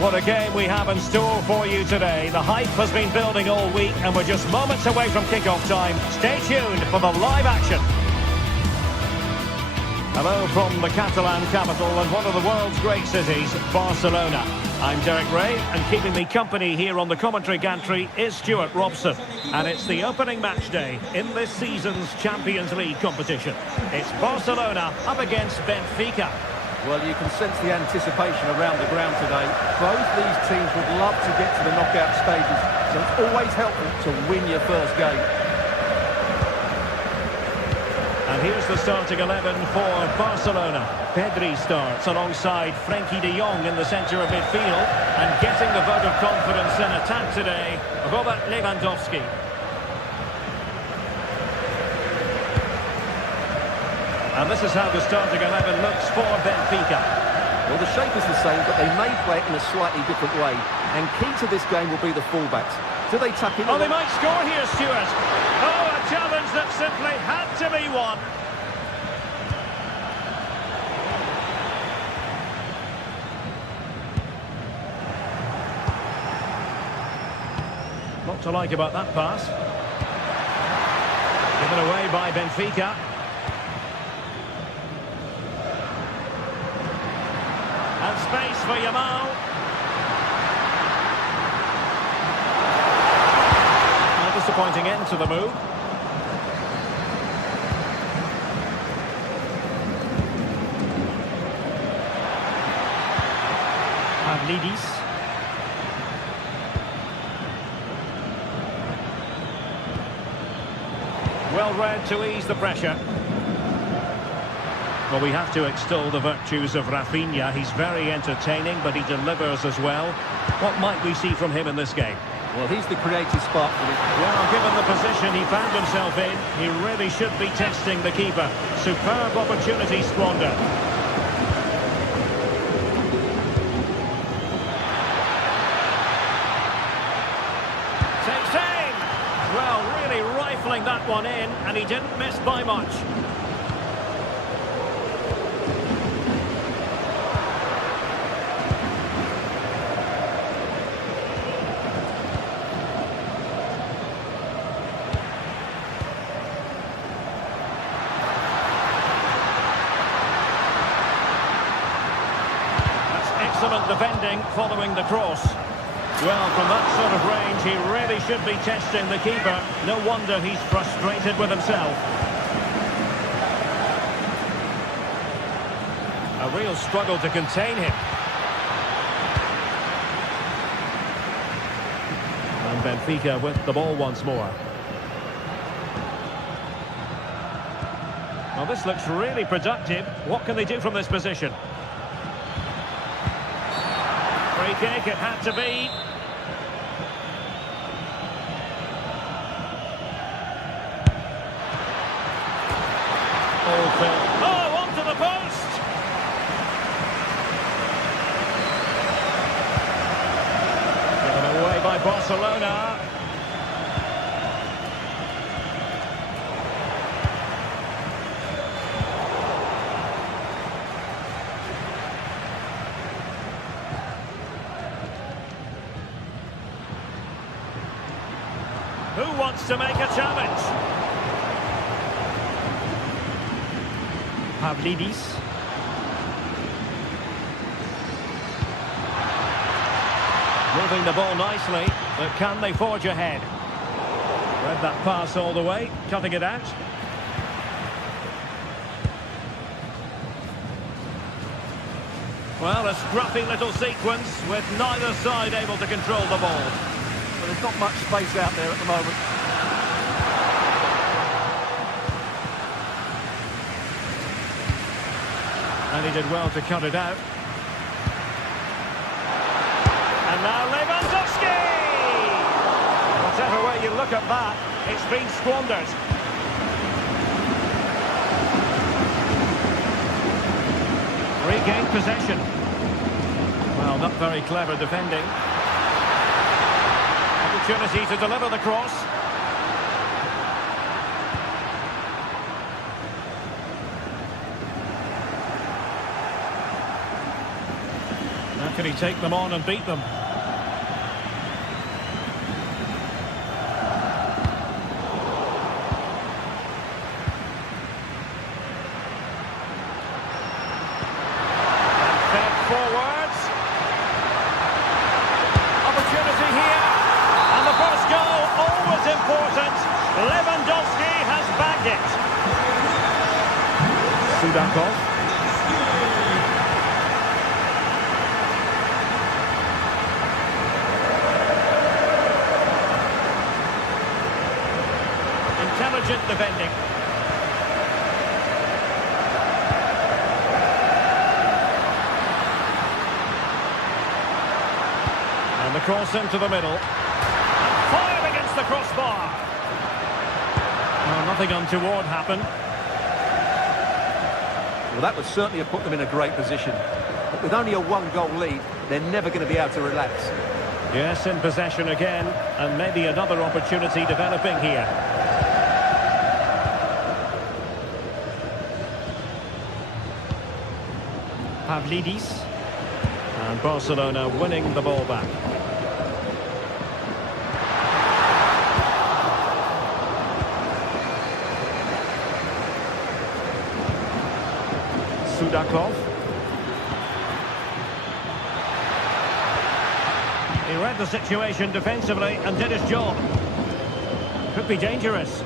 Well, what a game we have in store for you today. The hype has been building all week and we're just moments away from kick-off time. Stay tuned for the live action. Hello from the Catalan capital and one of the world's great cities, Barcelona. I'm Derek Ray, and keeping me company here on the commentary gantry is Stuart Robson. And it's the opening match day in this season's Champions League competition. It's Barcelona up against Benfica. Well, you can sense the anticipation around the ground today. Both these teams would love to get to the knockout stages, so it's always helpful to win your first game. And here's the starting 11 for Barcelona. Pedri starts alongside Frenkie de Jong in the centre of midfield. And getting the vote of confidence in attack today, Robert Lewandowski. And this is how the starting 11 looks for Benfica. Well, the shape is the same, but they may play it in a slightly different way. And key to this game will be the fullbacks. Do they tuck in? Oh, they might score here, Stuart. Oh, a challenge that simply had to be won. What to like about that pass? Given away by Benfica. And space for Yamal. A disappointing end to the move. Pavlidis. Well read to ease the pressure. Well, we have to extol the virtues of Rafinha. He's very entertaining, but he delivers as well. What might we see from him in this game? Well, he's the creative spark for this. Well, given the position he found himself in, he really should be testing the keeper. Superb opportunity squandered. Takes aim! Well, really rifling that one in, and he didn't miss by much. Excellent defending following the cross. Well, from that sort of range, he really should be testing the keeper. No wonder he's frustrated with himself. A real struggle to contain him. And Benfica with the ball once more. Well, this looks really productive. What can they do from this position? Free kick, it had to be. Oh, onto the post! Given away by Barcelona. Who wants to make a challenge? Pavlidis. Moving the ball nicely, but can they forge ahead? Read that pass all the way, cutting it out. Well, a scruffy little sequence with neither side able to control the ball. Well, there's not much space out there at the moment. And he did well to cut it out. And now Lewandowski! Whatever way you look at that, it's been squandered. Regained possession. Well, not very clever defending. Opportunity to deliver the cross. Can he take them on and beat them? And fed forwards. Opportunity here. And the first goal, always important. Lewandowski has bagged it. Sudakov. Intelligent defending. And the cross into the middle. And fired against the crossbar. Well, nothing untoward happened. Well, that would certainly have put them in a great position. But with only a one-goal lead, they're never going to be able to relax. Yes, in possession again. And maybe another opportunity developing here. Pavlidis. And Barcelona winning the ball back. Sudakov. He read the situation defensively and did his job. Could be dangerous.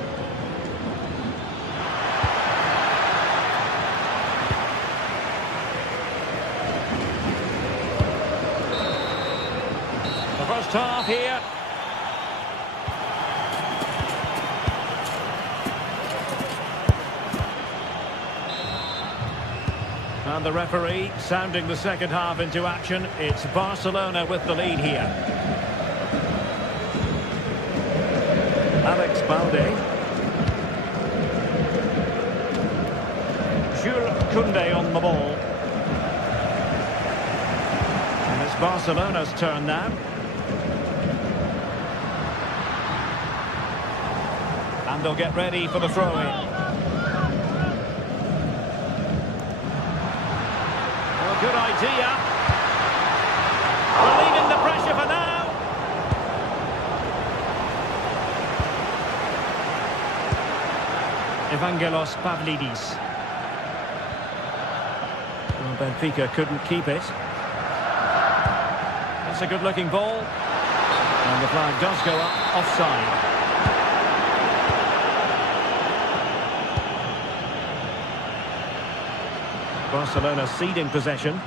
The first half here. And the referee sounding the second half into action. It's Barcelona with the lead here. Alex Balde. Jules Koundé on the ball. And it's Barcelona's turn now. And they'll get ready for the throw-in. Good idea. Relieving the pressure for now. Evangelos Pavlidis. Well, Benfica couldn't keep it. That's a good-looking ball. And the flag does go up offside. Barcelona ceding possession.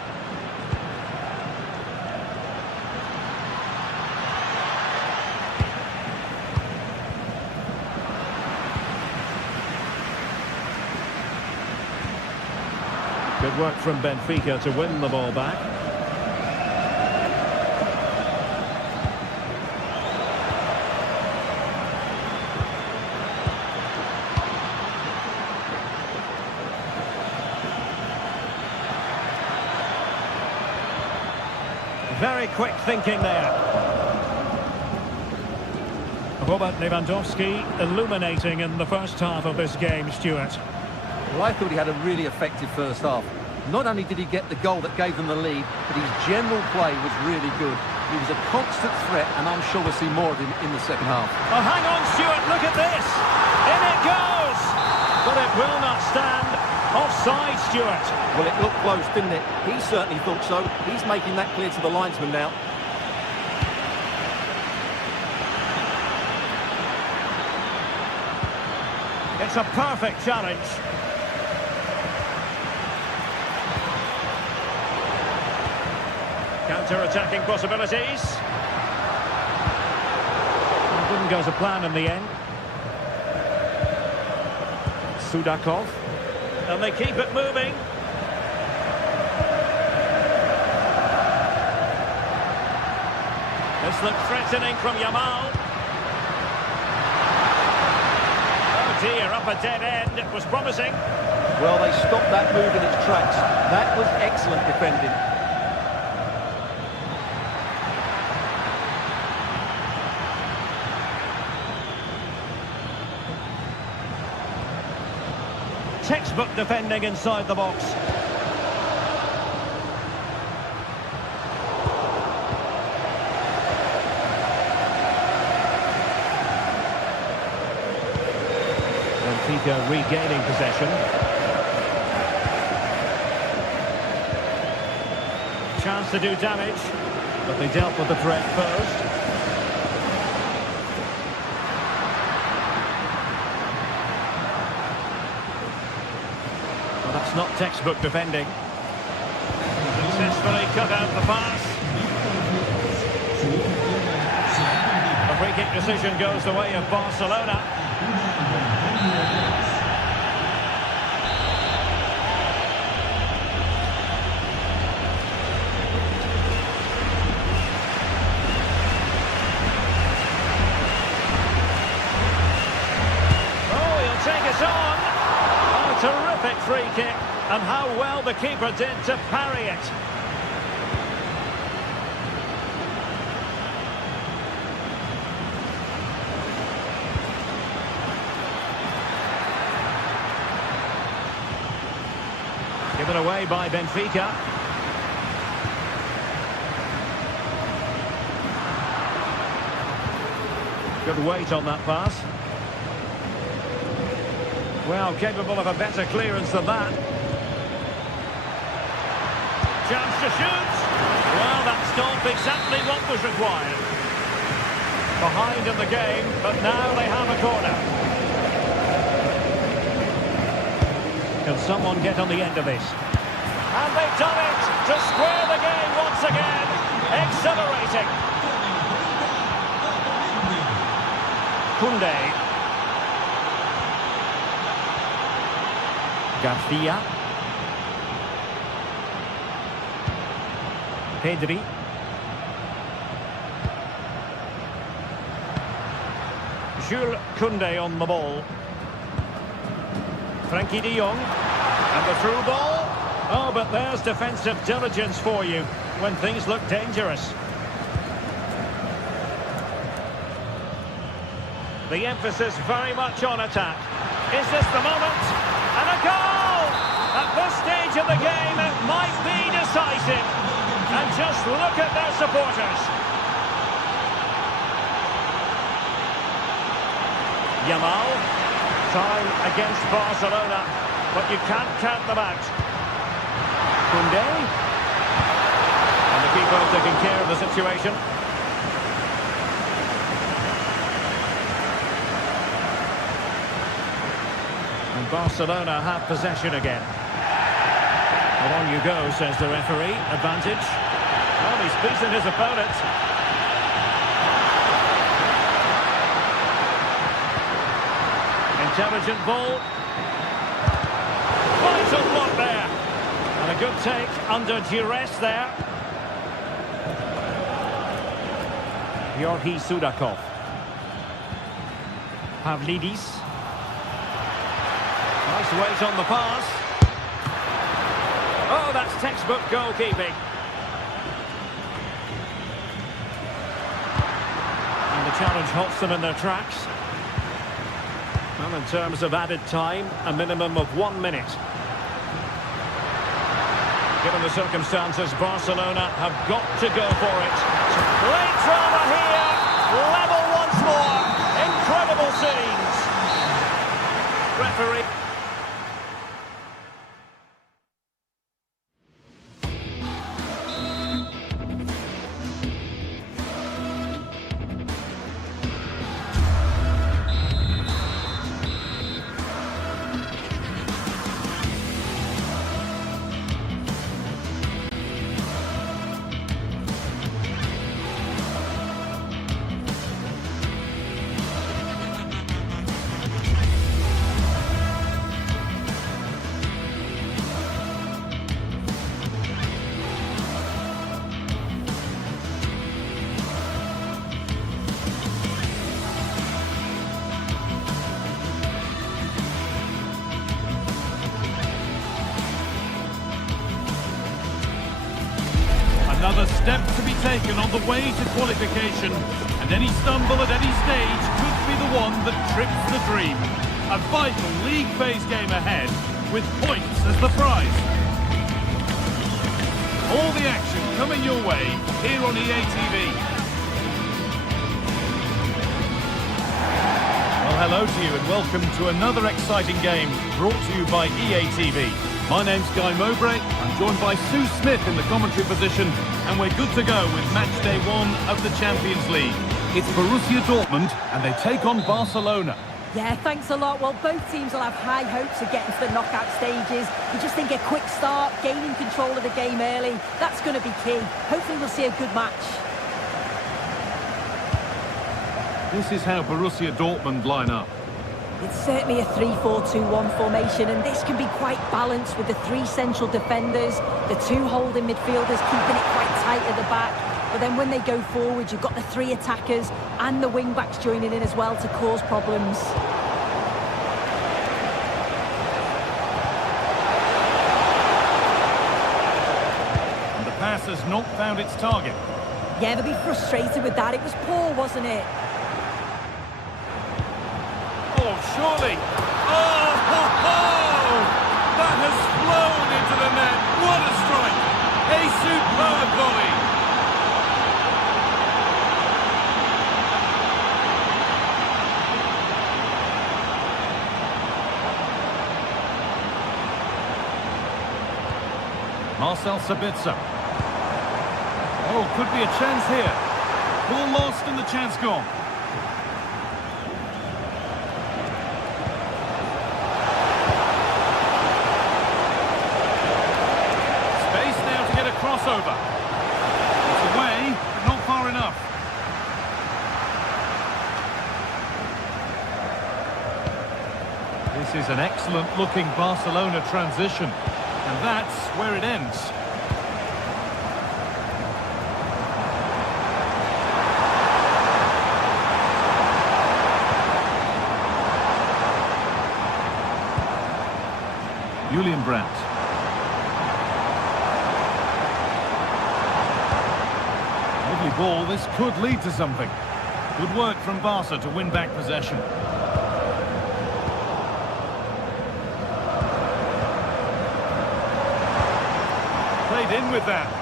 Good work from Benfica to win the ball back. Very quick thinking there. Robert Lewandowski illuminating in the first half of this game, Stuart. Well, I thought he had a really effective first half. Not only did he get the goal that gave them the lead, but his general play was really good. He was a constant threat, and I'm sure we'll see more of him in the second half. Oh, hang on, Stuart, look at this! In it goes! But it will not stand. Offside, Stuart. Well, it looked close, didn't it? He certainly thought so. He's making that clear to the linesman now. It's a perfect challenge. Counter-attacking possibilities. It didn't go to plan in the end. Sudakov. And they keep it moving. This looks threatening from Yamal. Oh dear, up a dead end. It was promising. Well, they stopped that move in its tracks. That was excellent defending. Textbook defending inside the box. Benfica regaining possession. Chance to do damage, but they dealt with the threat first. Well, that's not textbook defending. Successfully cut out the pass. The free kick decision goes the way of Barcelona. Oh, he'll take us on. Oh, terrific free kick. And how well the keeper did to parry it. Given away by Benfica. Good weight on that pass. Well, capable of a better clearance than that. Chance to shoot. Well, that stopped exactly what was required. Behind in the game, but now they have a corner. Can someone get on the end of this? And they've done it to square the game once again. Exhilarating. Koundé. Garcia. Pedri. Jules Koundé on the ball. Frankie de Jong. And the through ball. Oh, but there's defensive diligence for you when things look dangerous. The emphasis very much on attack. Is this the moment? And a goal! At this stage of the game, it might be decisive. And just look at their supporters. Yamal. Time against Barcelona, but you can't count them out. Koundé. And the keeper taking care of the situation. And Barcelona have possession again. And on you go, says the referee. Advantage. Well, he's beaten his opponent. Intelligent ball. Vital block there. And a good take under duress there. Georgi Sudakov. Pavlidis. Nice weight on the pass. Oh, that's textbook goalkeeping. And the challenge halts them in their tracks. Well, in terms of added time, a minimum of 1 minute. Given the circumstances, Barcelona have got to go for it. Great drama here. Level once more. Incredible scenes. Referee. Another step to be taken on the way to qualification, and any stumble at any stage could be the one that trips the dream. A vital league phase game ahead, with points as the prize. All the action coming your way here on EA TV. Well, hello to you and welcome to another exciting game brought to you by EA TV. My name's Guy Mowbray, I'm joined by Sue Smith in the commentary position, and we're good to go with match day 1 of the Champions League. It's Borussia Dortmund and they take on Barcelona. Yeah, thanks a lot. Well, both teams will have high hopes of getting to the knockout stages. You just think a quick start, gaining control of the game early, that's going to be key. Hopefully we'll see a good match. This is how Borussia Dortmund line up. It's certainly a 3-4-2-1 formation, and this can be quite balanced with the 3 central defenders, the 2 holding midfielders keeping it quite tight at the back. But then when they go forward, you've got the 3 attackers and the wing-backs joining in as well to cause problems. And the pass has not found its target. Yeah, they'll be frustrated with that. It was poor, wasn't it? Oh, surely. Oh, ho, ho! That has flown into the net. What a strike. A superb volley. Marcel Sabitzer. Oh, could be a chance here. Ball lost and the chance gone. Space now to get a crossover. It's away, but not far enough. This is an excellent looking Barcelona transition. And that's where it ends. Julian Brandt. Lovely ball, this could lead to something. Good work from Barca to win back possession. Played in with that.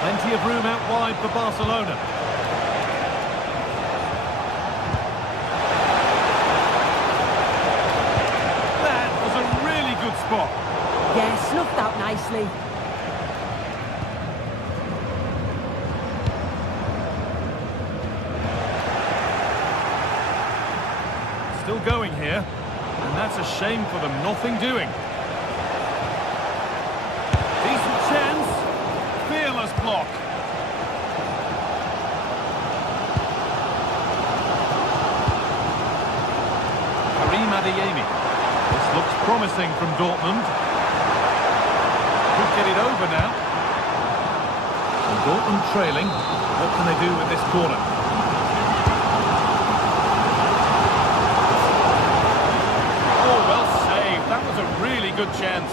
Plenty of room out wide for Barcelona. That was a really good spot. Yeah, snuffed out nicely. Still going here, and that's a shame for them. Nothing doing. Decent chance. Fearless block. Karim Adeyemi. This looks promising from Dortmund. Could get it over now. And Dortmund trailing. What can they do with this corner? Oh, well saved. That was a really good chance.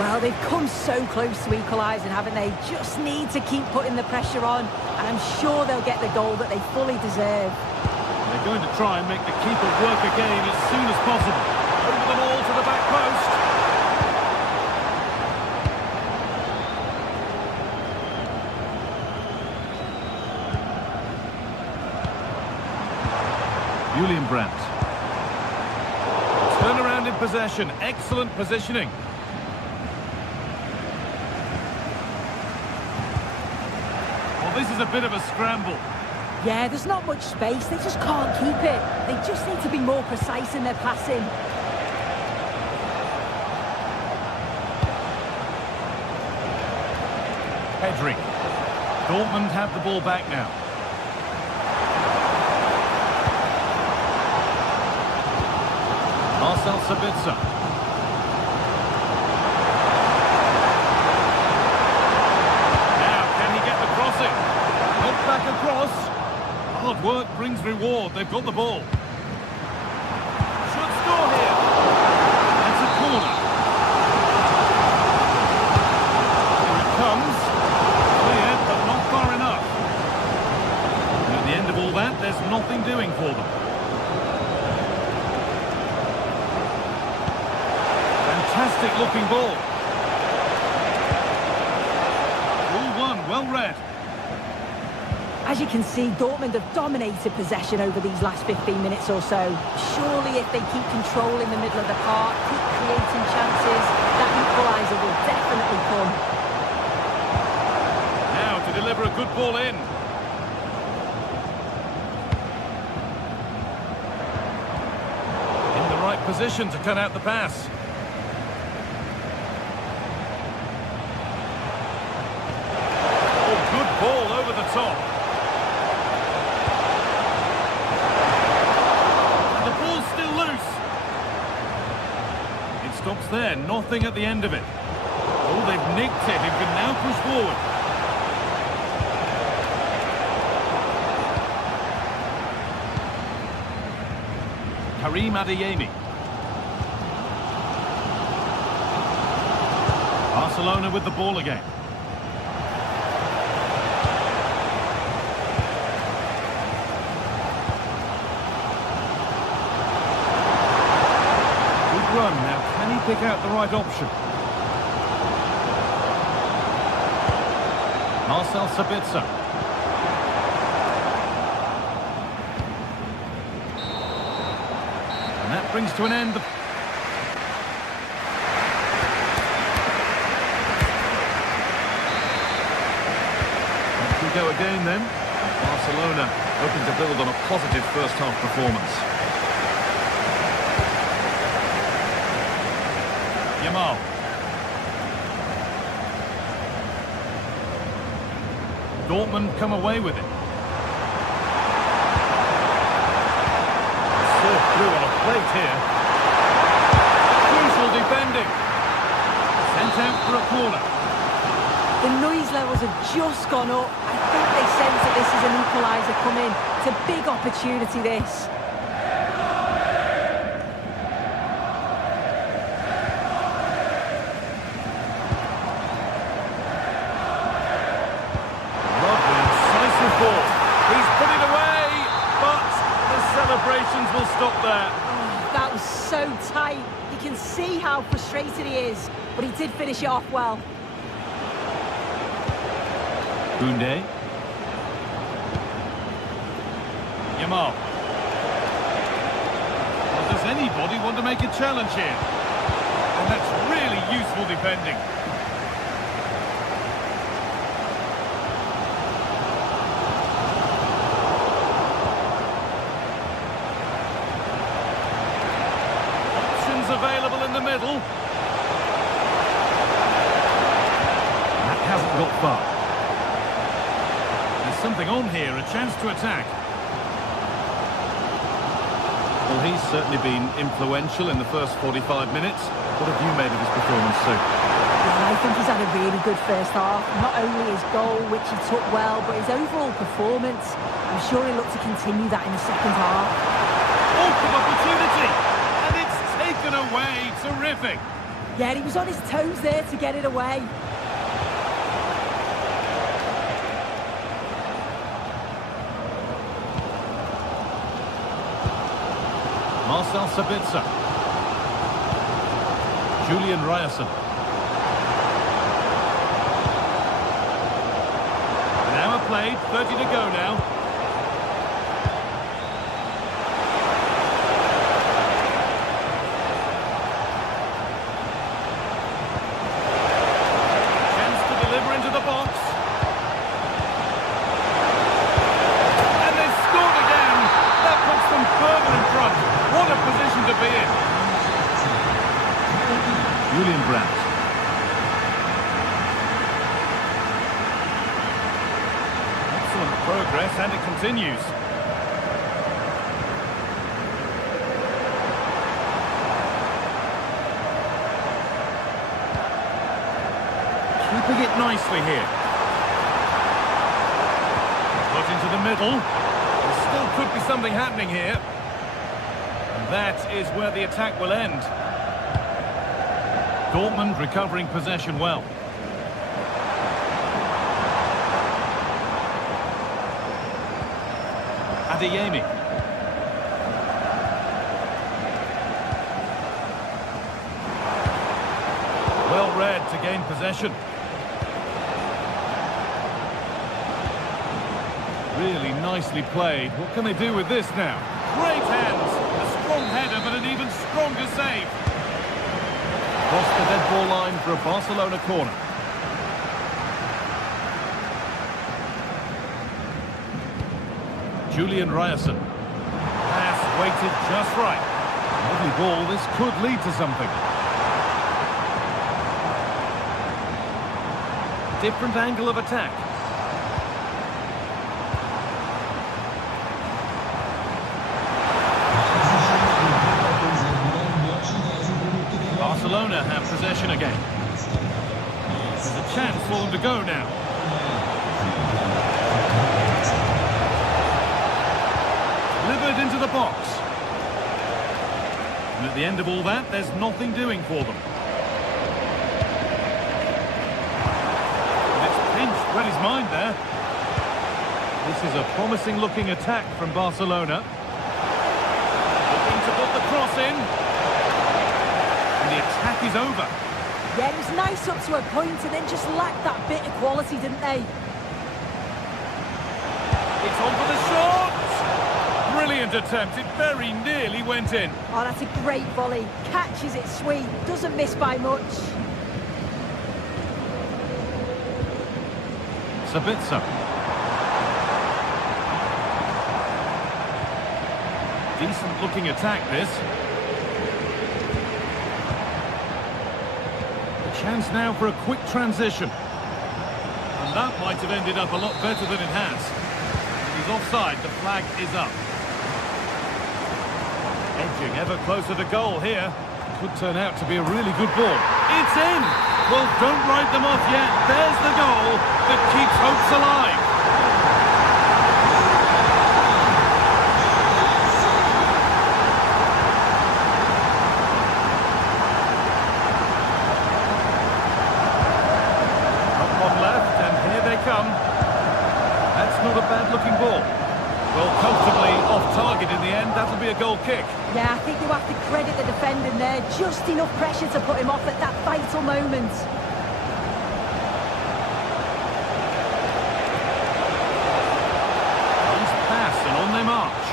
Well, they've come so close to equalising, haven't they? Just need to keep putting the pressure on, and I'm sure they'll get the goal that they fully deserve. They're going to try and make the keeper work again as soon as possible. Over the ball to the back post. Julian Brandt. Turn around in possession. Excellent positioning. Well, this is a bit of a scramble. Yeah, there's not much space. They just can't keep it. They just need to be more precise in their passing. Pedri. Dortmund have the ball back now. Marcel Sabitzer. Now, can he get the crossing? Knocked back across. Hard work brings reward. They've got the ball. Should score here. That's a corner. Here it comes. Cleared, but not far enough. And at the end of all that, there's nothing doing for them. looking ball. Ball one, well read. As you can see, Dortmund have dominated possession over these last 15 minutes or so. Surely if they keep control in the middle of the park, keep creating chances, that equaliser will definitely come. Now to deliver a good ball in. In the right position to cut out the pass. Oh, good ball over the top. Stops there, nothing at the end of it. Oh, they've nicked it and can now push forward. Karim Adeyemi. Barcelona with the ball again. Good run now. Can he pick out the right option? Marcel Sabitzer. And that brings to an end the... Let's we go again then. Barcelona hoping to build on a positive first half performance. Yamal. Dortmund come away with it. Served through on a plate here. Crucial defending. Sent out for a corner. The noise levels have just gone up. I think they sense that this is an equaliser coming. It's a big opportunity, this. He's put it away, but the celebrations will stop there. Oh, that was so tight. You can see how frustrated he is, but he did finish it off well. Koundé. Yamal. Well, does anybody want to make a challenge here? And that's really useful defending. Available in the middle. That hasn't got far. There's something on here, a chance to attack. Well, he's certainly been influential in the first 45 minutes. What have you made of his performance, Sue? Yeah, I think he's had a really good first half. Not only his goal, which he took well, but his overall performance. I'm sure he'll look to continue that in the second half. Awesome opportunity! Taken away, terrific. Yeah, he was on his toes there to get it away. Marcel Sabitzer. Julian Ryerson. Now a play, 30 to go now. Progress, and it continues. Keeping it nicely here. Put into the middle. There still could be something happening here. And that is where the attack will end. Dortmund recovering possession well. Adeyemi. Well read to gain possession. Really nicely played. What can they do with this now? Great hands. A strong header, but an even stronger save. Across the dead ball line for a Barcelona corner. Julian Ryerson. Pass weighted just right. Lovely ball. This could lead to something. Different angle of attack. Barcelona have possession again. There's a chance for them to go now. Delivered into the box. And at the end of all that, there's nothing doing for them. And it's pinched, read his mind there. This is a promising looking attack from Barcelona. Looking to put the cross in. And the attack is over. Yeah, it was nice up to a point and then just lacked that bit of quality, didn't they? It's on for the shot! Brilliant attempt, it very nearly went in. Oh, that's a great volley. Catches it sweet, doesn't miss by much. Sabitzer. Decent looking attack, this. A chance now for a quick transition. And that might have ended up a lot better than it has. He's offside, the flag is up. Edging ever closer to goal here. Could turn out to be a really good ball. It's in! Well, don't write them off yet. There's the goal that keeps hopes alive. Not one left, and here they come. That's not a bad-looking ball. Well, comfortably off target in the end. That'll be a goal kick. Yeah, I think you have to credit the defending there. Just enough pressure to put him off at that vital moment. Nice pass and on they march.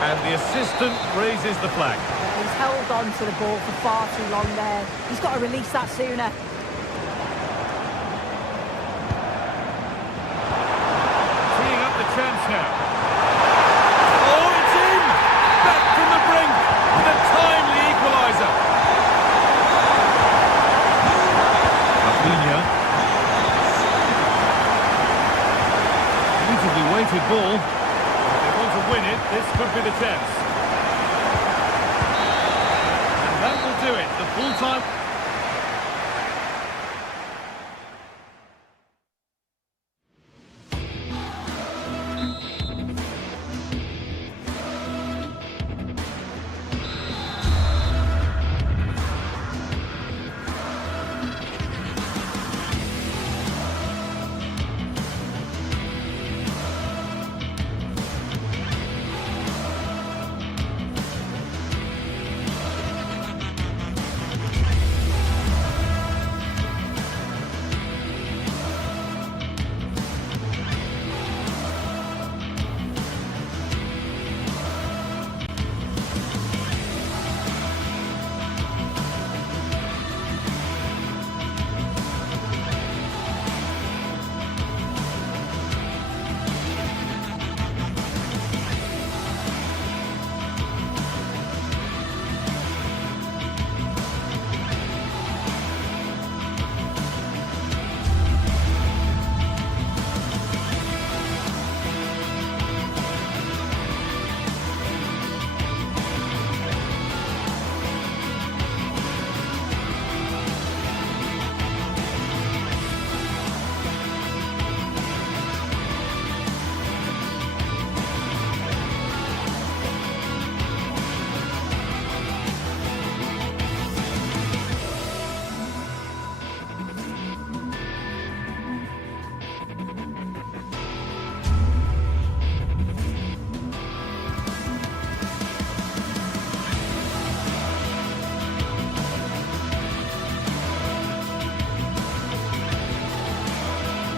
And the assistant raises the flag. He's held on to the ball for far too long there. He's got to release that sooner. Teeing up the chance now. Oh, it's in! Back from the brink with a timely equaliser. Rafinha. Beautifully weighted ball. If they want to win it, this could be the chance. And that will do it. The full time.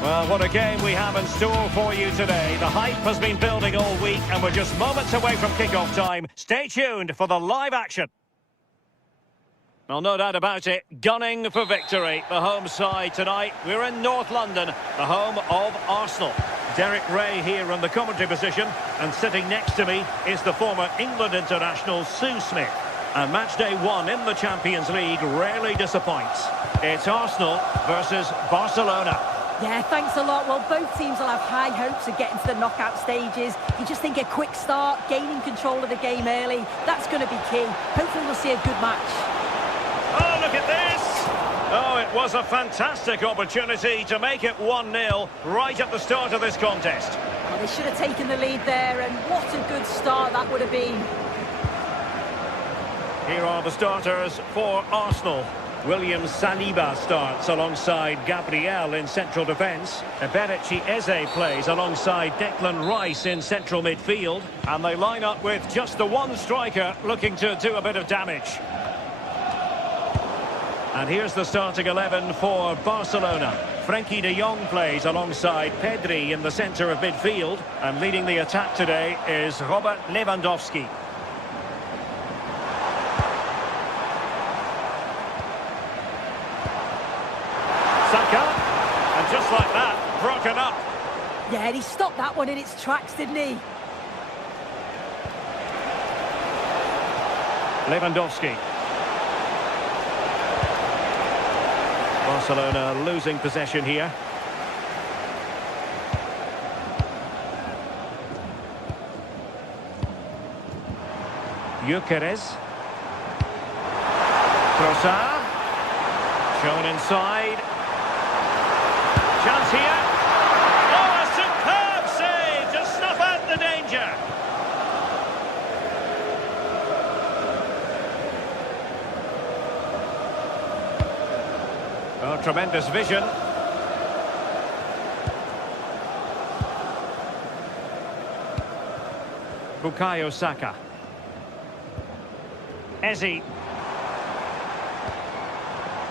Well, what a game we have in store for you today. The hype has been building all week and we're just moments away from kick-off time. Stay tuned for the live action. Well, no doubt about it, gunning for victory. The home side tonight, we're in North London, the home of Arsenal. Derek Ray here in the commentary position, and sitting next to me is the former England international Sue Smith. And match day 1 in the Champions League rarely disappoints. It's Arsenal versus Barcelona. Yeah, thanks a lot. Well, both teams will have high hopes of getting to the knockout stages. You just think a quick start, gaining control of the game early, that's going to be key. Hopefully we'll see a good match. Oh, look at this! Oh, it was a fantastic opportunity to make it 1-0 right at the start of this contest. Well, they should have taken the lead there, and what a good start that would have been. Here are the starters for Arsenal. William Saliba starts alongside Gabriel in central defence. Eberechi Eze plays alongside Declan Rice in central midfield. And they line up with just the one striker looking to do a bit of damage. And here's the starting 11 for Barcelona. Frenkie de Jong plays alongside Pedri in the centre of midfield. And leading the attack today is Robert Lewandowski. Saka, and just like that, broken up. Yeah, and he stopped that one in its tracks, didn't he? Lewandowski. Barcelona losing possession here. Gyökeres. Trossard. Shown inside. Chance here. Oh, a superb save to snuff out the danger. Oh, tremendous vision. Bukayo Saka. Eze.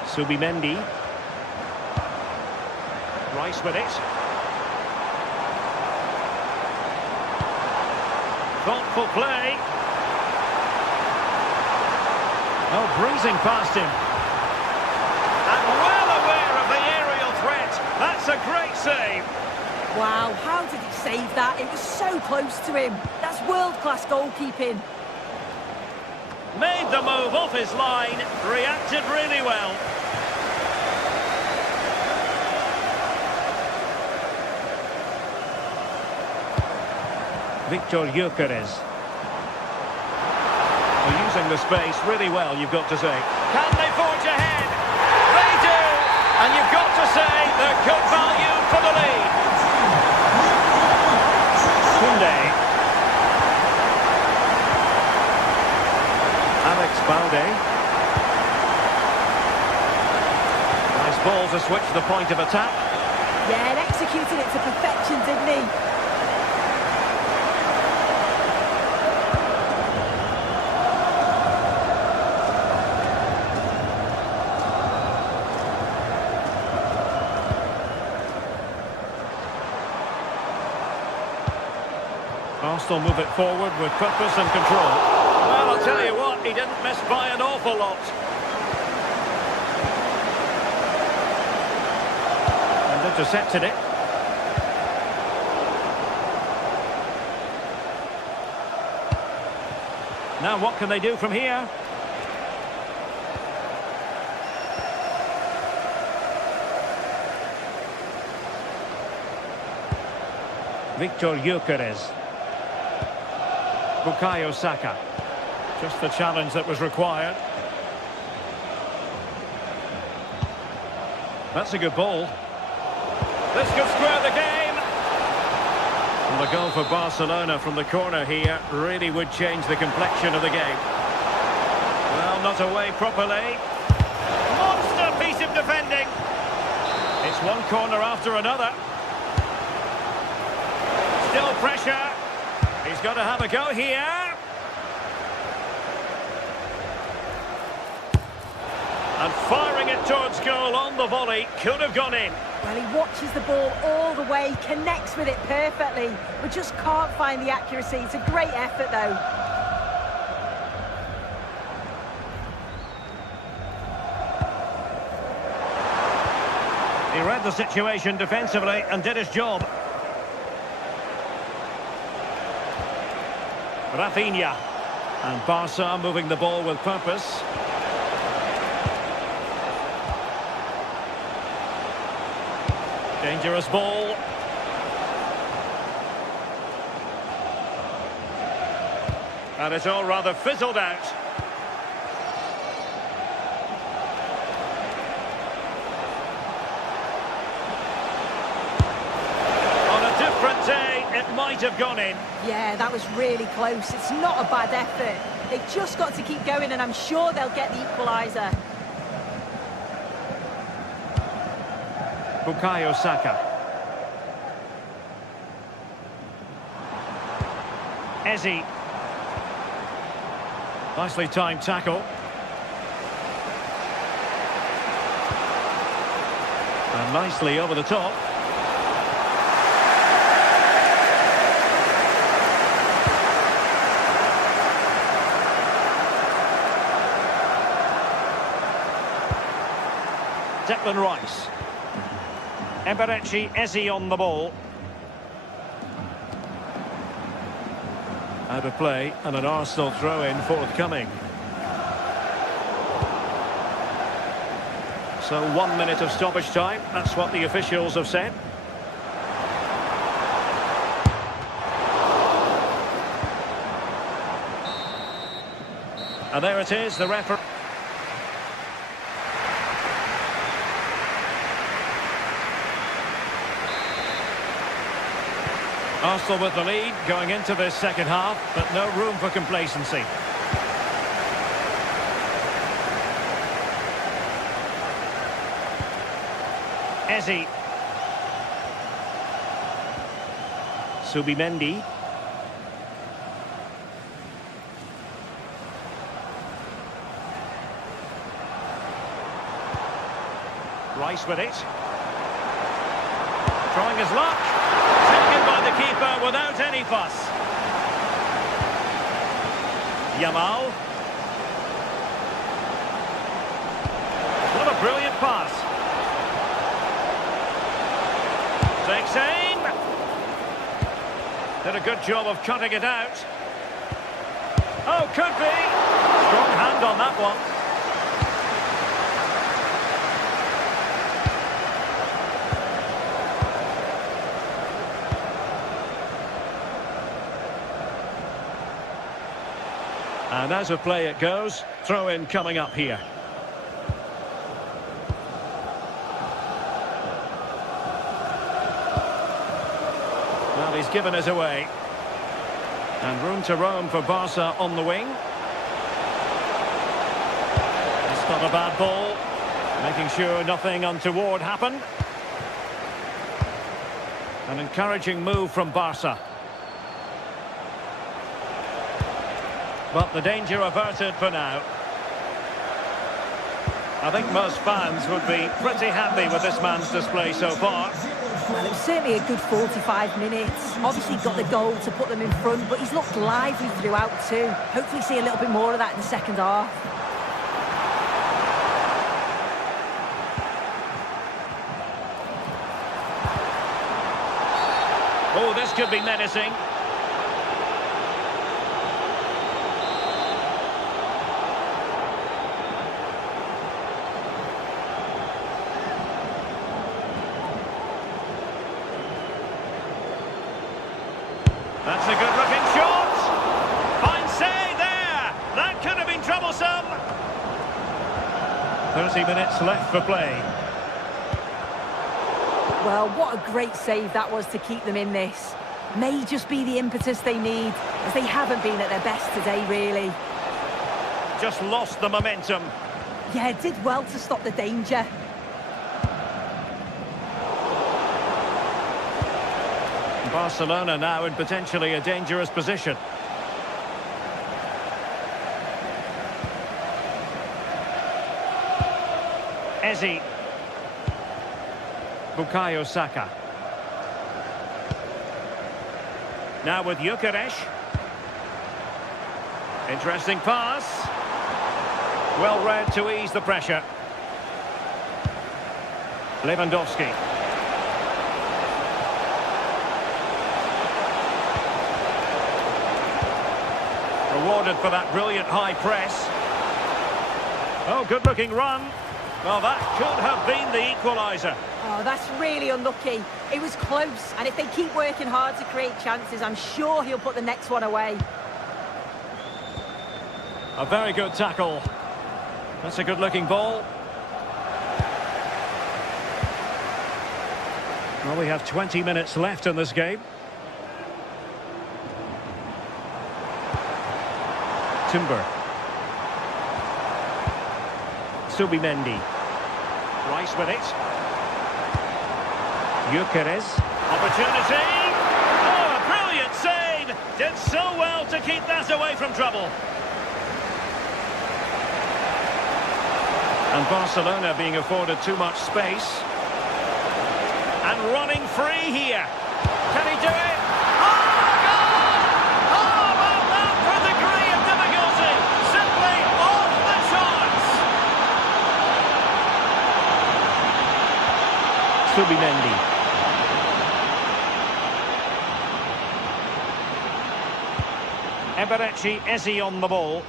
Subimendi. Rice with it. Thoughtful play. Oh, breezing past him. And well aware of the aerial threat. That's a great save. Wow, how did he save that? It was so close to him. That's world-class goalkeeping. Made the move off his line. Reacted really well. Victor Gyökeres. They're using the space really well, you've got to say. Can they forge ahead? They do! And you've got to say they're good value for the lead. Koundé. Alex Balde. Nice ball to switch the point of attack. Yeah, and executed it to perfection, didn't he? Arsenal move it forward with purpose and control. Well, I'll tell you what, he didn't miss by an awful lot. And intercepted it. Now what can they do from here? Victor Gyökeres. Bukayo Saka. Just the challenge that was required. That's a good ball. This could square the game. And the goal for Barcelona from the corner here really would change the complexion of the game. Well, not away properly. Monster piece of defending. It's one corner after another. Still pressure. He's got to have a go here. And firing it towards goal on the volley, could have gone in. Well, he watches the ball all the way, connects with it perfectly, but just can't find the accuracy. It's a great effort, though. He read the situation defensively and did his job. Rafinha. And Barca moving the ball with purpose. Dangerous ball. And it's all rather fizzled out. On a different day, it might have gone in. Yeah, that was really close. It's not a bad effort. They've just got to keep going, and I'm sure they'll get the equaliser. Bukayo Saka. Eze. Nicely timed tackle. And nicely over the top. Declan Rice. Eberechi Eze on the ball. Out of play and an Arsenal throw-in forthcoming. So 1 minute of stoppage time, that's what the officials have said. And there it is, the referee. Arsenal with the lead going into this second half, but no room for complacency. Eze. Subimendi. Rice with it. Trying his luck. Taken by the keeper without any fuss. Yamal. What a brilliant pass. Takes aim. Did a good job of cutting it out. Oh, could be. Strong hand on that one. And as a play it goes, throw in coming up here. Well, he's given us away. And room to roam for Barca on the wing. It's not a bad ball. Making sure nothing untoward happened. An encouraging move from Barca. But the danger averted for now. I think most fans would be pretty happy with this man's display so far. Well, it was certainly a good 45 minutes. Obviously got the goal to put them in front, but he's looked lively throughout too. Hopefully see a little bit more of that in the second half. Oh, this could be menacing. That's a good-looking shot. Fine save there. That could have been troublesome. 30 minutes left for play. Well, what a great save that was to keep them in this. May just be the impetus they need, as they haven't been at their best today, really. Just lost the momentum. Yeah, did well to stop the danger. Barcelona now in potentially a dangerous position. Ezi. Bukayo Saka. Now with Gyökeres. Interesting pass. Well read to ease the pressure. Lewandowski. Rewarded for that brilliant high press. Oh, good-looking run. Well, that could have been the equaliser. Oh, that's really unlucky. It was close, and if they keep working hard to create chances, I'm sure he'll put the next one away. A very good tackle. That's a good-looking ball. Well, we have 20 minutes left in this game. Timber. Subimendi. Rice with it. Gyökeres. Opportunity. Oh, a brilliant save. Did so well to keep that away from trouble. And Barcelona being afforded too much space. And running free here. Can he do it? Oh, goal! How about that for a degree of difficulty? Simply off the charts. Subimendi. Eberechi Ezi on the ball.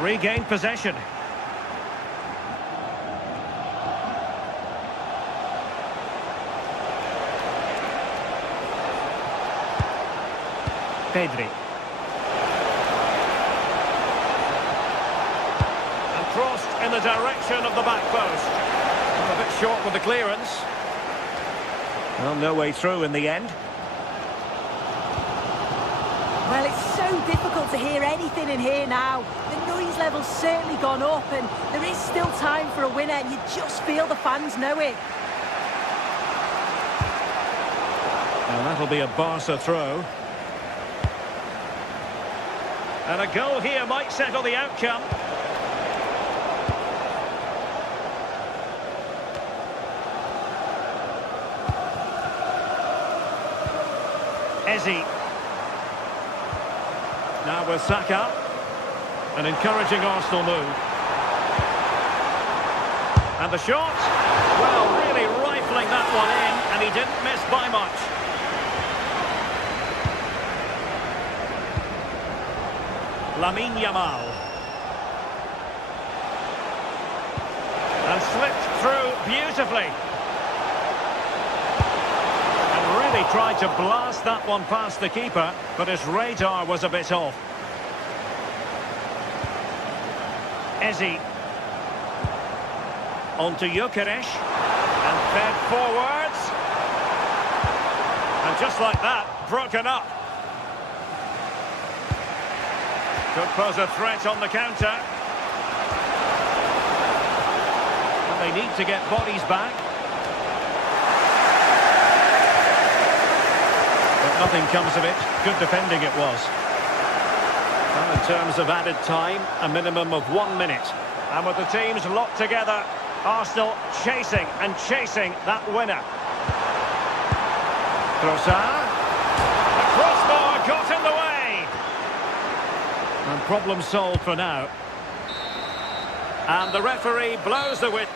Regained possession. Pedri. And crossed in the direction of the back post. A bit short with the clearance. Well, no way through in the end. Well, it's so difficult to hear anything in here now. The noise level's certainly gone up, and there is still time for a winner, and you just feel the fans know it. And that'll be a Barca throw. And a goal here might settle the outcome. Ezi. Now with Saka. An encouraging Arsenal move. And the shot. Well, really rifling that one in, and he didn't miss by much. Lamine Yamal. And slipped through beautifully. And really tried to blast that one past the keeper, but his radar was a bit off. Ezi. On to Gyökeres. And fed forwards. And just like that, broken up. Could pose a threat on the counter. And they need to get bodies back. But nothing comes of it. Good defending it was. Well, in terms of added time, a minimum of 1 minute. And with the teams locked together, Arsenal chasing and chasing that winner. Trossard. The crossbar got in the way. And problem solved for now. And the referee blows the whistle.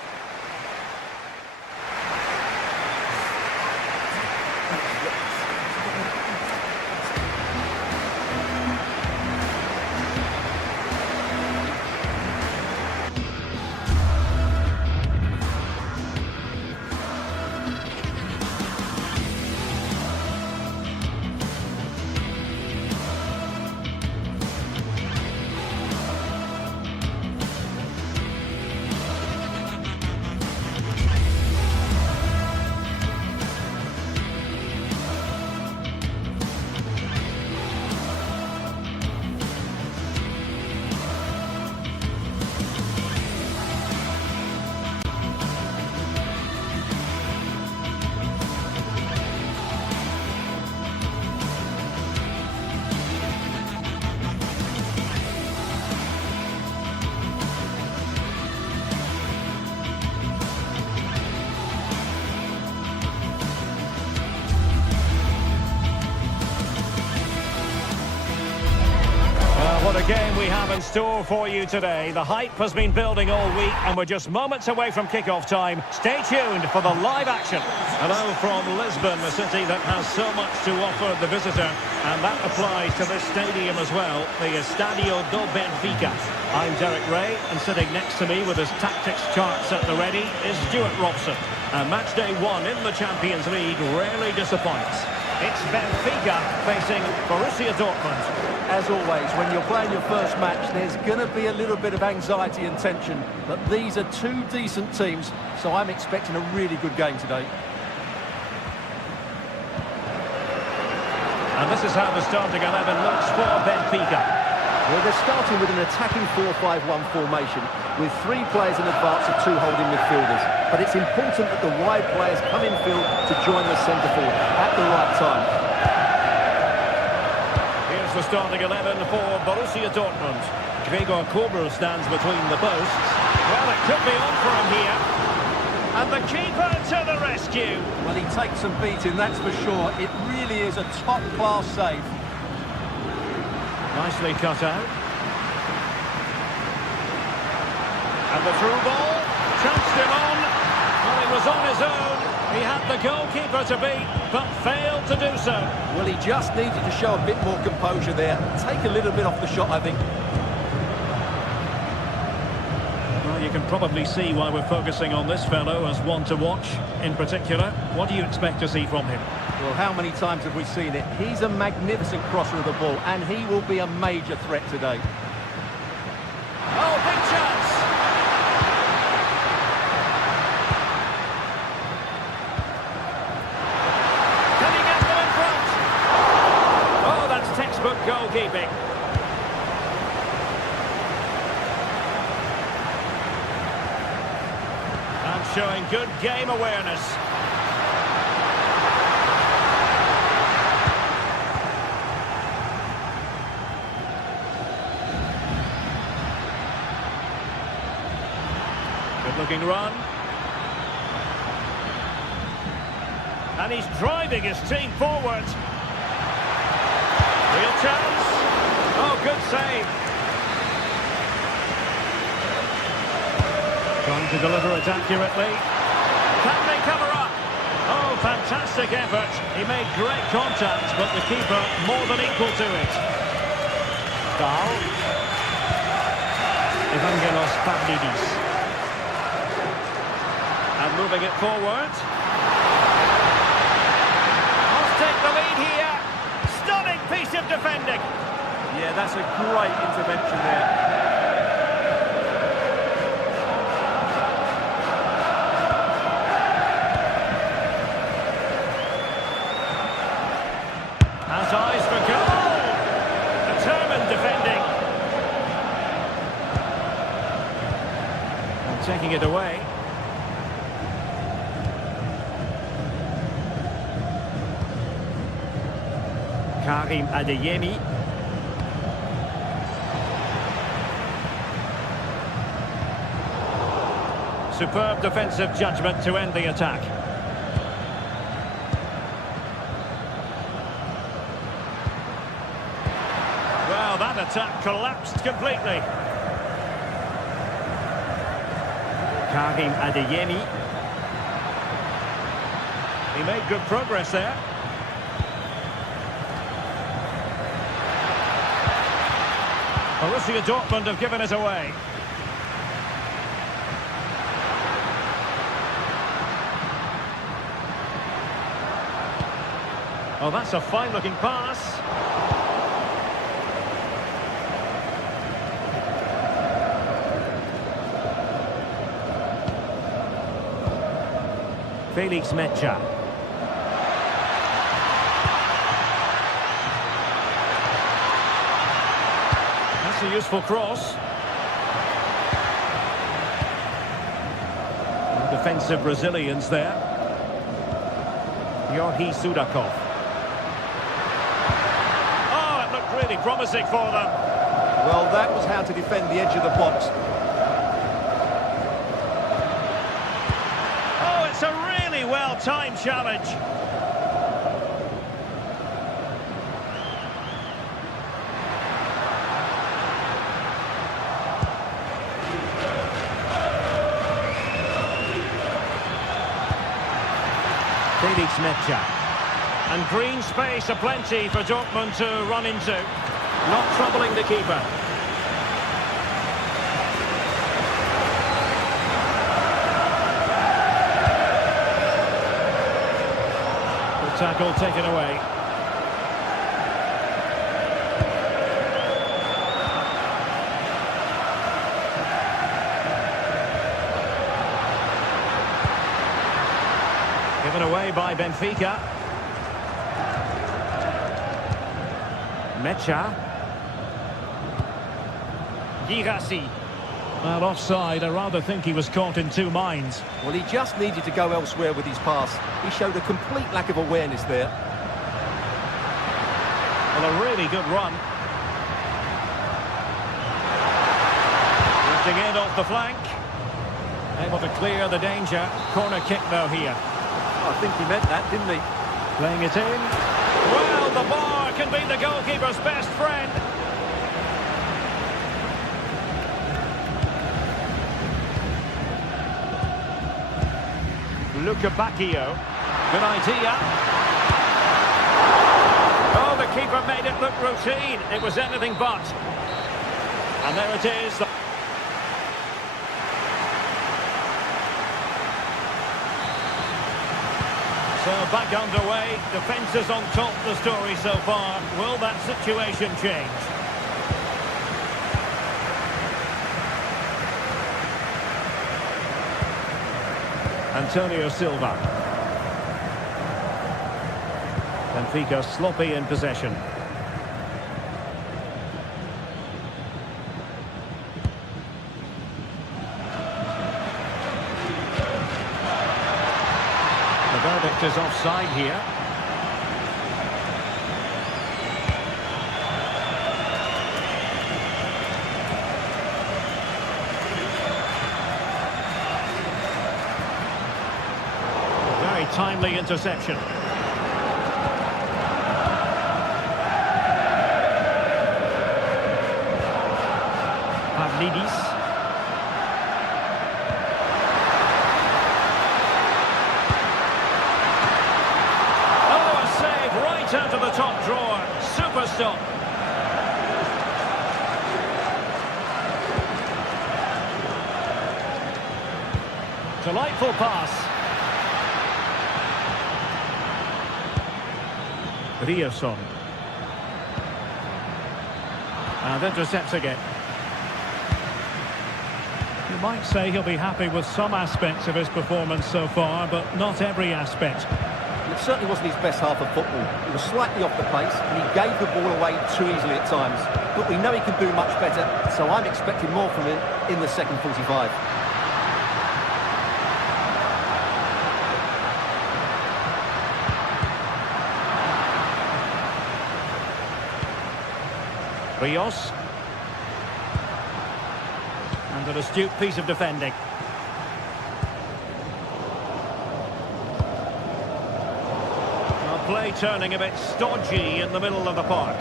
have in store for you today. The hype has been building all week and we're just moments away from kick-off time. Stay tuned for the live action. Hello from Lisbon, a city that has so much to offer the visitor, and that applies to this stadium as well, the Estadio do Benfica. I'm Derek Ray, and sitting next to me with his tactics charts at the ready is Stuart Robson. And match day 1 in the Champions League rarely disappoints. It's Benfica facing Borussia Dortmund. As always, when you're playing your first match, there's going to be a little bit of anxiety and tension. But these are two decent teams, so I'm expecting a really good game today. And this is how the starting 11 looks for Benfica. Well, they're starting with an attacking 4-5-1 formation, with 3 players in advance of 2 holding midfielders. But it's important that the wide players come in field to join the centre forward at the right time. Here's the starting 11 for Borussia Dortmund. Gregor Kobel stands between the posts. Well, it could be on for him here. And the keeper to the rescue. Well, he takes some beating, that's for sure. It really is a top-class save. Nicely cut out. And the through ball. Chanced him on. Well, he was on his own. He had the goalkeeper to beat, but failed to do so. Well, he just needed to show a bit more composure there. Take a little bit off the shot, I think. Well, you can probably see why we're focusing on this fellow as one to watch in particular. What do you expect to see from him? Well, how many times have we seen it? He's a magnificent crosser of the ball, and he will be a major threat today. Oh, big chance! Can he get them in front? Oh, that's textbook goalkeeping. And showing good game awareness. Looking run. And he's driving his team forward. Real chance. Oh, good save. Trying to deliver it accurately. Can they cover up? Oh, fantastic effort. He made great contact, but the keeper more than equal to it. Foul. Evangelos Pavlidis. And moving it forward. Must take the lead here. Stunning piece of defending. Yeah, that's a great intervention there. Has eyes for goal. Determined defending. And taking it away. Karim Adeyemi. Superb defensive judgment to end the attack. Well, that attack collapsed completely. Karim Adeyemi. He made good progress there. Borussia Dortmund have given it away. Oh, that's a fine-looking pass. Felix Mecha. That's a useful cross. Defensive resilience there. Georgi Sudakov. Oh, it looked really promising for them. Well, that was how to defend the edge of the box. Oh, it's a really well-timed challenge. Felix Mecha. And green space aplenty for Dortmund to run into. Not troubling the keeper. The tackle taken away. Given away by Benfica. Mecha. Girassi. Well, offside. I rather think he was caught in two minds. Well, he just needed to go elsewhere with his pass. He showed a complete lack of awareness there. Well, a really good run. Lifting in off the flank. Able to clear the danger. Corner kick, though, here. I think he meant that, didn't he? Playing it in. Well, the bar can be the goalkeeper's best friend. Luca Bacchio. Good idea. Oh, the keeper made it look routine. It was anything but. And there it is. So back underway. Defence is on top of the story so far. Will that situation change? Antonio Silva. Benfica sloppy in possession. The verdict is offside here. Timely interception. Pavlidis. Oh, a save right out of the top drawer. Super stop. Delightful pass. Riosson. And intercepts again. You might say he'll be happy with some aspects of his performance so far, but not every aspect. It certainly wasn't his best half of football. He was slightly off the pace, and he gave the ball away too easily at times. But we know he can do much better, so I'm expecting more from him in the second 45. Rios. And an astute piece of defending. Well, play turning a bit stodgy in the middle of the park.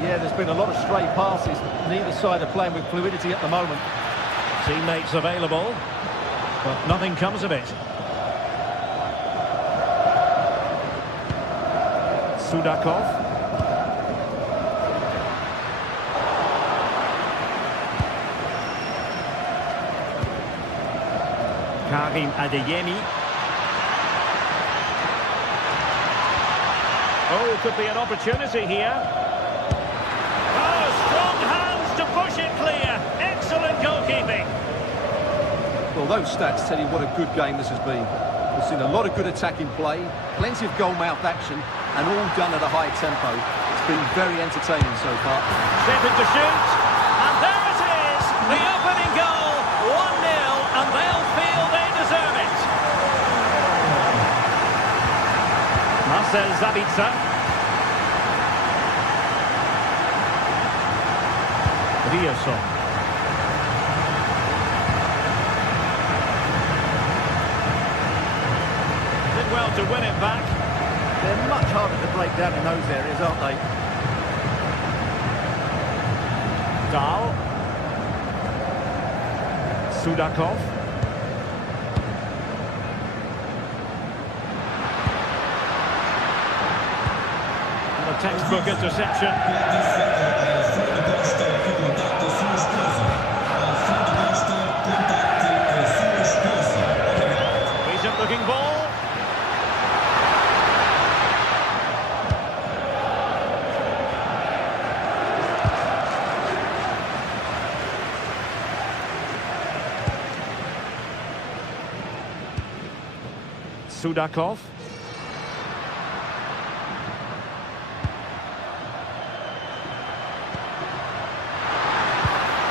Yeah, there's been a lot of stray passes. Neither side are playing with fluidity at the moment. Teammates available, but nothing comes of it. Sudakov. Karim Adeyemi. Oh, could be an opportunity here. Oh, strong hands to push it clear. Excellent goalkeeping. Well, those stats tell you what a good game this has been. We've seen a lot of good attacking play, plenty of goal-mouth action, and all done at a high tempo. It's been very entertaining so far. Set to shoot, and there it is, the opening goal, 1-0, and they'll feel they deserve it. Marcel Sabitzer. Riosson. Did well to win it back. They're much harder to break down in those areas, aren't they? Dahl. Sudakov. textbook interception. Decent looking ball. Sudakov.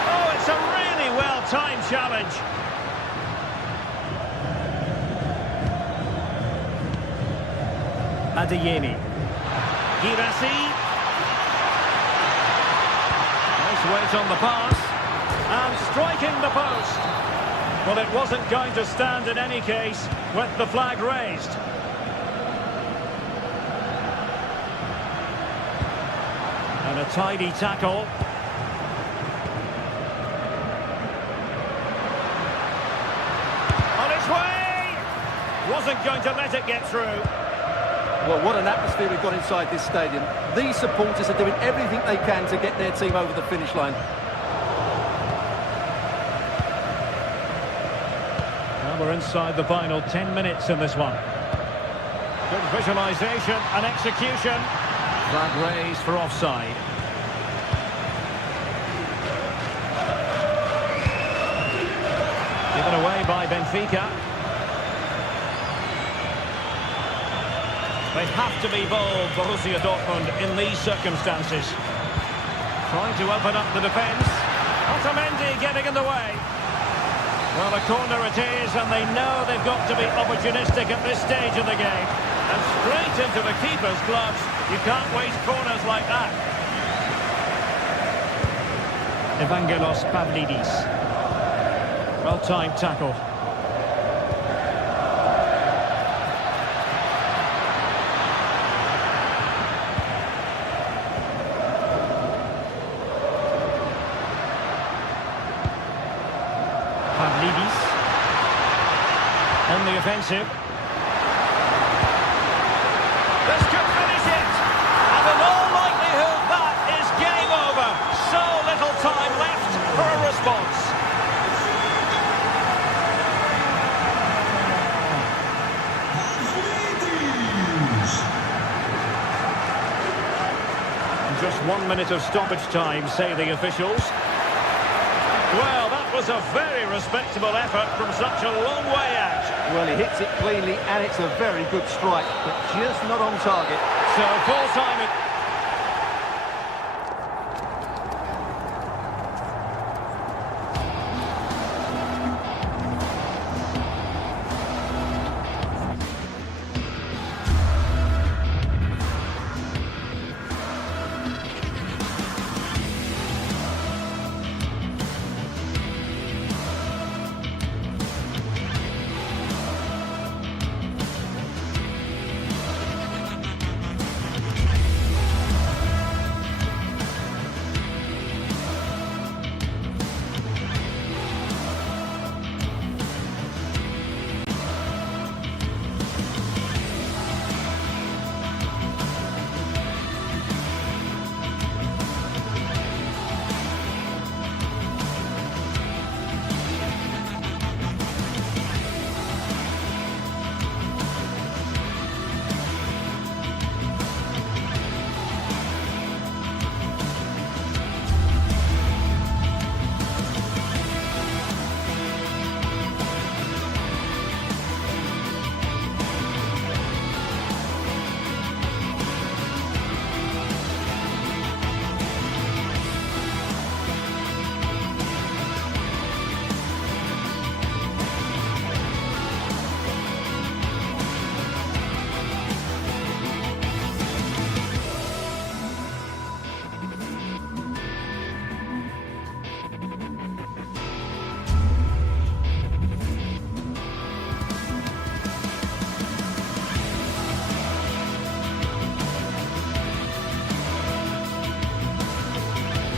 Oh, it's a really well-timed challenge. Adeyemi. Girassi. Nice weight on the pass. And striking the post. Well, it wasn't going to stand in any case with the flag raised. And a tidy tackle. On its way! Wasn't going to let it get through. Well, what an atmosphere we've got inside this stadium. These supporters are doing everything they can to get their team over the finish line. We're inside the final 10 minutes in this one. Good visualisation and execution. Flag raised for offside. Given away by Benfica. They have to be bold, Borussia Dortmund, in these circumstances. Trying to open up the defence. Otamendi getting in the way. Well, a corner it is, and they know they've got to be opportunistic at this stage of the game. And straight into the keeper's gloves. You can't waste corners like that. Evangelos Pavlidis. Well-timed tackle. Pavlidis on the offensive. This could finish it, and in all likelihood that is game over. So little time left for a response. Just 1 minute of stoppage time, say the officials. Well, that was a very respectable effort from such a long way out. Well, he hits it cleanly, and it's a very good strike, but just not on target. So full time.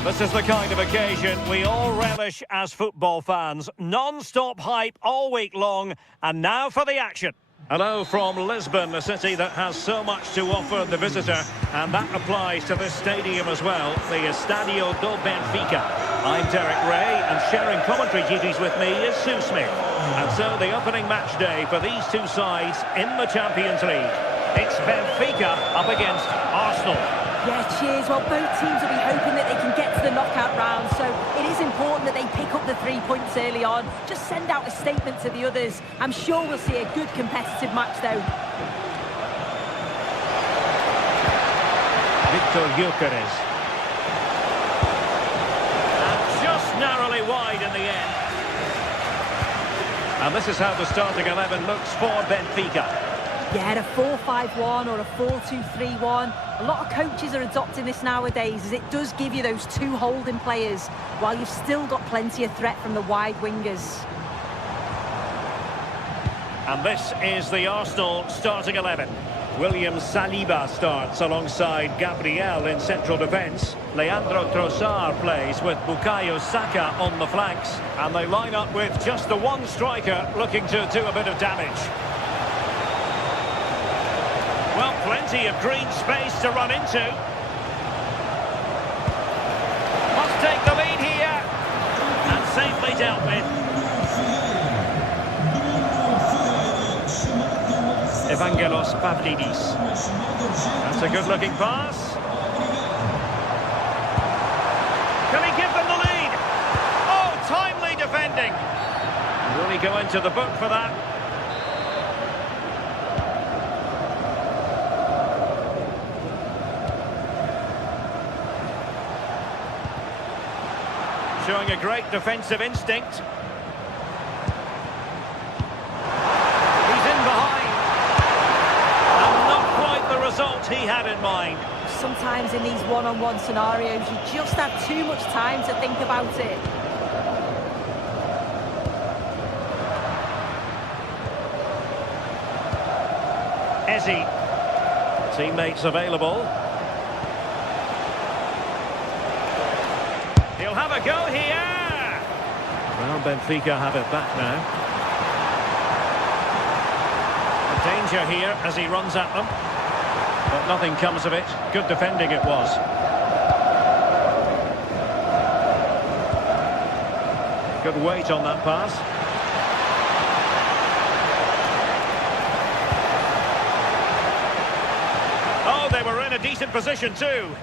This is the kind of occasion we all relish as football fans. Non-stop hype all week long, and now for the action. Hello from Lisbon, a city that has so much to offer the visitor, and that applies to this stadium as well, the Estadio do Benfica. I'm Derek Ray, and sharing commentary duties with me is Sue Smith. And so the opening match day for these two sides in the Champions League. It's Benfica up against Arsenal. Yeah, cheers. Well, both teams will be hoping that they can get to the knockout round, so it is important that they pick up the 3 points early on. Just send out a statement to the others. I'm sure we'll see a good competitive match, though. Victor Gyökeres. And just narrowly wide in the end. And this is how the starting 11 looks for Benfica. Yeah, a 4-5-1 or a 4-2-3-1. A lot of coaches are adopting this nowadays, as it does give you those two holding players, while you've still got plenty of threat from the wide wingers. And this is the Arsenal starting 11. William Saliba starts alongside Gabriel in central defence. Leandro Trossard plays with Bukayo Saka on the flanks. And they line up with just the one striker looking to do a bit of damage. Well, plenty of green space to run into. Must take the lead here. And safely dealt with. Evangelos Pavlidis. That's a good-looking pass. Can he give them the lead? Oh, timely defending. Will he go into the book for that? Showing a great defensive instinct. He's in behind. And not quite the result he had in mind. Sometimes in these one-on-one scenarios, you just have too much time to think about it. Eze. Teammates available. He'll have a go here. Well, Benfica have it back now. Danger here as he runs at them. But nothing comes of it. Good defending it was. Good weight on that pass. Oh, they were in a decent position too.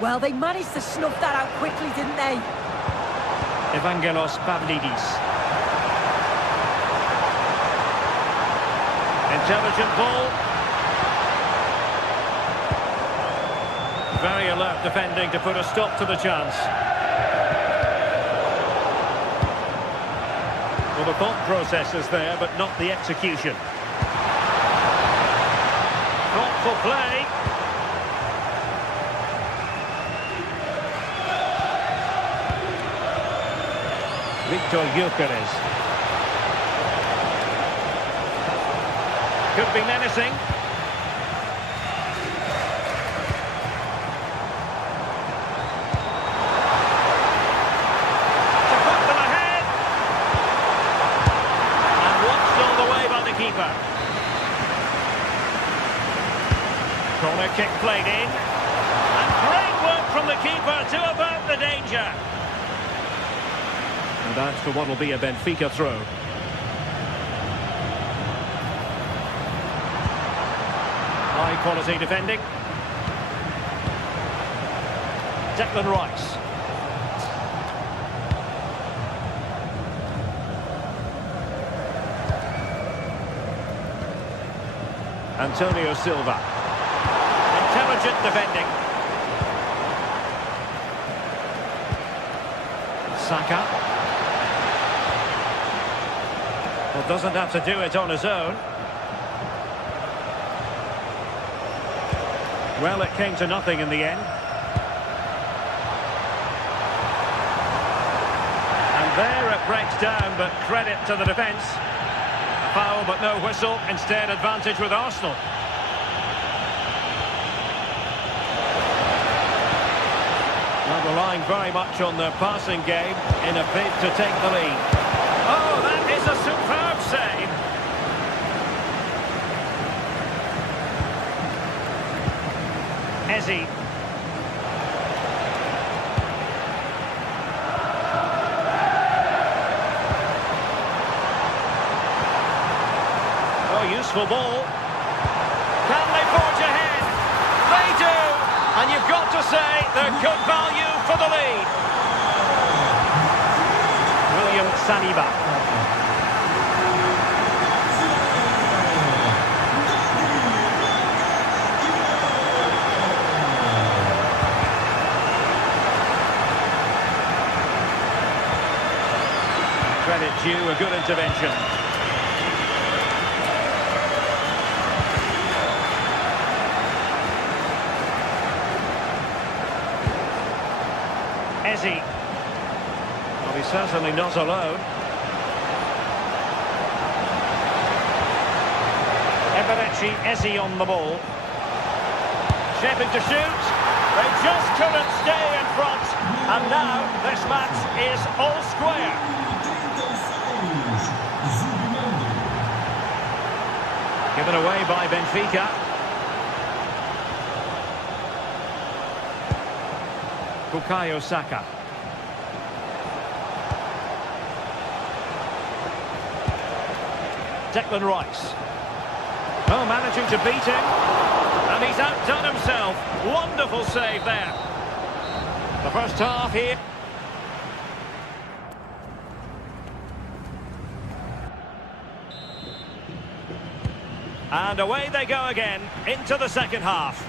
Well, they managed to snuff that out quickly, didn't they? Evangelos Pavlidis. Intelligent ball. Very alert defending to put a stop to the chance. Well, the thought process is there, but not the execution. Thoughtful play. Victor Gyökeres. Could be menacing. To put them ahead. And watched all the way by the keeper. Corner kick played in. And great work from the keeper to avert the danger. And that's for what will be a Benfica throw. High quality defending. Declan Rice. Antonio Silva. Intelligent defending. Saka. Well, doesn't have to do it on his own. Well, it came to nothing in the end. And there it breaks down, but credit to the defence. A foul, but no whistle. Instead, advantage with Arsenal. Well, relying very much on their passing game in a bid to take the lead. Oh, that is a superb save. Ezzy. Oh, useful ball. Can they forge ahead? They do! And you've got to say they're good value for the lead. William Saliba. Credit due, a good intervention. Ezzy. Well, he's certainly not alone. Eberechi, Ezzy on the ball. Shaping to shoot. They just couldn't stay in front. And now this match is all square. Given away by Benfica. Bukayo Saka. Declan Rice. Oh, managing to beat him. And he's outdone himself. Wonderful save there. The first half here. And away they go again into the second half.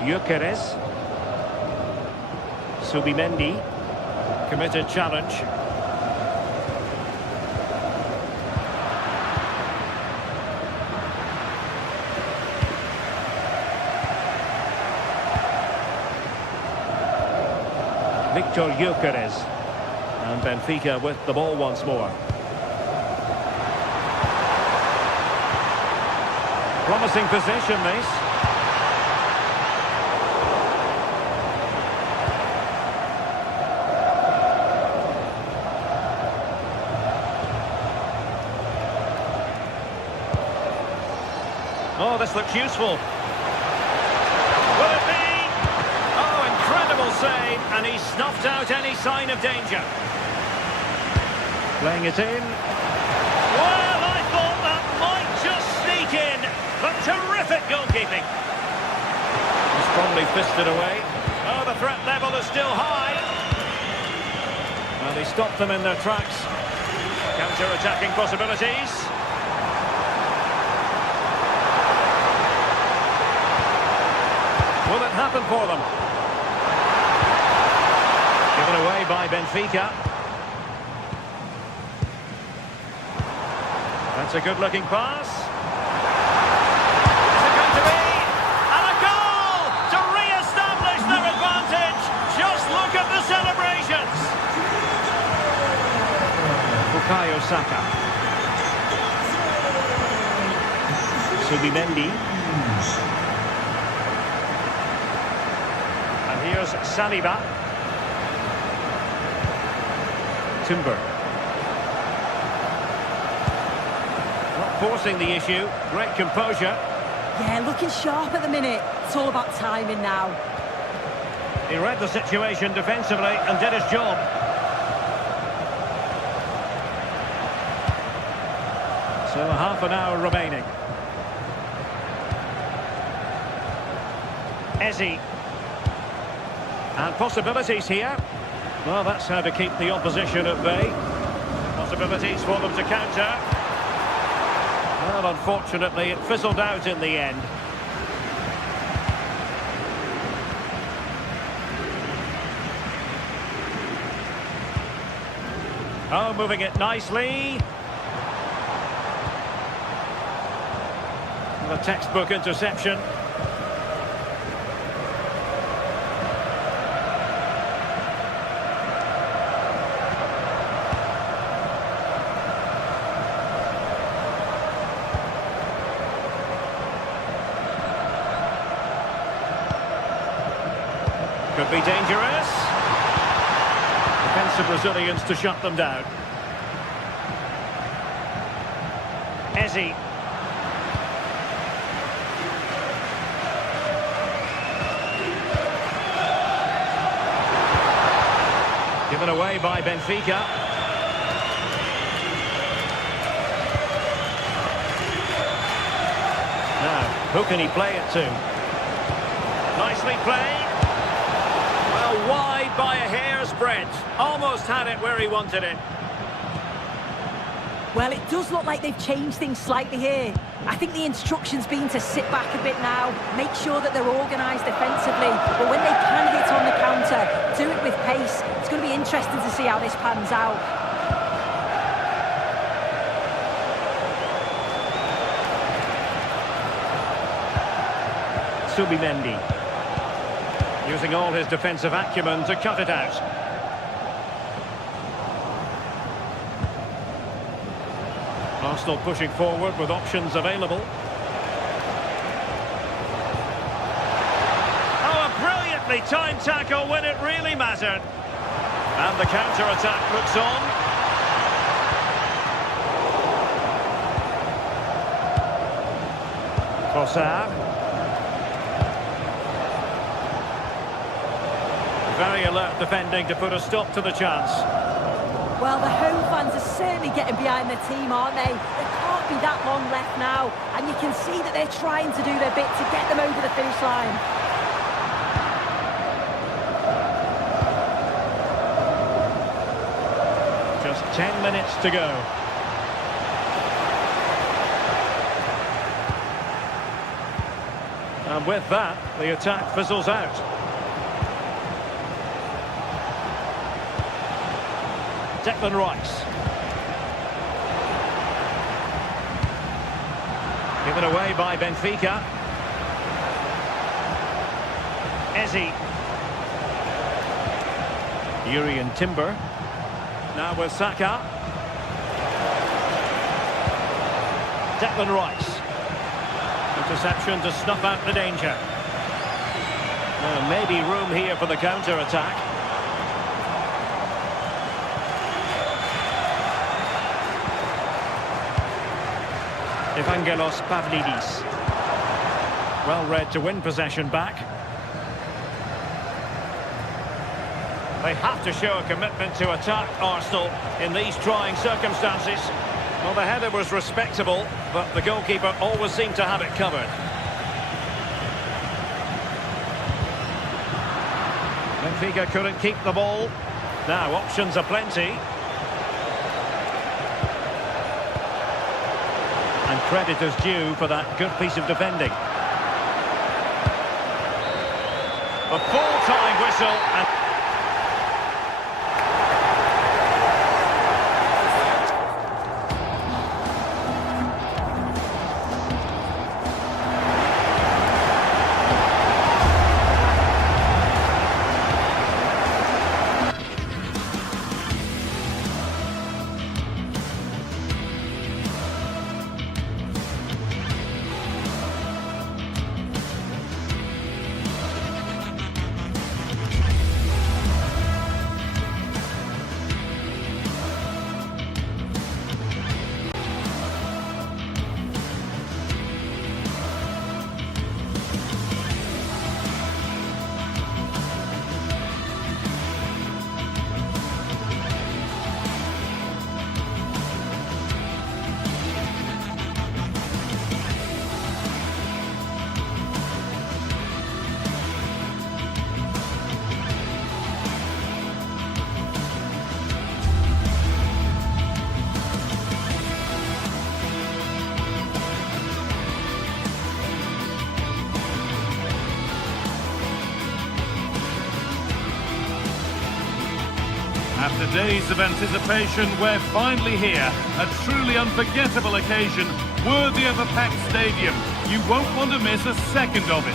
Gyökeres. Subimendi. Committed challenge. Victor Gyökeres. And Benfica with the ball once more. Promising position, this. Oh, this looks useful. Will it be? Oh, incredible save, and he snuffed out any sign of danger. Playing it in. Well, I thought that might just sneak in, but terrific goalkeeping. He's probably fisted away. Oh, the threat level is still high. Well, he stopped them in their tracks. Counter-attacking possibilities. Will it happen for them? Given away by Benfica. That's a good-looking pass. Is it going to be? And a goal to re-establish their advantage. Just look at the celebrations. Bukayo Saka. Subimendi. And here's Saliba. Timber. Forcing the issue, great composure. Yeah, looking sharp at the minute. It's all about timing now. He read the situation defensively and did his job. So half an hour remaining. Ezzy. And possibilities here. Well, that's how to keep the opposition at bay. Possibilities for them to counter. Well, unfortunately, it fizzled out in the end. Oh, moving it nicely. The textbook interception. Could be dangerous. Defensive Brazilians to shut them down. Ezzy. Given away by Benfica. Now, who can he play it to? Nicely played. Well, wide by a hair's breadth. Almost had it where he wanted it. Well, it does look like they've changed things slightly here. I think the instruction's been to sit back a bit now, make sure that they're organised defensively, but when they can hit on the counter, do it with pace. It's going to be interesting to see how this pans out. Subimendi. Using all his defensive acumen to cut it out. Arsenal pushing forward with options available. Oh, a brilliantly timed tackle when it really mattered. And the counter-attack looks on. Trossard. Very alert defending to put a stop to the chance. Well, the home fans are certainly getting behind their team, aren't they? There can't be that long left now, and you can see that they're trying to do their bit to get them over the finish line. Just 10 minutes to go. And with that, the attack fizzles out. Declan Rice. Given away by Benfica. Ezzy. Urian Timber. Now with Saka. Declan Rice. Interception to snuff out the danger. Maybe room here for the counter-attack. Evangelos Pavlidis. Well read to win possession back. They have to show a commitment to attack Arsenal in these trying circumstances. Well, the header was respectable, but the goalkeeper always seemed to have it covered. Benfica couldn't keep the ball. Now, options are plenty. And credit is due for that good piece of defending. The full-time whistle and... After days of anticipation, we're finally here. A truly unforgettable occasion, worthy of a packed stadium. You won't want to miss a second of it.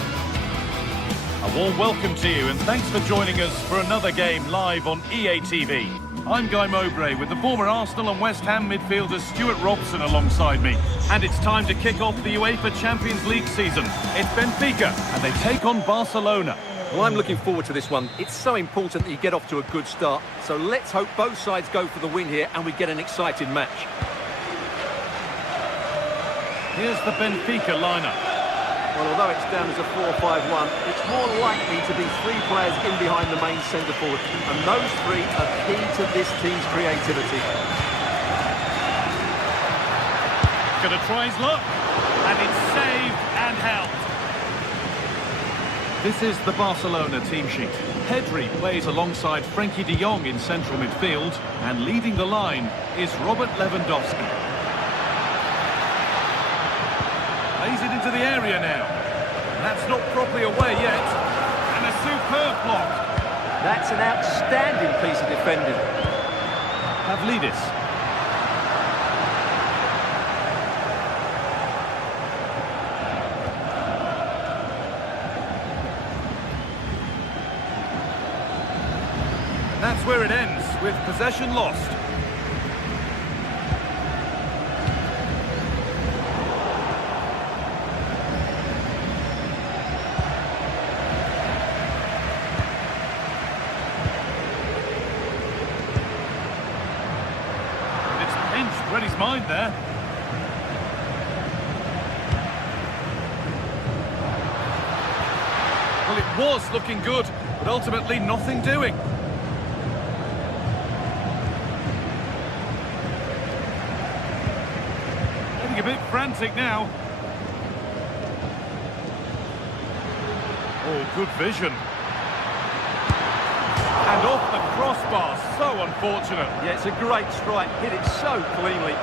A warm welcome to you, and thanks for joining us for another game live on EA TV. I'm Guy Mowbray with the former Arsenal and West Ham midfielder Stuart Robson alongside me. And it's time to kick off the UEFA Champions League season. It's Benfica, and they take on Barcelona. Well, I'm looking forward to this one. It's so important that you get off to a good start. So let's hope both sides go for the win here and we get an exciting match. Here's the Benfica lineup. Well, although it's down as a 4-5-1, it's more likely to be 3 players in behind the main centre forward, and those 3 are key to this team's creativity. Gonna try his luck, and it's saved and held. This is the Barcelona team sheet. Pedri plays alongside Frenkie de Jong in central midfield, and leading the line is Robert Lewandowski. Plays it into the area now. That's not properly away yet, and a superb block. That's an outstanding piece of defending. Pavlidis. That's where it ends, with possession lost. And it's pinched, read his mind there. Well, it was looking good, but ultimately nothing doing. A bit frantic now. Oh, good vision. And off the crossbar, so unfortunate. Yeah, it's a great strike, hit it so cleanly.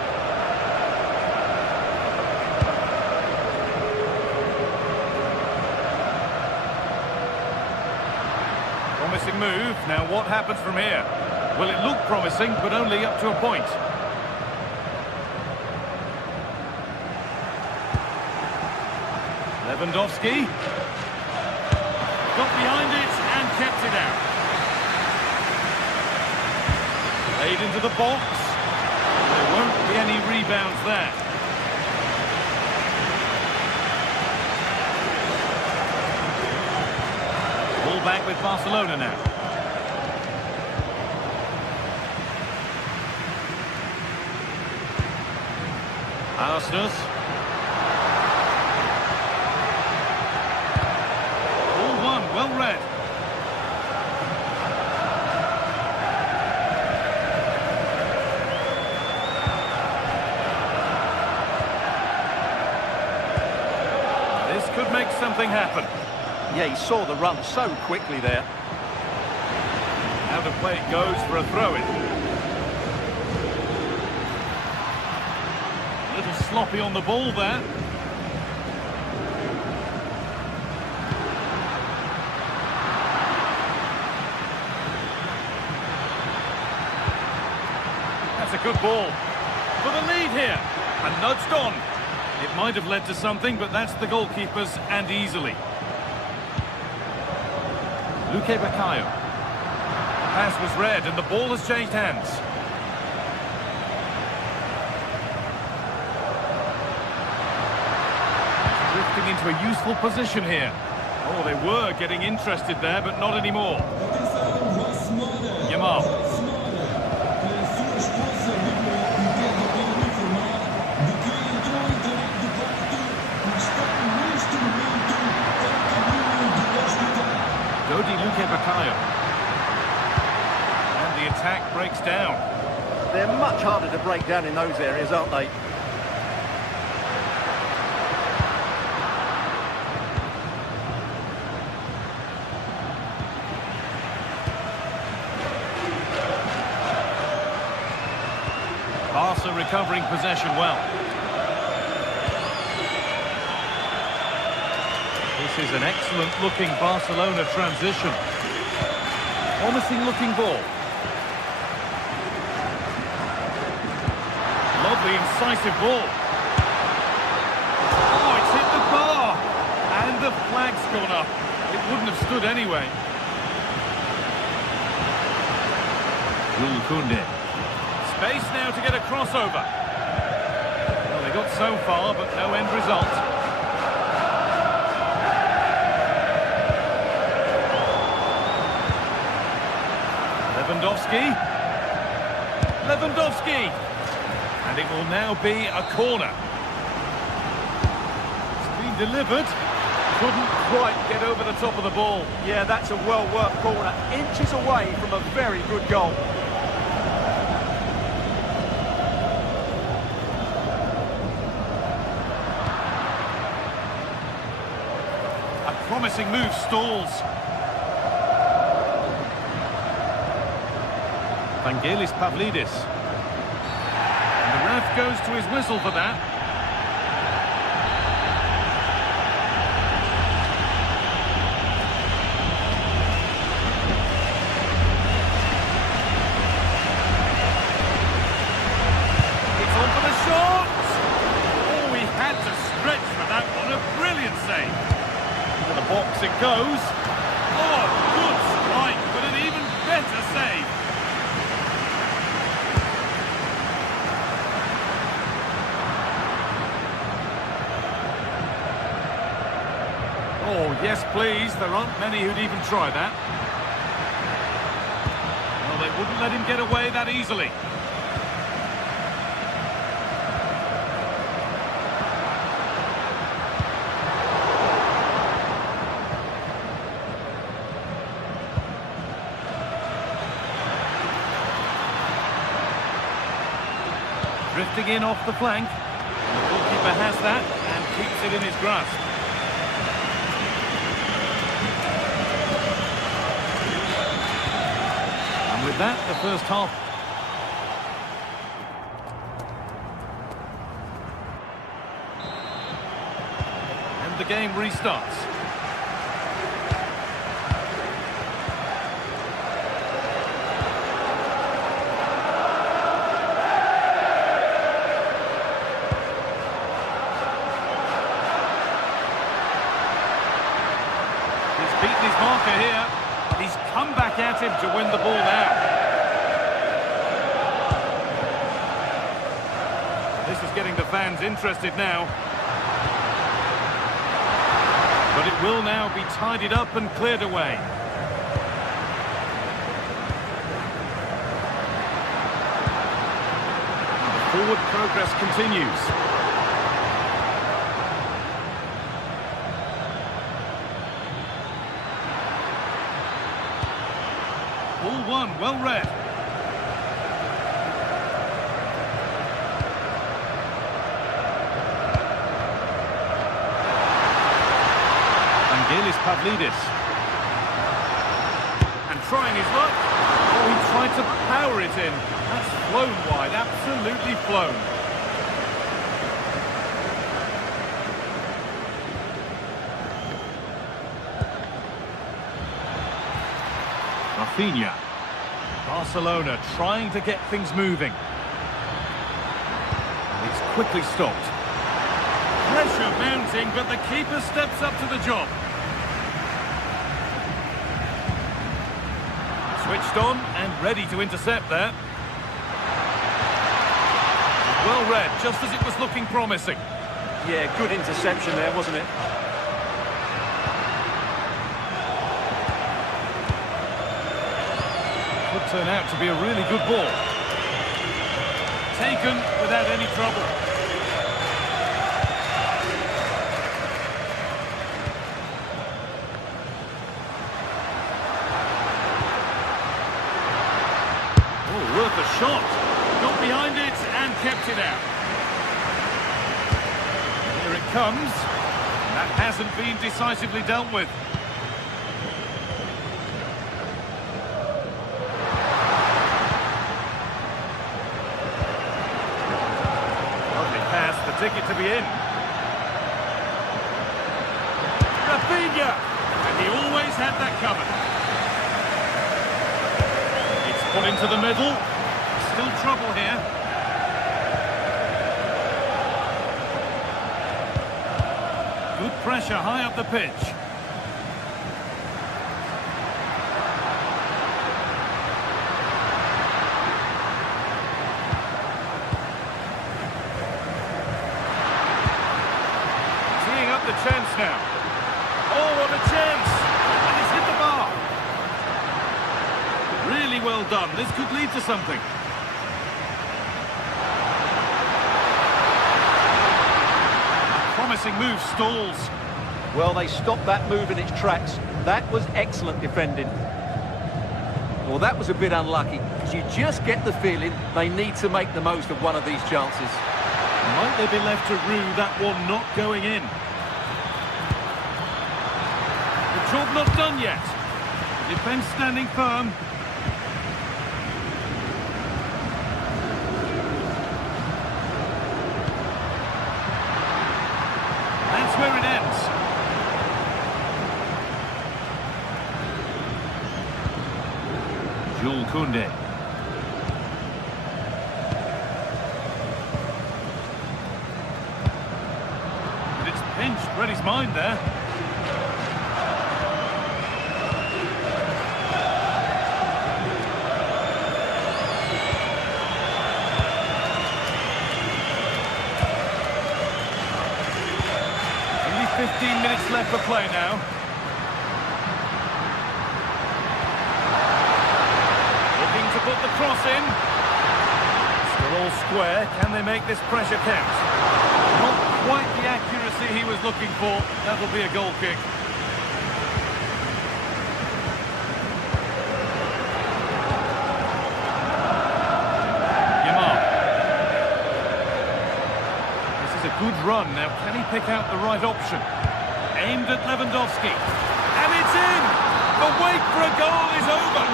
Promising move, now what happens from here? Well, it looked promising, but only up to a point. Lewandowski got behind it and kept it out. Played into the box. There won't be any rebounds there. Ball back with Barcelona now. Arsenal. Well read. This could make something happen. Yeah, he saw the run so quickly there. Out of play it goes for a throw-in. A little sloppy on the ball there. A good ball for the lead here, and nudged on. It might have led to something, but that's the goalkeeper's, and easily. Luque Baccaio. Pass was read, and the ball has changed hands. Drifting into a useful position here. Oh, they were getting interested there, but not anymore. Yamal. Luque Baccaio. And the attack breaks down. They're much harder to break down in those areas, aren't they? Barca recovering possession well. This is an excellent-looking Barcelona transition. Promising-looking ball. Lovely, incisive ball. Oh, it's hit the bar! And the flag's gone up. It wouldn't have stood anyway. Jules Koundé. Space now to get a crossover. Well, they got so far, but no end result. Lewandowski! And it will now be a corner. been delivered. Couldn't quite get over the top of the ball. Yeah, that's a well-worked corner. Inches away from a very good goal. A promising move stalls. Vangelis Pavlidis. And the ref goes to his whistle for that. Box it goes. Oh, good strike, but an even better save. Oh, yes, please. There aren't many who'd even try that. Well, they wouldn't let him get away that easily. Drifting in off the flank. And the goalkeeper has that and keeps it in his grasp. And with that, the first half. And the game restarts. Beaten his marker here. He's come back at him to win the ball now. This is getting the fans interested now. But it will now be tidied up and cleared away. And the forward progress continues. Ball one, well read. Vangelis Pavlidis. And trying his luck. Oh, he tried to power it in. That's flown wide, absolutely flown. Rafinha. Barcelona trying to get things moving. And it's quickly stopped. Pressure mounting, but the keeper steps up to the job. Switched on and ready to intercept there. Well read, just as it was looking promising. Yeah, good interception there, wasn't it? Could turn out to be a really good ball. Taken without any trouble. Oh, worth a shot. Got behind it and kept it out. Here it comes. That hasn't been decisively dealt with. Ticket to be in. Rafinha! And he always had that covered. It's put into the middle. Still trouble here. Good pressure high up the pitch. The chance now. Oh, what a chance! And it's hit the bar. Really well done. This could lead to something. A pressing move stalls. Well, they stopped that move in its tracks. That was excellent defending. Well, that was a bit unlucky, because you just get the feeling they need to make the most of one of these chances. Might they be left to rue that one not going in? The job not done yet. The defence standing firm. That's where it ends. Jules Koundé. But it's pinched, read his mind there. Only 15 minutes left for play now. To put the cross in. Still all square. Can they make this pressure count? Not quite the accuracy he was looking for. That'll be a goal kick. Yamal. This is a good run. Now, can he pick out the right option? Aimed at Lewandowski. And it's in! The wait for a goal is over!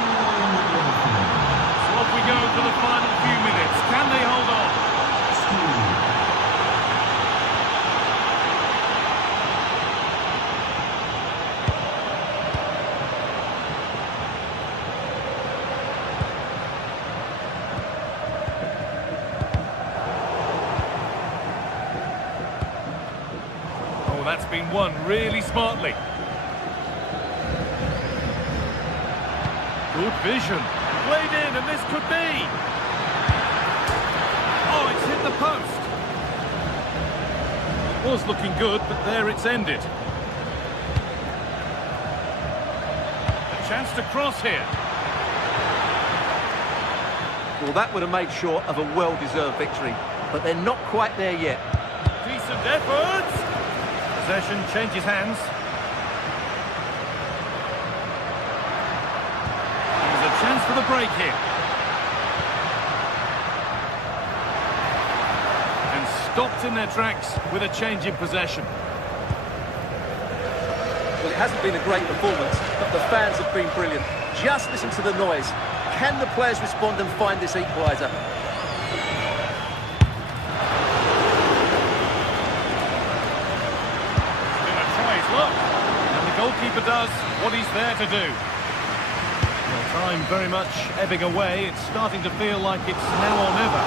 Off we go for the final few minutes. Can they hold on? Oh, that's been won really smartly. Good vision. Played in, and this could be. Oh, it's hit the post. It was looking good, but there it's ended. A chance to cross here. Well, that would have made sure of a well-deserved victory, but they're not quite there yet. Decent efforts. Possession changes hands. Chance for the break here. And stopped in their tracks with a change in possession. Well, it hasn't been a great performance, but the fans have been brilliant. Just listen to the noise. Can the players respond and find this equaliser? He's going to try his luck. And the goalkeeper does what he's there to do. Time very much ebbing away. It's starting to feel like it's now or never.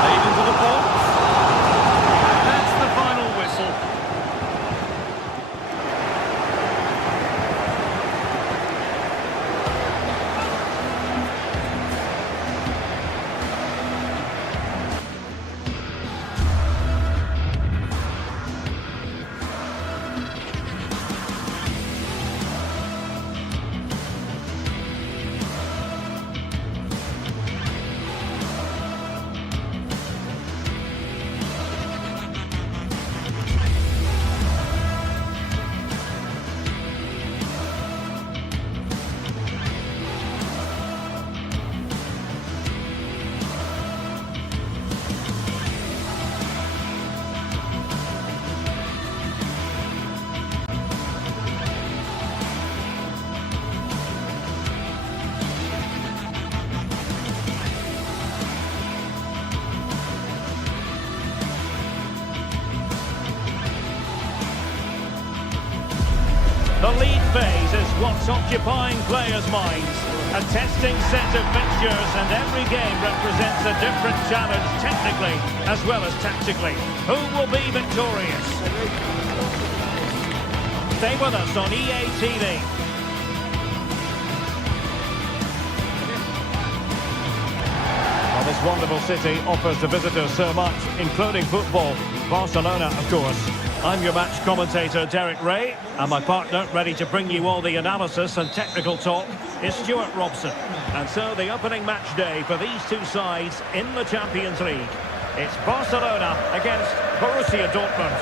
Played into the box. And that's the final whistle. The league phase is what's occupying players' minds. A testing set of fixtures, and every game represents a different challenge technically as well as tactically. Who will be victorious? Stay with us on EA TV. Well, this wonderful city offers the visitors so much, including football. Barcelona, of course. I'm your match commentator, Derek Ray, and my partner, ready to bring you all the analysis and technical talk, is Stuart Robson. And so the opening match day for these two sides in the Champions League. It's Barcelona against Borussia Dortmund.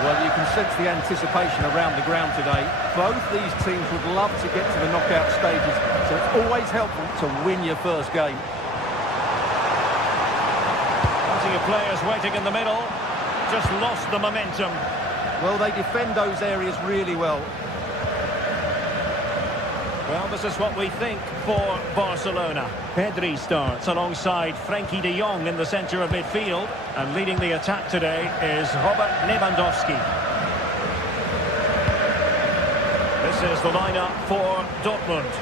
Well, you can sense the anticipation around the ground today. Both these teams would love to get to the knockout stages, so it's always helpful to win your first game. Plenty of players waiting in the middle. Just lost the momentum. Well, they defend those areas really well. Well, this is what we think for Barcelona. Pedri starts alongside Frenkie de Jong in the centre of midfield. And leading the attack today is Robert Lewandowski. This is the lineup for Dortmund.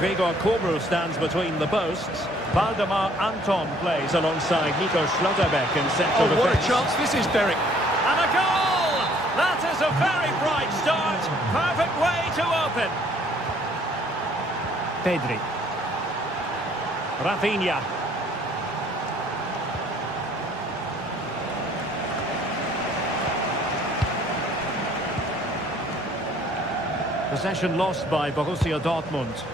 Gregor Kobel stands between the posts. Valdemar Anton plays alongside Nico Schlotterbeck in central defence. What a chance this is, Derek. And a goal! That is a very bright start. Perfect way to open. Pedri. Rafinha. Possession lost by Borussia Dortmund.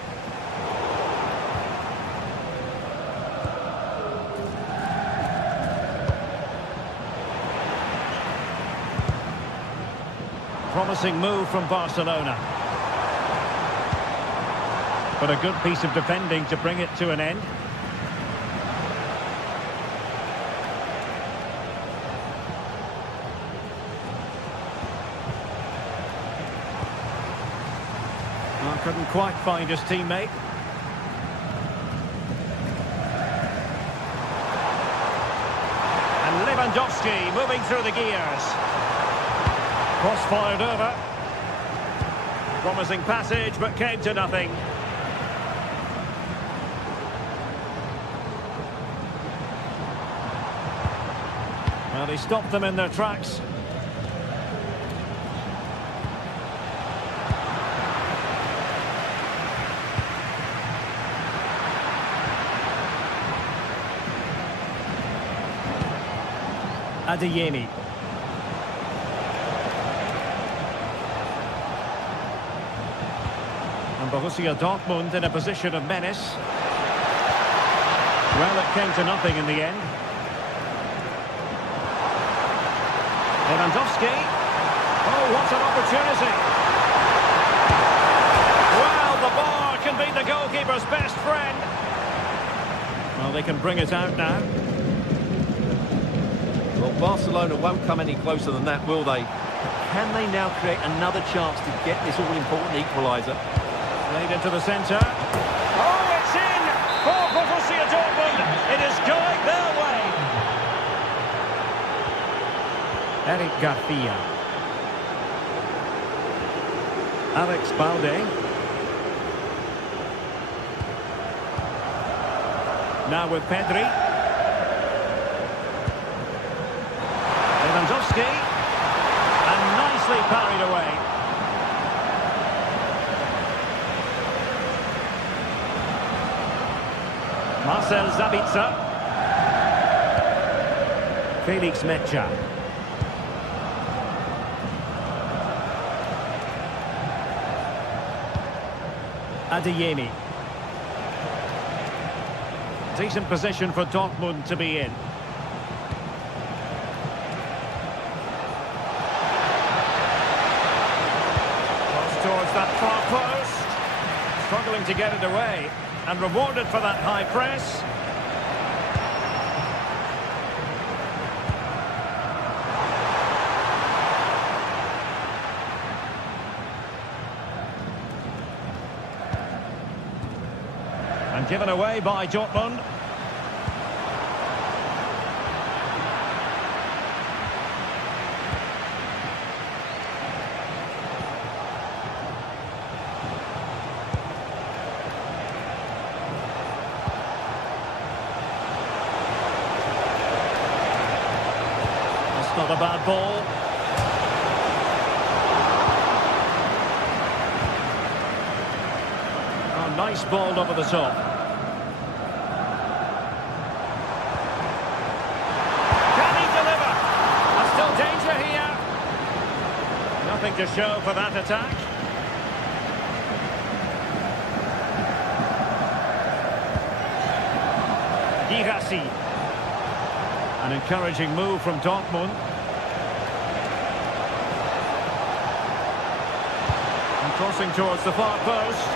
Promising move from Barcelona. But a good piece of defending to bring it to an end. Well, couldn't quite find his teammate. And Lewandowski moving through the gears. Cross fired over. Promising passage, but came to nothing. Well, he stopped them in their tracks. Adeyemi. And Borussia Dortmund in a position of menace. Well, it came to nothing in the end. Lewandowski. Oh, what an opportunity. Well, the bar can be the goalkeeper's best friend. Well, they can bring it out now. Well, Barcelona won't come any closer than that, will they? Can they now create another chance to get this all-important equaliser? Played into the centre. Oh, it's in for Borussia Dortmund. It is going their way. Eric Garcia. Alex Balde. Now with Pedri. Lewandowski. And nicely parried away. Marcel Sabitzer. Felix Mecha. Adeyemi. Decent position for Dortmund to be in. Cross towards that far post. Struggling to get it away. And rewarded for that high press. And given away by Dortmund. That's not a bad ball. Oh, nice ball over the top. Nothing to show for that attack. Girassi. An encouraging move from Dortmund. And crossing towards the far post.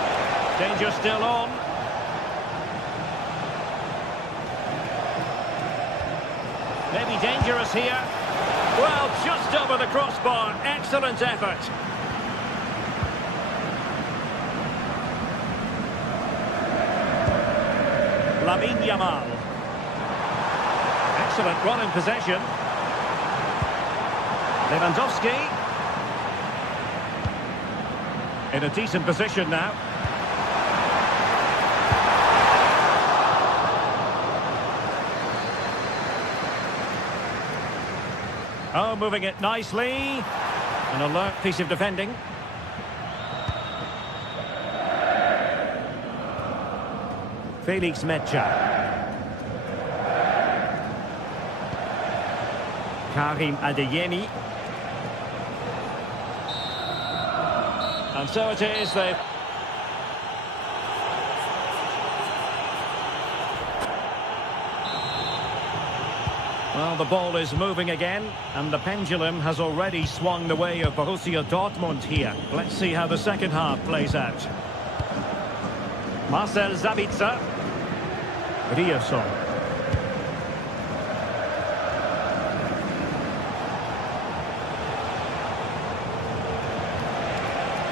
Danger still on. Maybe dangerous here. Well, just over the crossbar. Excellent effort. Yamal. Excellent run in possession. Lewandowski. In a decent position now. Oh, moving it nicely. An alert piece of defending. Felix Mecha. Karim Adeyemi. And so it is, they've... Well, the ball is moving again, and the pendulum has already swung the way of Borussia Dortmund here. Let's see how the second half plays out. Marcel Sabitzer. Ryerson.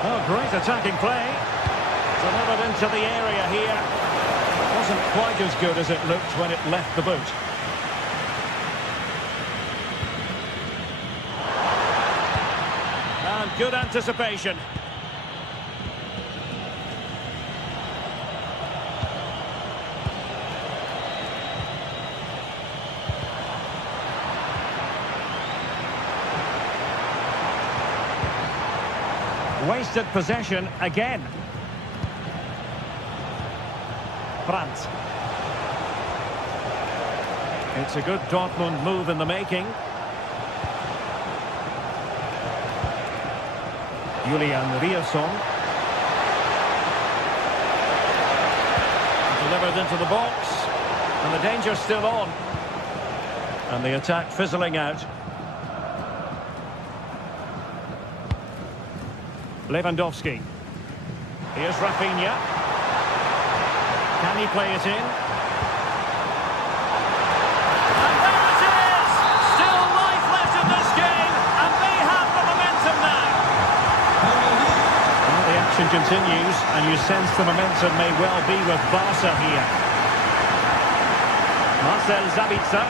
Oh, great attacking play. Delivered into the area here. Wasn't quite as good as it looked when it left the boot. And good anticipation. Wasted possession again. Brandt. It's a good Dortmund move in the making. Julian Ryerson. Delivered into the box. And the danger's still on. And the attack fizzling out. Lewandowski. Here's Rafinha. Can he play it in? And there it is! Still life left in this game, and they have the momentum now. Well, the action continues, and you sense the momentum may well be with Barca here. Marcel Sabitzer.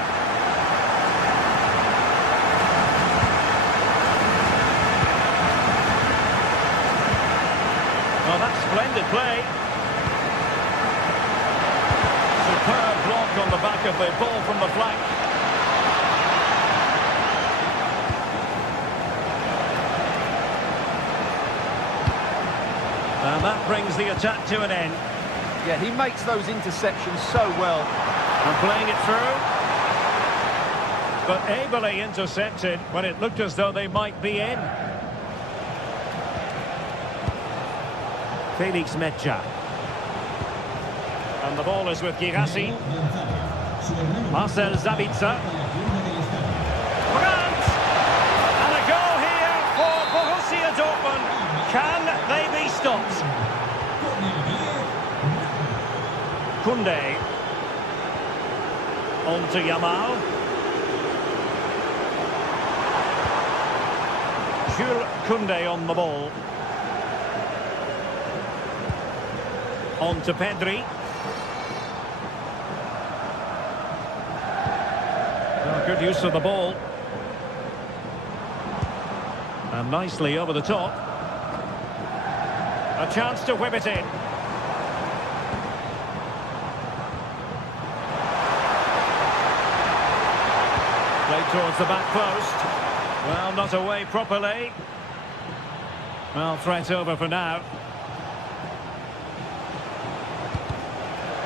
Well, that's splendid play. Superb block on the back of the ball from the flank. And that brings the attack to an end. Yeah, he makes those interceptions so well. And playing it through. But ably intercepted when it looked as though they might be in. Felix Mecha. And the ball is with Girassi. Marcel Sabitzer. Brandt! And a goal here for Borussia Dortmund. Can they be stopped? Koundé. On to Yamal. Jules Koundé on the ball. On to Pedri. Oh, good use of the ball. And nicely over the top. A chance to whip it in. Played towards the back post. Well, not away properly. Well, threat over for now.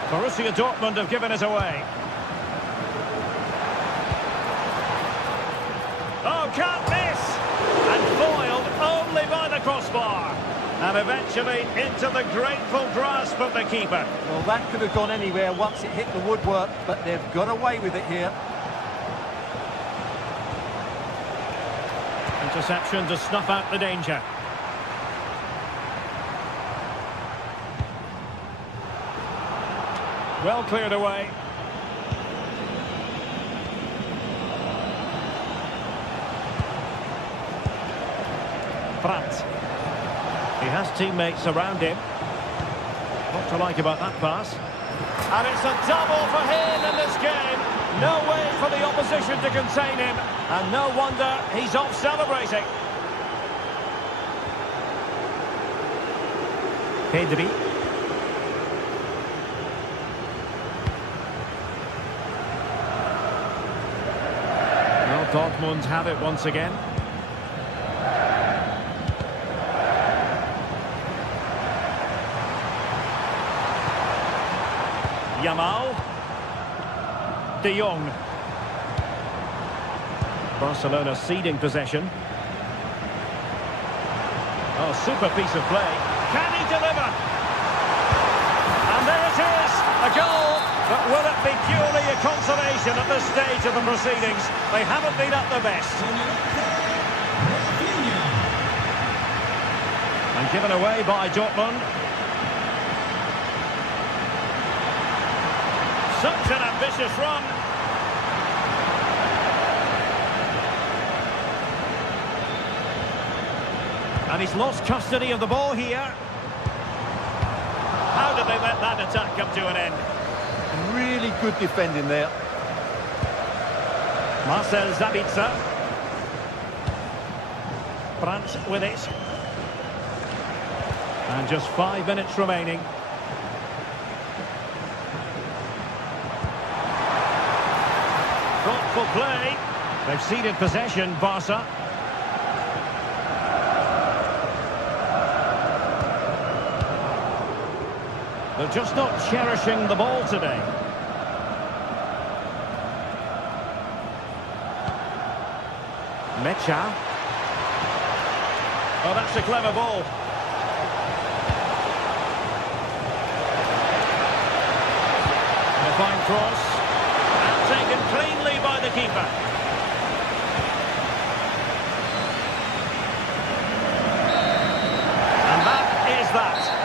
Borussia Dortmund have given it away. Oh, can't miss! And foiled only by the crossbar. And eventually into the grateful grasp of the keeper. Well, that could have gone anywhere once it hit the woodwork, but they've got away with it here. Interception to snuff out the danger. Well cleared away. Brandt. He has teammates around him. What to like about that pass? And it's a double for him in this game. No way for the opposition to contain him. And no wonder he's off celebrating. Pedri. Well, Dortmund have it once again. Yamal. De Jong. Barcelona ceding possession. Oh, super piece of play. Can he deliver? And there it is, a goal. But will it be purely a consolation at this stage of the proceedings? They haven't been at their best. And given away by Dortmund. Such an ambitious run. And he's lost custody of the ball here. How did they let that attack come to an end? Really good defending there. Marcel Sabitzer. Brandt with it. And just 5 minutes remaining. Thoughtful play. They've ceded possession, Barca. They're just not cherishing the ball today. Mecha. Oh, that's a clever ball. And a fine cross. And taken cleanly by the keeper. And that is that.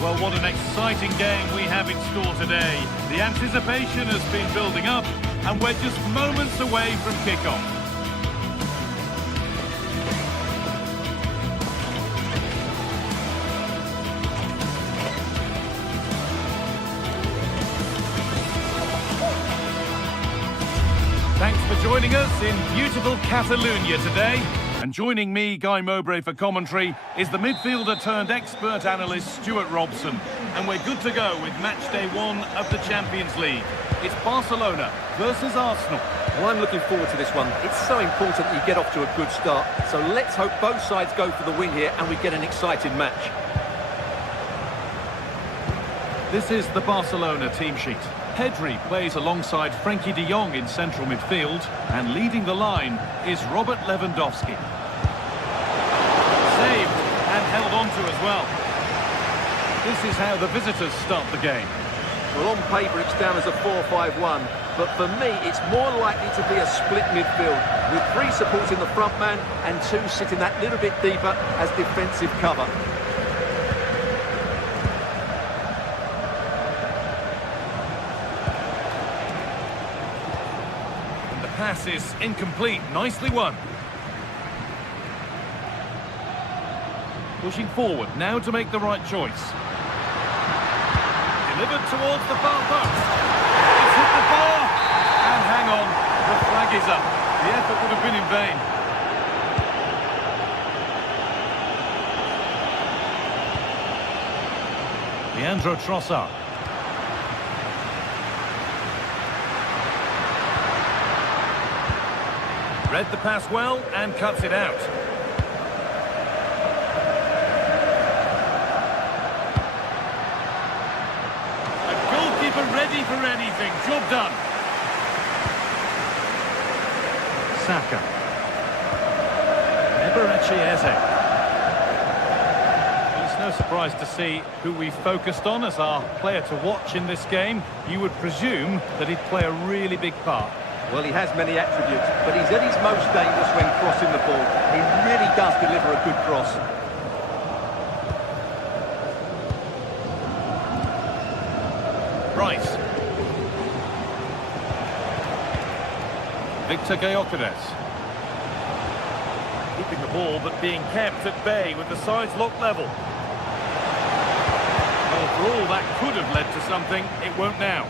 Well, what an exciting game we have in store today. The anticipation has been building up, and we're just moments away from kick-off. Thanks for joining us in beautiful Catalonia today. And joining me, Guy Mowbray, for commentary is the midfielder turned expert analyst Stuart Robson. And we're good to go with match day 1 of the Champions League. It's Barcelona versus Arsenal. Well, I'm looking forward to this one. It's so important that you get off to a good start. So let's hope both sides go for the win here and we get an exciting match. This is the Barcelona team sheet. Pedri plays alongside Frenkie de Jong in central midfield, and leading the line is Robert Lewandowski. Saved and held onto as well. This is how the visitors start the game. Well, on paper it's down as a 4-5-1, but for me it's more likely to be a split midfield, with 3 supporting the front man and 2 sitting that little bit deeper as defensive cover. Pass is incomplete, nicely won. Pushing forward, now to make the right choice. Delivered towards the far post. It's hit the bar! And hang on, the flag is up. The effort would have been in vain. Leandro Trossard. Read the pass well and cuts it out. A goalkeeper ready for anything. Job done. Saka. Eberechi Eze. It's no surprise to see who we focused on as our player to watch in this game. You would presume that he'd play a really big part. Well, he has many attributes, but he's at his most dangerous when crossing the ball. He really does deliver a good cross. Rice. Victor Gyökeres. Keeping the ball, but being kept at bay with the sides locked level. Well, for all that could have led to something, it won't now.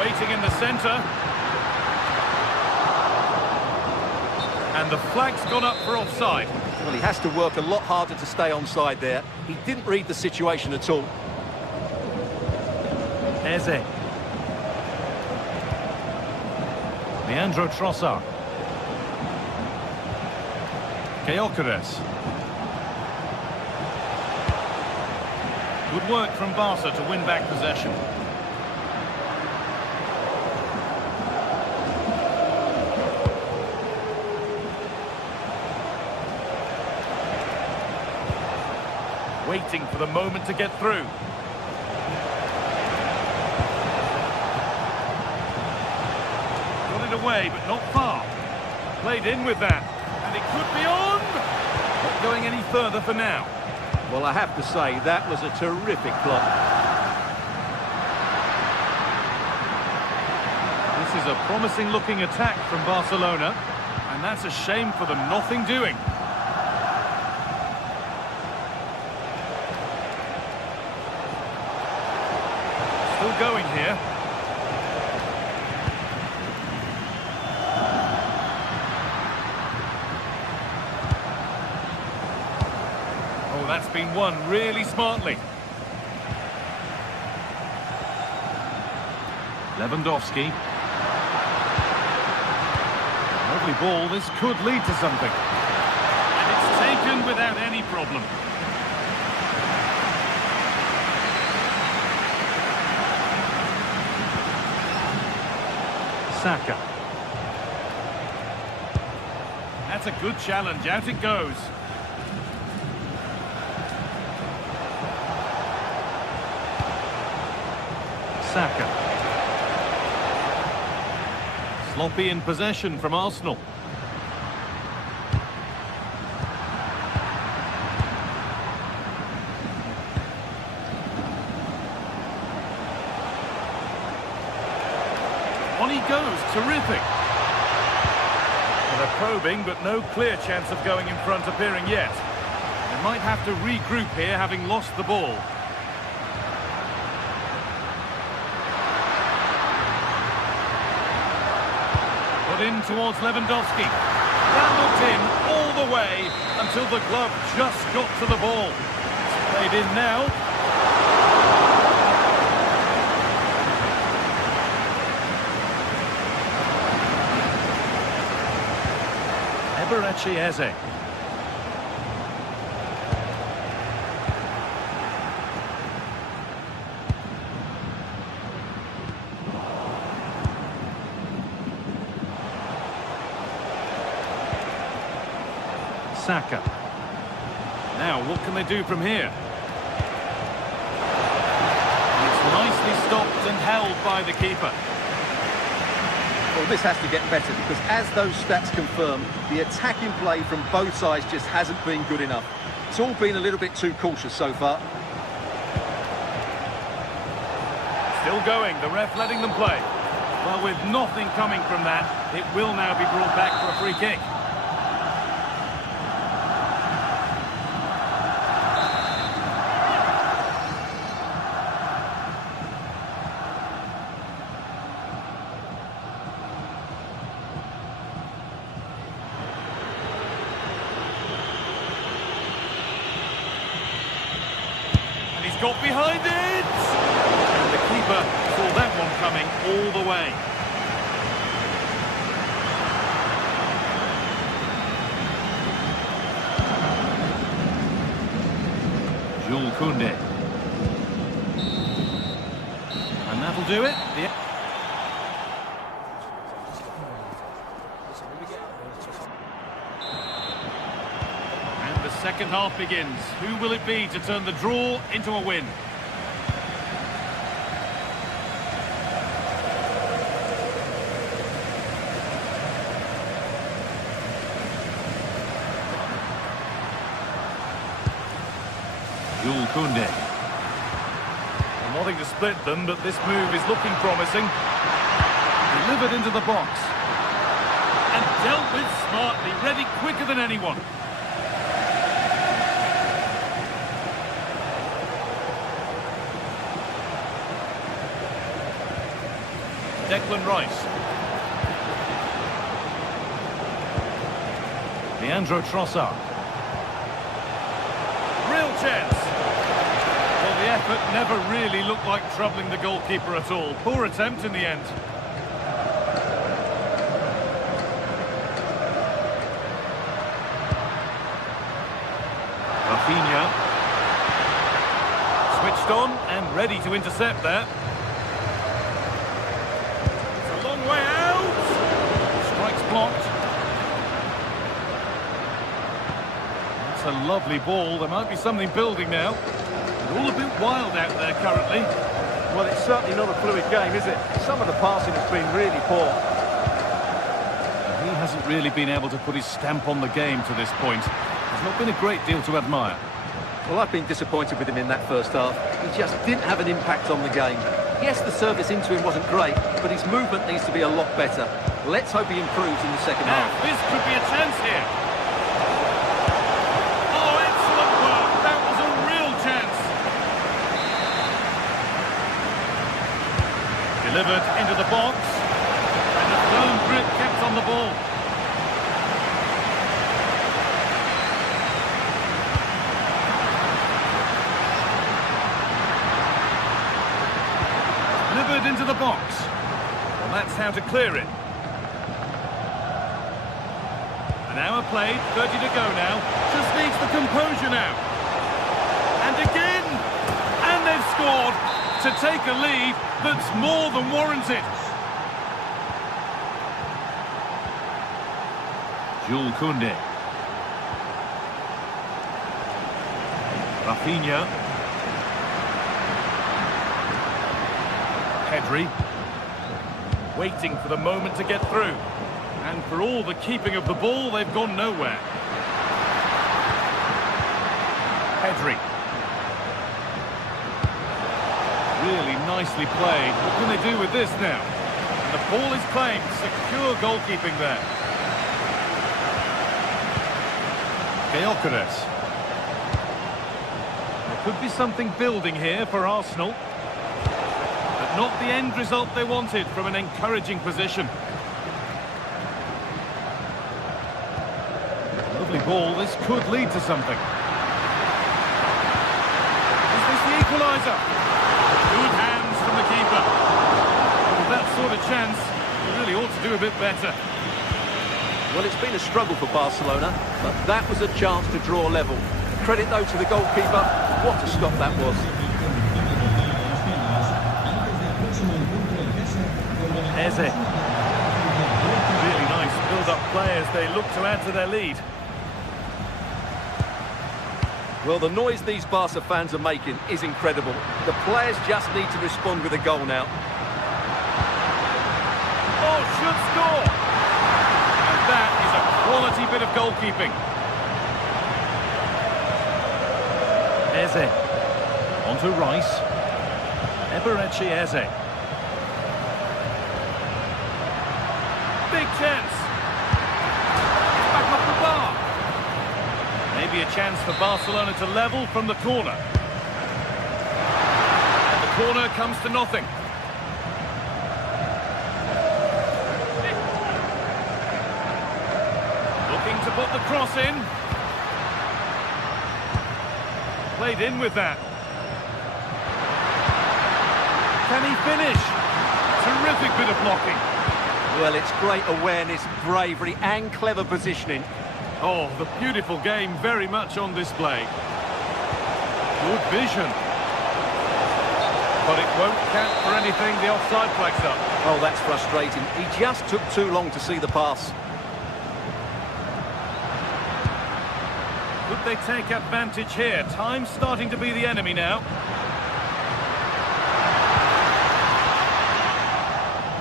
Waiting in the centre. And the flag's gone up for offside. Well, he has to work a lot harder to stay onside there. He didn't read the situation at all. Eze. Leandro Trossard. Gyökeres. Good work from Barca to win back possession. Waiting for the moment to get through. Got it away, but not far. Played in with that. And it could be on! Not going any further for now. Well, I have to say, that was a terrific block. This is a promising-looking attack from Barcelona. And that's a shame for them, nothing doing. Still going here. Oh, that's been won really smartly. Lewandowski. Lovely ball, this could lead to something. And it's taken without any problem. Saka. That's a good challenge. Out it goes. Saka. Sloppy in possession from Arsenal. On he goes, terrific. Well, they're probing, but no clear chance of going in front appearing yet. They might have to regroup here, having lost the ball. Put in towards Lewandowski. That looked in all the way until the glove just got to the ball. It's played in now. Eberechi Eze. Saka. Now, what can they do from here? It's nicely stopped and held by the keeper. Well, this has to get better because as those stats confirm, the attacking play from both sides just hasn't been good enough. It's all been a little bit too cautious so far. Still going, the ref letting them play. Well, with nothing coming from that, it will now be brought back for a free kick. Got behind it! And the keeper saw that one coming all the way. Jules Koundé. And that'll do it. Second half begins. Who will it be to turn the draw into a win? Jules Koundé. Wanting to split them, but this move is looking promising. Delivered into the box. And dealt with smartly, ready quicker than anyone. Declan Rice. Leandro Trossard. Real chance. Well, the effort never really looked like troubling the goalkeeper at all. Poor attempt in the end. Rafinha. Switched on and ready to intercept there. Way out! Strikes blocked. That's a lovely ball. There might be something building now. It's all a bit wild out there currently. Well, it's certainly not a fluid game, is it? Some of the passing has been really poor. He hasn't really been able to put his stamp on the game to this point. There's not been a great deal to admire. Well, I've been disappointed with him in that first half. He just didn't have an impact on the game. Yes, the service into him wasn't great, but his movement needs to be a lot better. Let's hope he improves in the second half. This could be a chance here. Oh, excellent work. That was a real chance. Delivered into the box. And a firm grip kept on the ball. Into the box. Well, that's how to clear it. An hour played, 30 to go now. Just needs the composure now. And again! And they've scored to take a lead that's more than warranted. Jules Koundé. Rafinha. Pedri, waiting for the moment to get through. And for all the keeping of the ball, they've gone nowhere. Pedri. Really nicely played. What can they do with this now? And the ball is claimed. Secure goalkeeping there. Gyökeres. There could be something building here for Arsenal. Not the end result they wanted from an encouraging position. lively ball. This could lead to something. Is this the equaliser? Good hands from the keeper. With that sort of chance, he really ought to do a bit better. Well, it's been a struggle for Barcelona, but that was a chance to draw level. Credit, though, to the goalkeeper. What a stop that was. Eze. Really nice build-up play as they look to add to their lead. Well, the noise these Barca fans are making is incredible. The players just need to respond with a goal now. Oh, should score! And that is a quality bit of goalkeeping. Eze. On to Rice. Eberechi Eze. Big chance. Back up the bar. Maybe a chance for Barcelona to level from the corner. And the corner comes to nothing. Looking to put the cross in. Played in with that. Can he finish? Terrific bit of blocking. Well, it's great awareness, bravery and clever positioning. Oh, the beautiful game very much on display. Good vision. But it won't count for anything, the offside flag's up. Oh, that's frustrating. He just took too long to see the pass. Could they take advantage here? Time's starting to be the enemy now.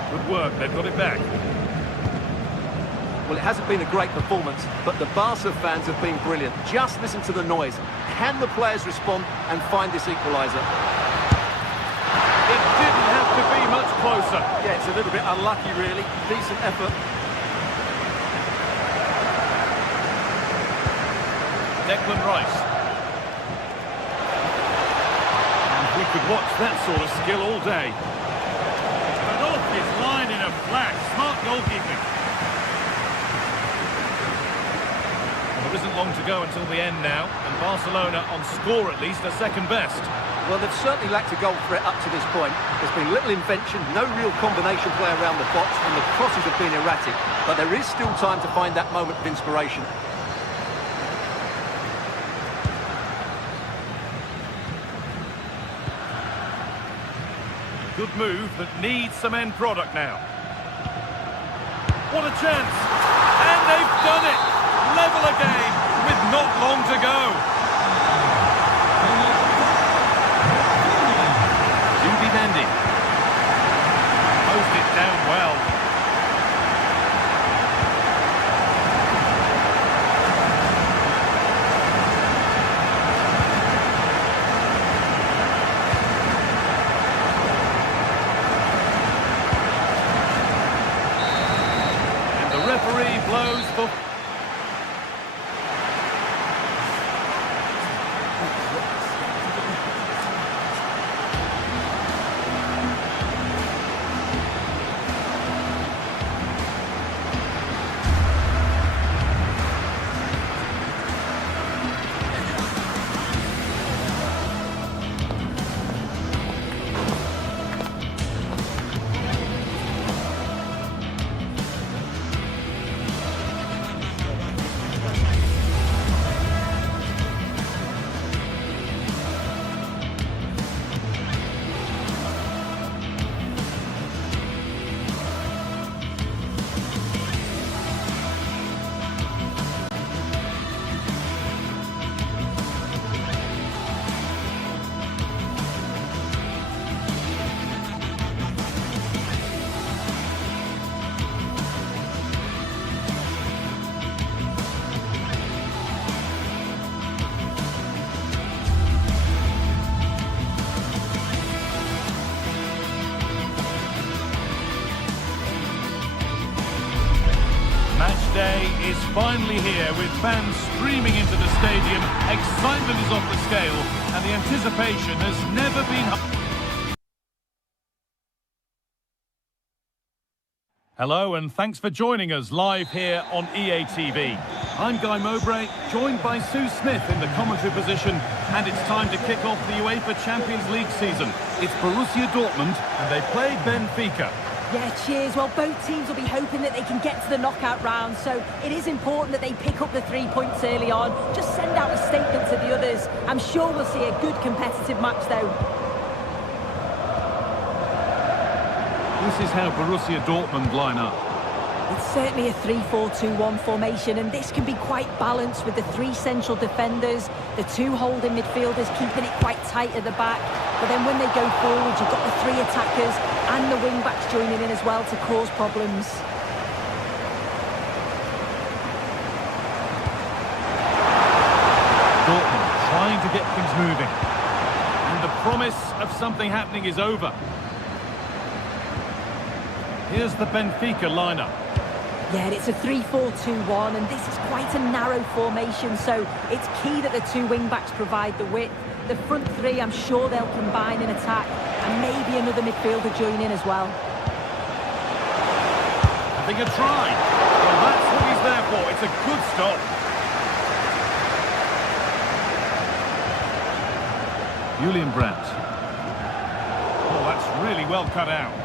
Good work, they've got it back. Well, it hasn't been a great performance, but the Barca fans have been brilliant. Just listen to the noise. Can the players respond and find this equaliser? It didn't have to be much closer. Yeah, it's a little bit unlucky, really. Decent effort. Declan Rice. And we could watch that sort of skill all day. But off his line in a flash. Smart goalkeeping. There isn't long to go until the end now, and Barcelona on score at least are second best. Well, they've certainly lacked a goal threat up to this point. There's been little invention, no real combination play around the box, and the crosses have been erratic. But there is still time to find that moment of inspiration. Good move that needs some end product now. What a chance! And they've done it! Level again with not long to go. Mendy. Moved it down well. And the referee blows for... Day is finally here with fans streaming into the stadium. Excitement is off the scale and the anticipation has never been... Hello and thanks for joining us live here on EA TV. I'm Guy Mowbray, joined by Sue Smith in the commentary position, and it's time to kick off the UEFA Champions League season. It's Borussia Dortmund, and they play Benfica. Yeah, cheers. Well, both teams will be hoping that they can get to the knockout round, so it is important that they pick up the 3 points early on. Just send out a statement to the others. I'm sure we'll see a good competitive match, though. This is how Borussia Dortmund line up. It's certainly a 3-4-2-1 formation, and this can be quite balanced with the 3 central defenders, the 2 holding midfielders keeping it quite tight at the back. But then when they go forward, you've got the 3 attackers and the wing-backs joining in as well to cause problems. Dortmund trying to get things moving. And the promise of something happening is over. Here's the Benfica lineup. Yeah, it's a 3-4-2-1, and this is quite a narrow formation, so it's key that the 2 wing-backs provide the width. The front 3, I'm sure they'll combine in attack, and maybe another midfielder join in as well. I think a try. Well, that's what he's there for. It's a good stop. Julian Brandt. Oh, that's really well cut out.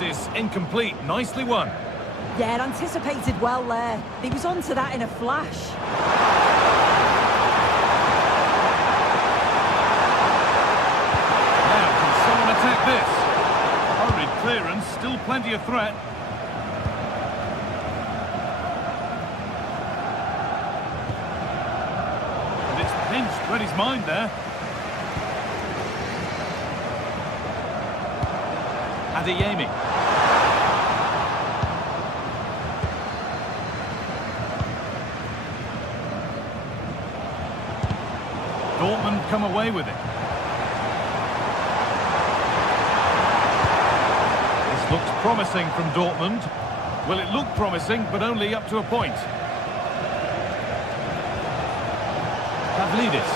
Is incomplete. Nicely won. Yeah, anticipated well there. He was onto that in a flash. Now, can someone attack this? Hurried clearance, still plenty of threat. And it's pinched, read his mind there. Adeyemi. Dortmund come away with it. This looks promising from Dortmund. Well, it looked promising, but only up to a point. Pavlidis.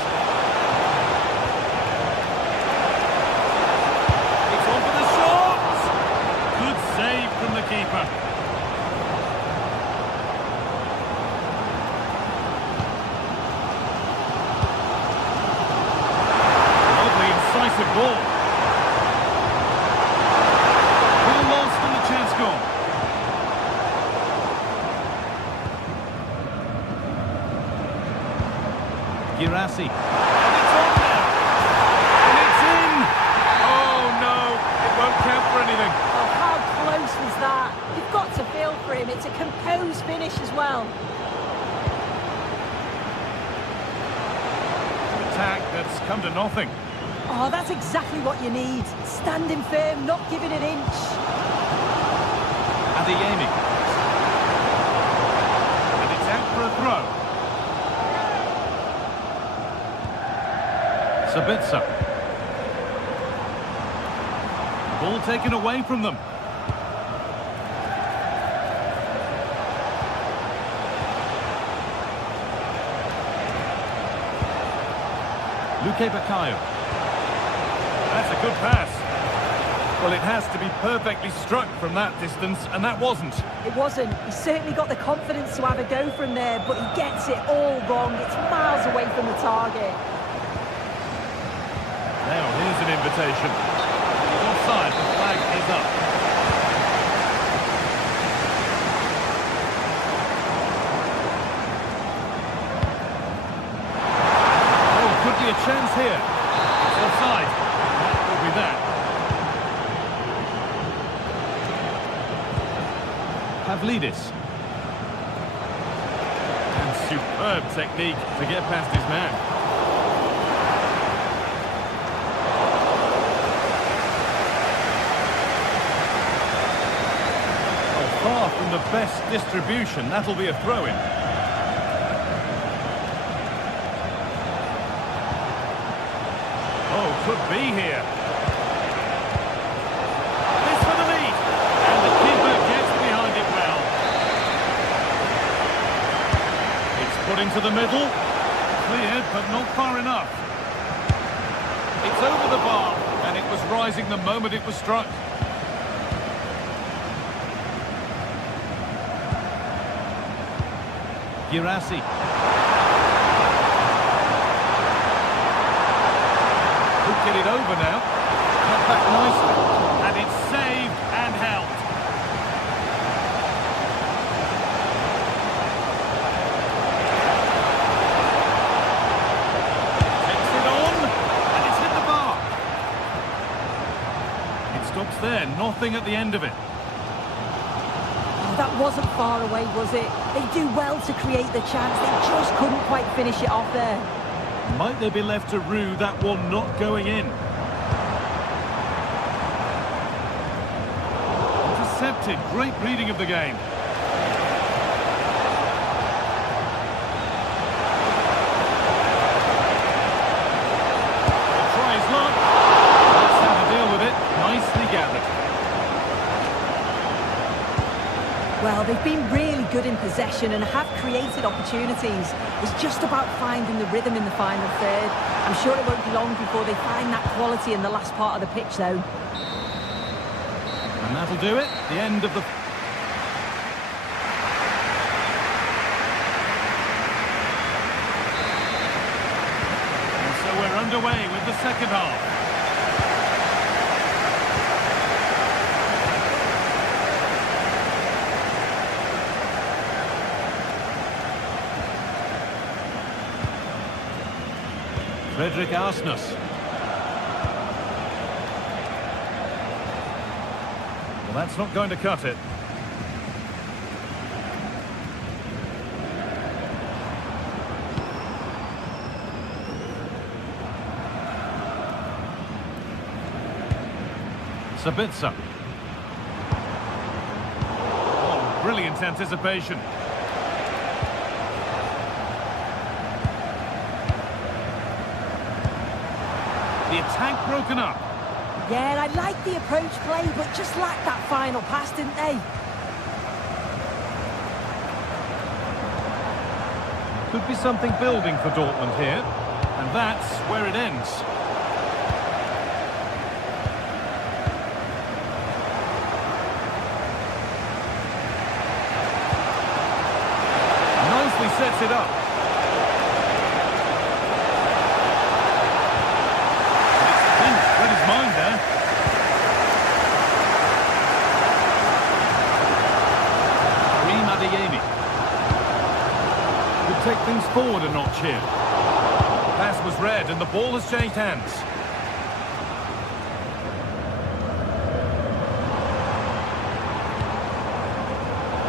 It's on for the shot! Good save from the keeper. Decisive ball. Ball lost and the chance gone. Girassi. And it's on now. And it's in. Oh no, it won't count for anything. Oh, how close was that? You've got to feel for him. It's a composed finish as well. An attack that's come to nothing. Oh, that's exactly what you need. Standing firm, not giving an inch. Adeyemi. And it's out for a throw. Sabitzer. Ball taken away from them. Luque Baccaio. That's a good pass. Well, it has to be perfectly struck from that distance, and that wasn't. It wasn't. He certainly got the confidence to have a go from there, but he gets it all wrong. It's miles away from the target. Now, here's an invitation. He's offside, the flag is up. Oh, could be a chance here. It's offside. That will be that. Pavlidis. And superb technique to get past his man. Far from the best distribution. That'll be a throw-in. Oh, could be here. This for the lead. And the keeper gets into the middle. Cleared, but not far enough. It's over the bar, and it was rising the moment it was struck. Girassi. Could get it over now. Cut back nicely. And it's saved and held. Takes it on, and it's hit the bar. It stops there, nothing at the end of it. That wasn't far away, was it? They do well to create the chance. They just couldn't quite finish it off there. Might they be left to rue that one not going in? Intercepted. Great reading of the game. He'll try his luck. That's how to deal with it. Nicely gathered. Well, they've been really good in possession and have created opportunities. It's just about finding the rhythm in the final third. I'm sure it won't be long before they find that quality in the last part of the pitch, though. And that'll do it. The end of the... And so we're underway with the second half. Frederick Arsnus. Well, that's not going to cut it. Sabitzer. Oh, brilliant anticipation. The attack broken up. Yeah, I like the approach play, but just lacked that final pass, didn't they? Could be something building for Dortmund here. And that's where it ends. Nicely sets it up. Mind there. Could take things forward a notch here. Pass was read and the ball has changed hands.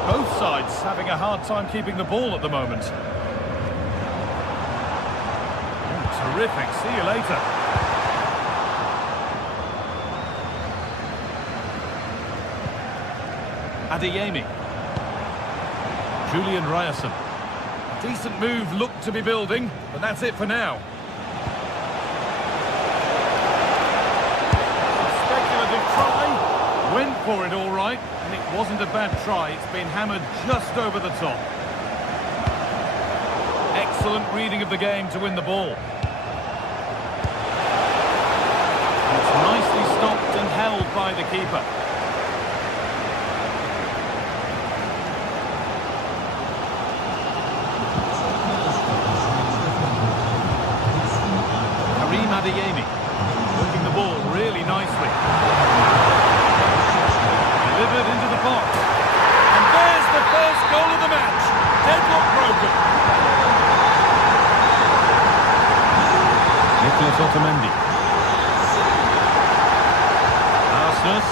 Both sides having a hard time keeping the ball at the moment. Oh, terrific. See you later. Adeyemi. Julian Ryerson. Decent move, looked to be building, but that's it for now. Speculative try. Went for it all right, and it wasn't a bad try. It's been hammered just over the top. Excellent reading of the game to win the ball. It's nicely stopped and held by the keeper. Adeyemi, working the ball really nicely. Delivered into the box. And there's the first goal of the match. Deadlock broken. Nicolas Otamendi. Arsnus.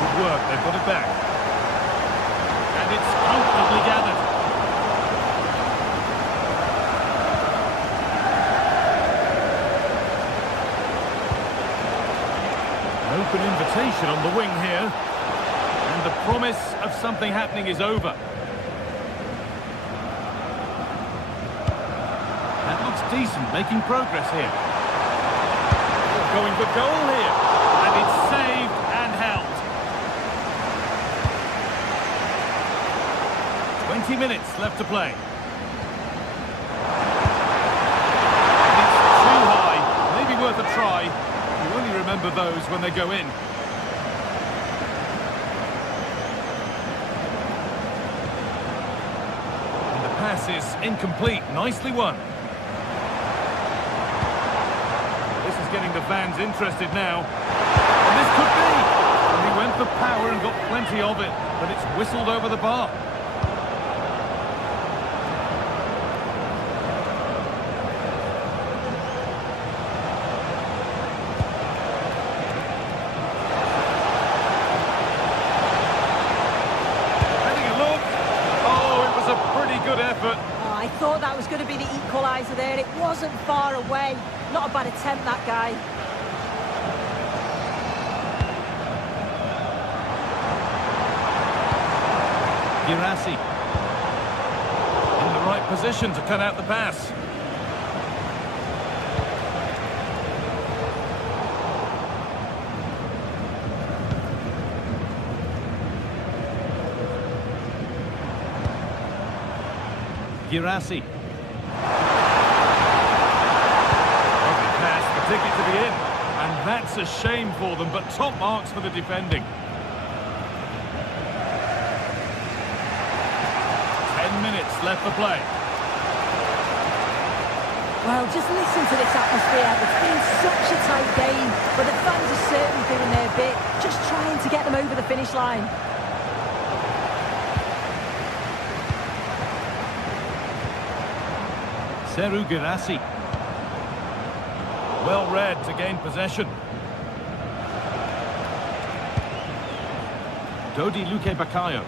Good work, they've got it back. And it's comfortably gathered. Open invitation on the wing here, and the promise of something happening is over. That looks decent, making progress here. Going for goal here, and it's saved and held. 90 minutes left to play. Worth a try. You only remember those when they go in. And the pass is incomplete. Nicely won. This is getting the fans interested now. And this could be. And he went for power and got plenty of it, but it's whistled over the bar. Good effort. Oh, I thought that was going to be the equaliser there. It wasn't far away. Not a bad attempt, that guy. Girassi. In the right position to cut out the pass. Girassi. Lovely pass, the ticket to the in. And that's a shame for them, but top marks for the defending. 10 minutes left to play. Well, just listen to this atmosphere. It's been such a tight game, but the fans are certainly doing their bit, just trying to get them over the finish line. Serhou Guirassy. Well read to gain possession. Dodi Luque Baccaio.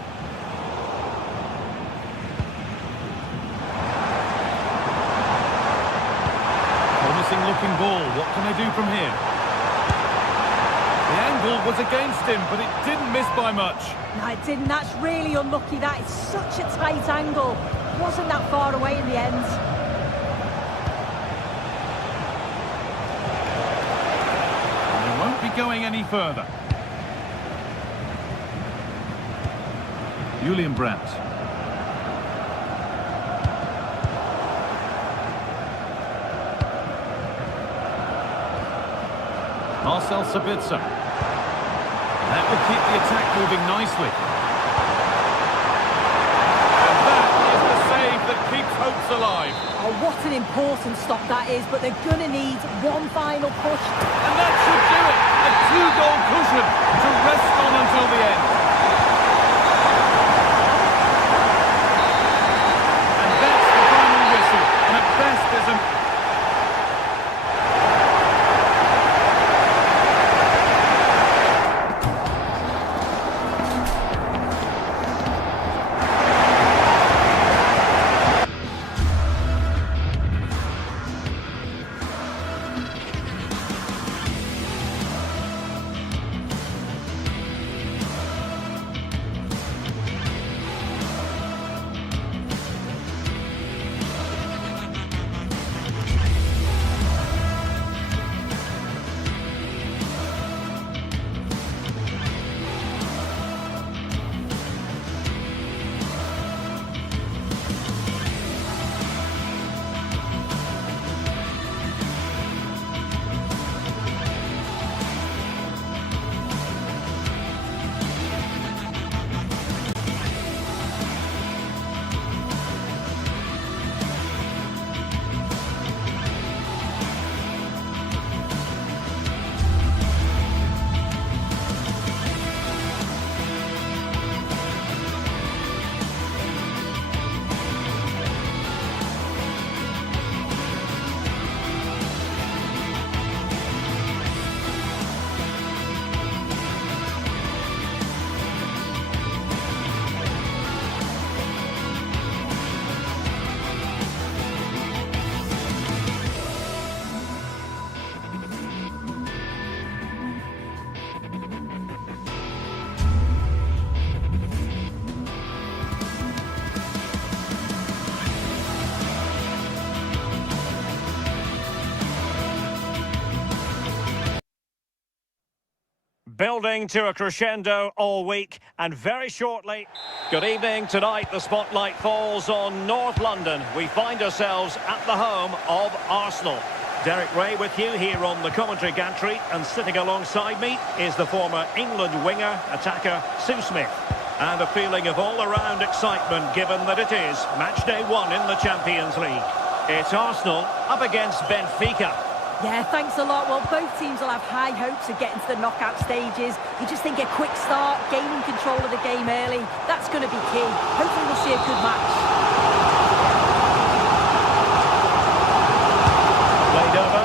Promising looking ball. What can they do from here? The angle was against him, but it didn't miss by much. No, it didn't. That's really unlucky. That is such a tight angle. Wasn't that far away in the end. Be going any further. Julian Brandt. Marcel Sabitzer. That will keep the attack moving nicely. And that is the save that keeps hopes alive. Oh, what an important stop that is, but they're going to need one final push. And that should do it. A two-goal cushion to rest on until the end. And that's the final whistle. And at best there's an... Building to a crescendo all week, and very shortly... Good evening. Tonight, the spotlight falls on North London. We find ourselves at the home of Arsenal. Derek Ray with you here on the commentary gantry, and sitting alongside me is the former England winger, attacker, Sue Smith. And a feeling of all-around excitement, given that it is match day 1 in the Champions League. It's Arsenal up against Benfica. Yeah, thanks a lot. Well, both teams will have high hopes of getting to the knockout stages. You just think a quick start, gaining control of the game early, that's going to be key. Hopefully we'll see a good match. Played over.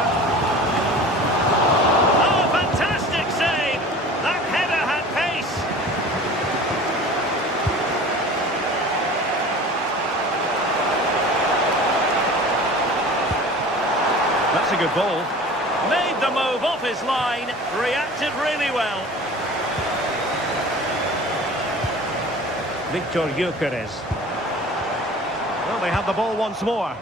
Oh, fantastic save! That header had pace. That's a good ball. Made the move off his line, reacted really well. Victor Gyökeres. Well, they have the ball once more.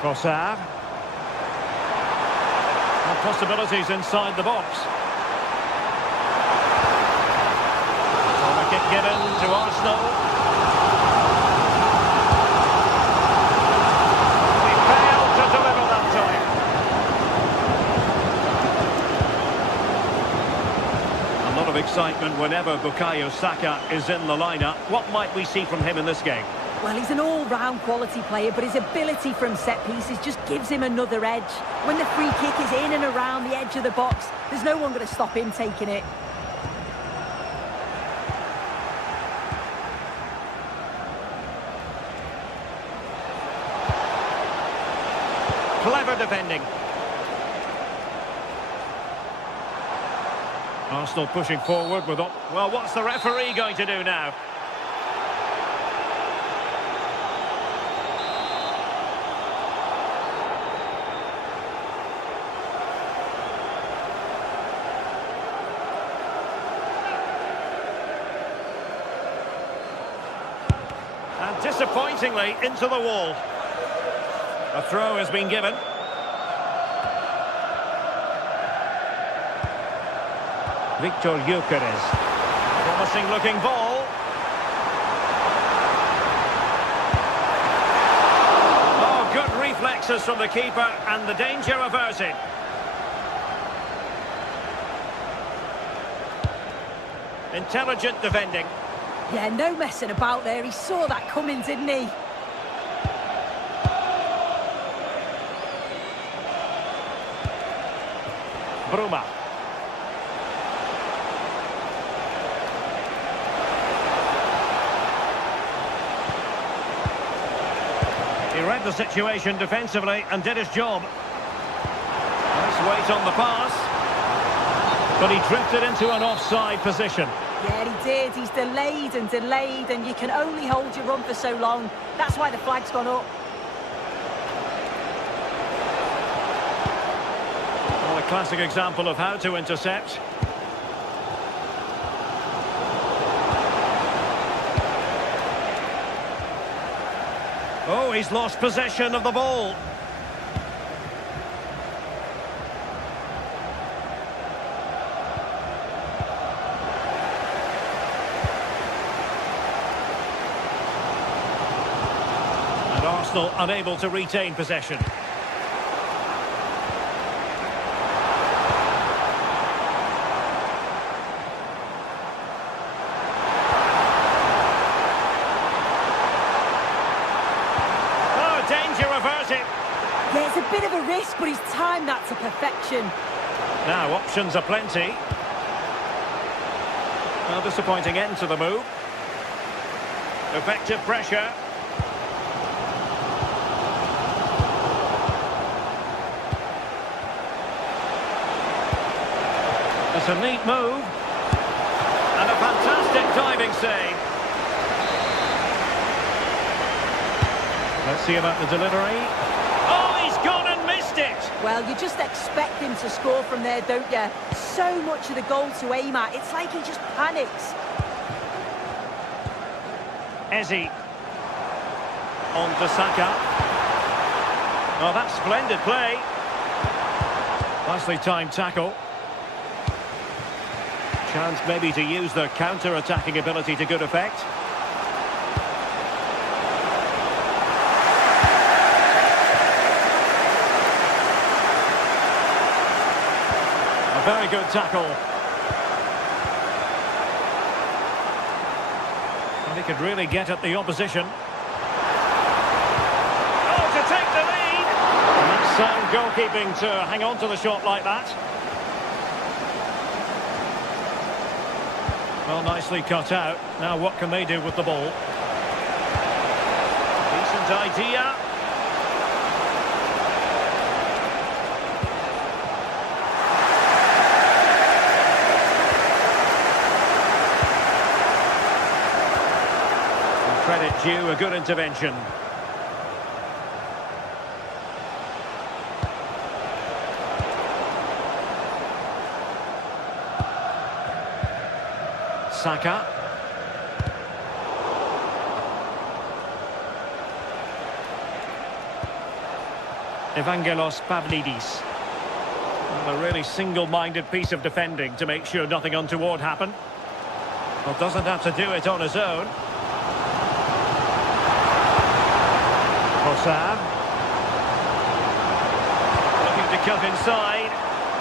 Trossard. And possibilities inside the box. Kick given to Arsenal. He failed to deliver that time. A lot of excitement whenever Bukayo Saka is in the lineup. What might we see from him in this game? Well, he's an all-round quality player, but his ability from set pieces just gives him another edge. When the free kick is in and around the edge of the box, there's no one going to stop him taking it. Clever defending. Arsenal pushing forward with... Well, what's the referee going to do now? And disappointingly into the wall. A throw has been given. Victor Gyökeres. Promising looking ball. Oh, good reflexes from the keeper, and the danger averted. Intelligent defending. Yeah, no messing about there. He saw that coming, didn't he? Roma. He read the situation defensively and did his job. Nice weight on the pass. But he drifted into an offside position. Yeah, he did. He's delayed, and you can only hold your run for so long. That's why the flag's gone up. A classic example of how to intercept. Oh, he's lost possession of the ball. And Arsenal unable to retain possession. Yeah, it's a bit of a risk, but he's timed that to perfection. Now, options are plenty. Well, disappointing end to the move. Effective pressure. It's a neat move. And a fantastic diving save. Let's see about the delivery. Oh, he's gone and missed it! Well, you just expect him to score from there, don't you? So much of the goal to aim at. It's like he just panics. Eze. On to Saka. Oh, that's splendid play. Nicely timed tackle. Chance maybe to use their counter-attacking ability to good effect. A very good tackle. And he could really get at the opposition. Oh, to take the lead! And that's sound goalkeeping to hang on to the shot like that. Well, nicely cut out. Now what can they do with the ball? Decent idea. And credit due, a good intervention. Saka. Evangelos Pavlidis. Well, a really single-minded piece of defending to make sure nothing untoward happened. Well, doesn't have to do it on his own. Hossam. Looking to cut inside,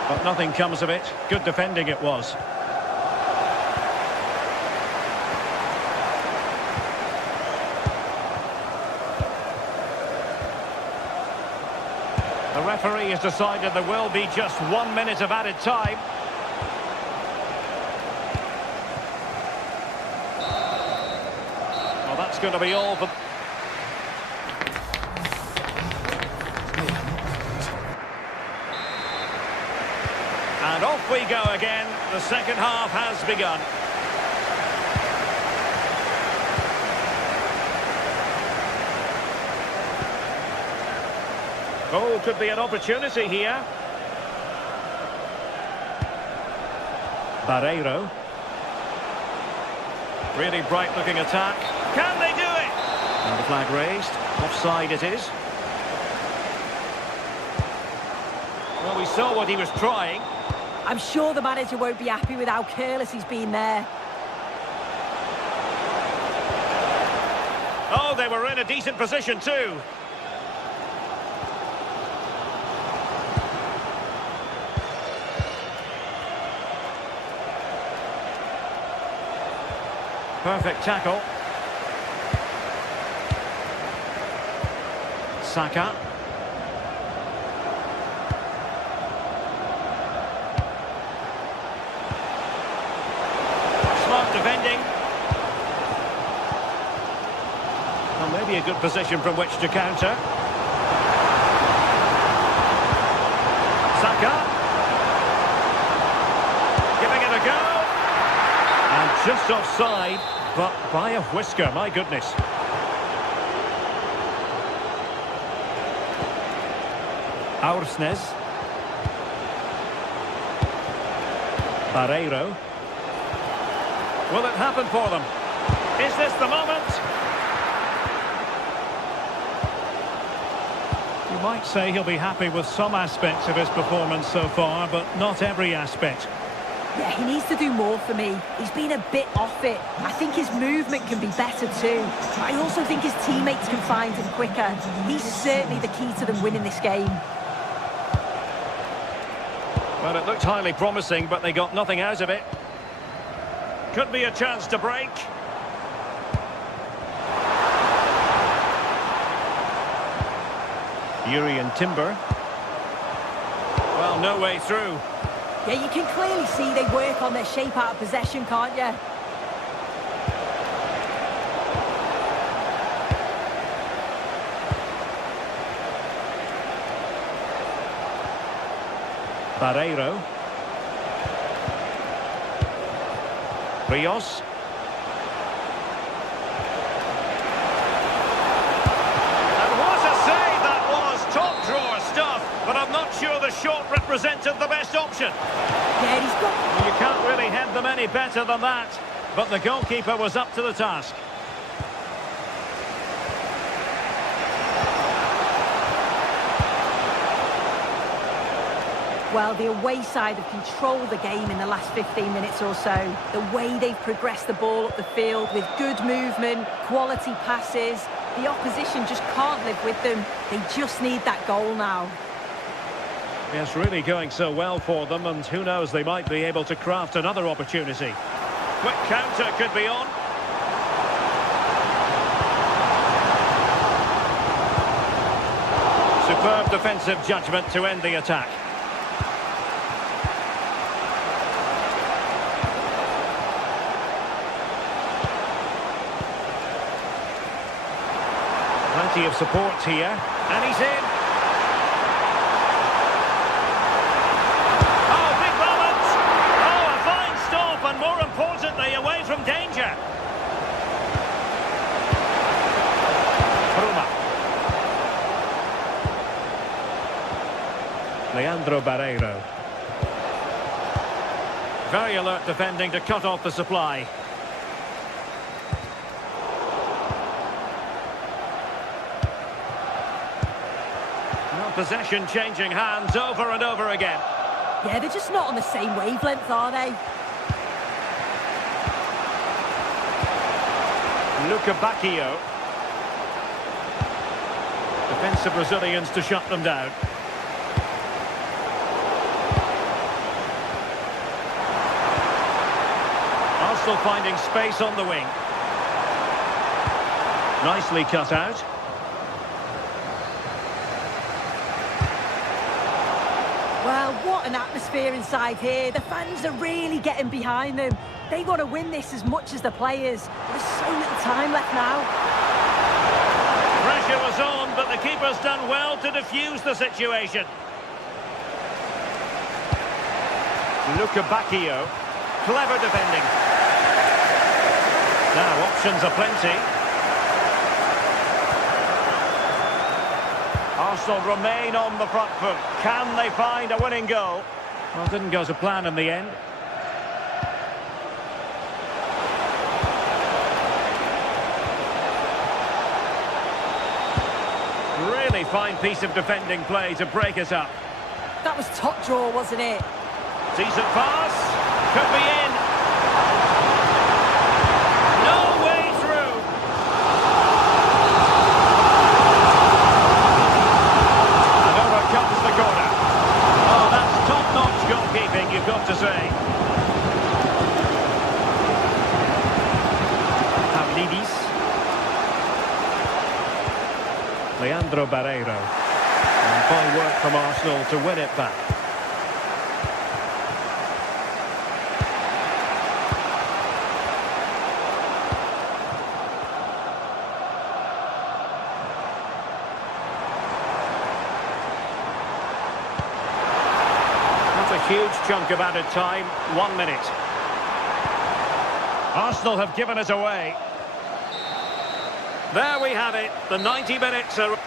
but nothing comes of it. Good defending it was. The referee has decided there will be just 1 minute of added time. Well, that's going to be all for... And off we go again. The second half has begun. Oh, could be an opportunity here. Barreiro. Really bright-looking attack. Can they do it? And the flag raised. Offside it is. Well, we saw what he was trying. I'm sure the manager won't be happy with how careless he's been there. Oh, they were in a decent position too. Perfect tackle. Saka. Smart defending. Well, maybe a good position from which to counter. Saka. Giving it a go. And just offside, but by a whisker, my goodness. Aursnes. Barreiro. Will it happen for them? Is this the moment? You might say he'll be happy with some aspects of his performance so far, but not every aspect. Yeah, he needs to do more for me. He's been a bit off it. I think his movement can be better too. I also think his teammates can find him quicker. He's certainly the key to them winning this game. Well, it looked highly promising, but they got nothing out of it. Could be a chance to break. Yuri and Timber. Well, no way through. Yeah, you can clearly see they work on their shape out of possession, can't you? Barreiro. Rios. And what a save that was! Top drawer stuff, but I'm not sure the shot represented the best option. Yeah, he's got... You can't really head them any better than that, but the goalkeeper was up to the task. Well, the away side have controlled the game in the last 15 minutes or so. The way they've progressed the ball up the field with good movement, quality passes. The opposition just can't live with them. They just need that goal now. Yes, really going so well for them, and who knows, they might be able to craft another opportunity. Quick counter could be on. Superb defensive judgment to end the attack. Plenty of support here, and he's in. Oh, big moment! Oh, a fine stop, and more importantly, away from danger. Roma. Leandro Barreiro. Very alert defending to cut off the supply. Possession changing hands over and over again. Yeah, they're just not on the same wavelength, are they? Luca Bacchio. Defensive Brazilians to shut them down. Arsenal finding space on the wing. Nicely cut out. Well, what an atmosphere inside here. The fans are really getting behind them. They want to win this as much as the players. There's so little time left now. Pressure was on, but the keeper's done well to defuse the situation. Luca Bacchio. Clever defending. Now, options are plenty. Arsenal remain on the front foot. Can they find a winning goal? Well, didn't go to plan in the end. Really fine piece of defending play to break us up. That was top draw, wasn't it? Decent pass. Could be in. No way through. And over comes the corner. Oh, that's top-notch goalkeeping, you've got to say. Pavlidis. Leandro Barreiro. And fine work from Arsenal to win it back. That's a huge chunk of added time. 1 minute. Arsenal have given it away. There we have it. The 90 minutes are...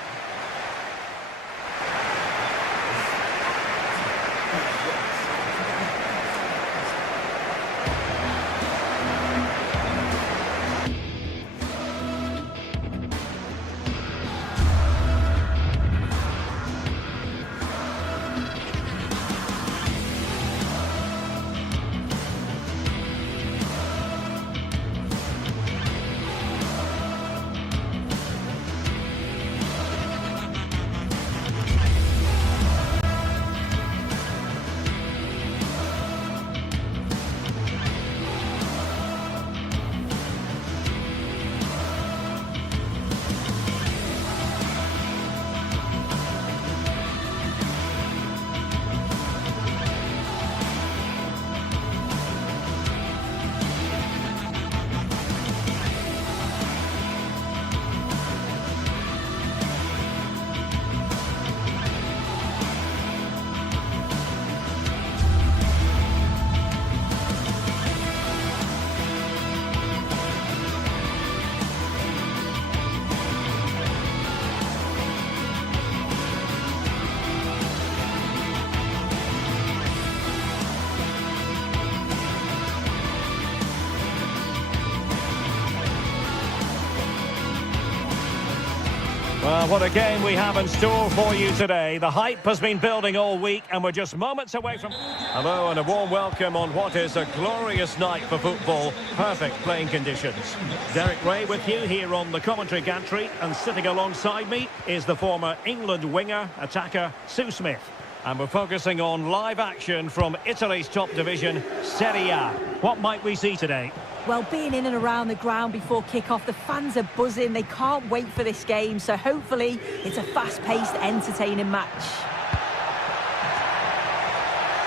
Well, what a game we have in store for you today. The hype has been building all week and we're just moments away from... Hello and a warm welcome on what is a glorious night for football. Perfect playing conditions. Derek Ray with you here on the commentary gantry, and sitting alongside me is the former England winger, attacker, Sue Smith. And we're focusing on live action from Italy's top division, Serie A. What might we see today? Well, being in and around the ground before kick-off, the fans are buzzing. They can't wait for this game, so hopefully it's a fast-paced, entertaining match.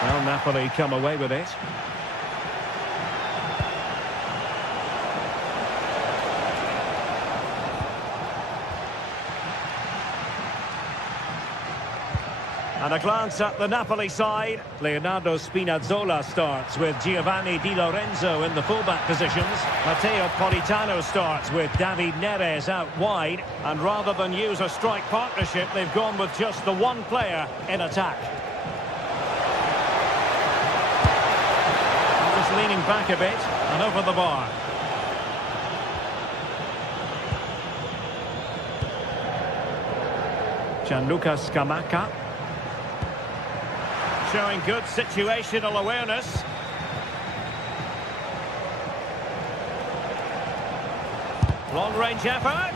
Well, Napoli come away with it. And a glance at the Napoli side. Leonardo Spinazzola starts with Giovanni Di Lorenzo in the fullback positions. Matteo Politano starts with David Neres out wide. And rather than use a strike partnership, they've gone with just the one player in attack. And just leaning back a bit and over the bar. Gianluca Scamacca. Showing good situational awareness. Long-range effort.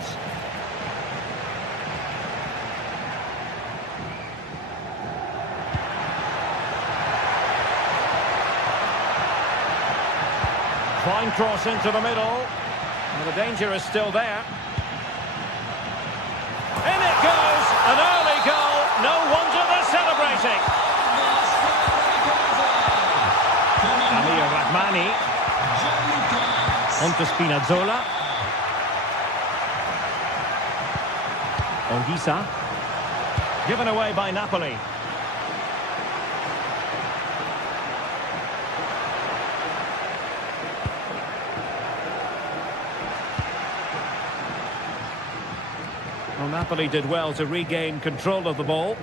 Fine cross into the middle. And the danger is still there. In it goes! An early goal. No wonder they're celebrating. Rahmani onto Spinazzola. Ongisa given away by Napoli. Well, Napoli did well to regain control of the ball.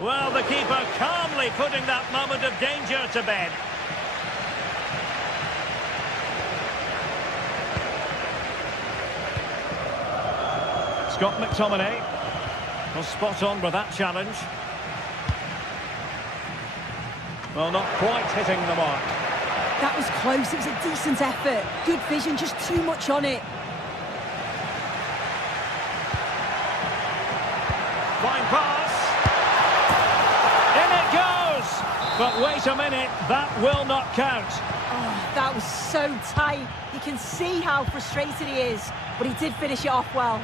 Well, the keeper calmly putting that moment of danger to bed. Scott McTominay was spot on with that challenge. Well, not quite hitting the mark. That was close. It was a decent effort. Good vision, just too much on it. Fine pass. But wait a minute, that will not count. Oh, that was so tight. You can see how frustrated he is, but he did finish it off well.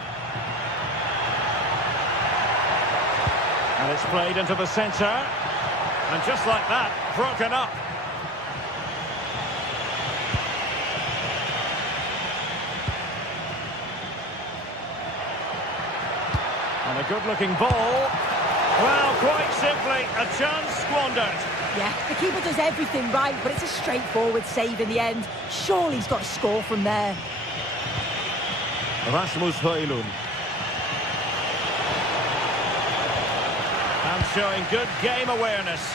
And it's played into the centre. And just like that, broken up. And a good-looking ball. Well, quite simply, a chance squandered. Yeah, the keeper does everything right, but it's a straightforward save in the end. Surely he's got to score from there. Rasmus Højlund. And showing good game awareness.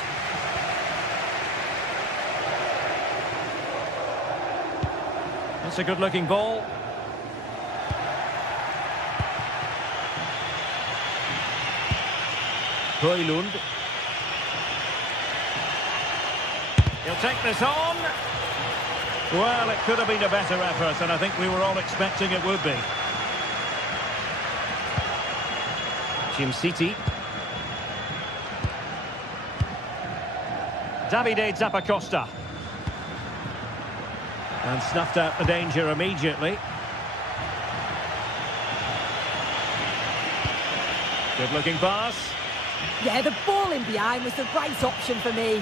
That's a good-looking ball. Højlund. He'll take this on. Well, it could have been a better effort, and I think we were all expecting it would be. Jim City. Davide Zappacosta. And snuffed out the danger immediately. Good-looking pass. Yeah, the ball in behind was the right option for me.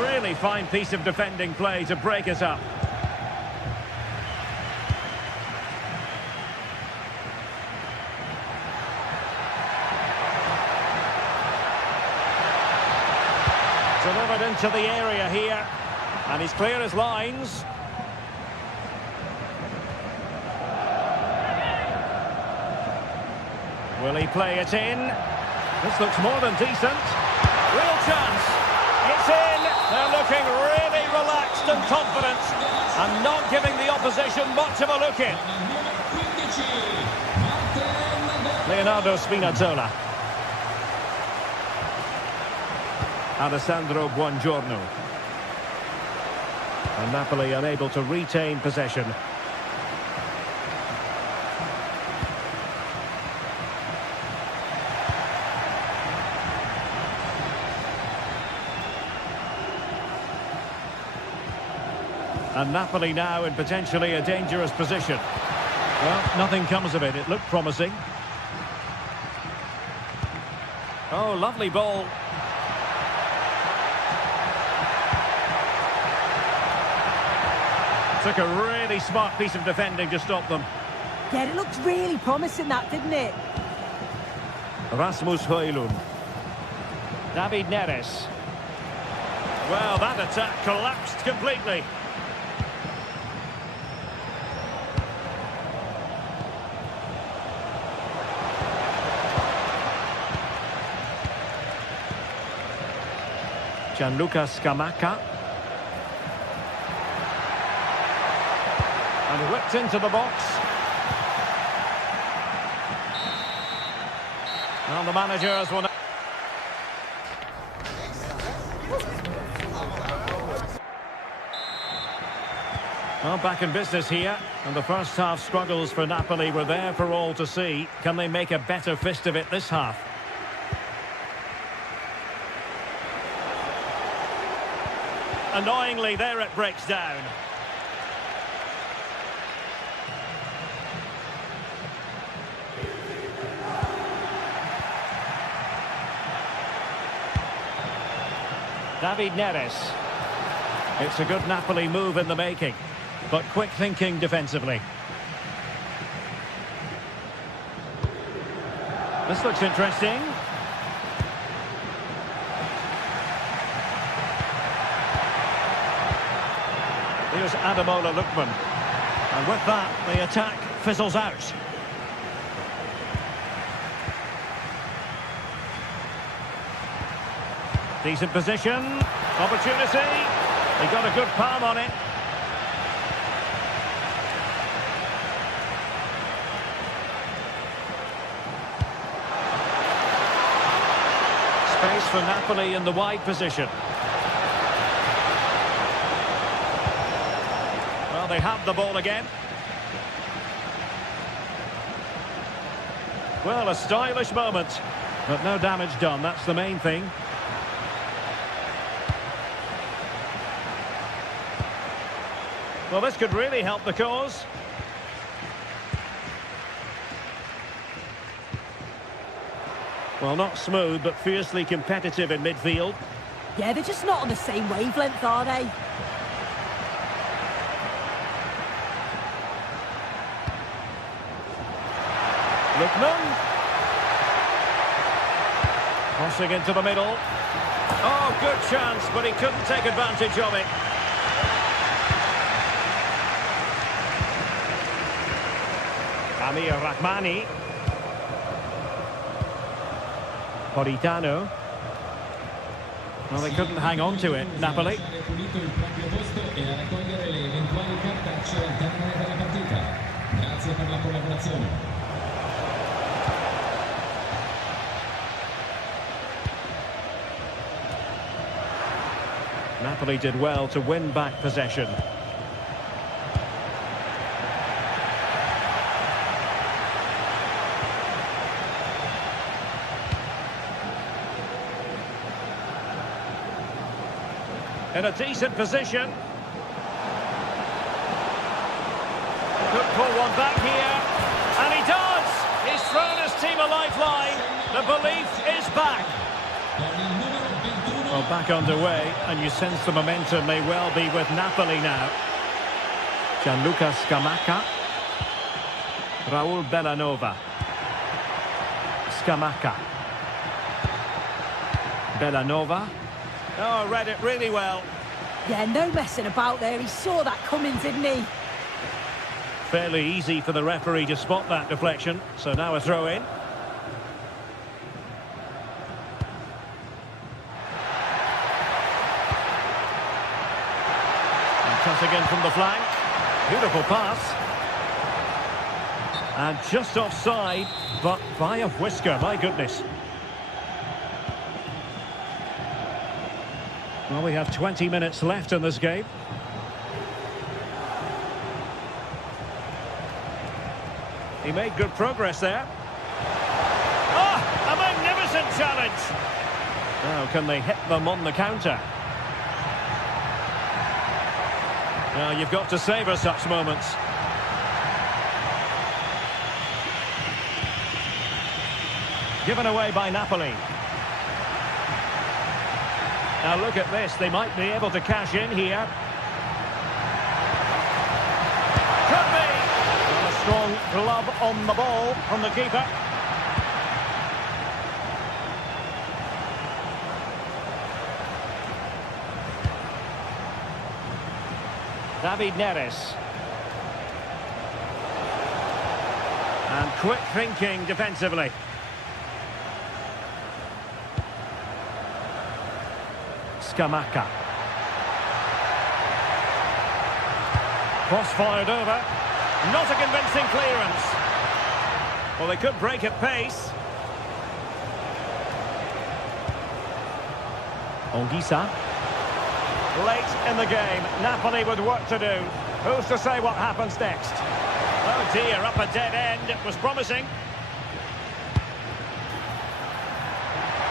Really fine piece of defending play to break us up. Delivered into the area here. And he's clear as lines. Will he play it in? This looks more than decent. Real chance. It's in. They're looking instant confidence and not giving the opposition much of a look in. Leonardo Spinazzola. Alessandro Buongiorno. And Napoli unable to retain possession. And Napoli now in potentially a dangerous position. Well, nothing comes of it. It looked promising. Oh, lovely ball. Took a really smart piece of defending to stop them. Yeah, it looked really promising, that, didn't it? Rasmus Højlund. David Neres. Well, that attack collapsed completely. Gianluca Scamacca. And whipped into the box. And the manager has won. Well, back in business here. And the first half struggles for Napoli were there for all to see. Can they make a better fist of it this half? Annoyingly, there it breaks down. David Neres. It's a good Napoli move in the making, but quick thinking defensively. This looks interesting. Here's Ademola Lookman. And with that, the attack fizzles out. Decent position. Opportunity. He got a good palm on it. Space for Napoli in the wide position. Well, they have the ball again. Well, a stylish moment, but no damage done. That's the main thing. Well, this could really help the cause. Well, not smooth, but fiercely competitive in midfield. Yeah, they're just not on the same wavelength, are they? Lookman. Crossing into the middle. Oh, good chance, but he couldn't take advantage of it. Amir Rahmani. Politano. Well, they couldn't hang on to it, Napoli. Napoli did well to win back possession. In a decent position. Could pull one back here. And he does! He's thrown his team a lifeline. The belief is back. Well, back underway, and you sense the momentum may well be with Napoli now. Gianluca Scamacca. Raul Bellanova. Scamacca. Bellanova. Oh, read it really well. Yeah, no messing about there. He saw that coming, didn't he? Fairly easy for the referee to spot that deflection. So now a throw-in. Cutting in from the flank. Beautiful pass. And just offside, but by a whisker, my goodness. Well, we have 20 minutes left in this game. He made good progress there. Oh, a magnificent challenge. Now, can they hit them on the counter? Now, you've got to savour such moments. Given away by Napoli. Now look at this, they might be able to cash in here. Could be! And a strong glove on the ball from the keeper. David Neres. And quick thinking defensively. Scamacca. Cross fired over. Not a convincing clearance. Well, they could break at pace. Ongisa. Late in the game. Napoli with work to do. Who's to say what happens next? Oh dear, up a dead end. It was promising.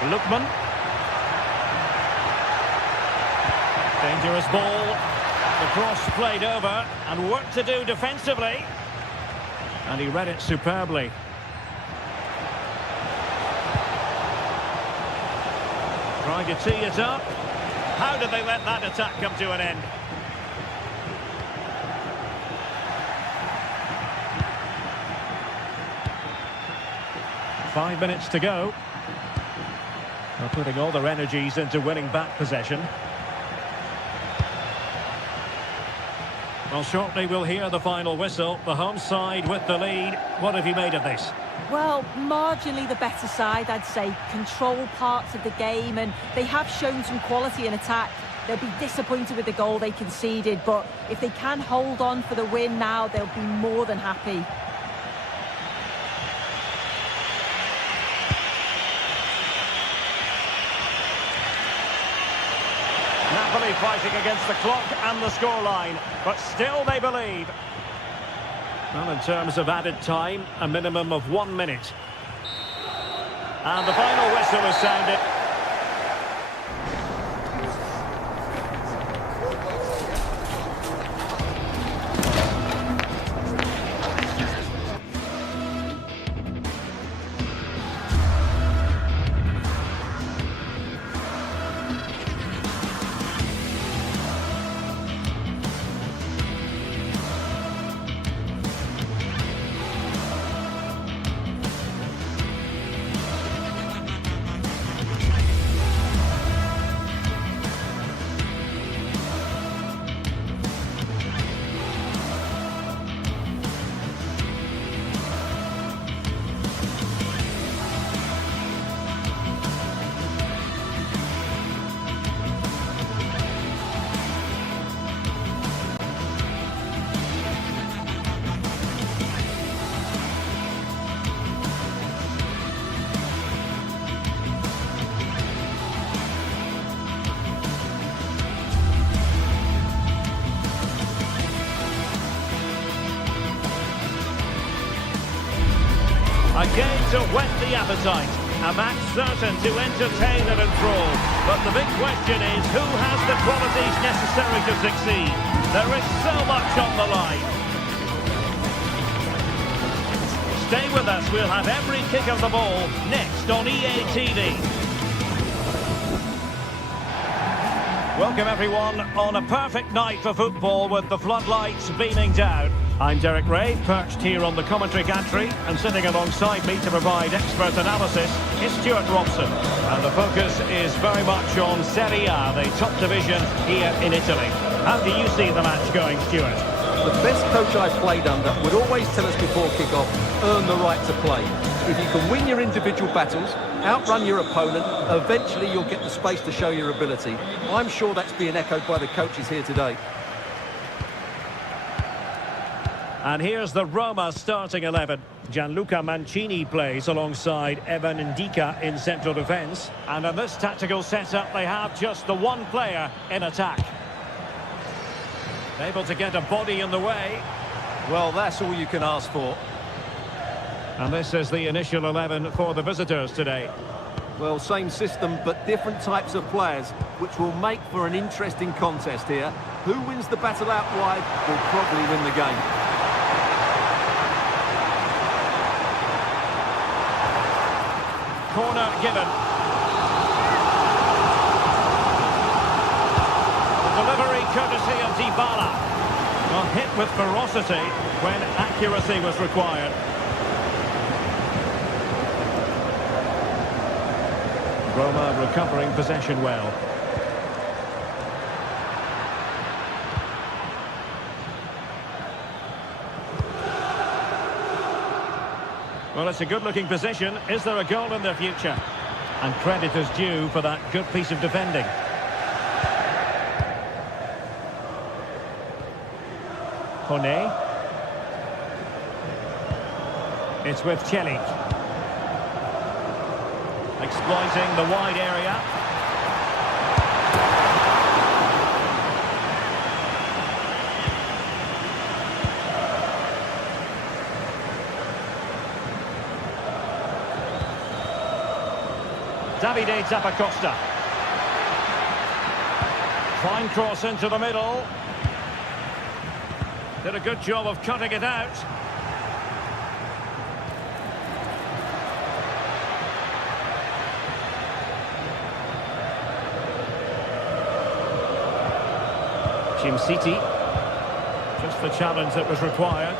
Lookman. Dangerous ball. The cross played over and work to do defensively. And he read it superbly. Trying to tee it up. How did they let that attack come to an end? Five minutes to go. They're putting all their energies into winning back possession. Well, shortly we'll hear the final whistle. The home side with the lead. What have you made of this? Well, marginally the better side, I'd say. Control parts of the game, and they have shown some quality in attack. They'll be disappointed with the goal they conceded, but if they can hold on for the win now, they'll be more than happy. Napoli fighting against the clock and the scoreline, but still they believe. Well, in terms of added time, a minimum of 1 minute. And the final whistle is sounded. A game to whet the appetite. A match certain to entertain and enthrall. But the big question is, who has the qualities necessary to succeed? There is so much on the line. Stay with us, we'll have every kick of the ball next on EA TV. Welcome everyone on a perfect night for football with the floodlights beaming down. I'm Derek Ray, perched here on the commentary gantry, and sitting alongside me to provide expert analysis is Stuart Robson. And the focus is very much on Serie A, the top division here in Italy. How do you see the match going, Stuart? The best coach I've played under would always tell us before kick-off, earn the right to play. If you can win your individual battles, outrun your opponent, eventually you'll get the space to show your ability. I'm sure that's being echoed by the coaches here today. And here's the Roma starting 11. Gianluca Mancini plays alongside Evan Ndika in central defence. And in this tactical setup, they have just the one player in attack. Able to get a body in the way. Well, that's all you can ask for. And this is the initial 11 for the visitors today. Well, same system, but different types of players, which will make for an interesting contest here. Who wins the battle out wide will probably win the game. Corner given. The delivery courtesy of Dybala. Well, hit with ferocity when accuracy was required. Roma recovering possession well. Well, it's a good-looking position. Is there a goal in their future? And credit is due for that good piece of defending. Hone. It's with Celik. Exploiting the wide area. Davide Zappacosta. Fine cross into the middle. Did a good job of cutting it out. Jim City. Just the challenge that was required.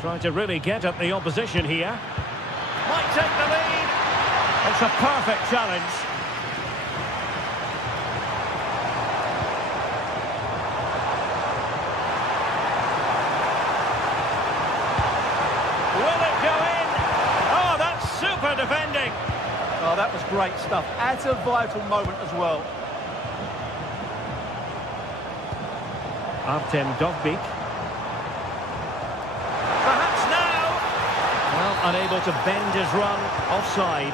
Trying to really get at the opposition here. Might take the lead. It's a perfect challenge. Will it go in? Oh, that's super defending. Oh, that was great stuff. At a vital moment as well. Artem Dovbyk. Unable to bend his run, offside.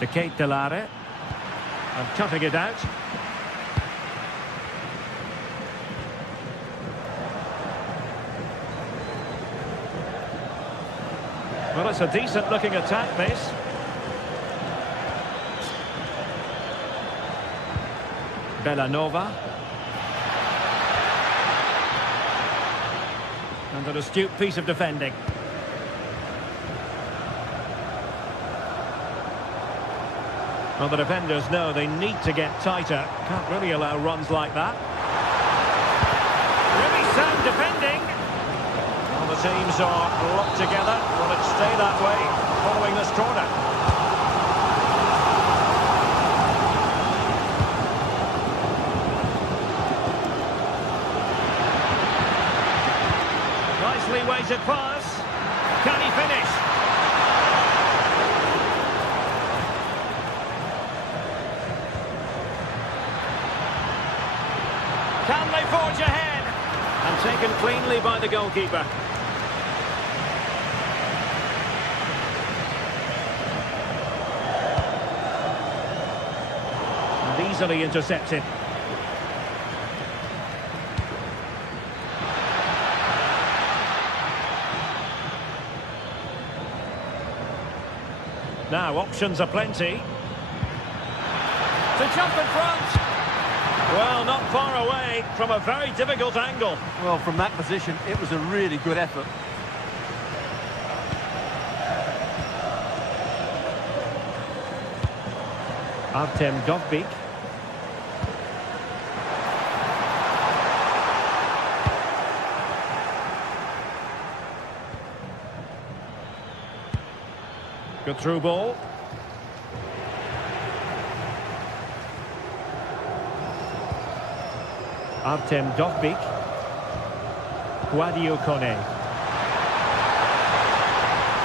To Kate Delare. And cutting it out. Well, it's a decent looking attack, this. Bellanova. And an astute piece of defending. Well, the defenders know they need to get tighter. Can't really allow runs like that. Really sound defending. Well, the teams are locked together. Will it stay that way following this corner? Weighted pass. Can he finish? Can they forge ahead? And taken cleanly by the goalkeeper. And easily intercepted. Now, options are plenty. To jump in front. Well, not far away from a very difficult angle. Well, from that position, it was a really good effort. Artem Dovbyk. Good through ball. Artem Dovbik. Guadio Kone.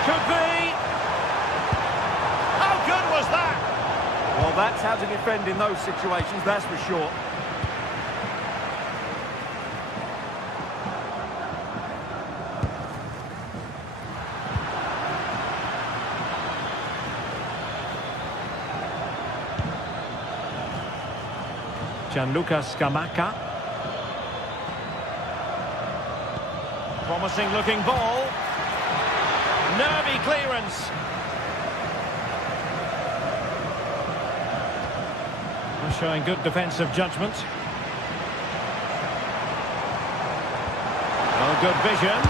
Could be! How good was that? Well, that's how to defend in those situations, that's for sure. Gianluca Scamacca. Promising looking ball. Nervy clearance. Showing good defensive judgment. Oh, good vision.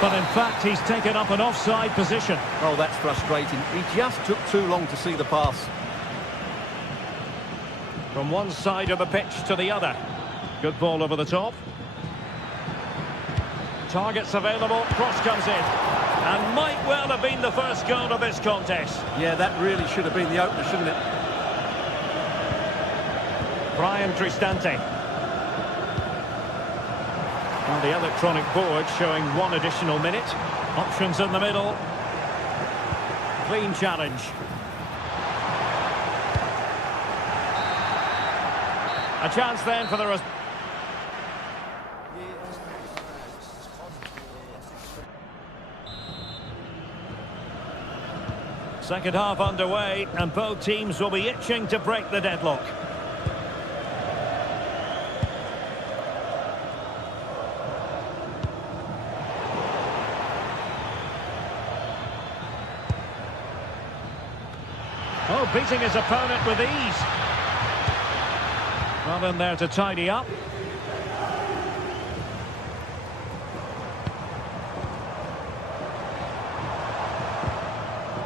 But in fact, he's taken up an offside position. Oh, that's frustrating. He just took too long to see the pass. From one side of the pitch to the other. Good ball over the top. Targets available, cross comes in. And might well have been the first goal of this contest. Yeah, that really should have been the opener, shouldn't it? Brian Tristante. On the electronic board showing 1 additional minute. Options in the middle. Clean challenge. A chance then for the... Second half underway, and both teams will be itching to break the deadlock. Oh, beating his opponent with ease. Well in there to tidy up.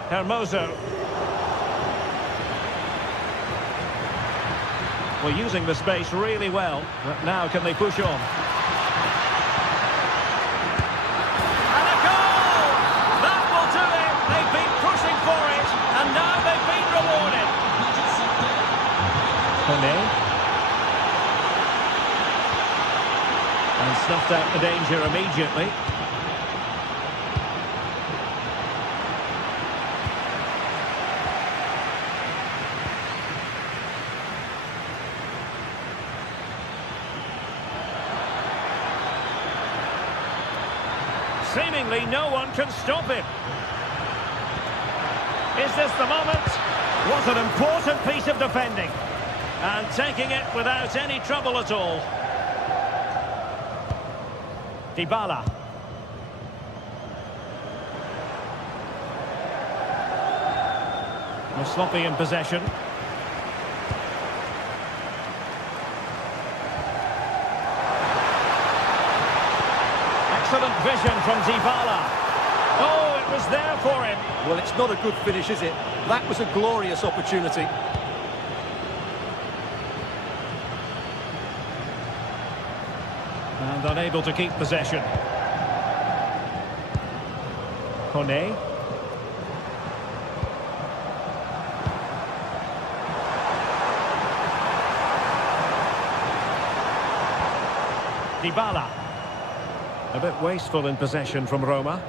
Hermoso. Well, using the space really well, but now can they push on? And a goal! That will do it! They've been pushing for it, and now they've been rewarded. Kone. And snuffed out the danger immediately. Seemingly no one can stop him. Is this the moment? What an important piece of defending. And taking it without any trouble at all. Dybala. We're sloppy in possession. Excellent vision from Dybala. Oh, it was there for him. Well, it's not a good finish, is it? That was a glorious opportunity. And unable to keep possession. Kone. Dybala. A bit wasteful in possession from Roma.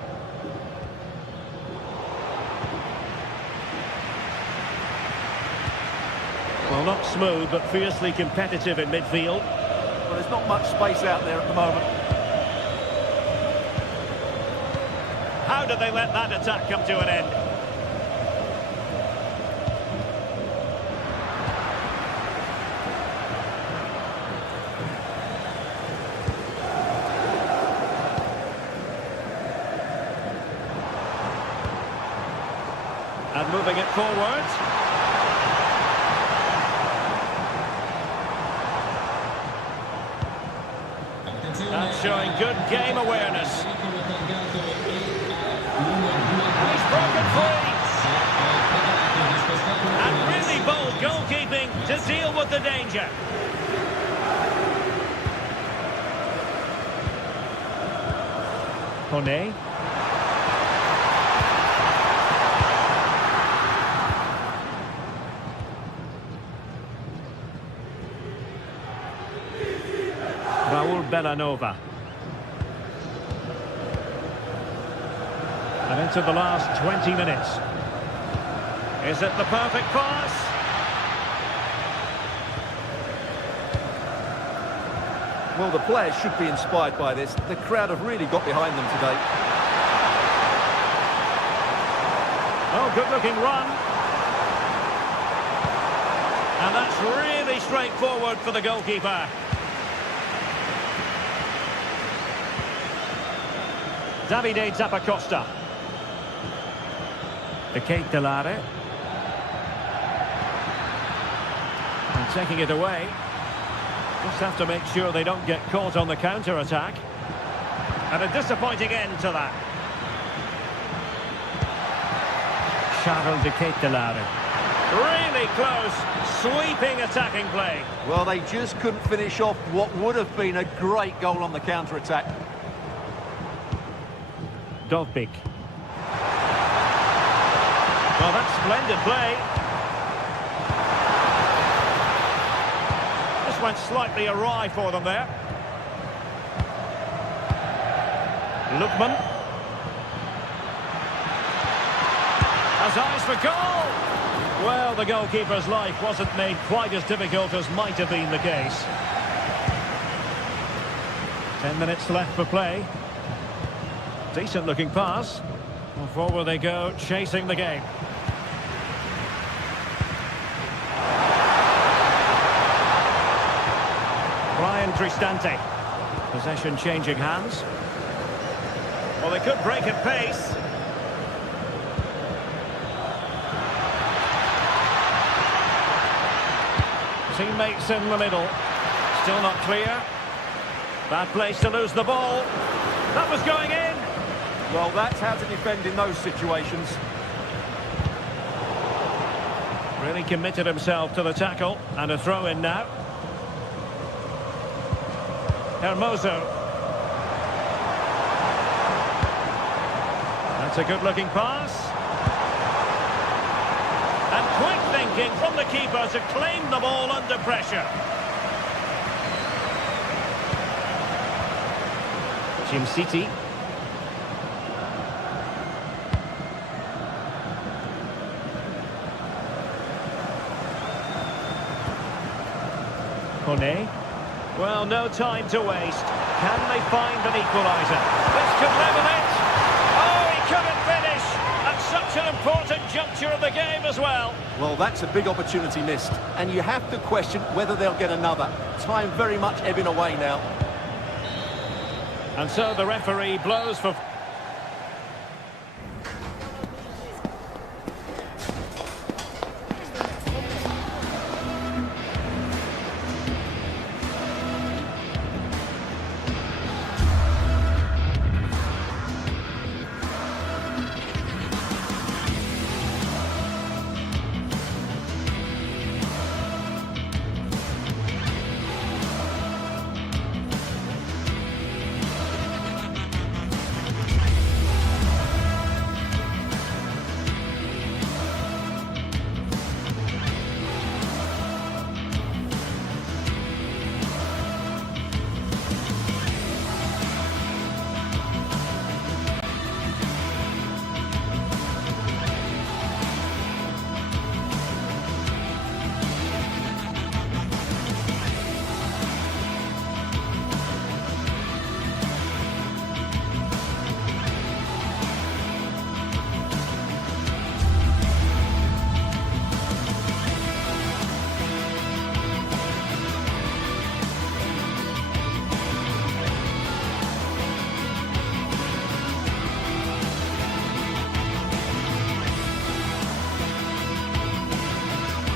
Well, not smooth, but fiercely competitive in midfield. Well, there's not much space out there at the moment. How did they let that attack come to an end? And moving it forward. And showing good game awareness. And he's broken free. And really bold goalkeeping to deal with the danger. Kone. Villanova. And into the last 20 minutes. Is it the perfect pass? Well, the players should be inspired by this. The crowd have really got behind them today. Oh, good-looking run. And that's really straightforward for the goalkeeper. Davide Zappacosta. De Ketelare. And taking it away. Just have to make sure they don't get caught on the counter-attack. And a disappointing end to that. Charles de Ketelare. Really close, sweeping attacking play. Well, they just couldn't finish off what would have been a great goal on the counter-attack. Dovbik. Well, that's splendid play. This went slightly awry for them there. Lookman. Has eyes for goal. Well, the goalkeeper's life wasn't made quite as difficult as might have been the case. 10 minutes left for play. Decent looking pass. Well, forward they go, chasing the game. Brian Cristante. Possession changing hands. Well, they could break at pace. Teammates in the middle. Still not clear. Bad place to lose the ball. That was going in. Well, that's how to defend in those situations. Really committed himself to the tackle. And a throw in now. Hermoso. That's a good looking pass. And quick thinking from the keeper to claim the ball under pressure. Jim City. Kone. Well, no time to waste. Can they find an equaliser? This could level it. Oh, he couldn't finish at such an important juncture of the game as well. Well, that's a big opportunity missed. And you have to question whether they'll get another. Time very much ebbing away now. And so the referee blows for...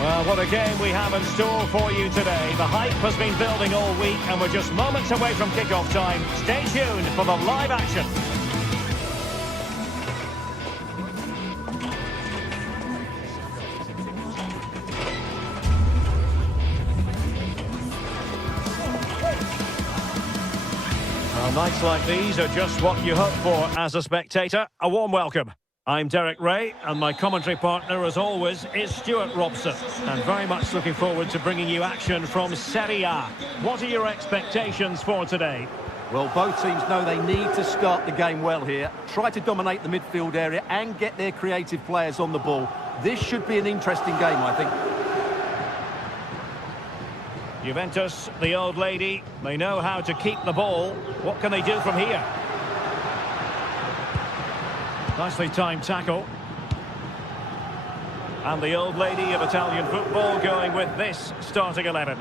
Well, what a game we have in store for you today. The hype has been building all week and we're just moments away from kick-off time. Stay tuned for the live action. Well, nights like these are just what you hope for as a spectator. A warm welcome. I'm Derek Ray, and my commentary partner, as always, is Stuart Robson. And very much looking forward to bringing you action from Serie A. What are your expectations for today? Well, both teams know they need to start the game well here. Try to dominate the midfield area and get their creative players on the ball. This should be an interesting game, I think. Juventus, the old lady, they know how to keep the ball. What can they do from here? Nicely timed tackle. And the old lady of Italian football going with this starting 11.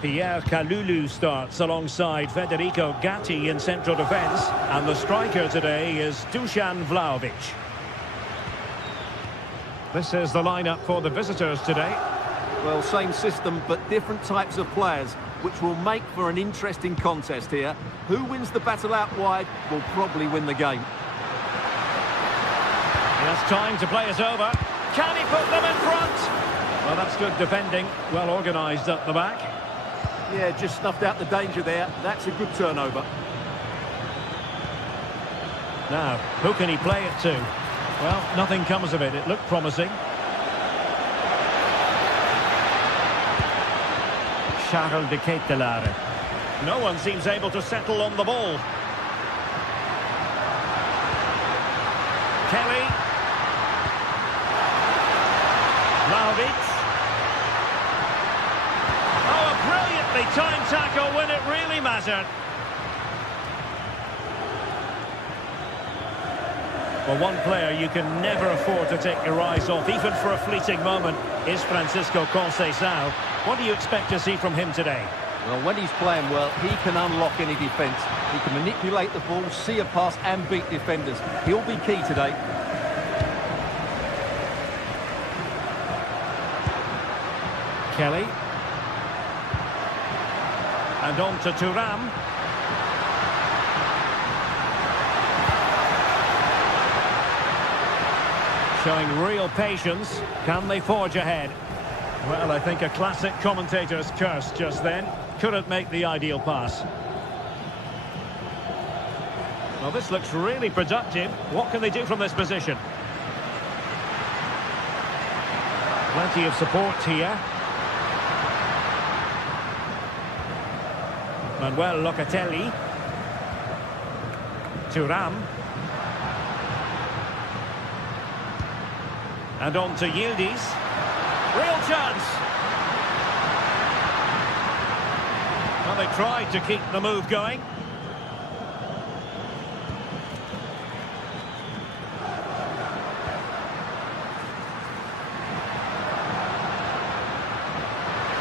Pierre Kalulu starts alongside Federico Gatti in central defence. And the striker today is Dusan Vlahovic. This is the lineup for the visitors today. Well, same system, but different types of players, which will make for an interesting contest here. Who wins the battle out wide will probably win the game. He has time to play it over. Can he put them in front? Well, that's good defending. Well organised at the back. Yeah, just snuffed out the danger there. That's a good turnover. Now, who can he play it to? Well, nothing comes of it. It looked promising. Charles de Ketelaere. No one seems able to settle on the ball. Kelly. Vlahovic. Oh, a brilliantly timed tackle when it really mattered. Well, one player you can never afford to take your eyes off, even for a fleeting moment, is Francisco Conceição. What do you expect to see from him today? Well, when he's playing well, he can unlock any defence. He can manipulate the ball, see a pass and beat defenders. He'll be key today. Kelly. And on to Thuram. Showing real patience. Can they forge ahead? Well, I think a classic commentator's curse just then. Couldn't make the ideal pass. Well, this looks really productive. What can they do from this position? Plenty of support here. Manuel Locatelli. Thuram. And on to Yildiz. Real chance. Well, they tried to keep the move going.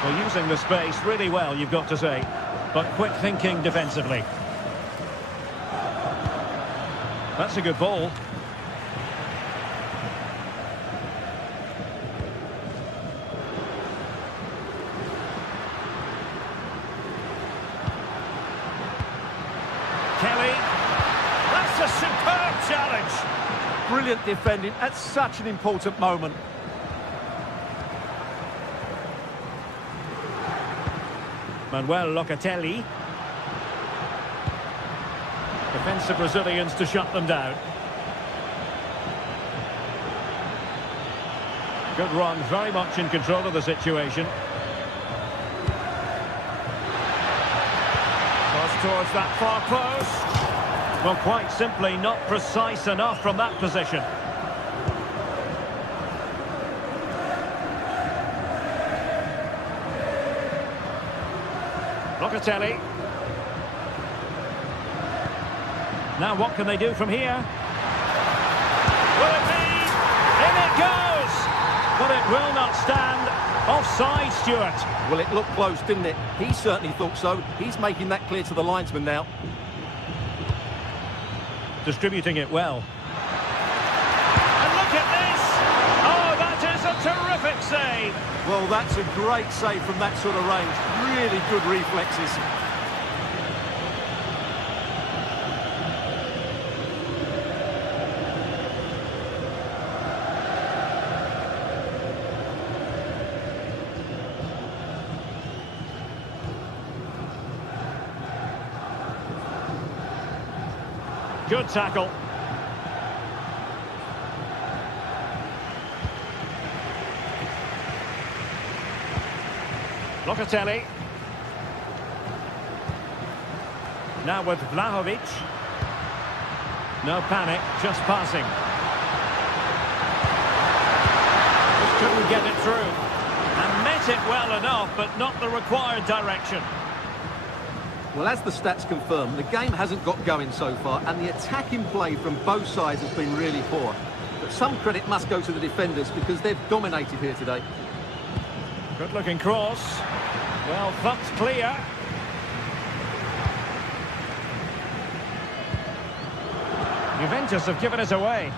Well, using the space really well, you've got to say. But quick thinking defensively. That's a good ball. Kelly. That's a superb challenge. Brilliant defending at such an important moment. Manuel Locatelli. Defensive Brazilians to shut them down. Good run, very much in control of the situation. Cross towards that far post. Well, quite simply not precise enough from that position. Locatelli. Now what can they do from here? Will it be? In it goes! But it will not stand. Offside, Stuart. Well, it looked close, didn't it? He certainly thought so. He's making that clear to the linesman now. Distributing it well. And look at this! Oh, that is a terrific save! Well, that's a great save from that sort of range. Really good reflexes. Good tackle. Locatelli. Now with Vlahovic. No panic, just passing. Just couldn't get it through. And met it well enough, but not the required direction. Well, as the stats confirm, the game hasn't got going so far, and the attacking play from both sides has been really poor. But some credit must go to the defenders because they've dominated here today. Good looking cross. Well, thumped clear. Juventus have given it away.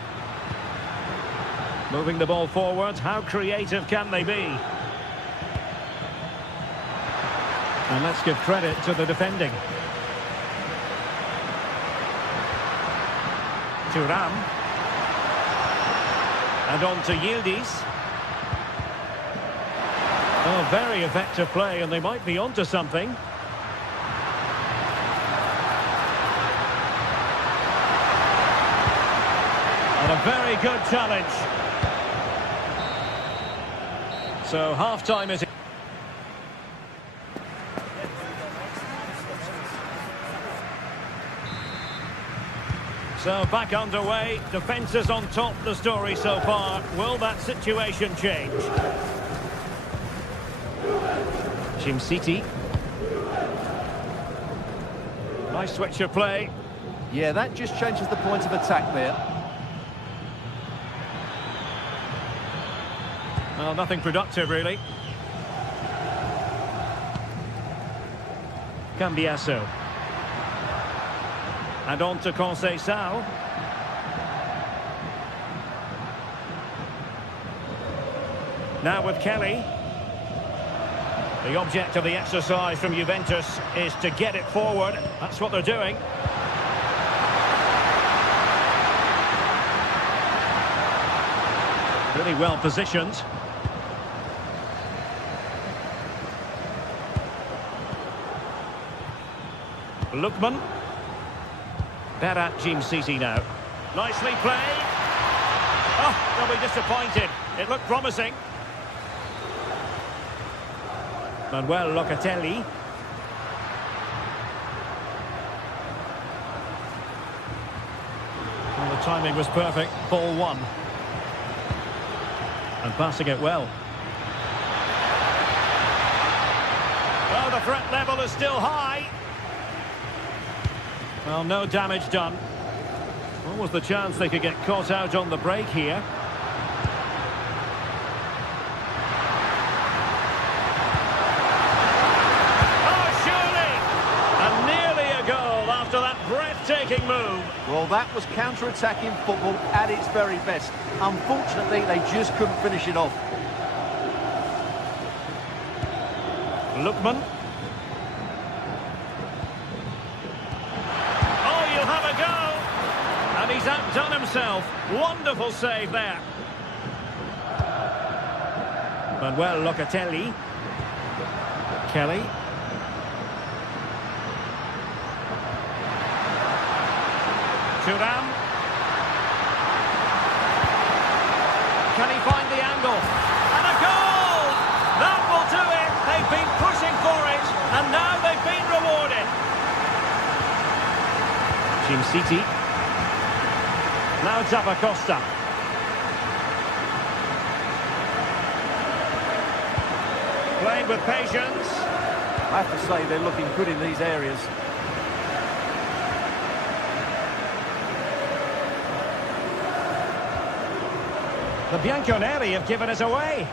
Moving the ball forward, how creative can they be? And let's give credit to the defending. Thuram. And on to Yildiz. Oh, very effective play, and they might be onto something. And a very good challenge. So half-time is... So back underway, defence is on top the story so far. Will that situation change? City. Nice switch of play. Yeah, that just changes the point of attack there. Well, nothing productive really. Cambiasso. And on to Conceição. Now with Kelly. The object of the exercise from Juventus is to get it forward. That's what they're doing. Really well positioned. Lookman. Berat City now. Nicely played. Oh, they'll be disappointed. It looked promising. Manuel Locatelli. Well, the timing was perfect. Ball one. And passing it well. Oh, the threat level is still high. Well, no damage done. What was the chance they could get caught out on the break here? Breathtaking move. Well, that was counter-attacking football at its very best. Unfortunately, they just couldn't finish it off. Lookman. Oh, you'll have a go. And he's outdone himself. Wonderful save there. Manuel Locatelli. Kelly. Thuram. Can he find the angle? And a goal! That will do it! They've been pushing for it, and now they've been rewarded. City. Now Zappacosta. Playing with patience. I have to say, they're looking good in these areas. The Bianconeri have given it away.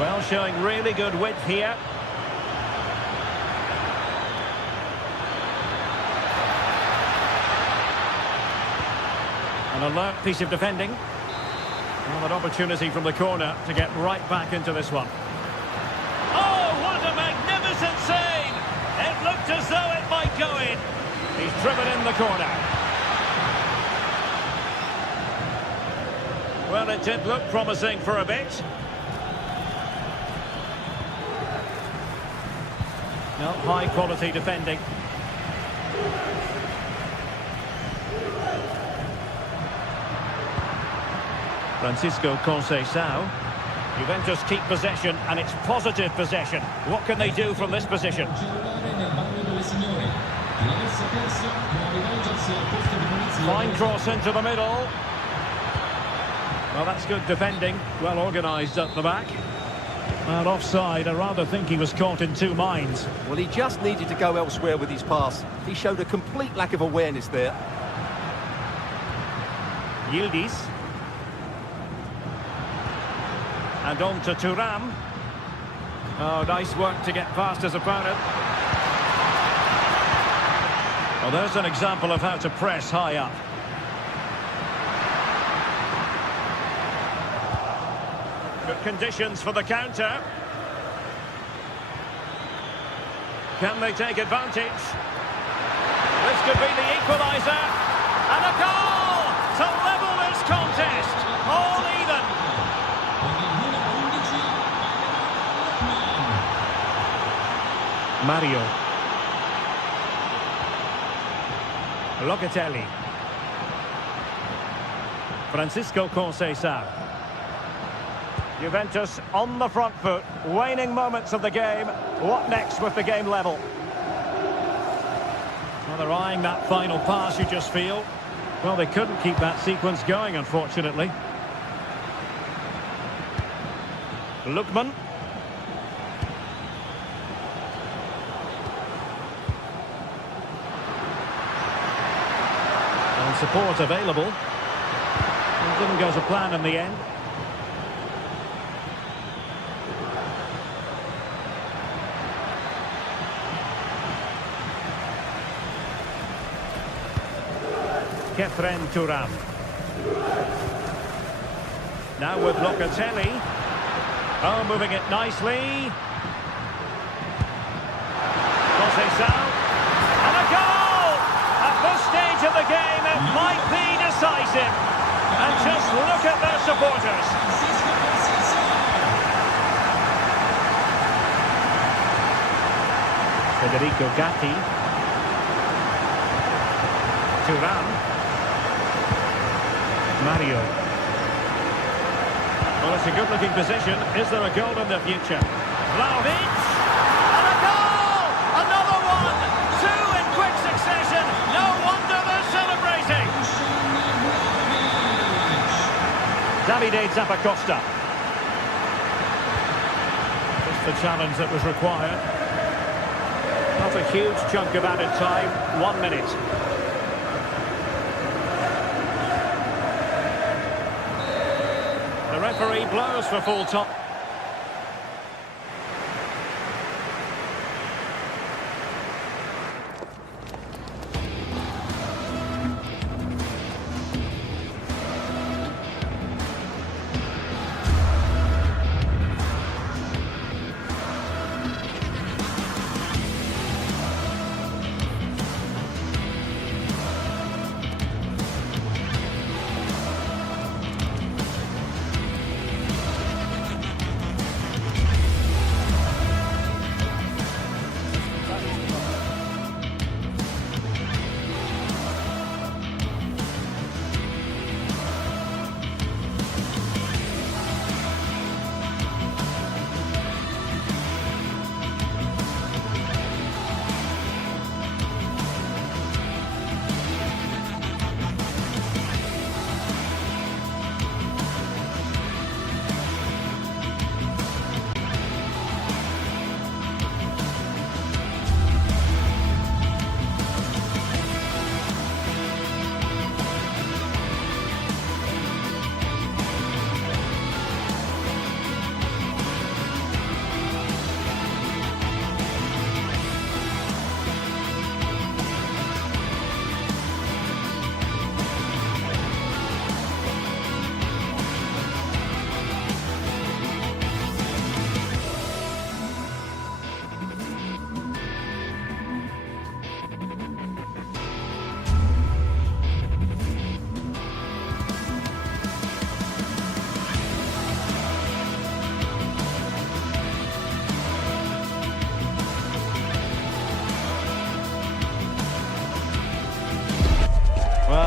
Well, showing really good width here. An alert piece of defending. Well, an opportunity from the corner to get right back into this one. Oh, what a magnificent save! It looked as though it might go in. He's driven in the corner. Well, it did look promising for a bit. No, high-quality defending. Francisco Conceição. Juventus keep possession, and it's positive possession. What can they do from this position? Fine cross into the middle. Well, that's good defending. Well organised at the back. And offside, I rather think he was caught in two minds. Well, he just needed to go elsewhere with his pass. He showed a complete lack of awareness there. Yildiz. And on to Thuram. Oh, nice work to get past his opponent. Well, there's an example of how to press high up. Good conditions for the counter. Can they take advantage? This could be the equaliser. And a goal to level this contest. All even. Mario. Locatelli. Francisco Conceição. Juventus on the front foot, waning moments of the game. What next with the game level? Well, they're eyeing that final pass, you just feel. Well, they couldn't keep that sequence going, unfortunately. Lookman. And support available. It didn't go to plan in the end. Kefren Thuram. Now with Locatelli. Oh, moving it nicely. Conceição. And a goal! At this stage of the game, it might be decisive. And just look at their supporters. Federico Gatti. Thuram. Mario. Well, it's a good-looking position. Is there a goal in the future? Vlahovic! And a goal! Another one! Two in quick succession! No wonder they're celebrating! Davide Zappacosta. Just the challenge that was required. Not a huge chunk of added time. 1 minute. The referee blows for full time.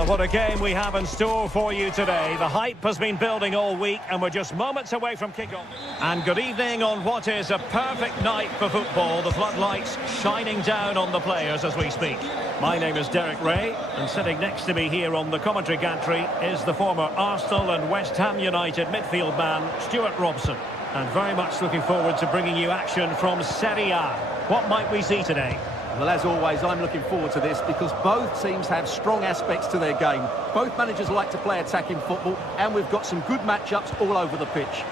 Well, what a game we have in store for you today. The hype has been building all week and we're just moments away from kick-off. And good evening on what is a perfect night for football. The floodlights shining down on the players as we speak. My name is Derek Ray, and sitting next to me here on the commentary gantry is the former Arsenal and West Ham United midfield man, Stuart Robson. And very much looking forward to bringing you action from Serie A. What might we see today? Well, as always, I'm looking forward to this because both teams have strong aspects to their game. Both managers like to play attacking football, and we've got some good matchups all over the pitch.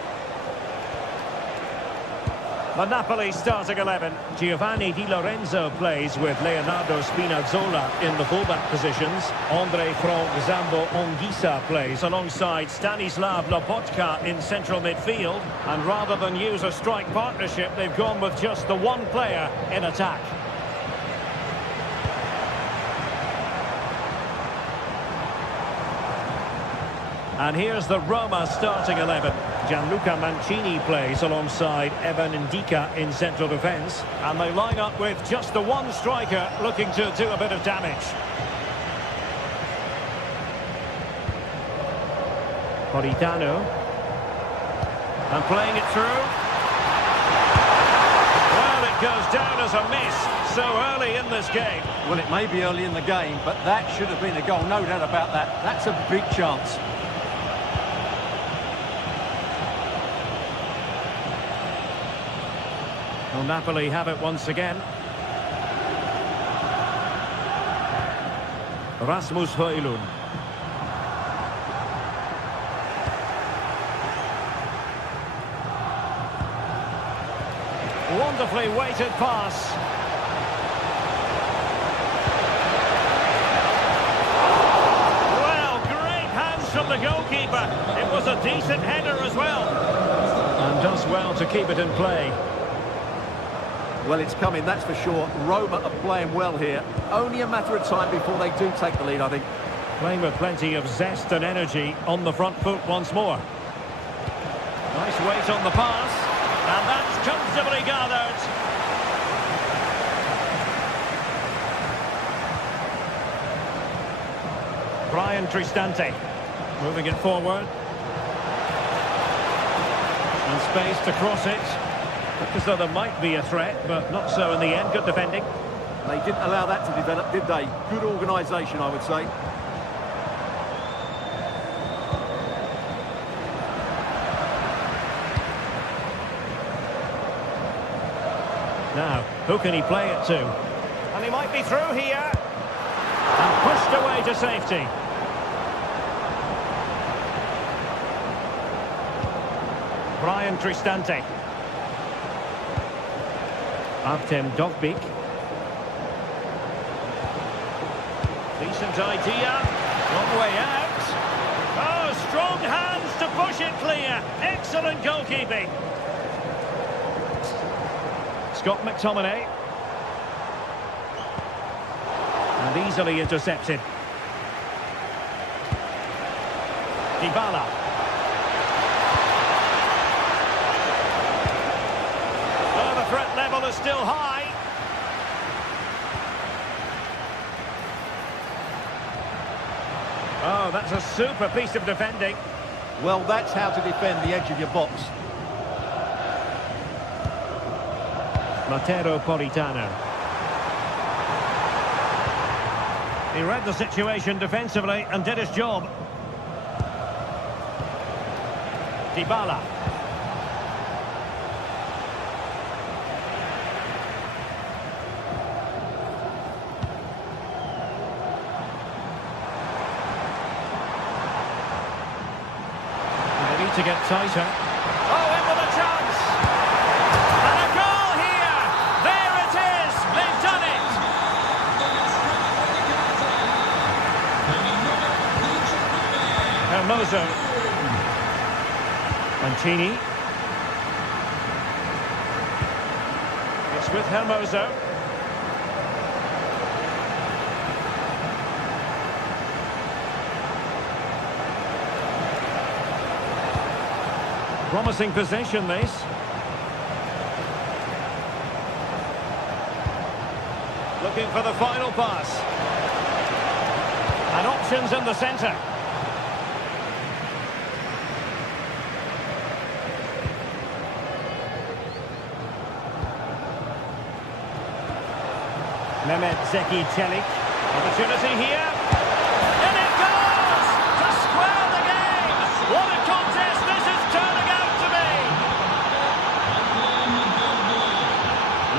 The Napoli starting 11. Giovanni Di Lorenzo plays with Leonardo Spinazzola in the fullback positions. Andre Frank Zambo Anguissa plays alongside Stanislav Lobotka in central midfield. And rather than use a strike partnership, they've gone with just the one player in attack. And here's the Roma starting 11. Gianluca Mancini plays alongside Evan Ndika in central defence. And they line up with just the one striker looking to do a bit of damage. Politano. And playing it through. Well, it goes down as a miss so early in this game. Well, it may be early in the game, but that should have been a goal, no doubt about that. That's a big chance. Well, Napoli have it once again. Rasmus Højlund. Wonderfully weighted pass. Well, great hands from the goalkeeper. It was a decent header as well. And does well to keep it in play. Well, it's coming, that's for sure. Roma are playing well here. Only a matter of time before they do take the lead, I think. Playing with plenty of zest and energy on the front foot once more. Nice weight on the pass. And that's comfortably gathered. Brian Cristante moving it forward. And space to cross it. Look as though there might be a threat, but not so in the end. Good defending. They didn't allow that to develop, did they? Good organisation, I would say. Now, who can he play it to? And he might be through here. And pushed away to safety. Brian Cristante. Artem Dovbyk. Decent idea. Long way out. Oh, strong hands to push it clear. Excellent goalkeeping. Scott McTominay. And easily intercepted. Dybala. Oh, the threat level is still high. Oh, that's a super piece of defending. Well, that's how to defend the edge of your box. Matteo Politano. He read the situation defensively and did his job. Dybala. They need to get tighter. Oh, in with a chance! And a goal here! There it is! They've done it! Hermoso. Mancini. It's with Hermoso. Promising possession, this. Looking for the final pass. And options in the centre. Mehmet Zeki Çelik. Opportunity here. In it goes! To square the game! What a contest this is turning out to be!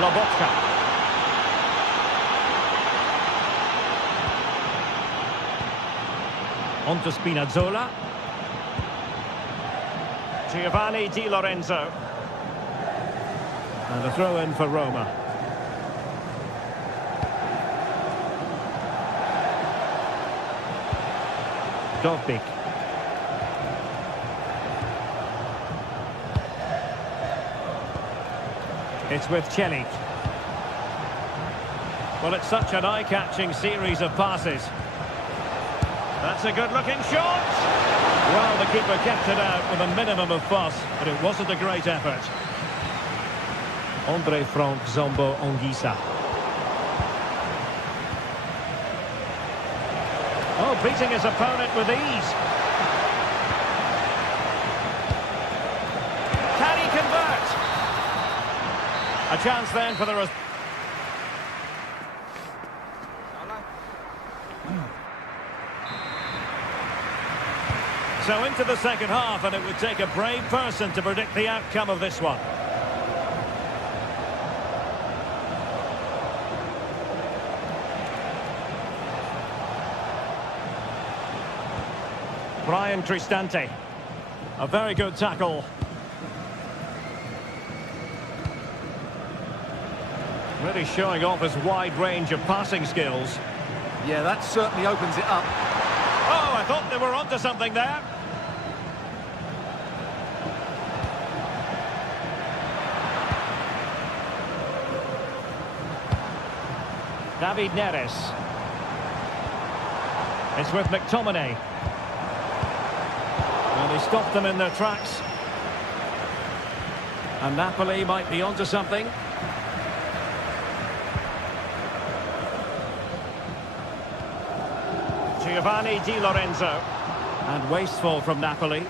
Lobotka. On to Spinazzola. Giovanni Di Lorenzo. And a throw in for Roma. Dovbik. It's with Çelik. Well, it's such an eye-catching series of passes. That's a good-looking shot! Well, the keeper kept it out with a minimum of fuss, but it wasn't a great effort. Andre Frank Zombo Ongisa. Oh, beating his opponent with ease. Can he convert? A chance then for the... So into the second half, and it would take a brave person to predict the outcome of this one. Brian Cristante. A very good tackle. Really showing off his wide range of passing skills. Yeah, that certainly opens it up. Oh, I thought they were onto something there. David Neres. It's with McTominay. And he stopped them in their tracks. And Napoli might be onto something. Giovanni Di Lorenzo. And wasteful from Napoli.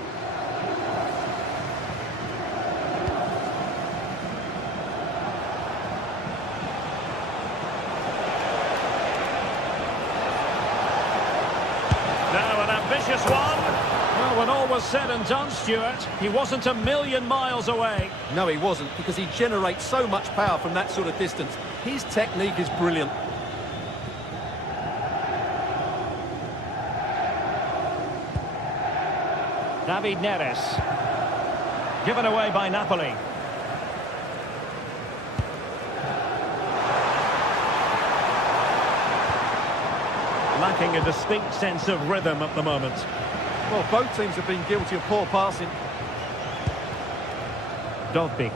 Now an ambitious one. Well, when all was said and done, Stuart, he wasn't a million miles away. No, he wasn't, because he generates so much power from that sort of distance. His technique is brilliant. David Neres. Given away by Napoli. Lacking a distinct sense of rhythm at the moment. Well, both teams have been guilty of poor passing. Dovbik.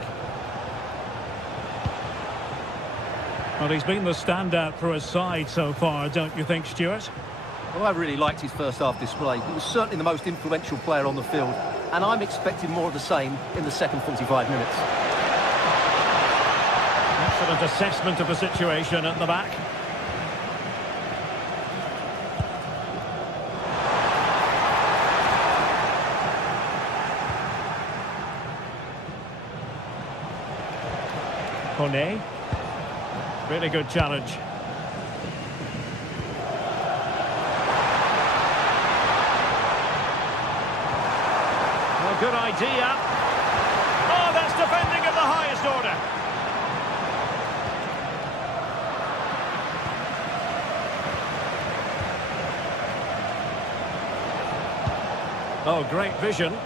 Well, he's been the standout for his side so far, don't you think, Stuart? Well, I really liked his first half display. He was certainly the most influential player on the field, and I'm expecting more of the same in the second 45 minutes. Excellent assessment of the situation at the back. Kone. Really good challenge. Well, good idea. Oh, that's defending of the highest order. Oh, great vision.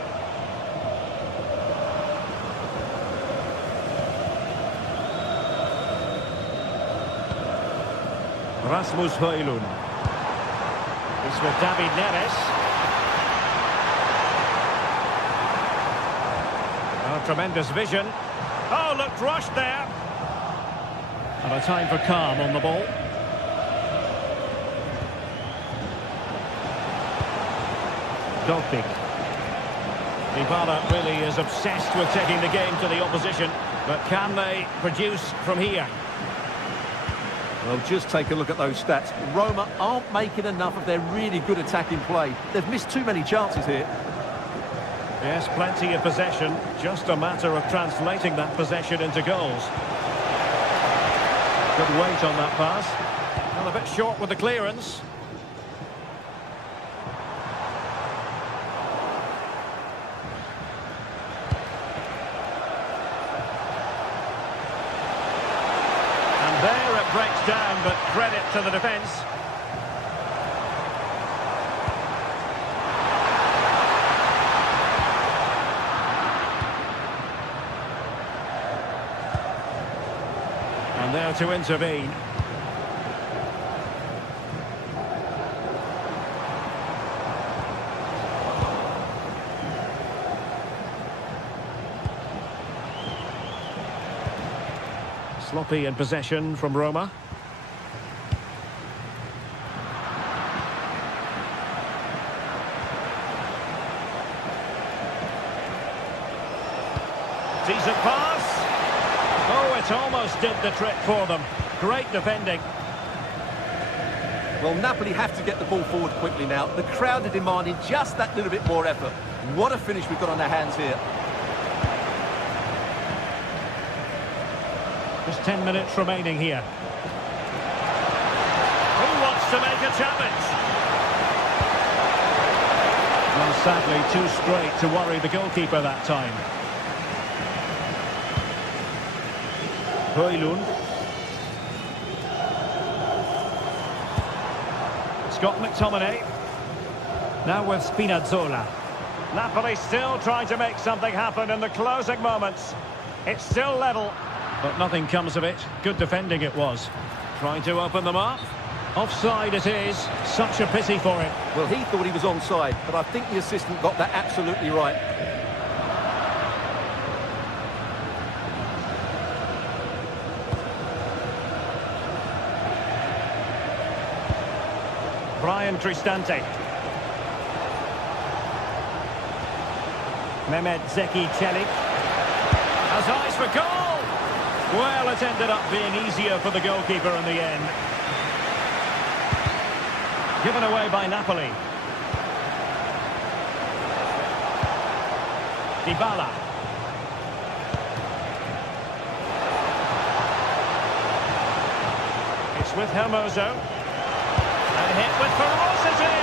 Rasmus Højlund. It's with David Neres. Oh, tremendous vision. Oh, looked rushed there. And a time for calm on the ball. Dovbik. Dybala really is obsessed with taking the game to the opposition. But can they produce from here? Well, just take a look at those stats. Roma aren't making enough of their really good attacking play. They've missed too many chances here. Yes, plenty of possession. Just a matter of translating that possession into goals. Good weight on that pass. Well, a bit short with the clearance. And there it breaks down, but credit to the defence. And there to intervene. Sloppy in possession from Roma. Decent pass. Oh, it almost did the trick for them. Great defending. Well, Napoli have to get the ball forward quickly now. The crowd are demanding just that little bit more effort. What a finish we've got on our hands here. Just 10 minutes remaining here. Who wants to make a challenge? Well, sadly, too straight to worry the goalkeeper that time. Højlund. Scott McTominay. Now with Spinazzola. Napoli still trying to make something happen in the closing moments. It's still level, but nothing comes of it. Good defending it was. Trying to open them up. Offside it is. Such a pity for it. Well, he thought he was onside, but I think the assistant got that absolutely right. Brian Cristante. Mehmet Zeki Çelik has eyes for goal. Well, it ended up being easier for the goalkeeper in the end. Given away by Napoli. Dybala. It's with Hermoso. And hit with ferocity.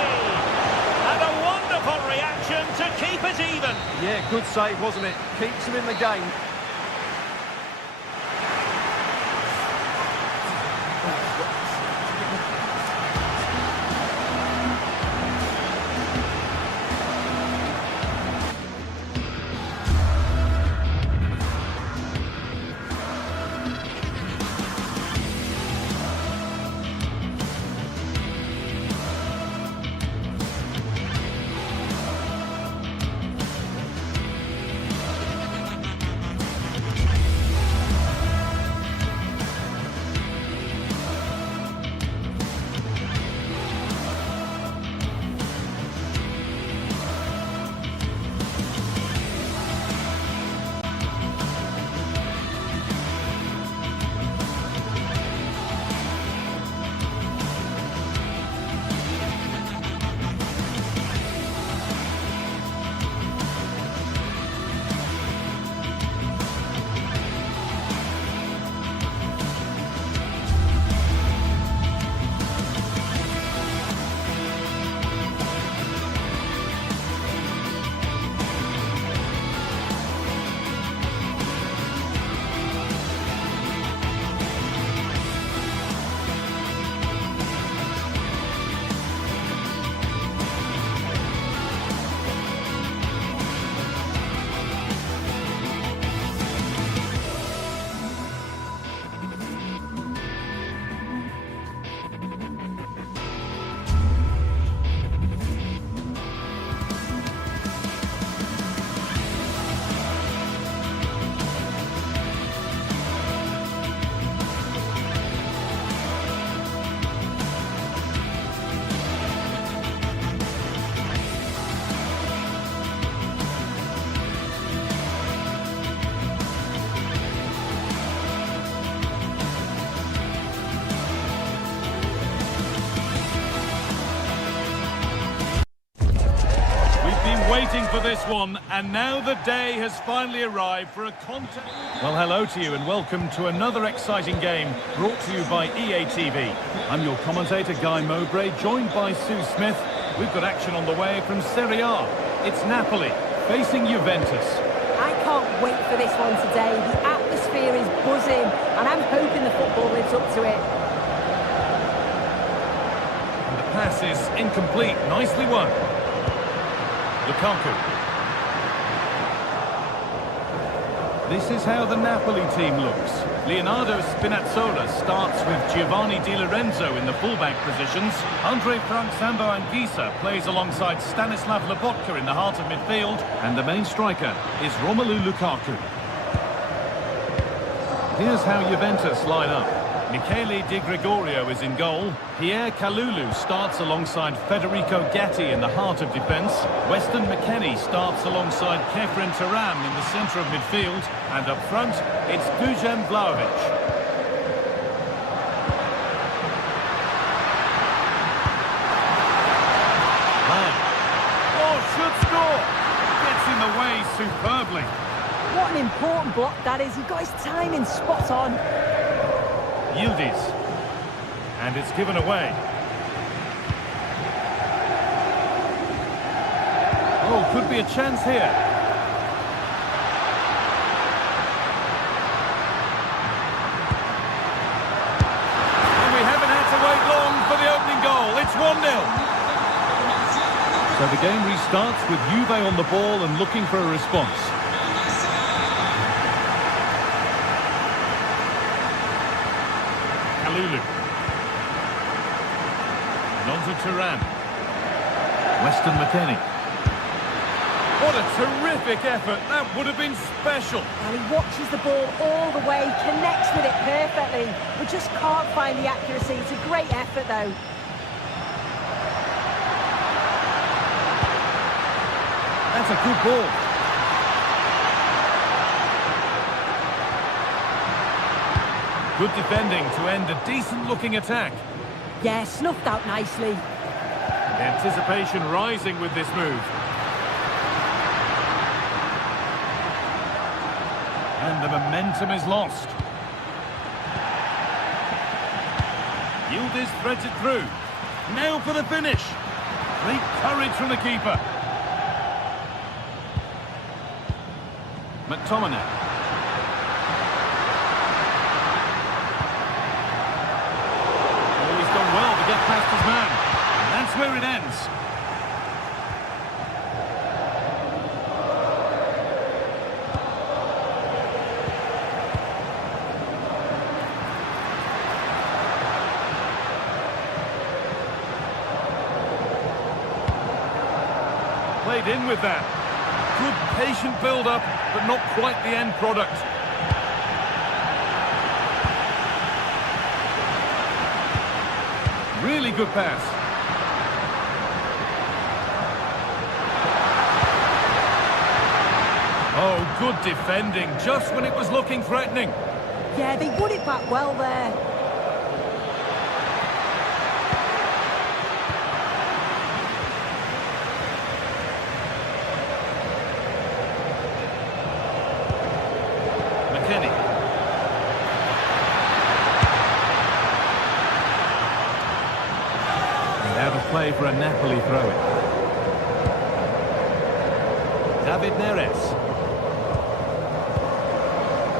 And a wonderful reaction to keep it even. Yeah, good save, wasn't it? Keeps them in the game. this one, and now the day has finally arrived for a contest. Well, hello to you and welcome to another exciting game brought to you by EA TV. I'm your commentator, Guy Mowbray, joined by Sue Smith. We've got action on the way from Serie A. It's Napoli facing Juventus. I can't wait for this one today. The atmosphere is buzzing, and I'm hoping the football lives up to it. And the pass is incomplete. Nicely won. Lukaku. This is how the Napoli team looks. Leonardo Spinazzola starts with Giovanni Di Lorenzo in the fullback positions. Andre Frank Sambo Anguissa plays alongside Stanislav Lobotka in the heart of midfield. And the main striker is Romelu Lukaku. Here's how Juventus line up. Michele Di Gregorio is in goal. Pierre Kalulu starts alongside Federico Gatti in the heart of defence. Weston McKennie starts alongside Kefren Turam in the centre of midfield. And up front, it's Dusan Vlahovic. Man. Oh, should score! Gets in the way superbly. What an important block that is. He got his timing spot on. Yildiz. And it's given away. Oh, could be a chance here. And we haven't had to wait long for the opening goal. It's 1-0. So the game restarts with Juve on the ball and looking for a response. Kalulu. And on to Turan. Weston McKennie. What a terrific effort. That would have been special. Well, he watches the ball all the way, connects with it perfectly. We just can't find the accuracy. It's a great effort, though. That's a good ball. Good defending to end a decent-looking attack. Yeah, snuffed out nicely. The anticipation rising with this move. And the momentum is lost. Yildiz threads it through. Now for the finish. Great courage from the keeper. McTominay. Well to get past his man, and that's where it ends. Played in with that. Good patient build-up, but not quite the end product. Really good pass. Oh, good defending, just when it was looking threatening. Yeah, they won it back well there. McKennie. Out of play for a Napoli throw-in. David Neres.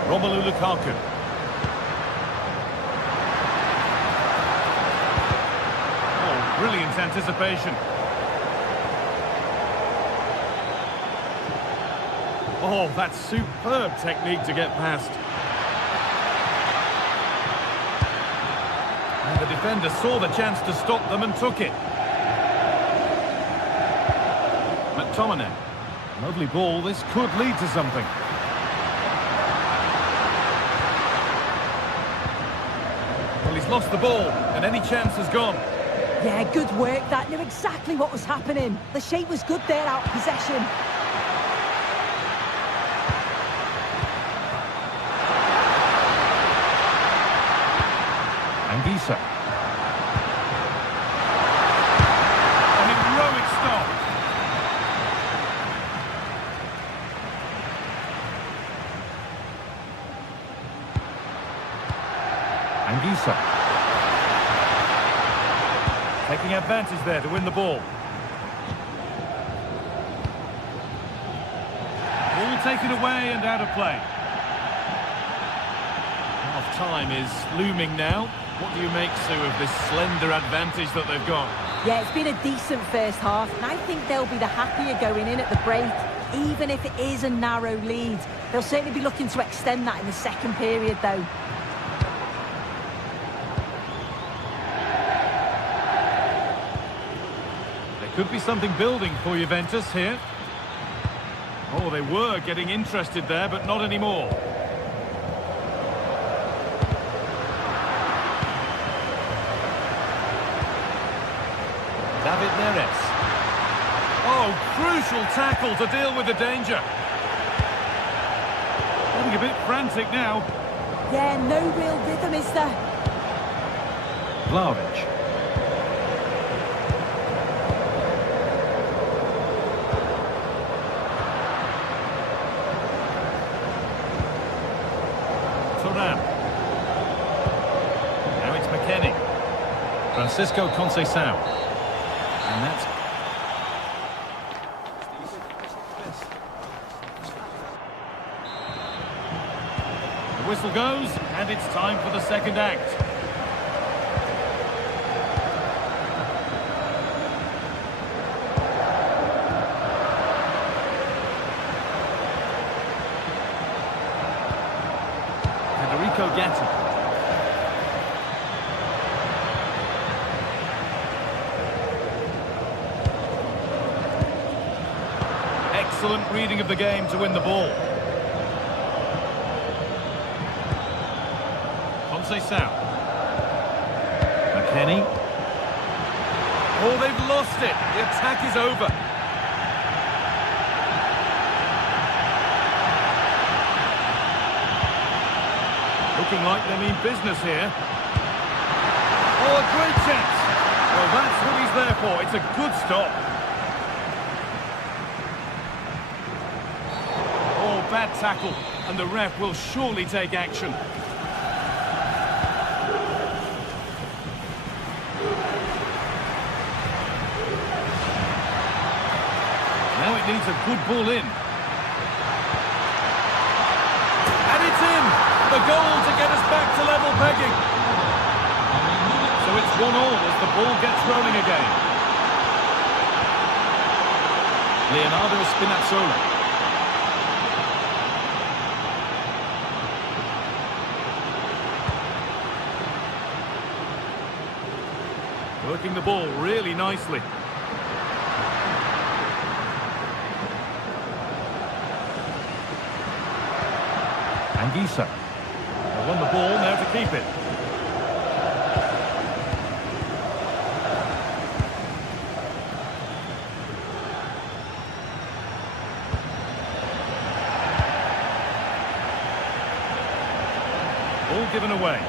Romelu Lukaku. Oh, brilliant anticipation. Oh, that's superb technique to get past. And the defender saw the chance to stop them and took it. McTominay. Lovely ball. This could lead to something. Well, he's lost the ball, and any chance has gone. Yeah, good work. That knew exactly what was happening. The shape was good there, out of possession. Anguissa. An heroic stop. Anguissa. Taking advantage there to win the ball. Ball taken away and out of play. Half time is looming now. What do you make, Sue, of this slender advantage that they've got? Yeah, it's been a decent first half, and I think they'll be the happier going in at the break, even if it is a narrow lead. They'll certainly be looking to extend that in the second period, though. There could be something building for Juventus here. Oh, they were getting interested there, but not anymore. David Neres. Oh, crucial tackle to deal with the danger. Getting a bit frantic now. Yeah, no real rhythm, is there? Vlahovic. Turan. Now it's McKennie. Francisco Conceição. And that's... The whistle goes, and it's time for the second act. Federico Gatti. Excellent reading of the game to win the ball. Conceição. McKennie. Oh, they've lost it. The attack is over. Looking like they mean business here. Oh, a great chance. Well, that's what he's there for. It's a good stop. Bad tackle, and the ref will surely take action. Now it needs a good ball in. And it's in! The goal to get us back to level pegging. So it's 1-1 as the ball gets rolling again. Leonardo Spinazzola. Working the ball really nicely. Anguissa. They won the ball, now to keep it. Ball given away.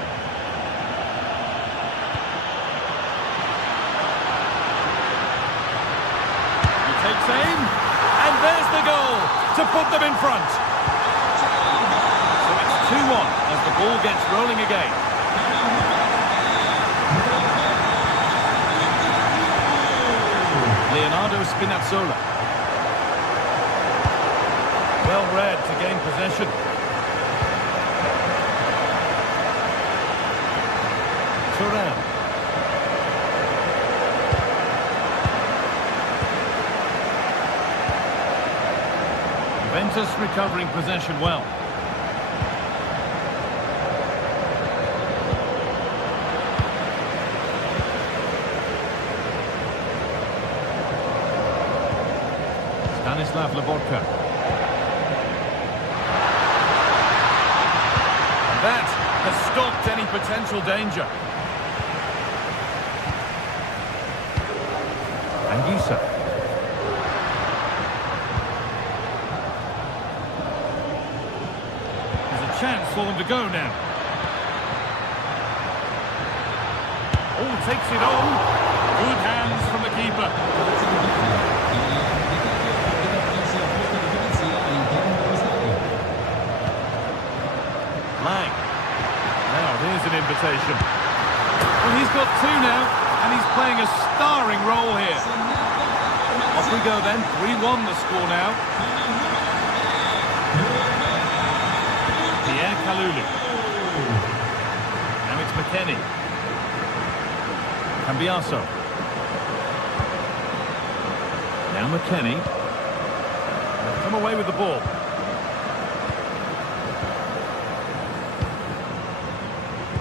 Takes aim, and there's the goal to put them in front. So it's 2-1 as the ball gets rolling again. Leonardo Spinazzola. Well read to gain possession. Turan. Juventus recovering possession well. Stanislav Lobotka. That has stopped any potential danger. Anguissa. Chance for them to go now. Oh, takes it on. Good hands from the keeper. Lang. Now, here's an invitation. Well, he's got two now, and he's playing a starring role here. Off we go then, 3-1 the score now. Pierre Kalulu. Now it's McKennie. Cambiaso. Now McKennie. They'll come away with the ball.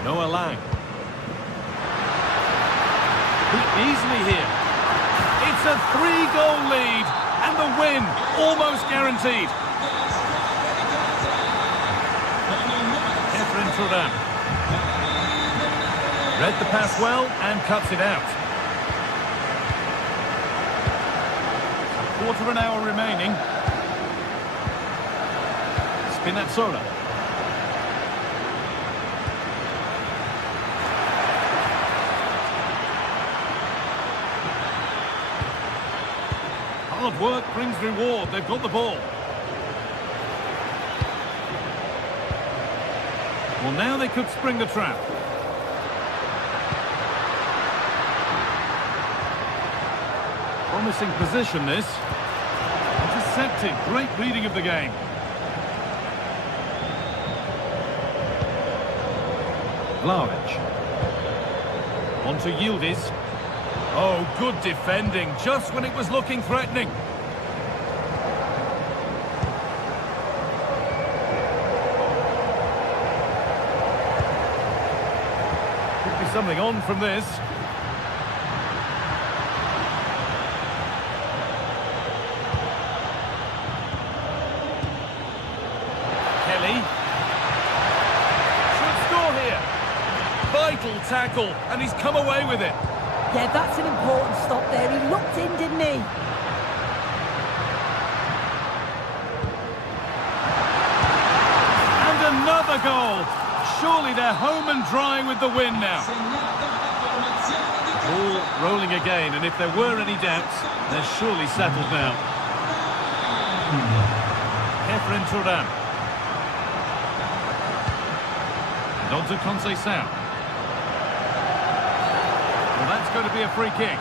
Noah Lang. Beat easily here. It's a 3-goal lead, and the win almost guaranteed. Catherine Trudan. Read the pass well and cuts it out. Quarter of an hour remaining. Spinazzola. Hard work brings reward. They've got the ball. Well, now they could spring the trap. Promising position, this. Intercepted. Great reading of the game. Vlahovic. On to Yildiz. Oh, good defending, just when it was looking threatening. Could be something on from this. Kelly. Should score here. Vital tackle, and he's come away with it. Yeah, that's an important stop there. He looked in, didn't he? And another goal. Surely they're home and dry with the win now. Ball rolling again, and if there were any doubts, they're surely settled now. Catherine Trudan. And on to Conceição. Well, that's going to be a free kick.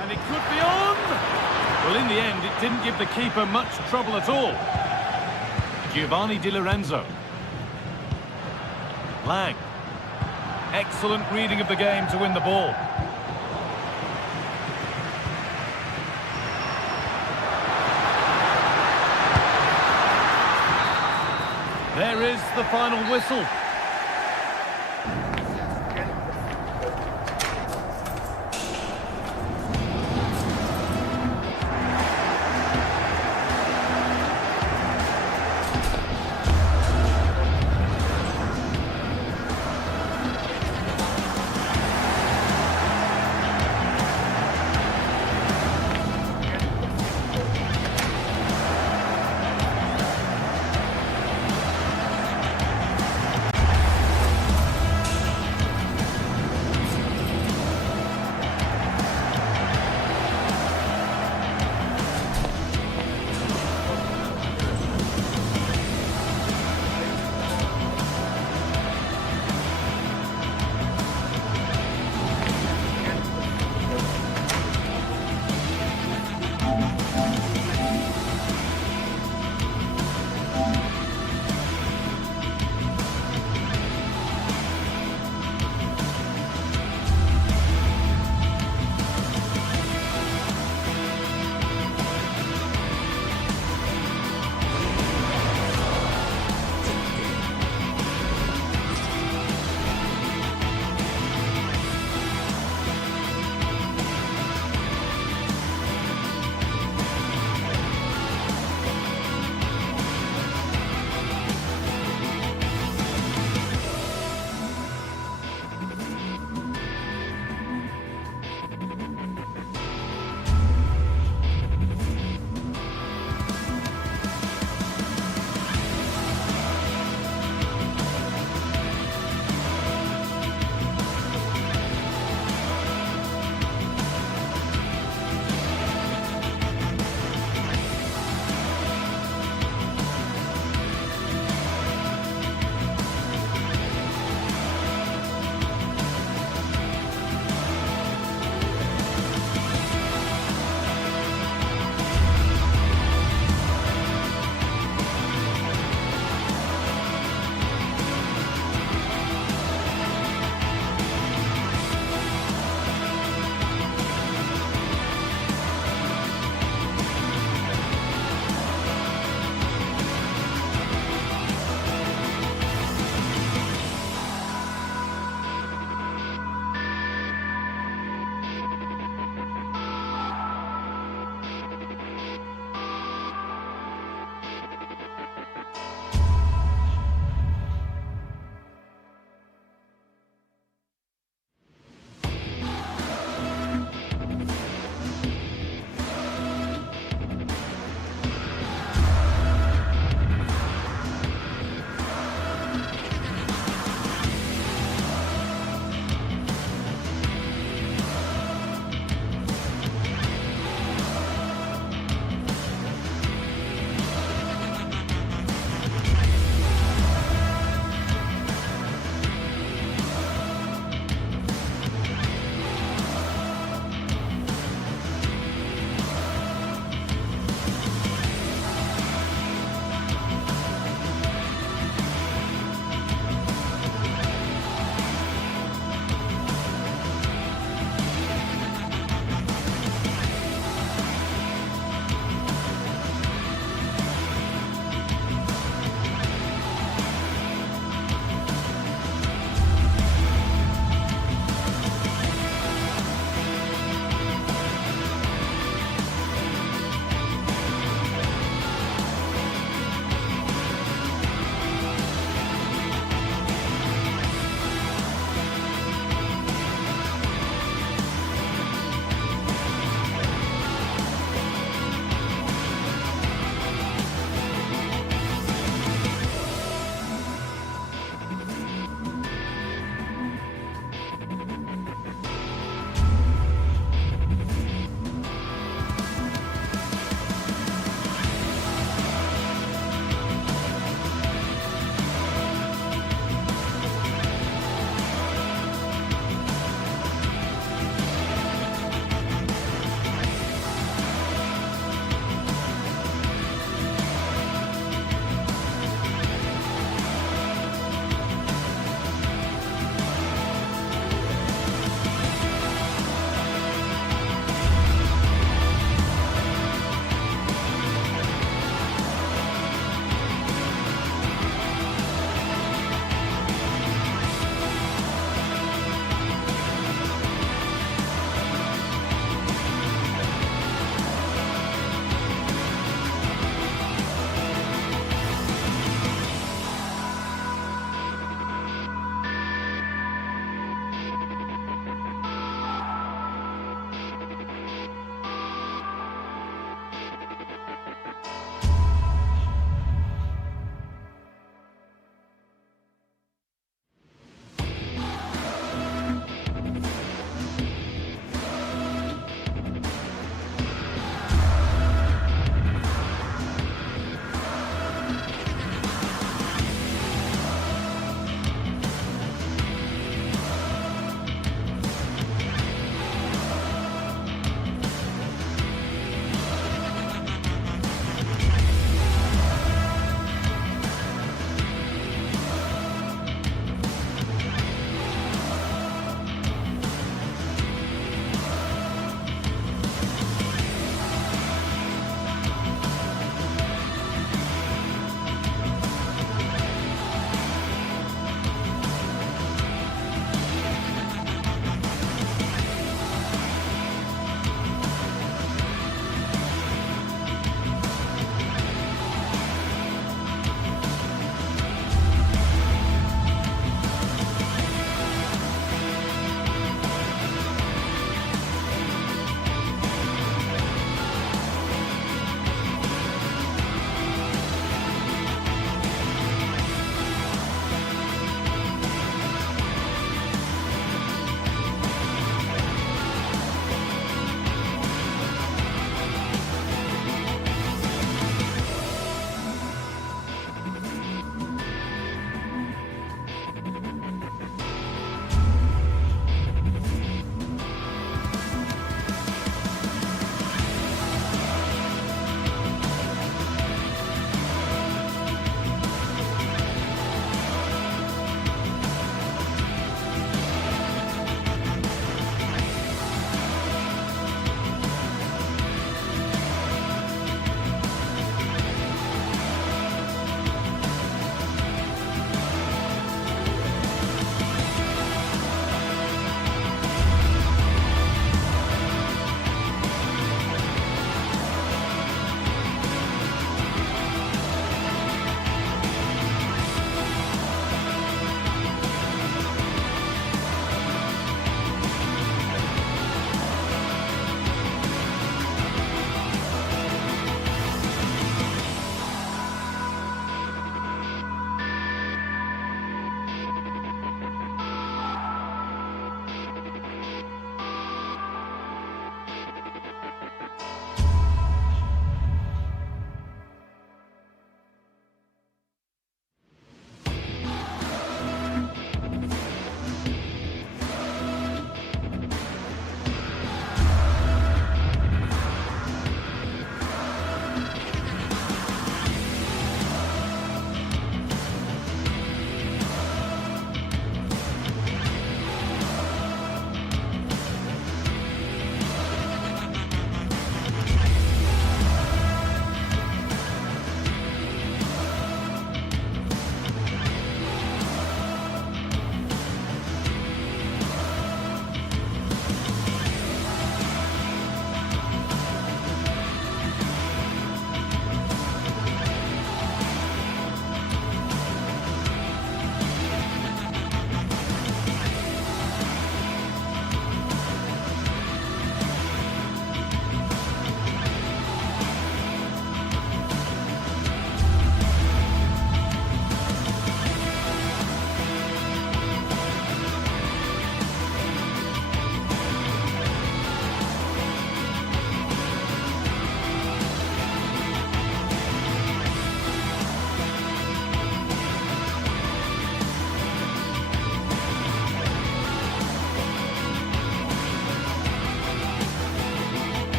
And it could be on! Well, in the end, it didn't give the keeper much trouble at all. Giovanni Di Lorenzo. Lang. Excellent reading of the game to win the ball. There is the final whistle.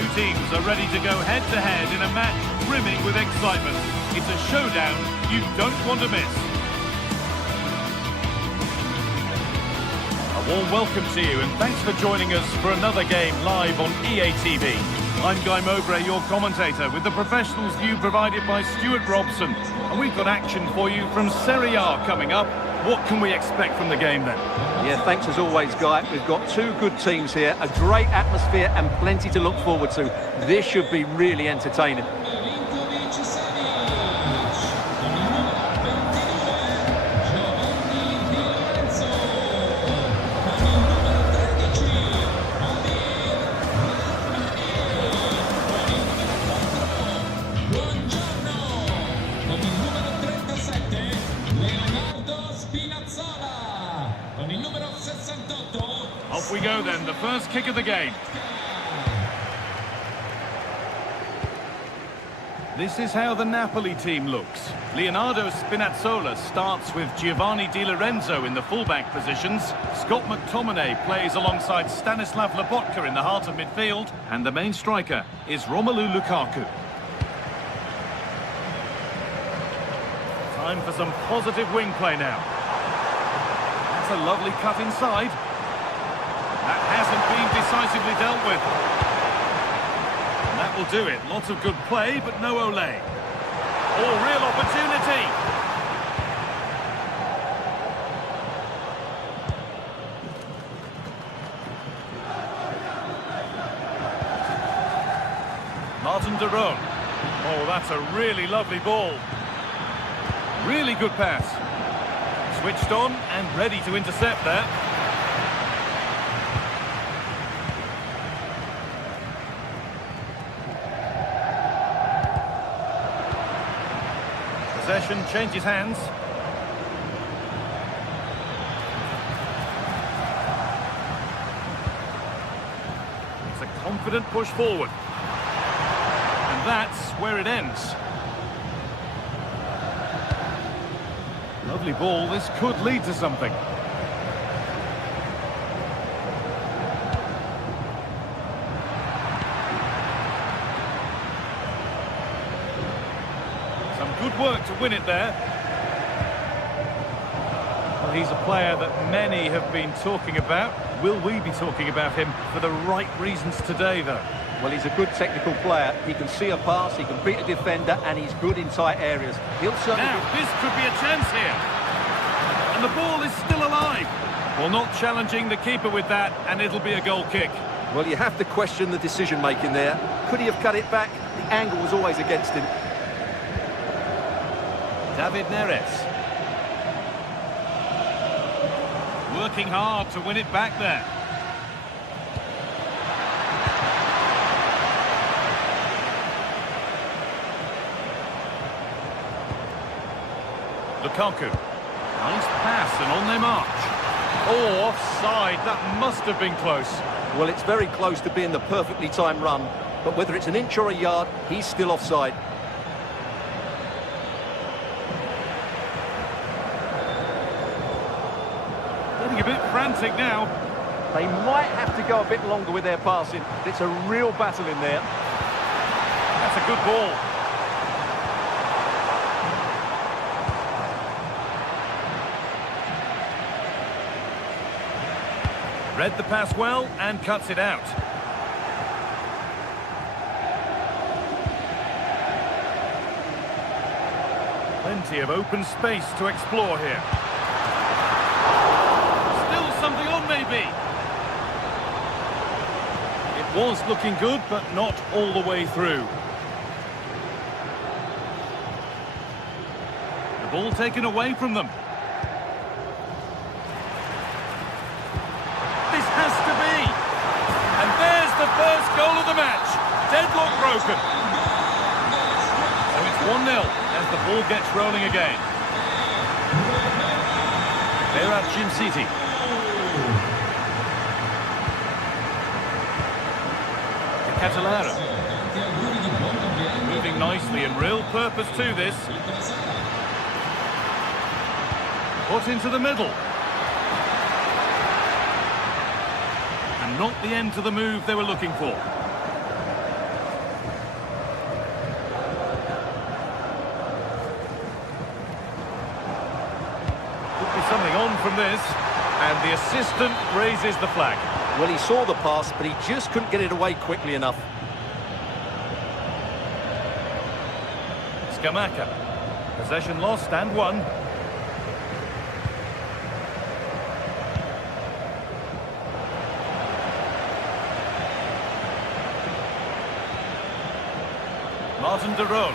Two teams are ready to go head-to-head in a match brimming with excitement. It's a showdown you don't want to miss. A warm welcome to you, and thanks for joining us for another game live on EA TV. I'm Guy Mowbray, your commentator, with the professionals view provided by Stuart Robson. And we've got action for you from Serie A coming up. What can we expect from the game then? Yeah, thanks as always, Guy. We've got two good teams here, a great atmosphere and plenty to look forward to. This should be really entertaining. Off we go then, the first kick of the game. This is how the Napoli team looks. Leonardo Spinazzola starts with Giovanni Di Lorenzo in the fullback positions. Scott McTominay plays alongside Stanislav Lobotka in the heart of midfield. And the main striker is Romelu Lukaku. Time for some positive wing play now. That's a lovely cut inside. That hasn't been decisively dealt with. And that will do it. Lots of good play, but no ole. Oh, real opportunity. Martin de Roon. Oh, that's a really lovely ball. Really good pass. Switched on and ready to intercept there. Possession changes hands. It's a confident push forward. And that's where it ends. Lovely ball, this could lead to something. Some good work to win it there. Well, he's a player that many have been talking about. Will we be talking about him for the right reasons today, though? Well, he's a good technical player. He can see a pass, he can beat a defender, and he's good in tight areas. He'll certainly... Now, this could be a chance here. And the ball is still alive. Well, not challenging the keeper with that, and it'll be a goal kick. Well, you have to question the decision-making there. Could he have cut it back? The angle was always against him. David Neres. Working hard to win it back there. Lukaku. Nice pass and on their march. Oh, offside. That must have been close. Well, it's very close to being the perfectly timed run, but whether it's an inch or a yard, he's still offside. Getting a bit frantic now. They might have to go a bit longer with their passing. It's a real battle in there. That's a good ball. Read the pass well and cuts it out. Plenty of open space to explore here. Still something on, maybe. It was looking good, but not all the way through. The ball taken away from them. Has to be. And there's the first goal of the match. Deadlock broken. So it's 1-0 as the ball gets rolling again. They're at Gym City. Catalara. Moving nicely and real purpose to this. Put into the middle. Not the end to the move they were looking for. from this. And the assistant raises the flag. Well, he saw the pass, but he just couldn't get it away quickly enough. Scamacca. Possession lost and won. Martin de Roon.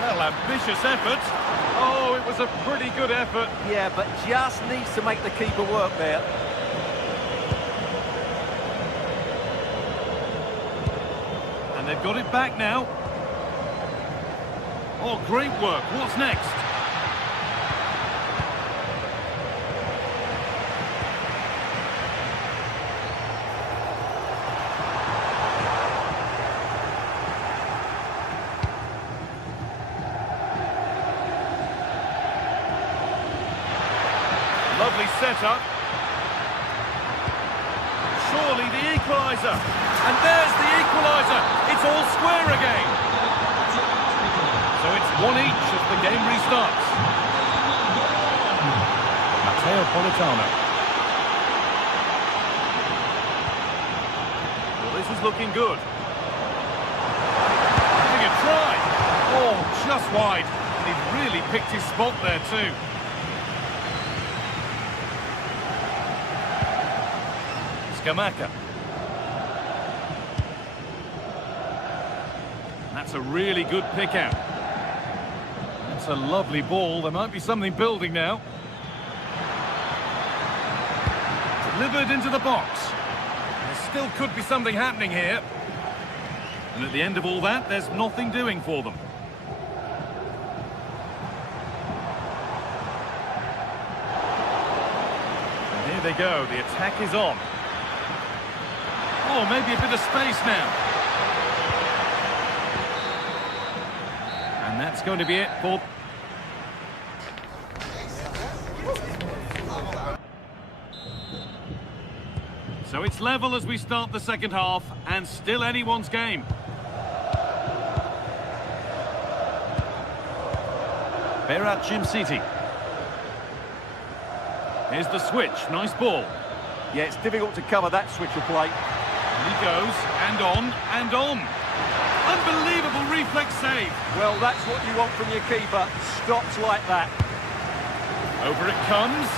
Well, ambitious effort. Oh, it was a pretty good effort. Yeah, but just needs to make the keeper work there. And they've got it back now. Oh, great work. What's next? Lovely setup. Surely the equaliser. And there's the equaliser. It's all square again. So it's 1 each as the game restarts. Matteo Politano. Well, this is looking good. Having a try. Oh, just wide. And he really picked his spot there too. Scamacca. That's a really good pick out. That's a lovely ball. There might be something building now. Delivered into the box. There still could be something happening here. And at the end of all that, there's nothing doing for them. And here they go. The attack is on. Oh, maybe a bit of space now. And that's going to be it for... So it's level as we start the second half, and still anyone's game. Berat Jim City. Here's the switch. Nice ball. Yeah, it's difficult to cover that switch of play. And he goes, and on, and on. Unbelievable reflex save. Well, that's what you want from your keeper. Stops like that. Over it comes.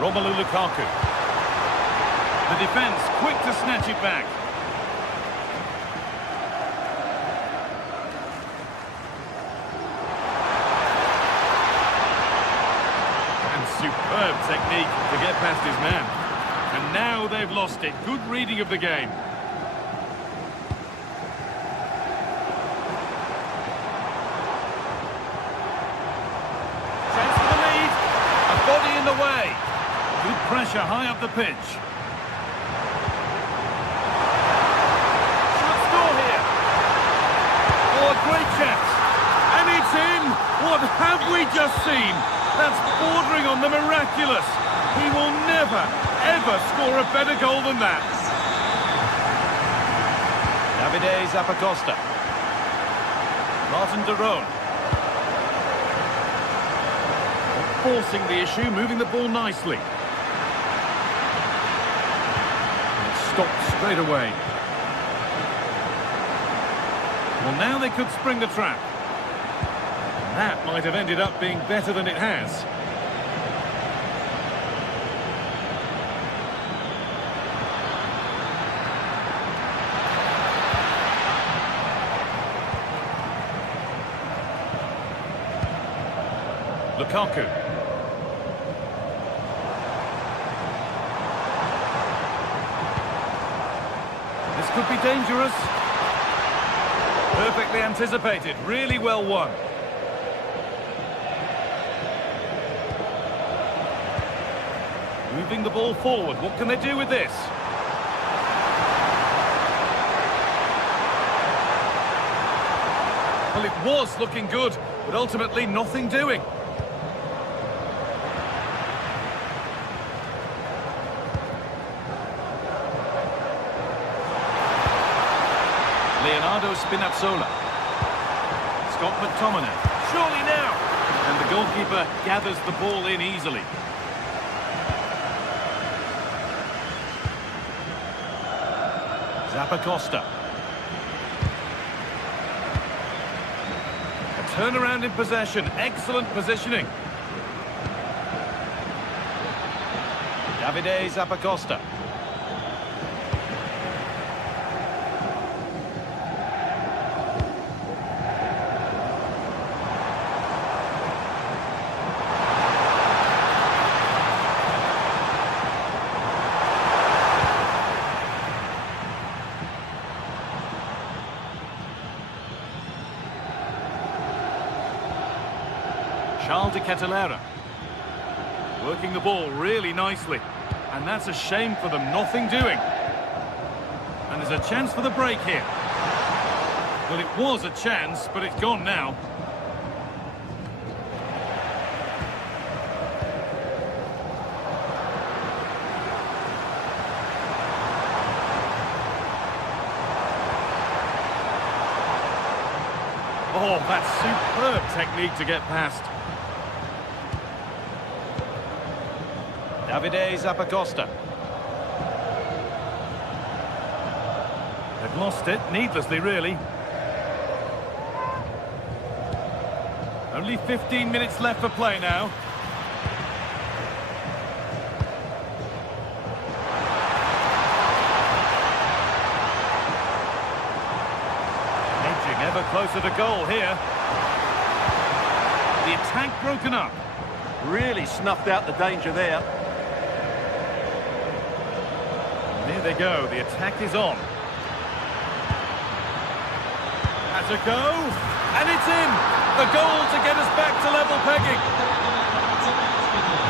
Romelu Lukaku. The defence quick to snatch it back. And superb technique to get past his man. And now they've lost it. Good reading of the game. Chance for the lead. A body in the way. Good pressure high up the pitch. Should score here. Oh, a great chance. And it's in. What have we just seen? That's bordering on the miraculous. He will never, ever score a better goal than that. Davide Zappacosta. Martin de Roon. Forcing the issue, moving the ball nicely. Stopped straight away. Well, now they could spring the trap. That might have ended up being better than it has. Lukaku. This could be dangerous. Perfectly anticipated, really well won. Moving the ball forward, what can they do with this? Well, it was looking good, but ultimately nothing doing. Spinazzola. Scott McTominay. Surely now! And the goalkeeper gathers the ball in easily. Zappacosta. A turnaround in possession. Excellent positioning. Davide Zappacosta. Charles de Ketelera. Working the ball really nicely. And that's a shame for them, nothing doing. And there's a chance for the break here. Well, it was a chance, but it's gone now. Oh, that's superb technique to get past. Davide Zappacosta. They've lost it, needlessly really. Only 15 minutes left for play now. Edging ever closer to goal here. The attack broken up. Really snuffed out the danger there. Here they go, the attack is on. Has a go, and it's in! The goal to get us back to level pegging.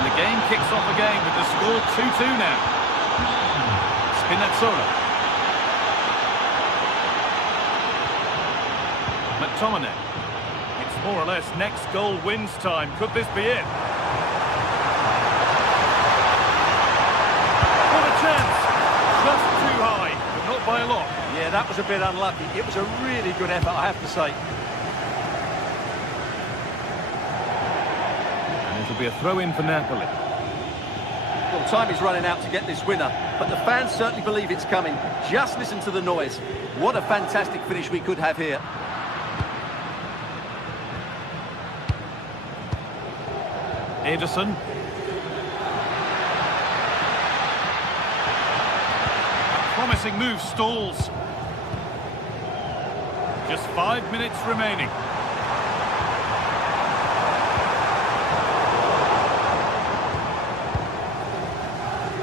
And the game kicks off again with the score 2-2 now. Spinazzola. McTominay. It's more or less next goal wins time. Could this be it? What a chance! Just too high, but not by a lot. Yeah, that was a bit unlucky. It was a really good effort, I have to say. And it'll be a throw-in for Napoli. Well, time is running out to get this winner, but the fans certainly believe it's coming. Just listen to the noise. What a fantastic finish we could have here. Ederson. Promising move stalls. Just 5 minutes remaining.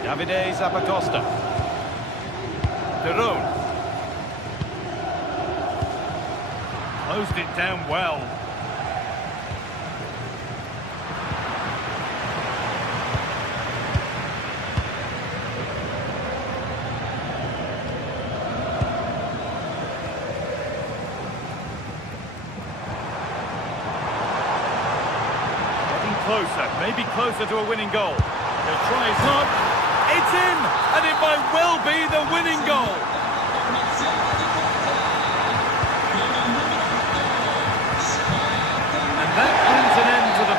Davide Zappacosta. Derone. Closed it down well. Closer, maybe closer to a winning goal. He'll try his luck. It's in, and it might well be the winning goal. And that brings an end to the...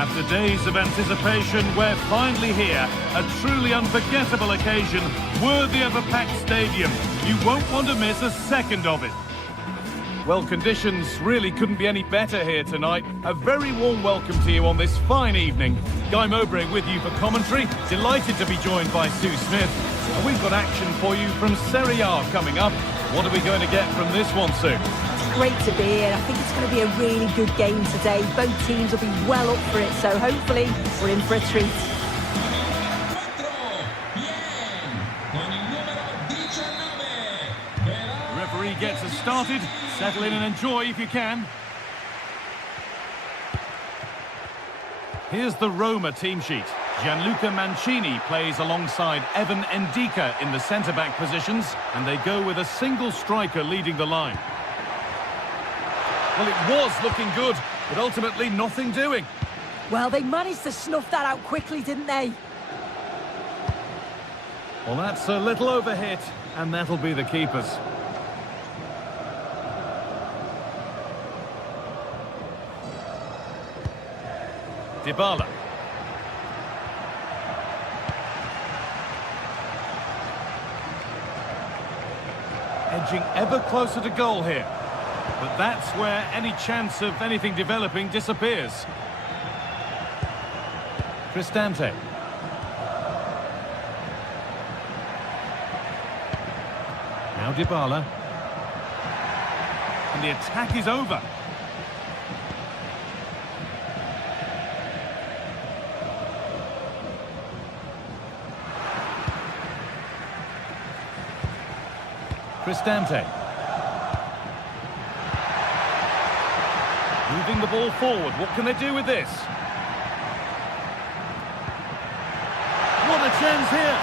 After days of anticipation, we're finally here. A truly unforgettable occasion, worthy of a packed stadium. You won't want to miss a second of it. Well, conditions really couldn't be any better here tonight. A very warm welcome to you on this fine evening. Guy Mowbray with you for commentary. Delighted to be joined by Sue Smith. And we've got action for you from Serie A coming up. What are we going to get from this one, Sue? It's great to be here. I think it's going to be a really good game today. Both teams will be well up for it, so hopefully we're in for a treat. Referee gets us started. Settle in and enjoy if you can. Here's the Roma team sheet. Gianluca Mancini plays alongside Evan Ndika in the centre-back positions, and they go with a single striker leading the line. Well, it was looking good, but ultimately nothing doing. Well, they managed to snuff that out quickly, didn't they? Well, that's a little overhit, and that'll be the keepers. Dybala. Edging ever closer to goal here. But that's where any chance of anything developing disappears. Cristante. Now Dybala. And the attack is over. Cristante. Moving the ball forward. What can they do with this? What a chance here.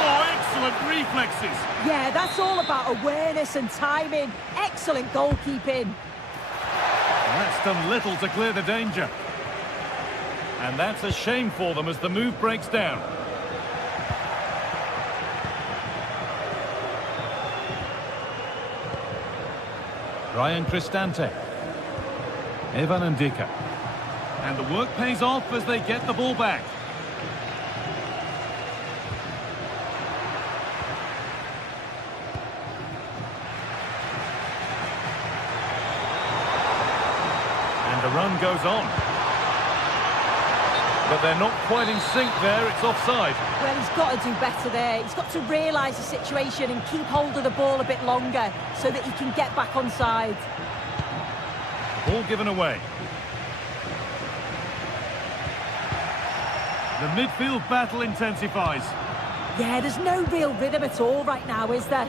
Oh, excellent reflexes. Yeah, that's all about awareness and timing. Excellent goalkeeping. And that's done little to clear the danger. And that's a shame for them as the move breaks down. Ryan Cristante. Evan Ndika. And the work pays off as they get the ball back. And the run goes on. But they're not quite in sync there, it's offside. Well, he's got to do better there. He's got to realise the situation and keep hold of the ball a bit longer so that he can get back onside. Ball given away. The midfield battle intensifies. Yeah, there's no real rhythm at all right now, is there?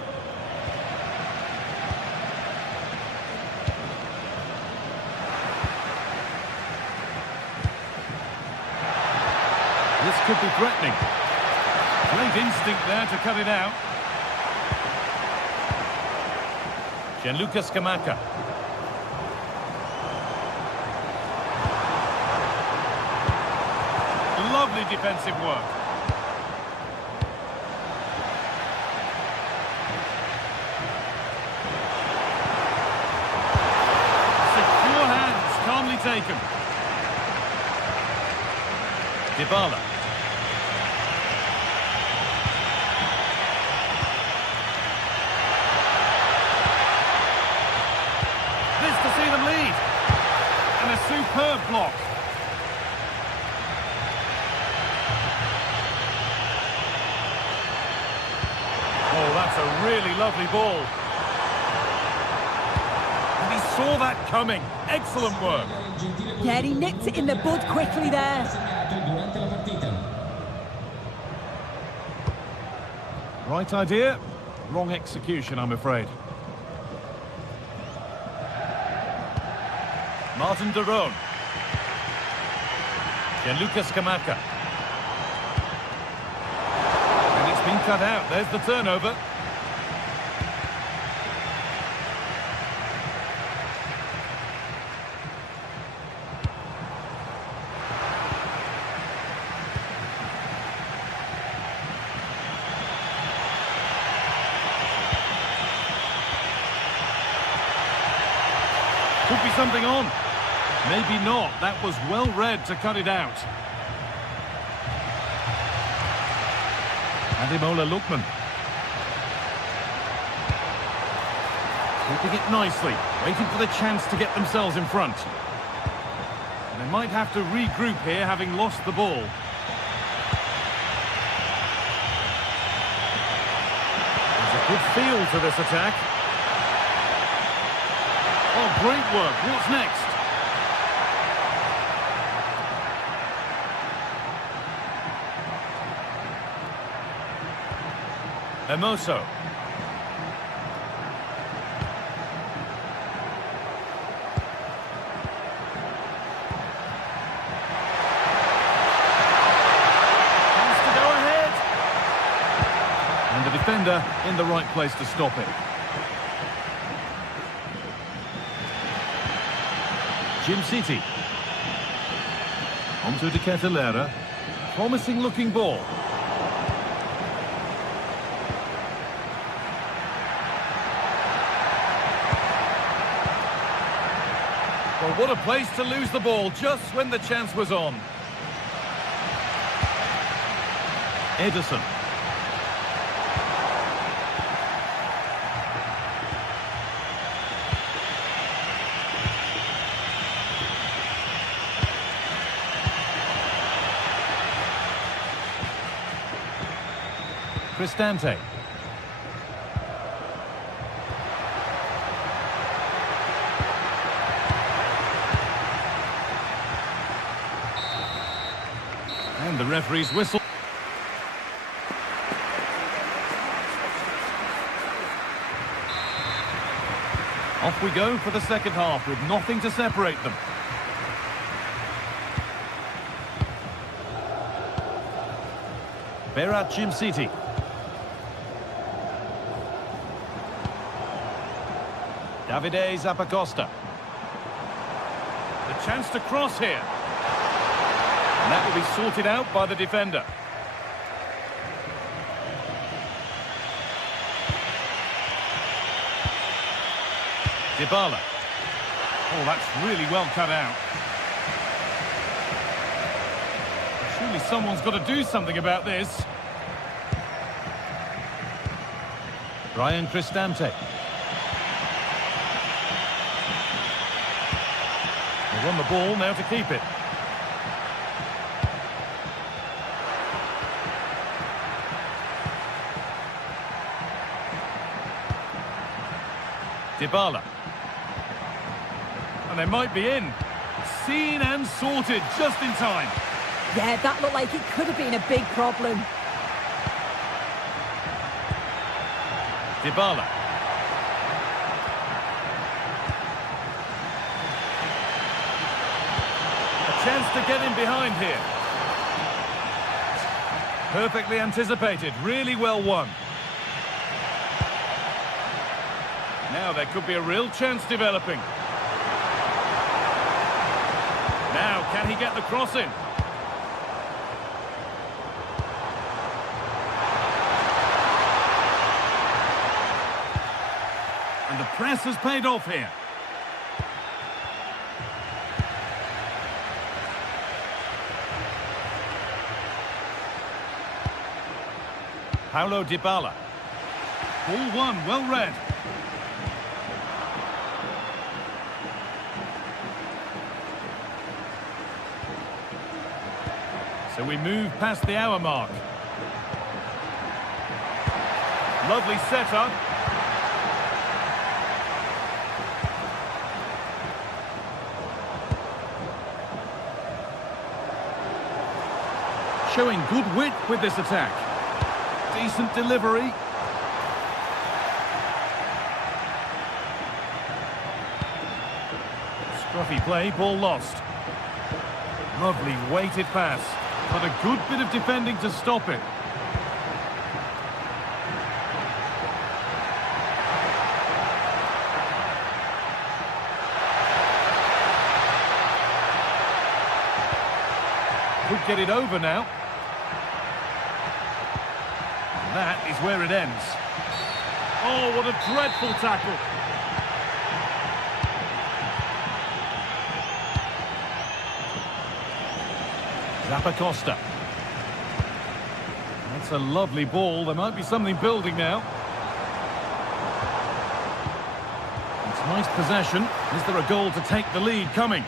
This could be threatening. Great instinct there to cut it out. Gianluca Scamacca. Lovely defensive work. Secure hands, calmly taken. Dybala. This to see them lead. And a superb block. Oh, that's a really lovely ball. And he saw that coming. Excellent work. Yeah, he nipped it in the bud quickly there. Right idea, wrong execution, I'm afraid. Martin de Roon. Gianluca Scamacca. And it's been cut out. There's the turnover. Could be something on. Maybe not. That was well read to cut it out. Ademola Lookman. Keeping it nicely, waiting for the chance to get themselves in front. And they might have to regroup here, having lost the ball. There's a good feel to this attack. Oh, great work. What's next? Hermoso. Defender in the right place to stop it. Jim City. Onto De Ketelaere. Promising looking ball. Well, what a place to lose the ball just when the chance was on. Ederson. Cristante. And the referee's whistle. Off we go for the second half with nothing to separate them. Berat Jim City. Davide Zappacosta. The chance to cross here. And that will be sorted out by the defender. Dybala. Oh, that's really well cut out. Surely someone's got to do something about this. Ryan Cristante. They won the ball, now to keep it. Dybala. And they might be in. Seen and sorted just in time. Yeah, that looked like it could have been a big problem. Dybala. A chance to get in behind here. Perfectly anticipated, really well won. Now there could be a real chance developing. Now, can he get the cross in? And the press has paid off here. Paulo Dybala. Ball one, well read. So we move past the hour mark. Lovely setup. Showing good wit with this attack. Decent delivery. Scruffy play, ball lost. Lovely weighted pass. But a good bit of defending to stop it. Could get it over now. And that is where it ends. Oh, what a dreadful tackle. Zappacosta. That's a lovely ball. There might be something building now. It's nice possession. Is there a goal to take the lead coming?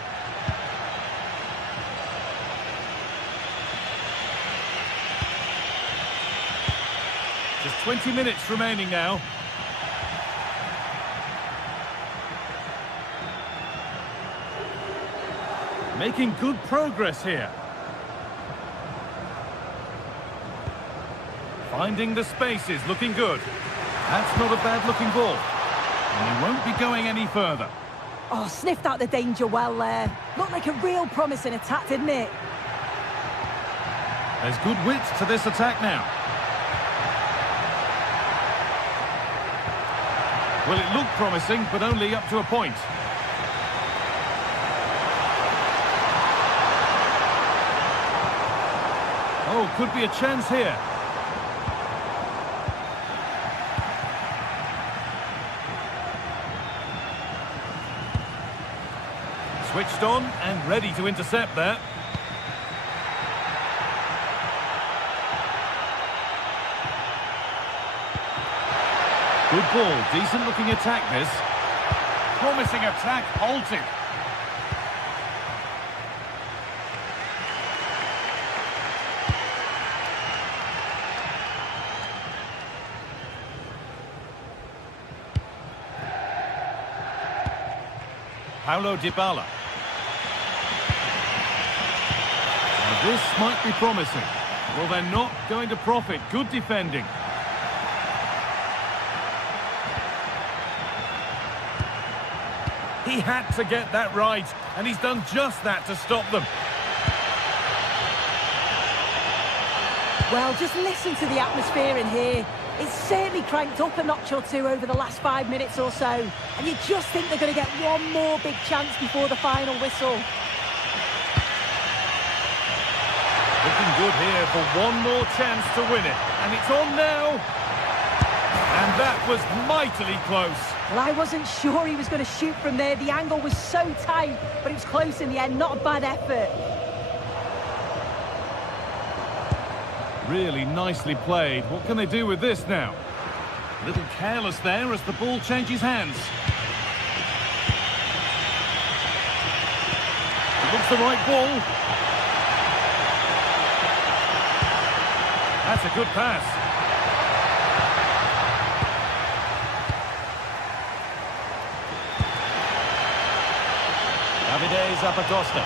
Just 20 minutes remaining now. Making good progress here. Finding the spaces, looking good. That's not a bad-looking ball. And he won't be going any further. Oh, sniffed out the danger well there. Looked like a real promising attack, didn't it? There's good width to this attack now. Well, it looked promising, but only up to a point. Oh, could be a chance here. Switched on and ready to intercept there. Good ball, decent looking attack this. Promising attack, halted. Paulo Dybala. Now this might be promising. Well, they're not going to profit. Good defending. He had to get that right, and he's done just that to stop them. Well, just listen to the atmosphere in here. It's certainly cranked up a notch or two over the last 5 minutes or so. And you just think they're going to get one more big chance before the final whistle. Looking good here for one more chance to win it. And it's on now. And that was mightily close. Well, I wasn't sure he was going to shoot from there. The angle was so tight, but it was close in the end. Not a bad effort. Really nicely played. What can they do with this now? A little careless there as the ball changes hands. It looks the right ball. That's a good pass. Davide Zappacosta.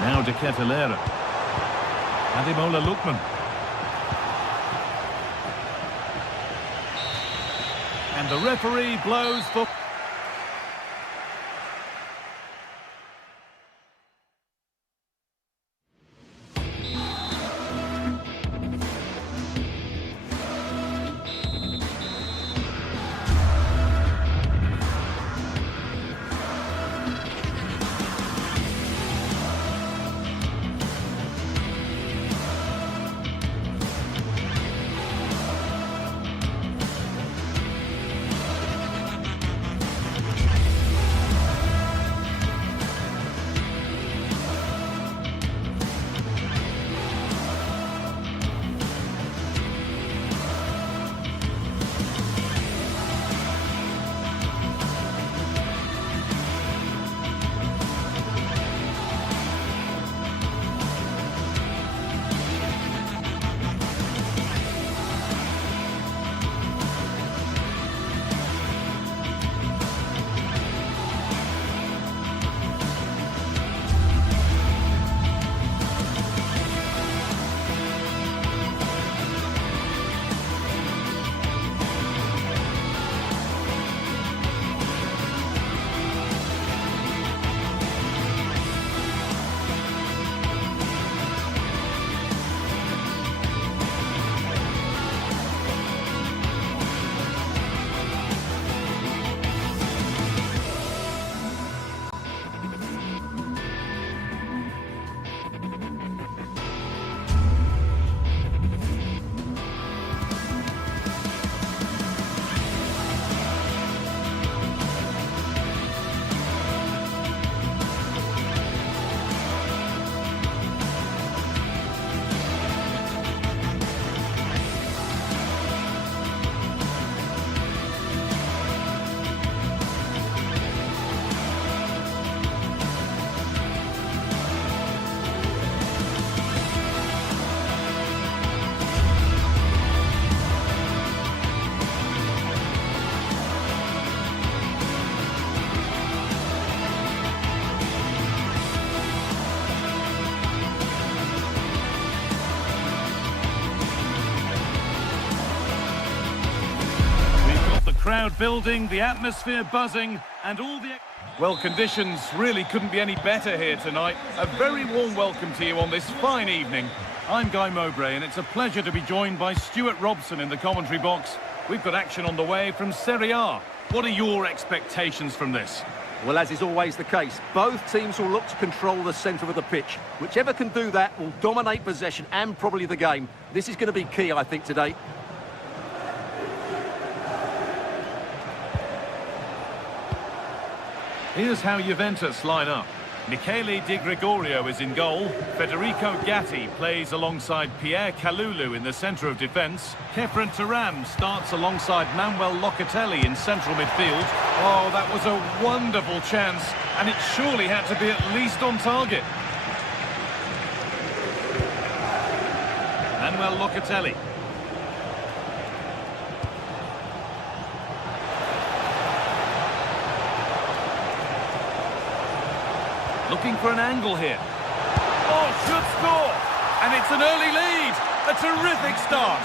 Now De Ketelaere. Ademola Lookman. And the referee blows for... crowd building, the atmosphere buzzing, and all the... Well, conditions really couldn't be any better here tonight. A very warm welcome to you on this fine evening. I'm Guy Mowbray, and it's a pleasure to be joined by Stuart Robson in the commentary box. We've got action on the way from Serie A. What are your expectations from this? Well, as is always the case, both teams will look to control the centre of the pitch. Whichever can do that will dominate possession and probably the game. This is going to be key, I think, today. Here's how Juventus line up. Michele Di Gregorio is in goal. Federico Gatti plays alongside Pierre Kalulu in the centre of defence. Kefren Turam starts alongside Manuel Locatelli in central midfield. Oh, that was a wonderful chance, and it surely had to be at least on target. Manuel Locatelli. Looking for an angle here. Oh, should score! And it's an early lead. A terrific start.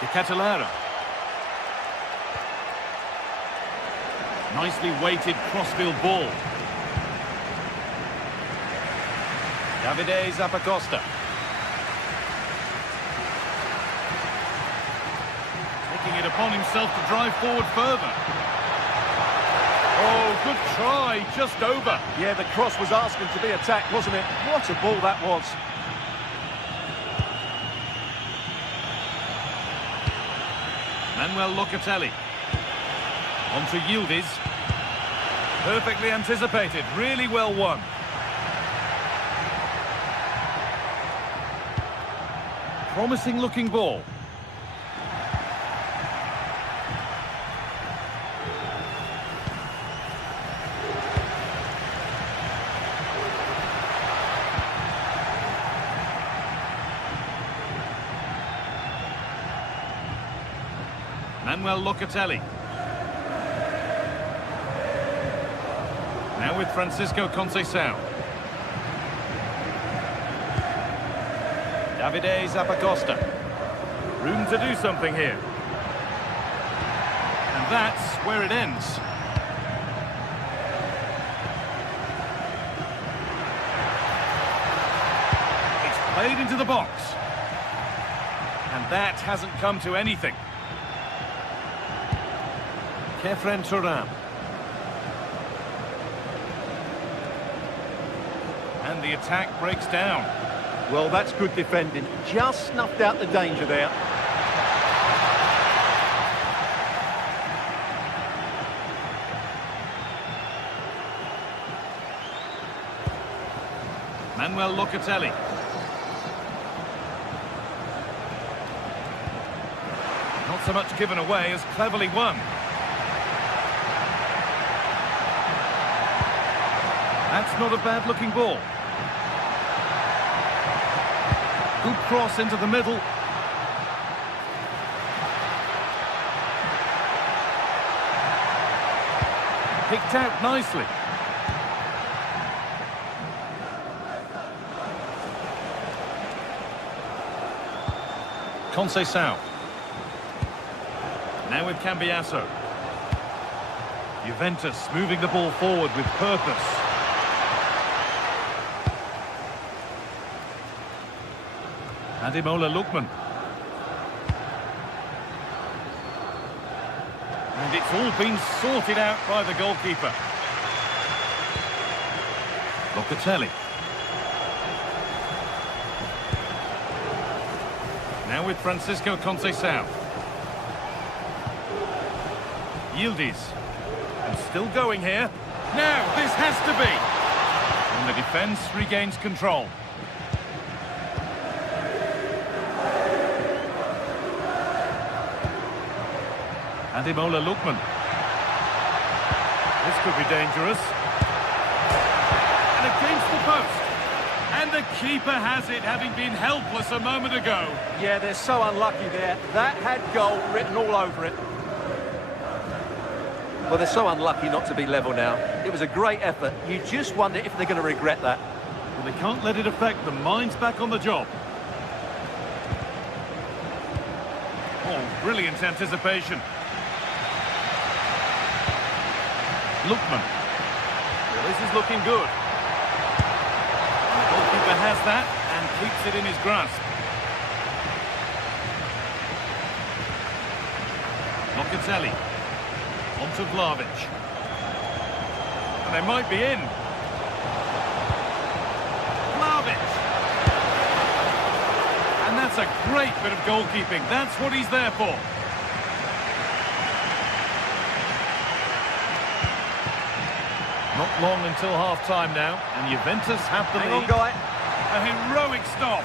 De Catalera. Nicely weighted crossfield ball. Davide Zappacosta. Taking it upon himself to drive forward further. Oh, good try, just over. Yeah, the cross was asking to be attacked, wasn't it? What a ball that was. Manuel Locatelli. On to Yildiz. Perfectly anticipated, really well won. Promising looking ball. Manuel Locatelli. Now with Francisco Conceição. Davide Zappacosta. Room to do something here. And that's where it ends. It's played into the box. And that hasn't come to anything. Kefren Turam. And the attack breaks down. Well, that's good defending. Just snuffed out the danger there. Manuel Locatelli. Not so much given away as cleverly won. That's not a bad-looking ball. Good cross into the middle. Picked out nicely. Conceição. Now with Cambiasso. Juventus moving the ball forward with purpose. Ademola Lookman. And it's all been sorted out by the goalkeeper. Locatelli. Now with Francisco Conceição. Yildiz. And still going here. Now, this has to be. And the defence regains control. Ademola Lookman. This could be dangerous. And against the post. And the keeper has it, having been helpless a moment ago. Yeah, they're so unlucky there. That had goal written all over it. Well, they're so unlucky not to be level now. It was a great effort. You just wonder if they're going to regret that. Well, they can't let it affect them. Mind's back on the job. Oh, Oh, brilliant anticipation. Lookman. Well, this is looking good. And the goalkeeper has that and keeps it in his grasp. Locatelli. On to Vlahovic. And they might be in. Vlahovic. And that's a great bit of goalkeeping. That's what he's there for. Not long until half-time now, and Juventus have the lead. Hang on, guy. A heroic stop.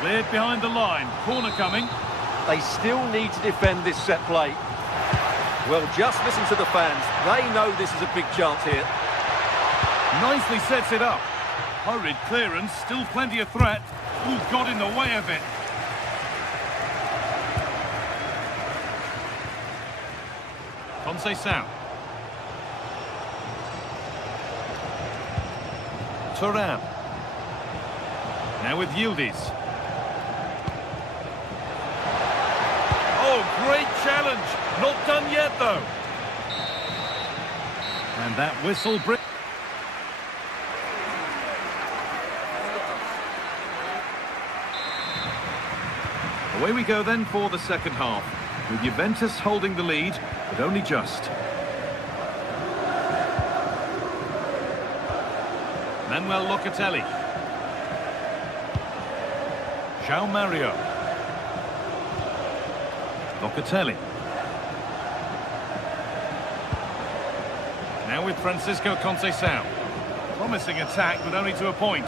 Cleared behind the line. Corner coming. They still need to defend this set play. Well, just listen to the fans. They know this is a big chance here. Nicely sets it up. Hurried clearance, still plenty of threat. Ooh, got in the way of it. Conceição. Thuram. Now with Yildiz. Oh, great challenge. Not done yet, though. And that whistle brings... Away we go then for the second half, with Juventus holding the lead, but only just. Manuel Locatelli. João Mario. Locatelli. Now with Francisco Conceição. Promising attack, but only to a point.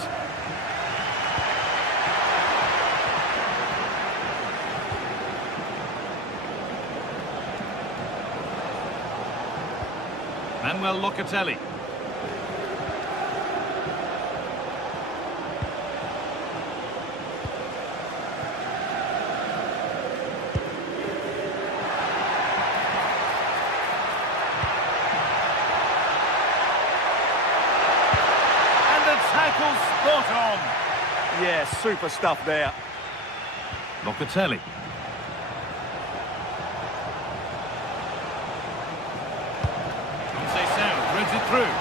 Manuel Locatelli. Spot on. Yeah, super stuff there. Locatelli. Conceição threads it through.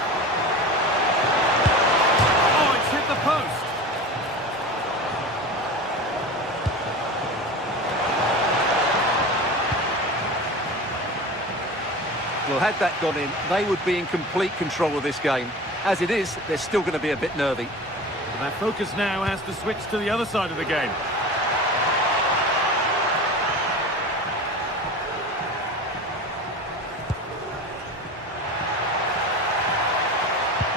Oh, it's hit the post. Well, had that gone in, they would be in complete control of this game. As it is, they're still going to be a bit nervy. Their focus now has to switch to the other side of the game.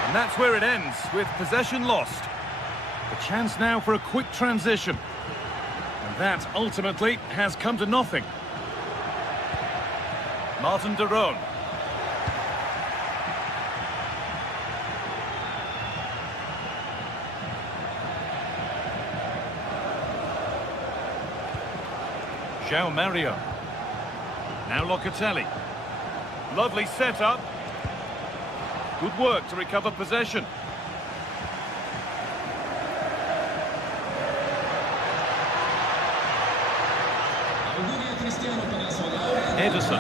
And that's where it ends, with possession lost. A chance now for a quick transition. And that, ultimately, has come to nothing. Martin de Roon. João Mario. Now Locatelli. Lovely setup. Good work to recover possession. Ederson.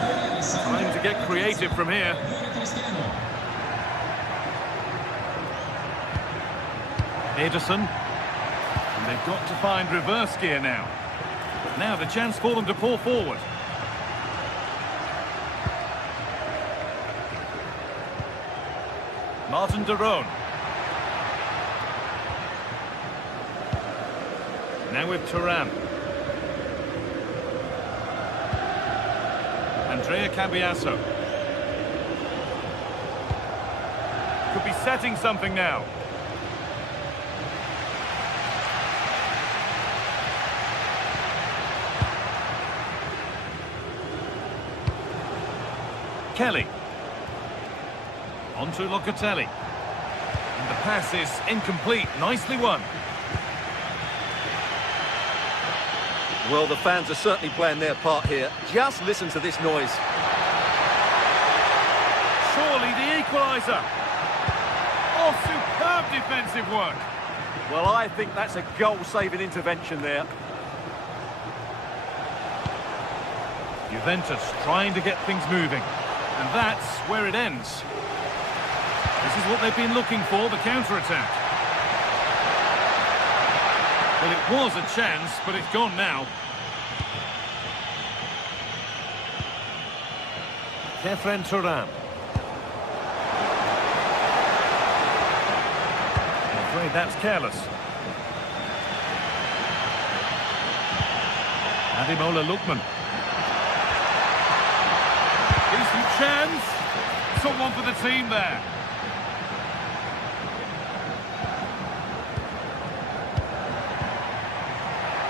Trying to get creative from here. Ederson. And they've got to find reverse gear now. Now the chance for them to pull forward. Martin de Roon. Now with Thuram. Andrea Cambiasso. Could be setting something now. Kelly. On to Locatelli. And the pass is incomplete. Nicely won. Well, the fans are certainly playing their part here. Just listen to this noise. Surely the equaliser. Oh, superb defensive work. Well, I think that's a goal-saving intervention there. Juventus trying to get things moving. And that's where it ends. This is what they've been looking for, the counter-attack. Well, it was a chance, but it's gone now. Kefren Turan. I'm afraid that's careless. Ademola Lookman. Decent chance. Someone for the team there.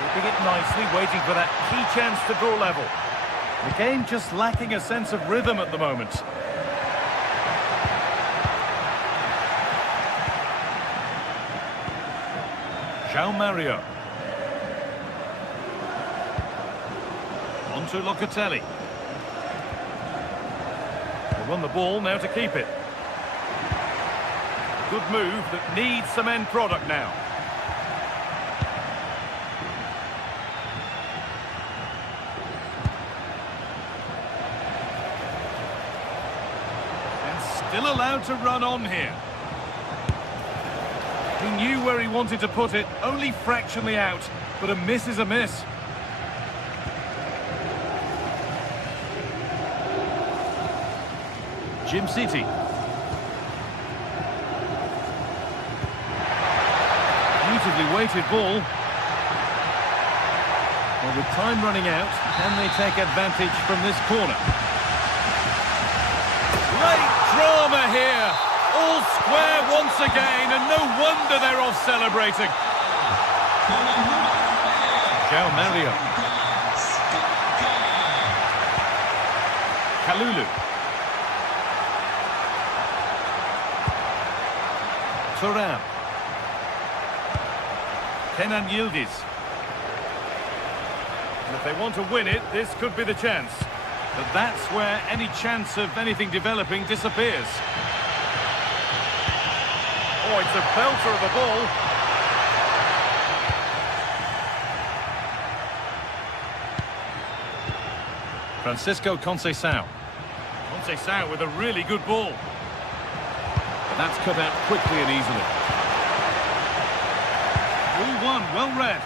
Keeping it nicely, waiting for that key chance to draw level. The game just lacking a sense of rhythm at the moment. João Mario. On to Locatelli. They won the ball, now to keep it. Good move that needs some end product now. Still allowed to run on here. He knew where he wanted to put it, only fractionally out, but a miss is a miss. Jim City. Beautifully weighted ball. Well, with time running out, can they take advantage from this corner? Great drama here. All square once again, and no wonder they're off celebrating. João Mario. Kalulu. Turan. Kenan Yildiz. And if they want to win it, this could be the chance. But that's where any chance of anything developing disappears. Oh, it's a belter of a ball. Francisco Conceição. Conceição with a really good ball. But that's cut out quickly and easily. 3-1, well read.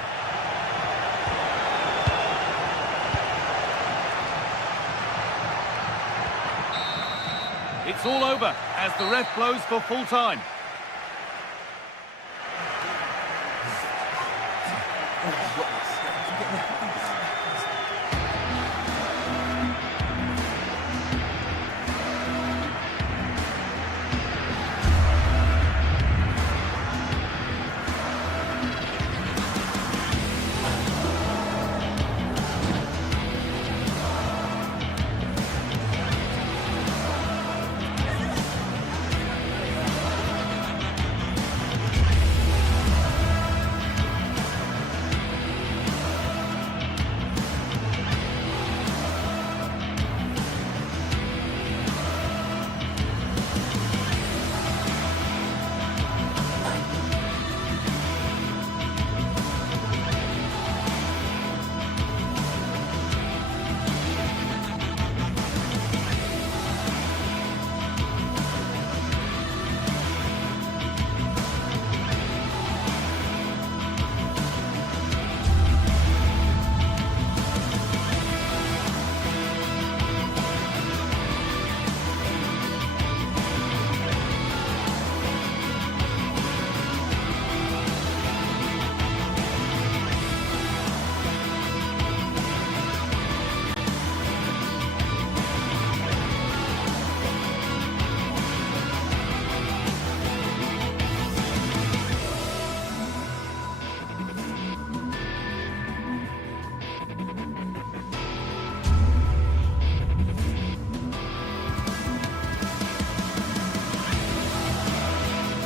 It's all over as the ref blows for full time.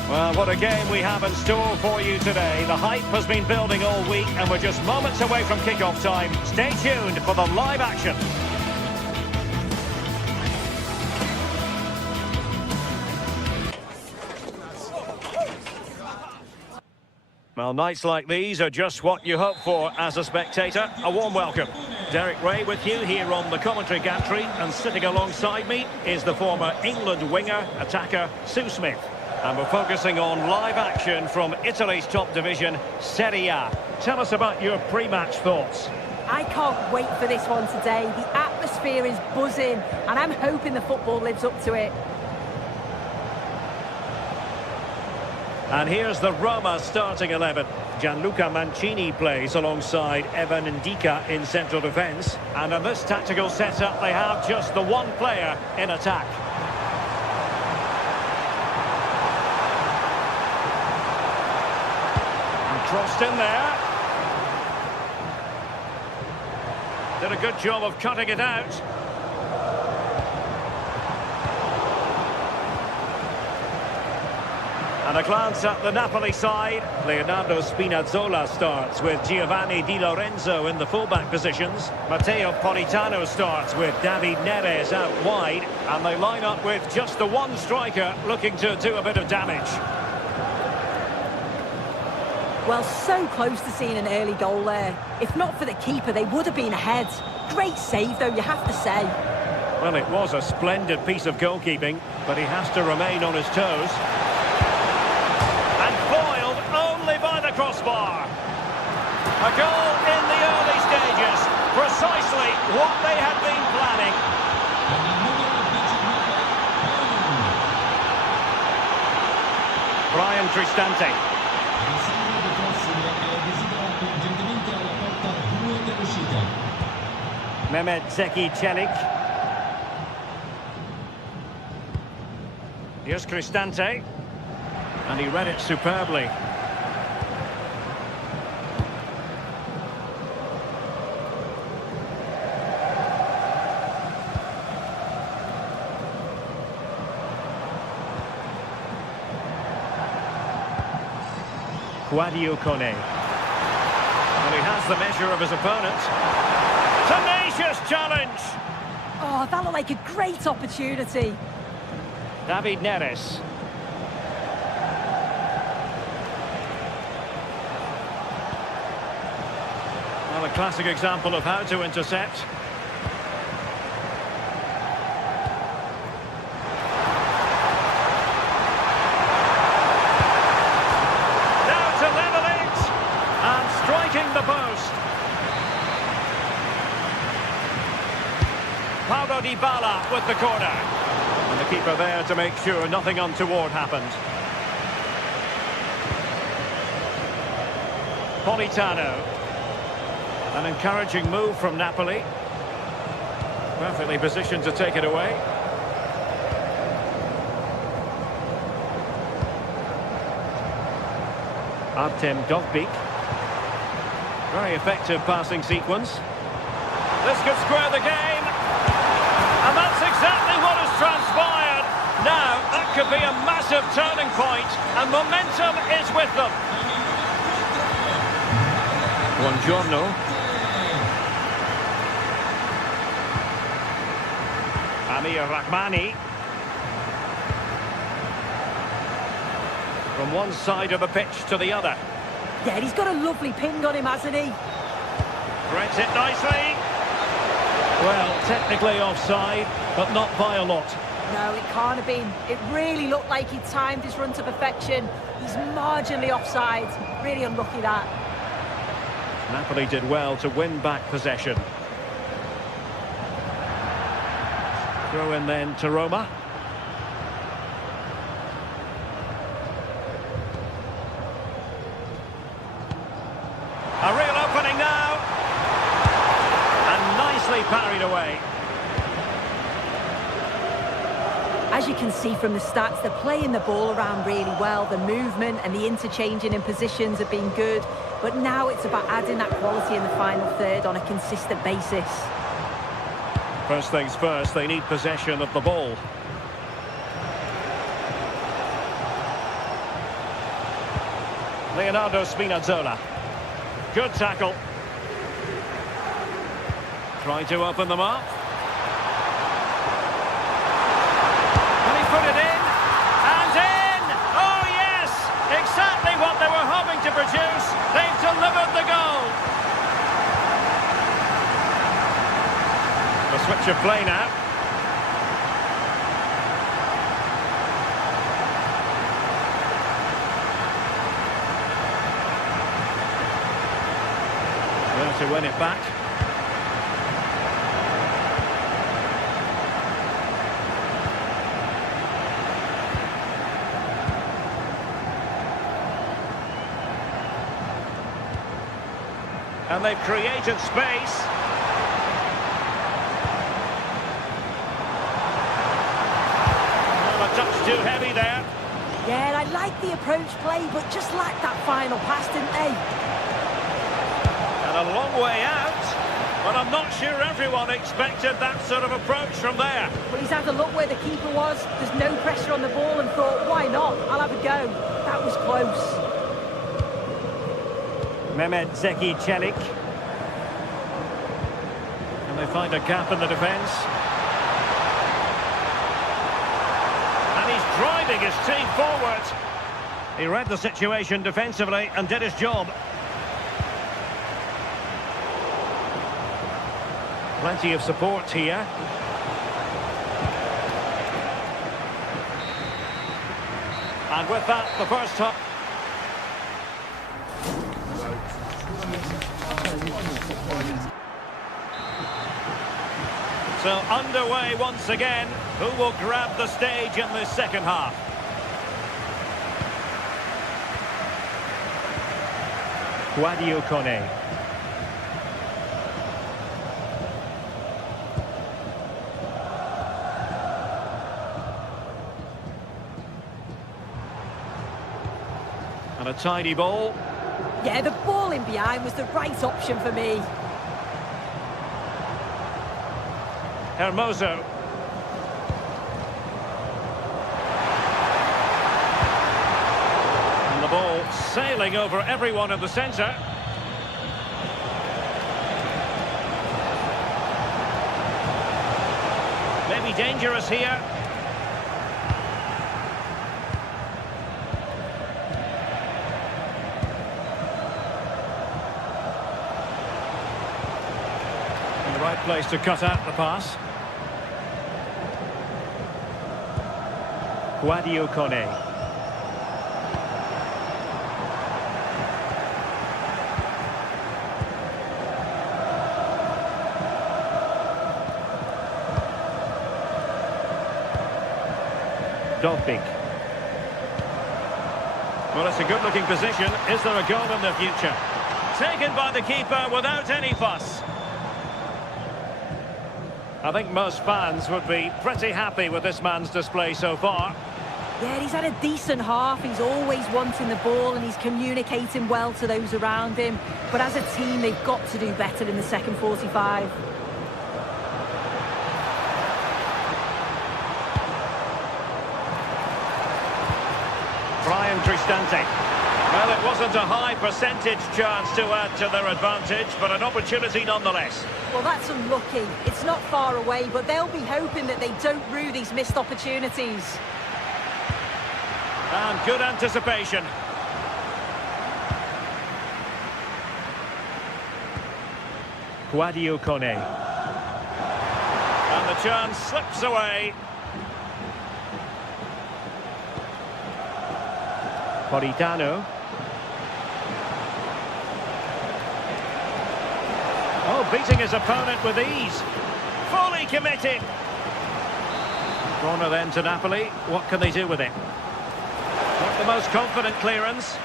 Well, what a game we have in store for you today. The hype has been building all week and we're just moments away from kick-off time. Stay tuned for the live action. Well, nights like these are just what you hope for as a spectator. A warm welcome. Derek Ray with you here on the commentary gantry, and sitting alongside me is the former England winger, attacker, Sue Smith. And we're focusing on live action from Italy's top division, Serie A. Tell us about your pre-match thoughts. I can't wait for this one today. The atmosphere is buzzing, and I'm hoping the football lives up to it. And here's the Roma starting 11. Gianluca Mancini plays alongside Evan Ndika in central defence. And in this tactical setup, they have just the one player in attack. And crossed in there. Did a good job of cutting it out. And a glance at the Napoli side. Leonardo Spinazzola starts with Giovanni Di Lorenzo in the fullback positions. Matteo Politano starts with David Neres out wide. And they line up with just the one striker looking to do a bit of damage. Well, so close to seeing an early goal there. If not for the keeper, they would have been ahead. Great save, though, you have to say. Well, it was a splendid piece of goalkeeping, but he has to remain on his toes. By the crossbar. A goal in the early stages. Precisely what they had been planning. Brian Cristante. Mehmet Zeki Çelik. Here's Cristante. And he read it superbly. Guadio Kone. And he has the measure of his opponent. Tenacious challenge! Oh, that looked like a great opportunity. David Neres. Well, a classic example of how to intercept. Striking the post. Paulo Dybala with the corner. And the keeper there to make sure nothing untoward happened. Politano. An encouraging move from Napoli. Perfectly positioned to take it away. Artem Dovbyk. Very effective passing sequence. This could square the game. And that's exactly what has transpired. Now, that could be a massive turning point, and momentum is with them. Buongiorno. Amir Rahmani. From one side of the pitch to the other. Yeah, he's got a lovely ping on him, hasn't he? Threads it nicely. Well, technically offside, but not by a lot. No, it can't have been. It really looked like he timed his run to perfection. He's marginally offside. Really unlucky that. Napoli did well to win back possession. Throw in then to Roma. A real opening now. And nicely parried away. As you can see from the stats, they're playing the ball around really well. The movement and the interchanging in positions have been good. But now it's about adding that quality in the final third on a consistent basis. First things first, they need possession of the ball. Leonardo Spinazzola. Good tackle. Trying to open them up. Can he put it in? And in! Oh yes! Exactly what they were hoping to produce. They've delivered the goal. A switch of play now. Well, to win it back. And they've created space. Well, a touch too heavy there. Yeah, I like the approach play, but just lacked that final pass, didn't they? And a long way out. But I'm not sure everyone expected that sort of approach from there. Well, he's had a look where the keeper was. There's no pressure on the ball and thought, why not? I'll have a go. That was close. Mehmet Zeki Çelik. And they find a gap in the defence. And he's driving his team forward. He read the situation defensively and did his job. Plenty of support here. And with that, the first half. So underway once again. Who will grab the stage in this second half? Guadio Kone. And a tidy ball. Yeah, the ball in behind was the right option for me. Hermoso. And the ball sailing over everyone in the centre. Maybe dangerous here. In the right place to cut out the pass. Guadio Kone. Dovbik. Well, it's a good-looking position. Is there a goal in the future? Taken by the keeper without any fuss. I think most fans would be pretty happy with this man's display so far. Yeah, he's had a decent half. He's always wanting the ball and he's communicating well to those around him. But as a team, they've got to do better in the second 45. Brian Cristante. Well, it wasn't a high percentage chance to add to their advantage, but an opportunity nonetheless. Well, that's unlucky. It's not far away, but they'll be hoping that they don't rue these missed opportunities. And good anticipation. Guadio Kone. And the chance slips away. Politano. Oh, beating his opponent with ease. Fully committed. Corner then to Napoli. What can they do with it? Not the most confident clearance.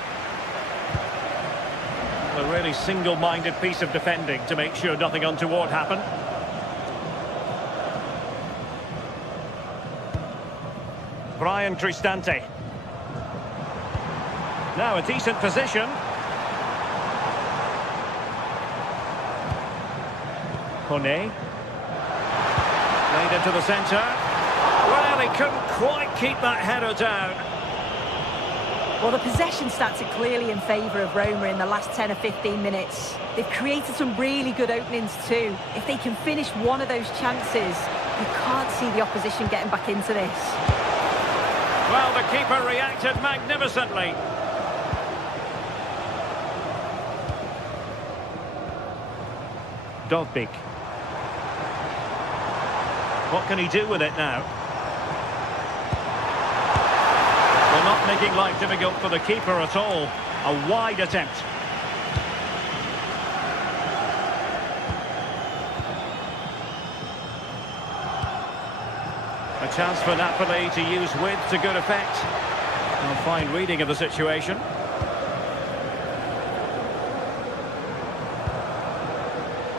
A really single-minded piece of defending to make sure nothing untoward happened. Brian Cristante. Now a decent position. Kone. Laid into the centre. Well, he couldn't quite keep that header down. Well, the possession stats are clearly in favour of Roma in the last 10 or 15 minutes. They've created some really good openings too. If they can finish one of those chances, you can't see the opposition getting back into this. Well, the keeper reacted magnificently. Dovbyk. What can he do with it now? They're not making life difficult for the keeper at all. A wide attempt. A chance for Napoli to use width to good effect. A fine reading of the situation.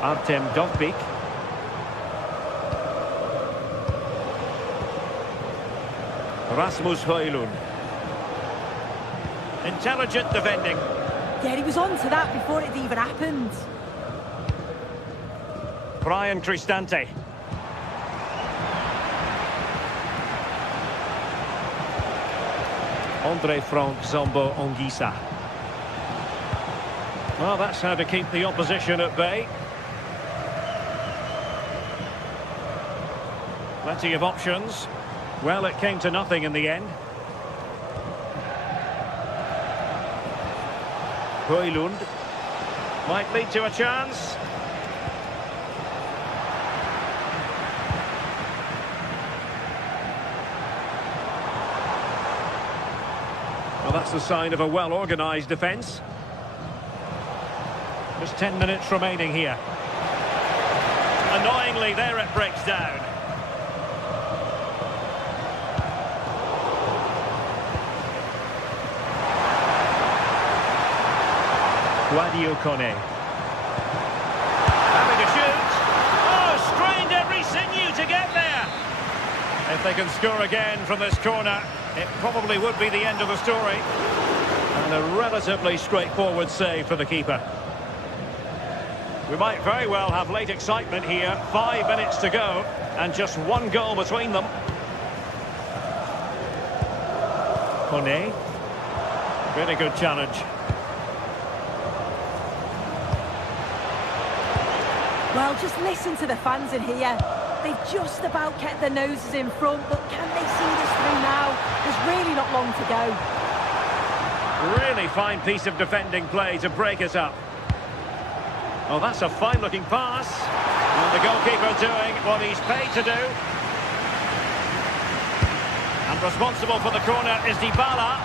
Artem Dovbyk. Rasmus Højlund. Intelligent defending. Yeah, he was on to that before it even happened. Brian Cristante. Andre Frank Zombo Ongisa. Well, that's how to keep the opposition at bay. Plenty of options. Well, it came to nothing in the end. Højlund might lead to a chance. Well, that's the sign of a well-organised defence. Just 10 minutes remaining here. Annoyingly, there it breaks down. Guadio Kone. Having a shoot. Oh, strained every sinew to get there. If they can score again from this corner, it probably would be the end of the story. And a relatively straightforward save for the keeper. We might very well have late excitement here. 5 minutes to go, and just one goal between them. Kone. Really good challenge. Well, just listen to the fans in here. They've just about kept their noses in front, but can they see this through now? There's really not long to go. Really fine piece of defending play to break it up. Oh, that's a fine-looking pass. And the goalkeeper doing what he's paid to do. And responsible for the corner is Dybala.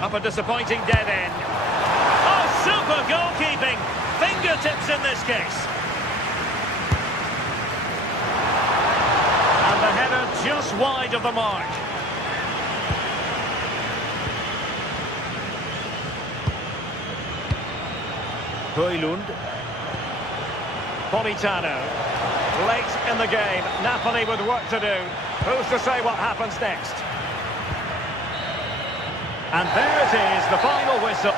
Up a disappointing dead end. Oh, super goalkeeping! Fingertips in this case. And the header just wide of the mark. Højlund. Politano. Late in the game. Napoli with work to do. Who's to say what happens next? And there it is, the final whistle.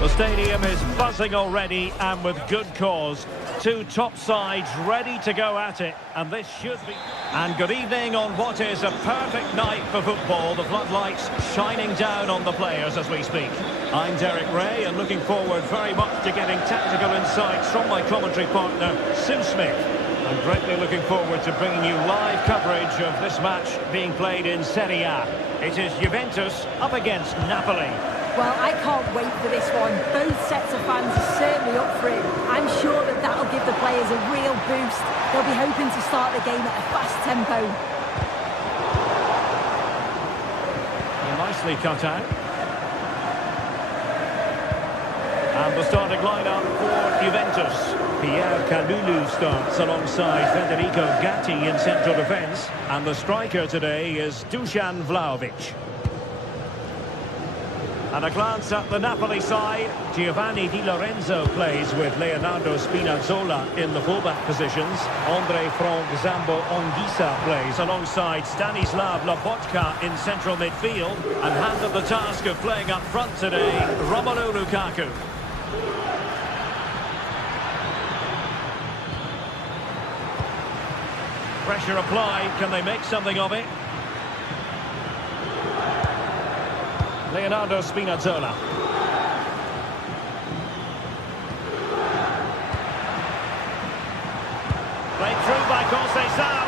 The stadium is buzzing already, and with good cause. two top sides ready to go at it, and this should be... And good evening on what is a perfect night for football. The floodlights shining down on the players as we speak. I'm Derek Ray, and looking forward very much to getting tactical insights from my commentary partner, Sue Smith. I'm greatly looking forward to bringing you live coverage of this match being played in Serie A. It is Juventus up against Napoli. Well, I can't wait for this one. Both sets of fans are certainly up for it. I'm sure that that'll give the players a real boost. They'll be hoping to start the game at a fast tempo. Nicely cut out. And the starting lineup for Juventus. Pierre Kalulu starts alongside Federico Gatti in central defence. And the striker today is Dusan Vlahovic. And a glance at the Napoli side. Giovanni Di Lorenzo plays with Leonardo Spinazzola in the fullback positions. Andre Frank Zambo Anguissa plays alongside Stanislav Lobotka in central midfield. And handed the task of playing up front today, Romelu Lukaku. Pressure applied. Can they make something of it? Leonardo Spinazzola. Played through by Conceição.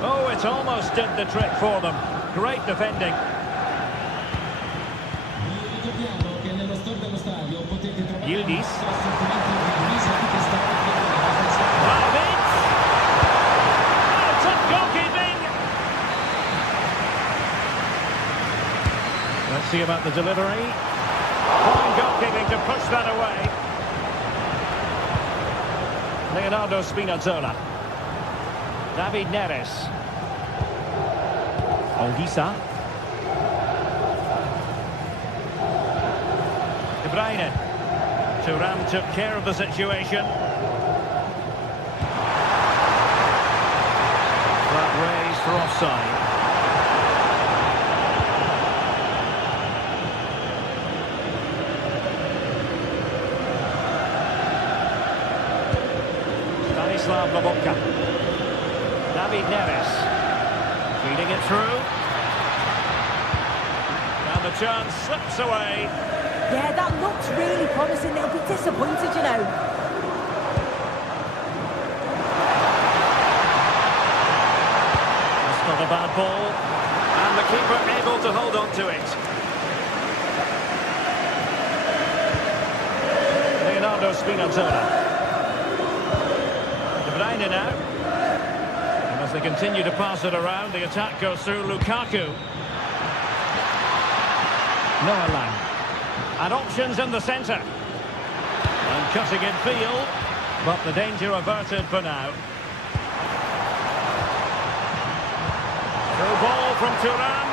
Oh, it almost did the trick for them. Great defending. Yildiz. Vlahovic. Oh, tough goalkeeping. Let's see about the delivery. Fine goalkeeping to push that away. Leonardo Spinazzola. David Neres. Anguissa. De Bruyne. Thuram took care of the situation. Flag raised for offside. Stanislav Lobotka. David Neres. Feeding it through. And the chance slips away. Yeah, that looks really promising. They'll be disappointed, you know. That's not a bad ball. And the keeper able to hold on to it. Leonardo Spinazzola. De Bruyne now. And as they continue to pass it around, the attack goes through Lukaku. Noah Lang. And options in the centre. And cutting in field. But the danger averted for now. Through ball from Thuram.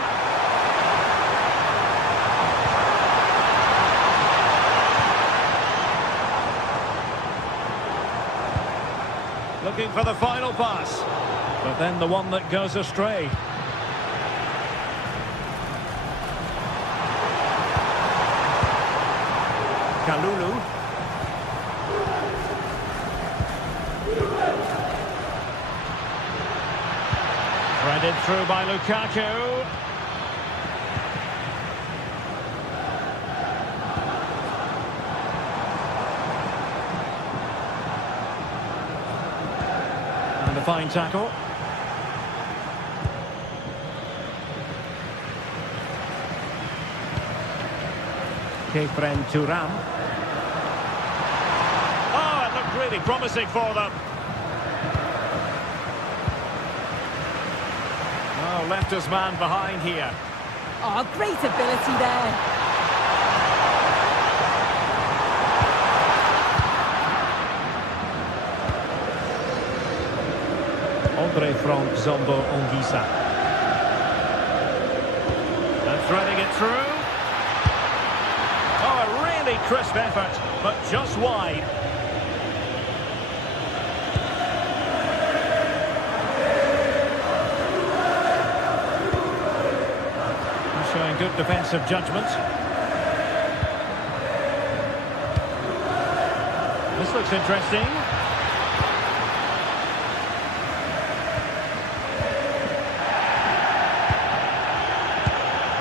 Looking for the final pass. But then the one that goes astray. Kalulu. Threaded through by Lukaku. And a fine tackle. Kefren Thuram. Oh, it looked really promising for them. Oh, left his man behind here. Oh, great ability there. Andre Frank Zambo Anguissa. And threading it through. Oh, a really crisp effort, but just wide. Showing good defensive judgment. This looks interesting.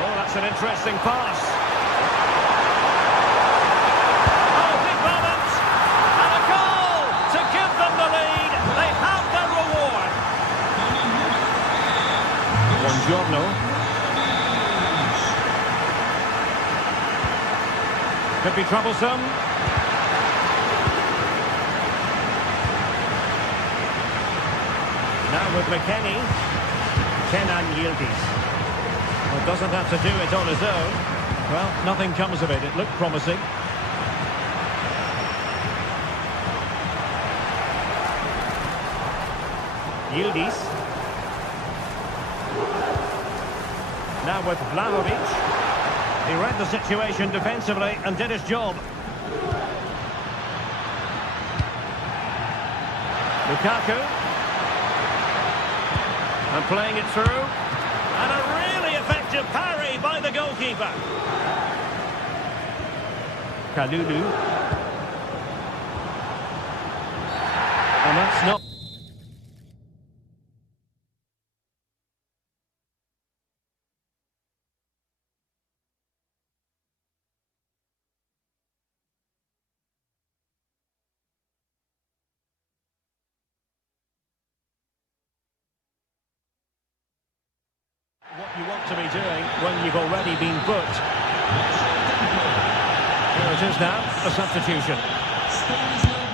Oh, that's an interesting pass. Oh, big moment! And a goal to give them the lead. They have their reward. Buongiorno. Could be troublesome. Now with McKennie. Kenan Yildiz. Well, doesn't have to do it on his own. Well, nothing comes of it. It looked promising. Yildiz. Now with Vlahovic. He read the situation defensively and did his job. Lukaku. And playing it through. And a really effective parry by the goalkeeper. Kalulu. And that's not... what you want to be doing when you've already been booked. Here it is now, a substitution.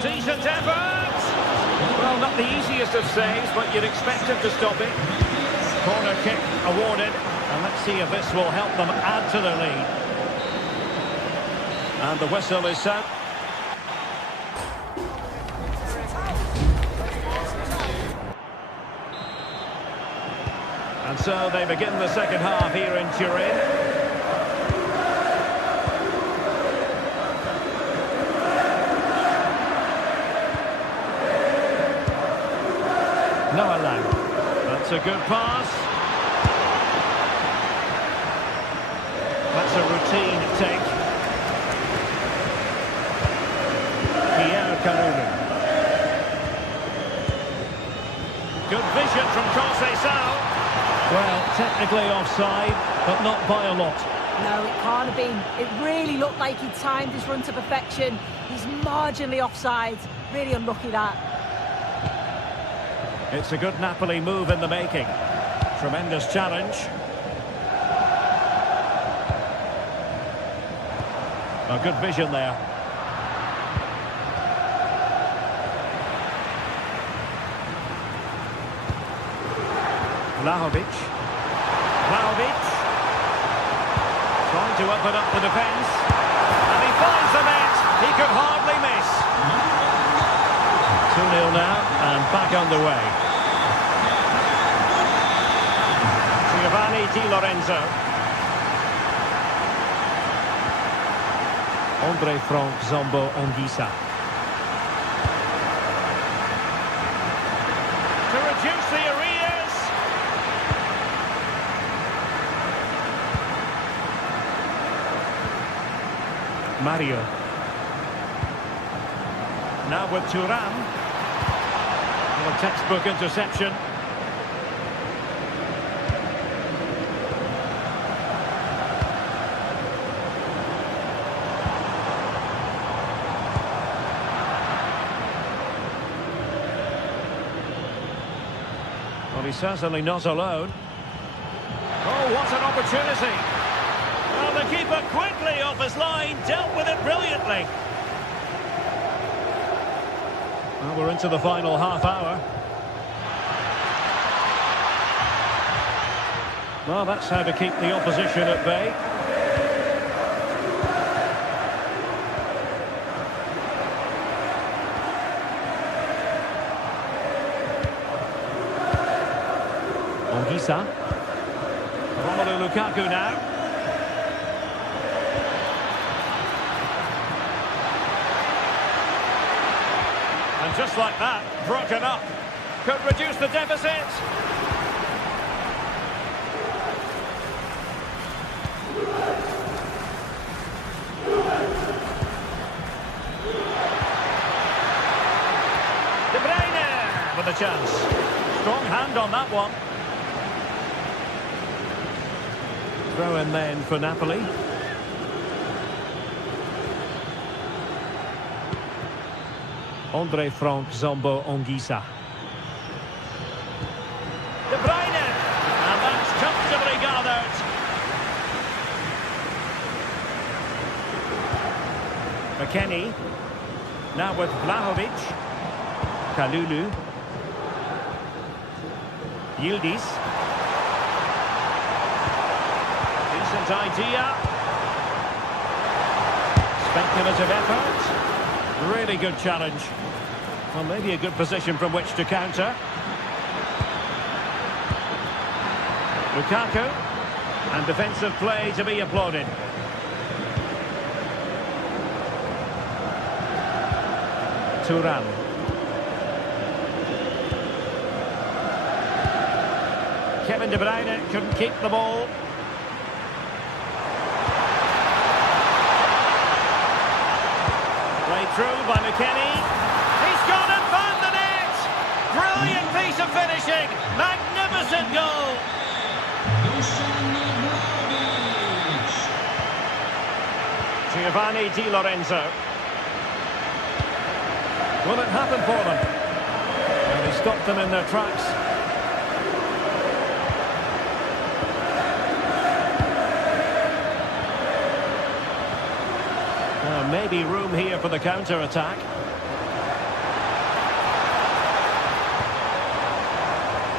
Decent effort! Well, not the easiest of saves, but you'd expect him to stop it. Corner kick awarded, and let's see if this will help them add to their lead. And the whistle is set. And so they begin the second half here in Turin. Noah Lang. That's a good pass. That's a routine take. Pierre Kalulu. Good vision from Conceição. Well, technically offside, but not by a lot. No, it can't have been. It really looked like he timed his run to perfection. He's marginally offside. Really unlucky that. It's a good Napoli move in the making. Tremendous challenge. A good vision there. Vlahovic. Trying to open up the defence. And he finds the net. He could hardly miss. 2-0 now and back underway. Giovanni Di Lorenzo. Andre Frank Zombo Anguissa. To reduce the arrears. Mario. Now with Thuram. A textbook interception. Well, he's certainly not alone. Oh, what an opportunity! Well, the keeper quickly off his line, dealt with it brilliantly. Well, we're into the final half hour. Well, that's how to keep the opposition at bay. Anguissa. Romelu Lukaku now. And just like that, broken up. Could reduce the deficit. chance. Strong hand on that one. Throw in then for Napoli. Andre Frank Zombo Ongisa. De Bruyne. And that's comfortably gathered. McKennie. Now with Vlahovic. Kalulu. Yildiz. Decent idea. Speculative effort. Really good challenge. Well, maybe a good position from which to counter. Lukaku. And defensive play to be applauded. Turan. Kevin De Bruyne couldn't keep the ball. Played through by McKennie. He's gone and found the net! Brilliant piece of finishing! Magnificent goal! Giovanni Di Lorenzo. Will it happen for them? And he stopped them in their tracks. Maybe room here for the counter-attack.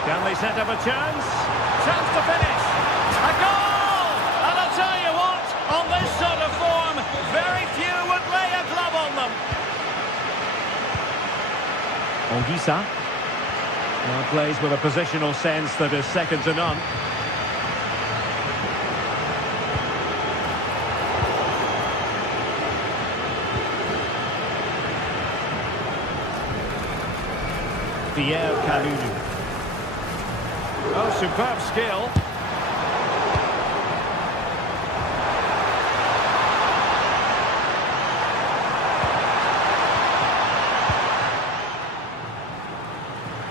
Can they set up a chance? Chance to finish! A goal! And I'll tell you what, on this sort of form, very few would lay a glove on them. Ongisa. Now plays with a positional sense that is second to none. Pierre Kalulu. Oh, superb skill.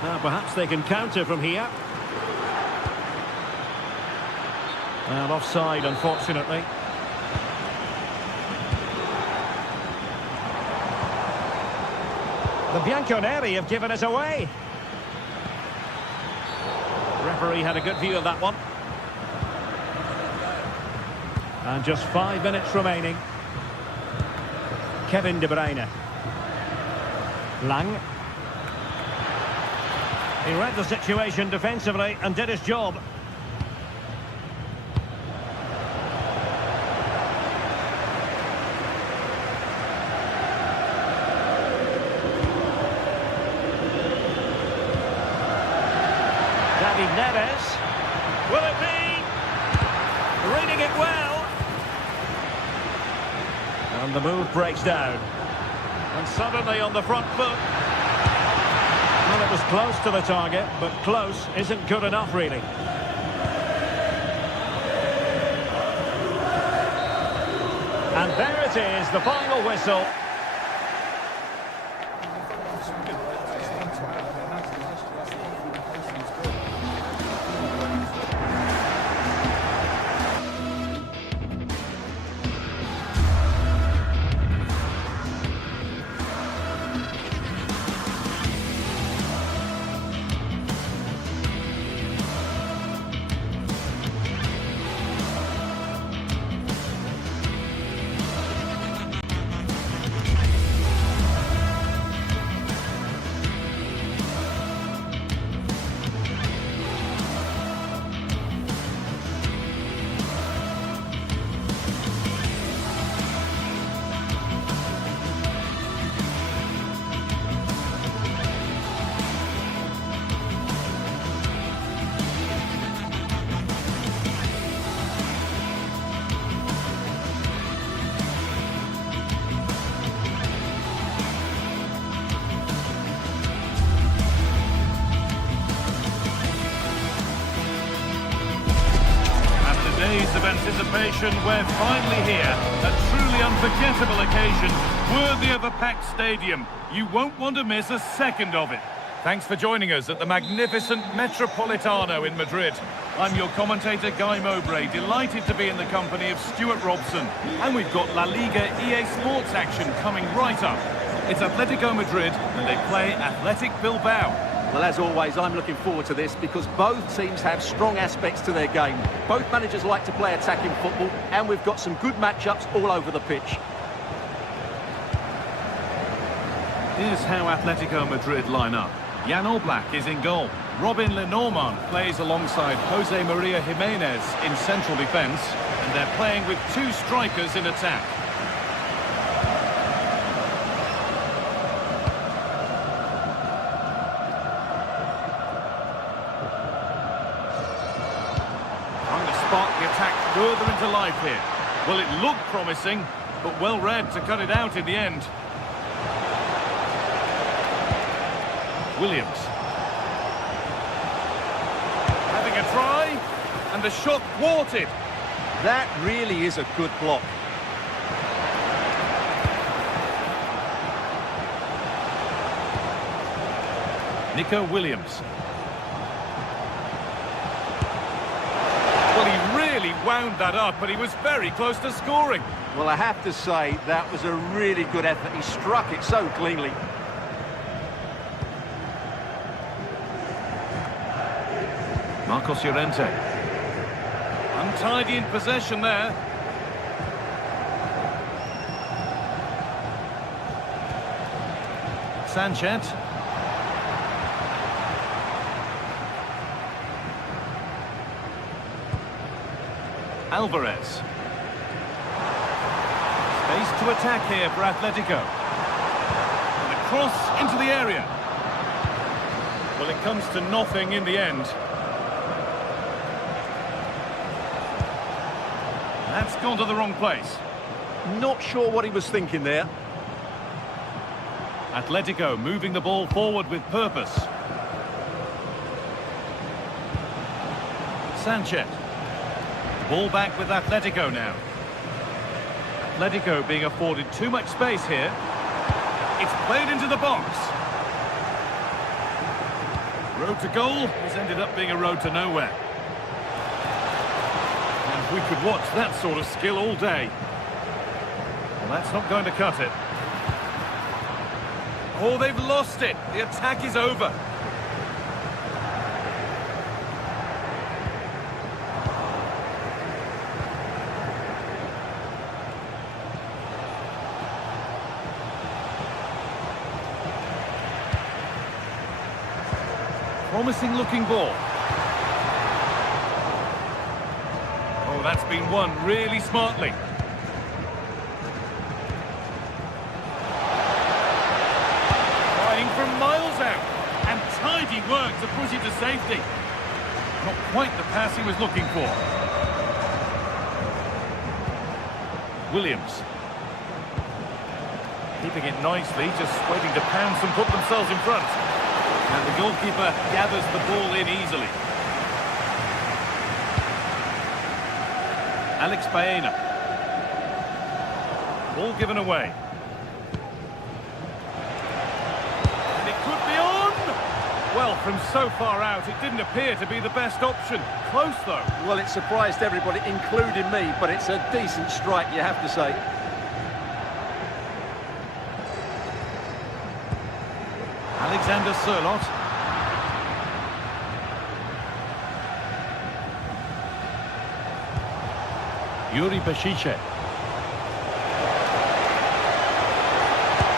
Now perhaps they can counter from here. And offside, unfortunately. The Bianconeri have given us away. Referee had a good view of that one. And just 5 minutes remaining. Kevin De Bruyne. Lang. He read the situation defensively and did his job. Neves. Will it be? Reading it well. And the move breaks down. And suddenly on the front foot. Well, it was close to the target, but close isn't good enough, really. And there it is, the final whistle. Of anticipation, we're finally here. A truly unforgettable occasion, worthy of a packed stadium. You won't want to miss a second of it. Thanks for joining us at the magnificent Metropolitano in Madrid. I'm your commentator, Guy Mowbray, delighted to be in the company of Stuart Robson. And we've got La Liga EA Sports action coming right up. It's Atletico Madrid and they play Athletic Bilbao. Well, as always, I'm looking forward to this because both teams have strong aspects to their game. Both managers like to play attacking football, and we've got some good matchups all over the pitch. Here's how Atletico Madrid line up. Jan Oblak is in goal. Robin Lenormand plays alongside Jose Maria Jimenez in central defence, and they're playing with two strikers in attack. Trying to spark the attack further into life here. Well, it looked promising, but well read to cut it out in the end. Williams. Having a try, and the shot thwarted. That really is a good block. Nico Williams. Well, he really wound that up, but he was very close to scoring. Well, I have to say, that was a really good effort. He struck it so cleanly. Marcos Llorente. Untidy in possession there. Sanchez. Alvarez. Space to attack here for Atletico. And a cross into the area. Well, it comes to nothing in the end. That's gone to the wrong place. Not sure what he was thinking there. Atletico moving the ball forward with purpose. Sanchez. Ball back with Atletico now. Atletico being afforded too much space here. It's played into the box. Road to goal has ended up being a road to nowhere. And we could watch that sort of skill all day. Well, that's not going to cut it. Oh, they've lost it. The attack is over. Promising looking ball. Oh, that's been won really smartly. Trying from miles out. And tidy work to push it to safety. Not quite the pass he was looking for. Williams. Keeping it nicely, just waiting to pounce and put themselves in front. And the goalkeeper gathers the ball in easily. Alex Baena. Ball given away. And it could be on! Well, from so far out, it didn't appear to be the best option. Close, though. Well, it surprised everybody, including me, but it's a decent strike, you have to say. Alexander Sørloth. Yuri Bashice.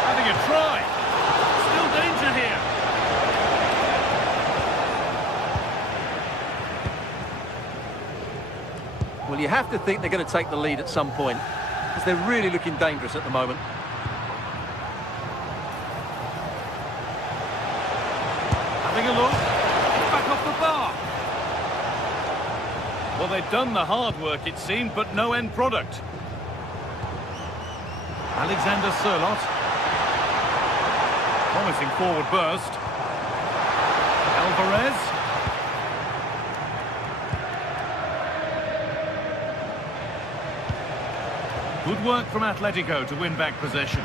Having a try. Still danger here. Well, you have to think they're going to take the lead at some point, because they're really looking dangerous at the moment. Having a look. It's back off the bar. Well, they've done the hard work, it seemed, but no end product. Alexander Sørloth. Promising forward burst. Alvarez. Good work from Atletico to win back possession.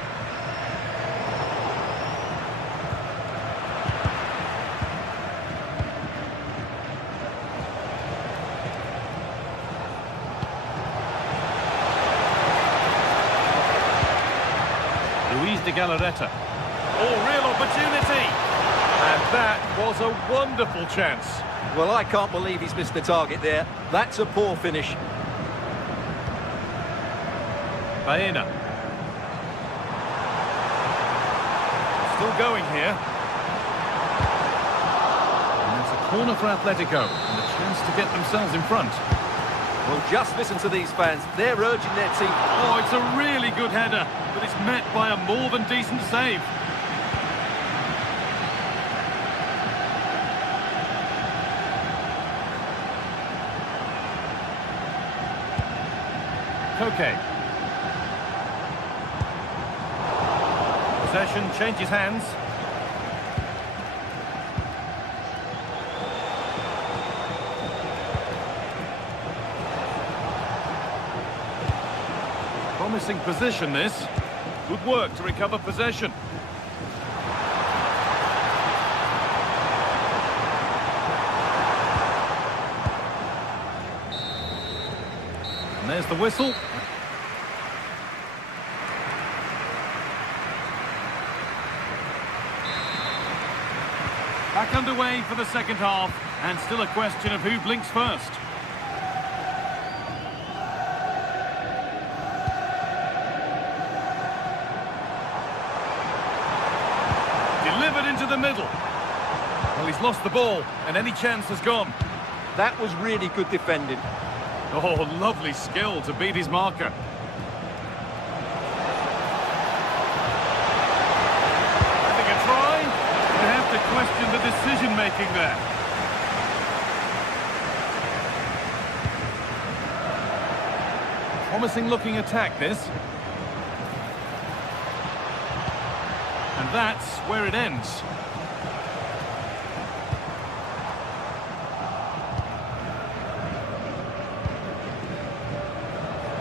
de Galarreta. Oh, real opportunity! And that was a wonderful chance. Well, I can't believe he's missed the target there. That's a poor finish. Baena. Still going here. And it's a corner for Atletico. And a chance to get themselves in front. Well, just listen to these fans. They're urging their team. Oh, it's a really good header, but it's met by a more than decent save. Koke. Possession changes hands. Promising position, this. Good work to recover possession. And there's the whistle. Back underway for the second half, and still a question of who blinks first. Delivered into the middle. Well, he's lost the ball, and any chance has gone. That was really good defending. Oh, lovely skill to beat his marker. Having a try? You have to question the decision-making there. Promising-looking attack, this. And that's where it ends.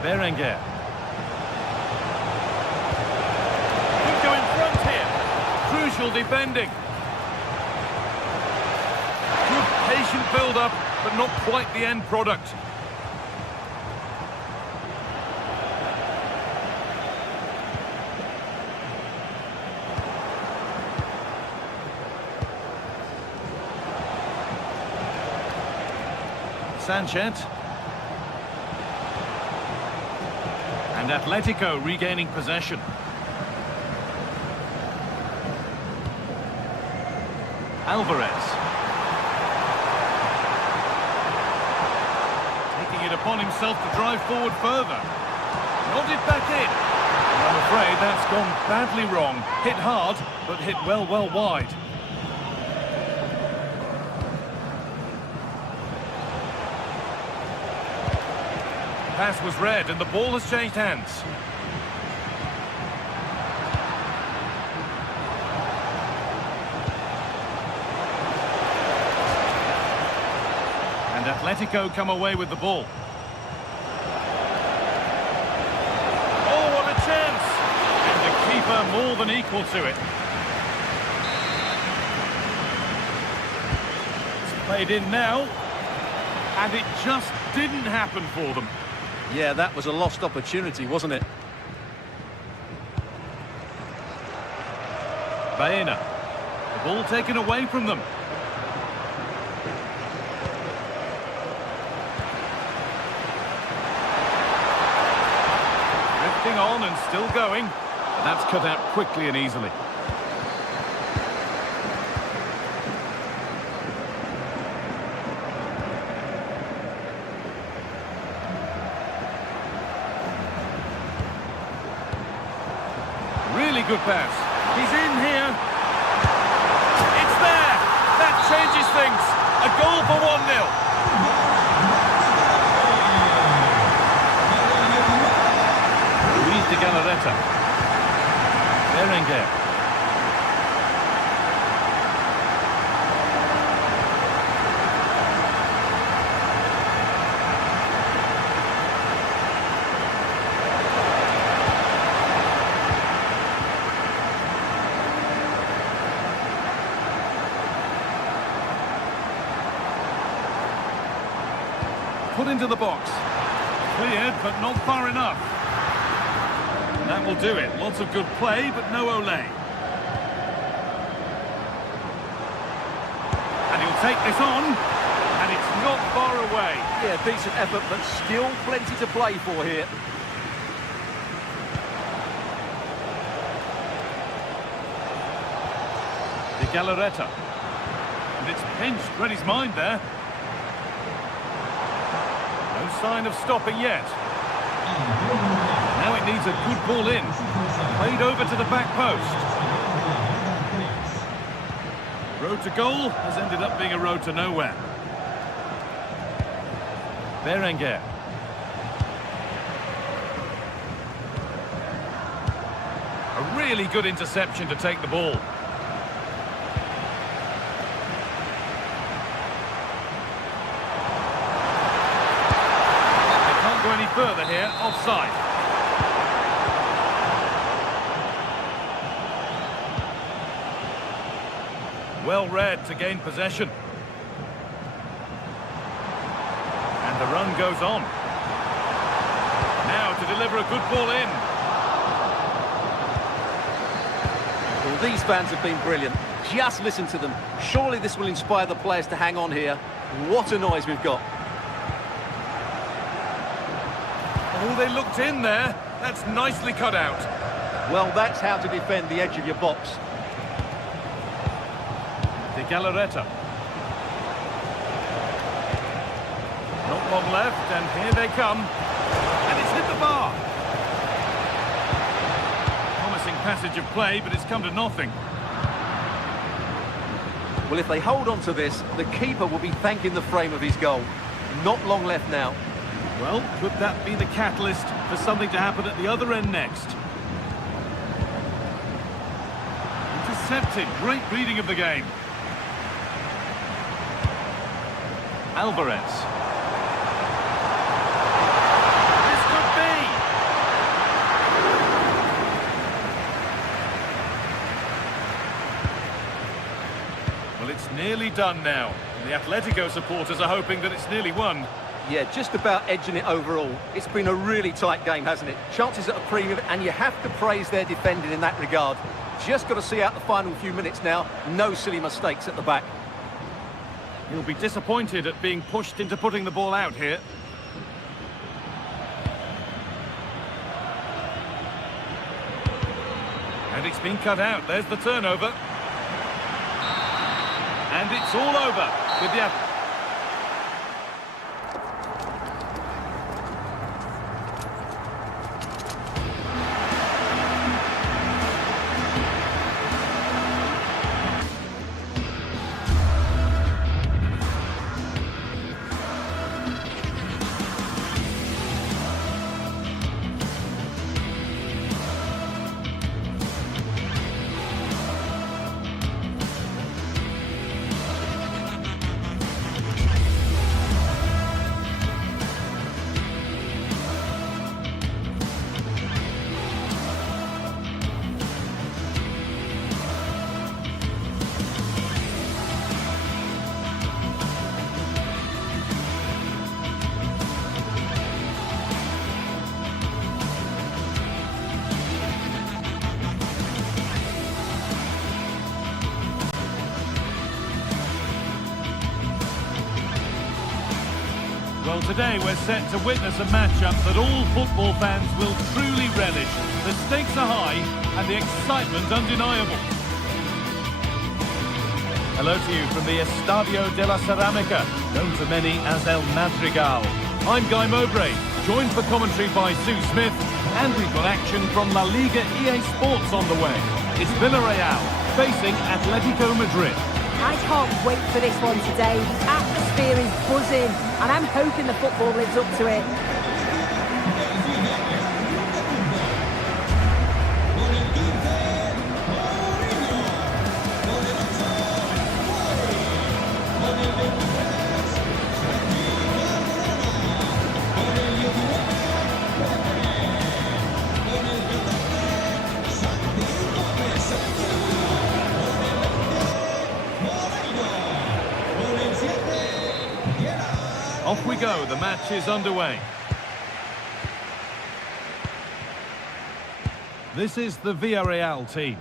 Berenguer. Could go in front here. Crucial defending. Good patient build-up, but not quite the end product. Sanchez. And Atletico regaining possession. Alvarez. Taking it upon himself to drive forward further. Nodded back in. I'm afraid that's gone badly wrong. Hit hard, but hit well wide. Pass was read and the ball has changed hands. And Atletico come away with the ball. Oh, what a chance! And the keeper more than equal to it. It's played in now. And it just didn't happen for them. Yeah, that was a lost opportunity, wasn't it? Baena. The ball taken away from them. Drifting on and still going. And that's cut out quickly and easily. Really good pass. He's in here. It's there. That changes things. A goal for 1-0. Luis de Galarreta. Berenguer. Put into the box. Cleared, but not far enough. That will do it. Lots of good play, but no Olé. And he'll take this on, and it's not far away. Yeah, decent effort, but still plenty to play for here. De Galarreta. And it's pinched, read his mind there. No sign of stopping yet. Now it needs a good ball in. Played over to the back post. Road to goal has ended up being a road to nowhere. Berenguer. A really good interception to take the ball. They can't go any further here, offside. Well read to gain possession. And the run goes on. Now to deliver a good ball in. Well, these fans have been brilliant. Just listen to them. Surely this will inspire the players to hang on here. What a noise we've got. Oh, they looked in there. That's nicely cut out. Well, that's how to defend the edge of your box. De Galarreta. Not long left, and here they come. And it's hit the bar. Promising passage of play, but it's come to nothing. Well, if they hold on to this, the keeper will be thanking the frame of his goal. Not long left now. Well, could that be the catalyst for something to happen at the other end next? Intercepted. Great reading of the game. Alvarez. This could be. Well, it's nearly done now. The Atletico supporters are hoping that it's nearly won. Yeah, just about edging it overall. It's been a really tight game, hasn't it? Chances at a premium, and you have to praise their defending in that regard. Just got to see out the final few minutes now. No silly mistakes at the back. He'll be disappointed at being pushed into putting the ball out here. And it's been cut out. There's the turnover. And it's all over with the... Well, today we're set to witness a matchup that all football fans will truly relish. The stakes are high and the excitement undeniable. Hello to you from the Estadio de la Ceramica, known to many as El Madrigal. I'm Guy Mowbray, joined for commentary by Sue Smith, and we've got action from La Liga EA Sports on the way. It's Villarreal facing Atletico Madrid. I can't wait for this one today. The atmosphere is buzzing, and I'm hoping the football lives up to it. Off we go, the match is underway. This is the Villarreal team.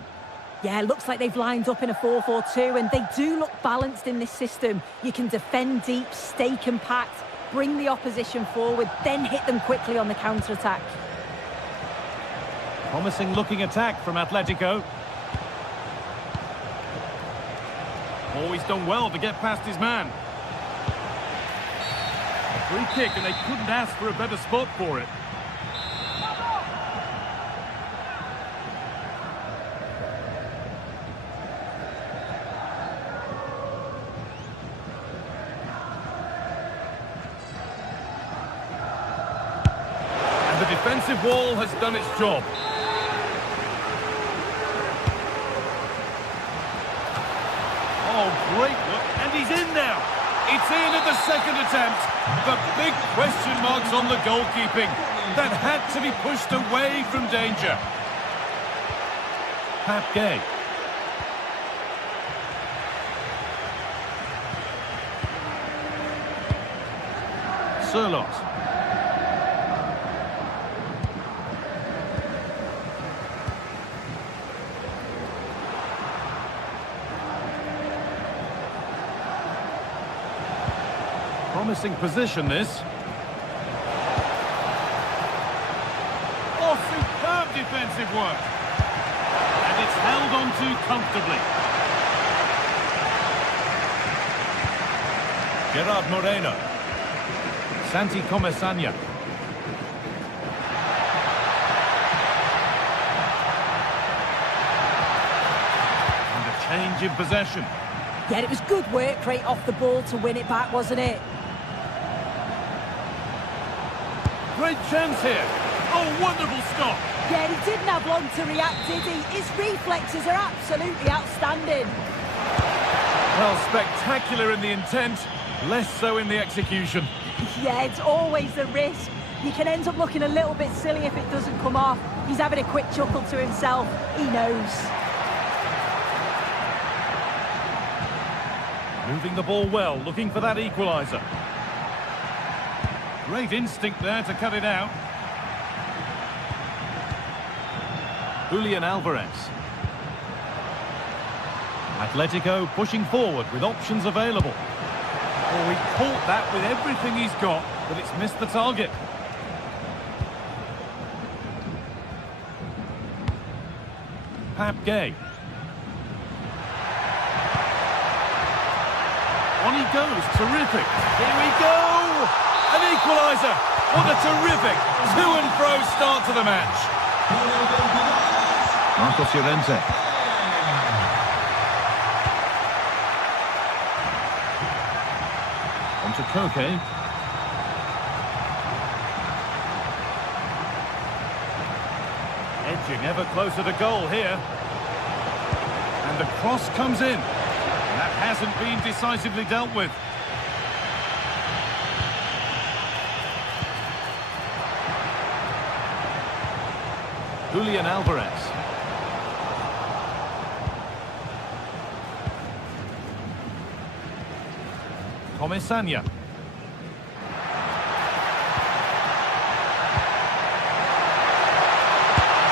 Yeah, looks like they've lined up in a 4-4-2, and they do look balanced in this system. You can defend deep, stay compact, bring the opposition forward, then hit them quickly on the counter-attack. Promising looking attack from Atletico. Always done well to get past his man. A free kick, and they couldn't ask for a better spot for it. And the defensive wall has done its job. Oh, great work, and he's in now. It's in at the second attempt, but big question marks on the goalkeeping. That had to be pushed away from danger. Pat Gay. Surlot. Promising position, this. Oh, superb defensive work. And it's held on to comfortably. Gerard Moreno. Santi Comesania. And a change in possession. Yeah, it was good work right off the ball to win it back, wasn't it? Great chance here. Oh, wonderful stop. Yeah, he didn't have long to react, did he? His reflexes are absolutely outstanding. Well, spectacular in the intent, less so in the execution. Yeah, it's always a risk. You can end up looking a little bit silly if it doesn't come off. He's having a quick chuckle to himself. He knows. Moving the ball well, looking for that equaliser. Great instinct there to cut it out. Julian Alvarez. Atletico pushing forward with options available. Oh, he caught that with everything he's got, but it's missed the target. Pat Gay. On he goes, terrific. Here we go! An equaliser! What a terrific to-and-fro start to the match. Marcos Llorente. On to Koke. Edging ever closer to goal here. And the cross comes in. That hasn't been decisively dealt with. Julian Alvarez. Comesania.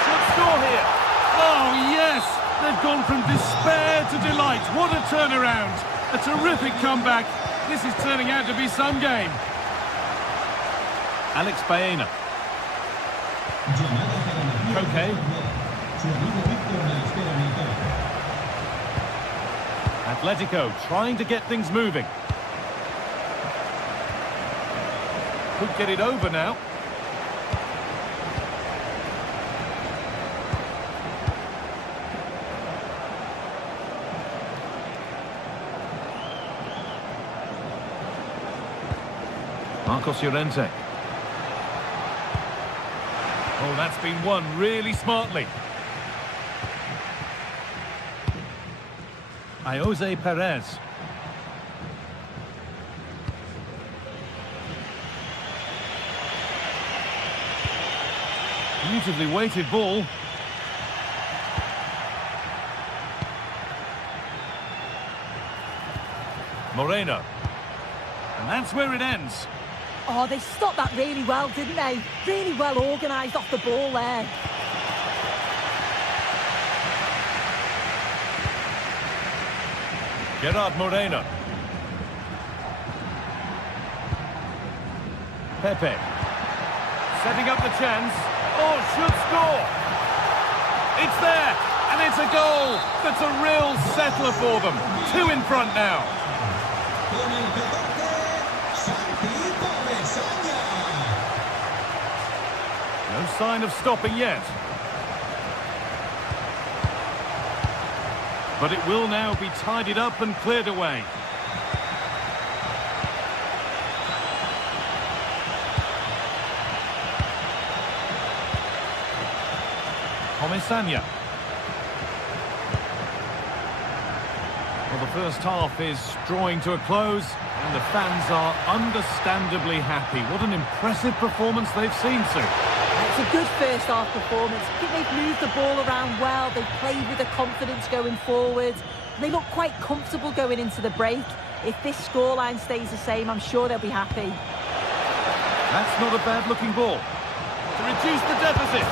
Should score here. Oh, yes! They've gone from despair to delight. What a turnaround. A terrific comeback. This is turning out to be some game. Alex Baena. Okay. Atletico trying to get things moving. Could get it over now. Marcos Llorente. Oh, that's been won really smartly. Jose Perez. Beautifully weighted ball. Moreno. And that's where it ends. Oh, they stopped that really well, didn't they? Really well organised off the ball there. Gerard Moreno. Pepe. Setting up the chance. Oh, should score. It's there, and it's a goal. That's a real settler for them. 2 in front now. No sign of stopping yet. But it will now be tidied up and cleared away. Comesaña. Well, the first half is drawing to a close, and the fans are understandably happy. What an impressive performance they've seen, Sue. It's a good first half performance. I think they've moved the ball around well. They've played with the confidence going forward. And they look quite comfortable going into the break. If this scoreline stays the same, I'm sure they'll be happy. That's not a bad-looking ball. To reduce the deficit.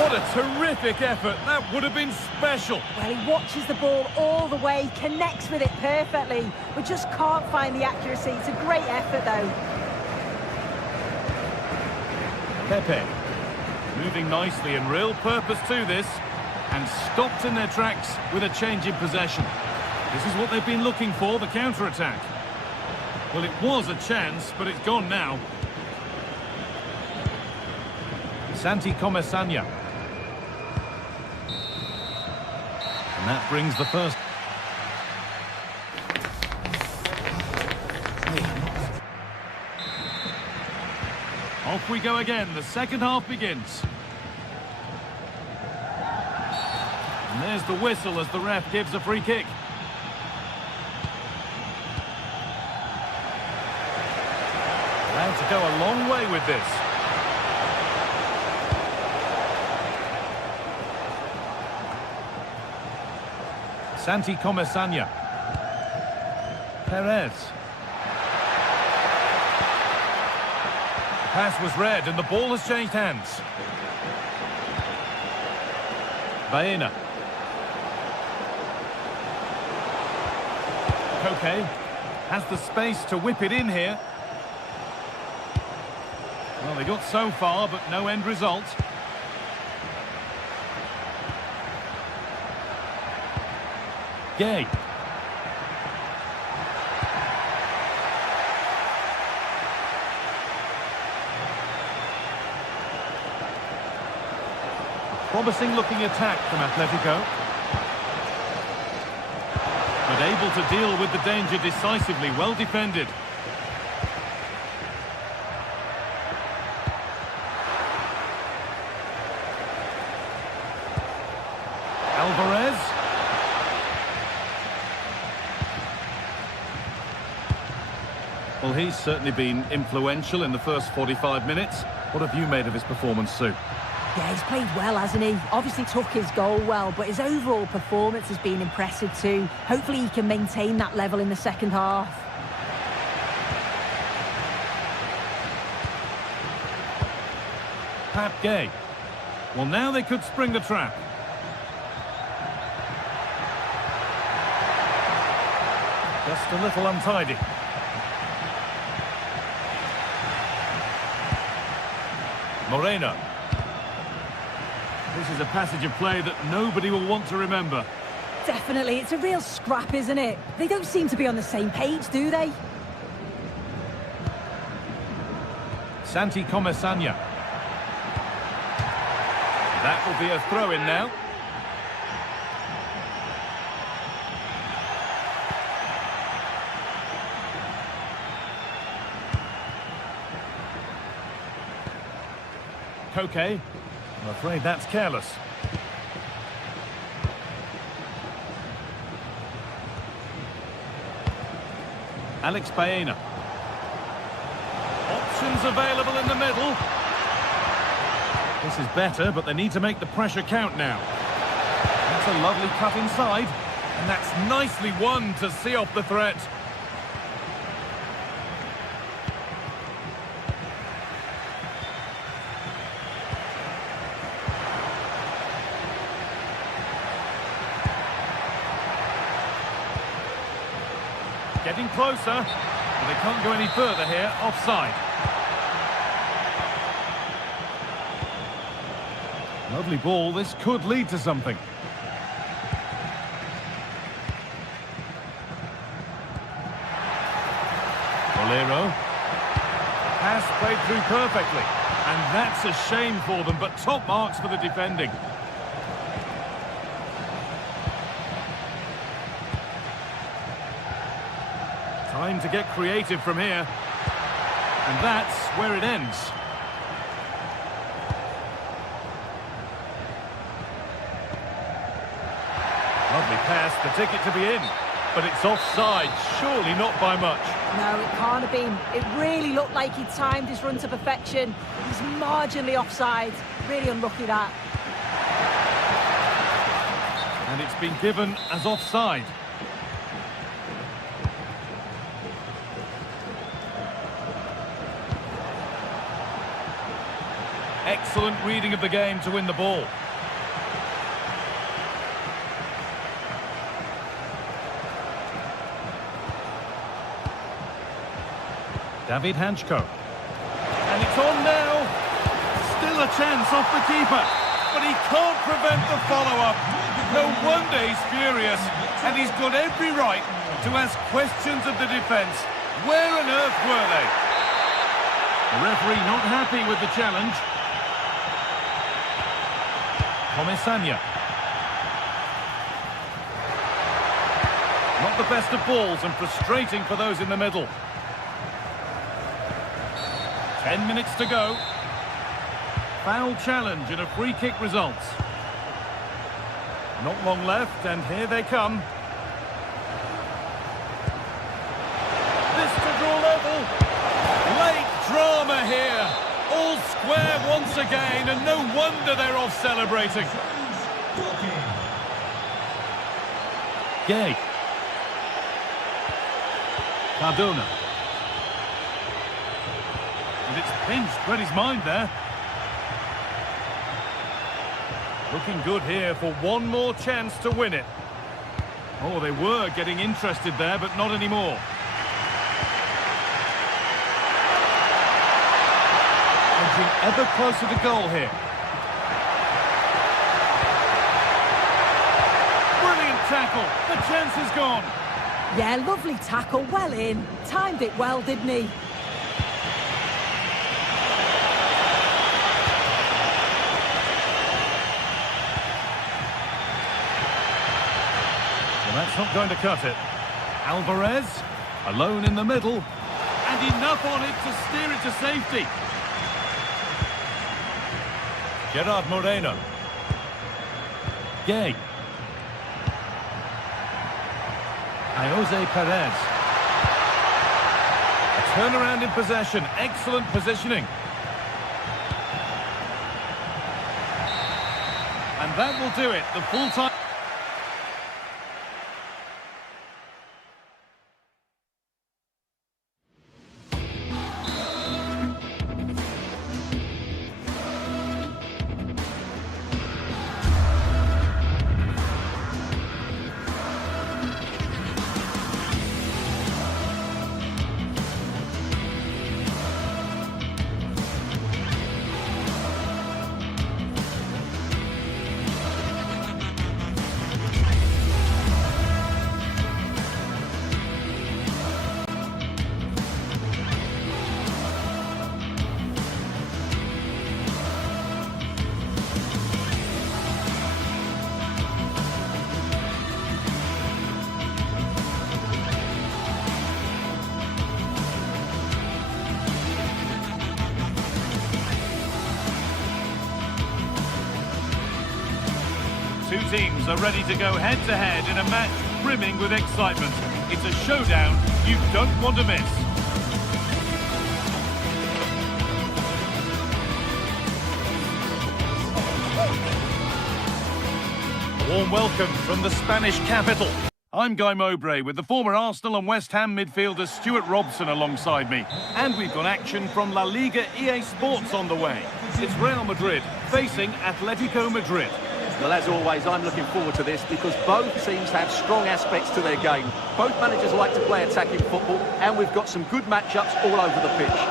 What a terrific effort. That would have been special. Well, he watches the ball all the way, connects with it perfectly, but just can't find the accuracy. It's a great effort, though. Pepe. Moving nicely and real purpose to this, and stopped in their tracks with a change in possession. This is what they've been looking for, the counter-attack. Well, it was a chance, but it's gone now. Santi Comesaña. And that brings the first. Off we go again. The second half begins. And there's the whistle as the ref gives a free kick. Allowed to go a long way with this. Santi Comesaña. Perez. Pass was read and the ball has changed hands. Baena. Koke has the space to whip it in here. Well, they got so far, but no end result. Gay. Promising looking attack from Atletico. But able to deal with the danger decisively, well defended. Alvarez. Well, he's certainly been influential in the first 45 minutes. What have you made of his performance, Sue? Yeah, he's played well, hasn't he? Obviously took his goal well, but his overall performance has been impressive too. Hopefully he can maintain that level in the second half. Pat Gay. Well, now they could spring the trap. Just a little untidy. Moreno. This is a passage of play that nobody will want to remember. Definitely, it's a real scrap, isn't it? They don't seem to be on the same page, do they? Santi Comesaña. That will be a throw-in now. Koke. I'm afraid that's careless. Alex Baena. Options available in the middle. This is better, but they need to make the pressure count now. That's a lovely cut inside, and that's nicely won to see off the threat. Getting closer, but they can't go any further here. Offside. Lovely ball. This could lead to something. Bolero. Pass played through perfectly. And that's a shame for them, but top marks for the defending. Time to get creative from here. And that's where it ends. Lovely pass, the ticket to be in. But it's offside, surely not by much. No, it can't have been. It really looked like he'd timed his run to perfection. He's marginally offside. Really unlucky that. And it's been given as offside. Excellent reading of the game to win the ball. David Hanchko. And it's on now. Still a chance off the keeper. But he can't prevent the follow-up. No wonder he's furious. And he's got every right to ask questions of the defence. Where on earth were they? The referee not happy with the challenge. Comesaña. Not the best of balls and frustrating for those in the middle. 10 minutes to go. Foul challenge and a free kick results. Not long left, and here they come. This to draw level. Late drama here. All square once again, and no wonder they're off celebrating. Gay. Cardona. And it's pinched, read his mind there. Looking good here for one more chance to win it. Oh, they were getting interested there, but not anymore. Edging ever closer to goal here. Brilliant tackle. The chance is gone. Yeah, lovely tackle, well in. Timed it well, didn't he? That's not going to cut it. Alvarez, alone in the middle, and enough on it to steer it to safety. Gerard Moreno. Gay. Jose Perez. A turnaround in possession, excellent positioning. And that will do it, the full time. Two teams are ready to go head-to-head in a match brimming with excitement. It's a showdown you don't want to miss. A warm welcome from the Spanish capital. I'm Guy Mowbray with the former Arsenal and West Ham midfielder Stuart Robson alongside me. And we've got action from La Liga EA Sports on the way. It's Real Madrid facing Atletico Madrid. Well, as always, I'm looking forward to this because both teams have strong aspects to their game. Both managers like to play attacking football, and we've got some good matchups all over the pitch.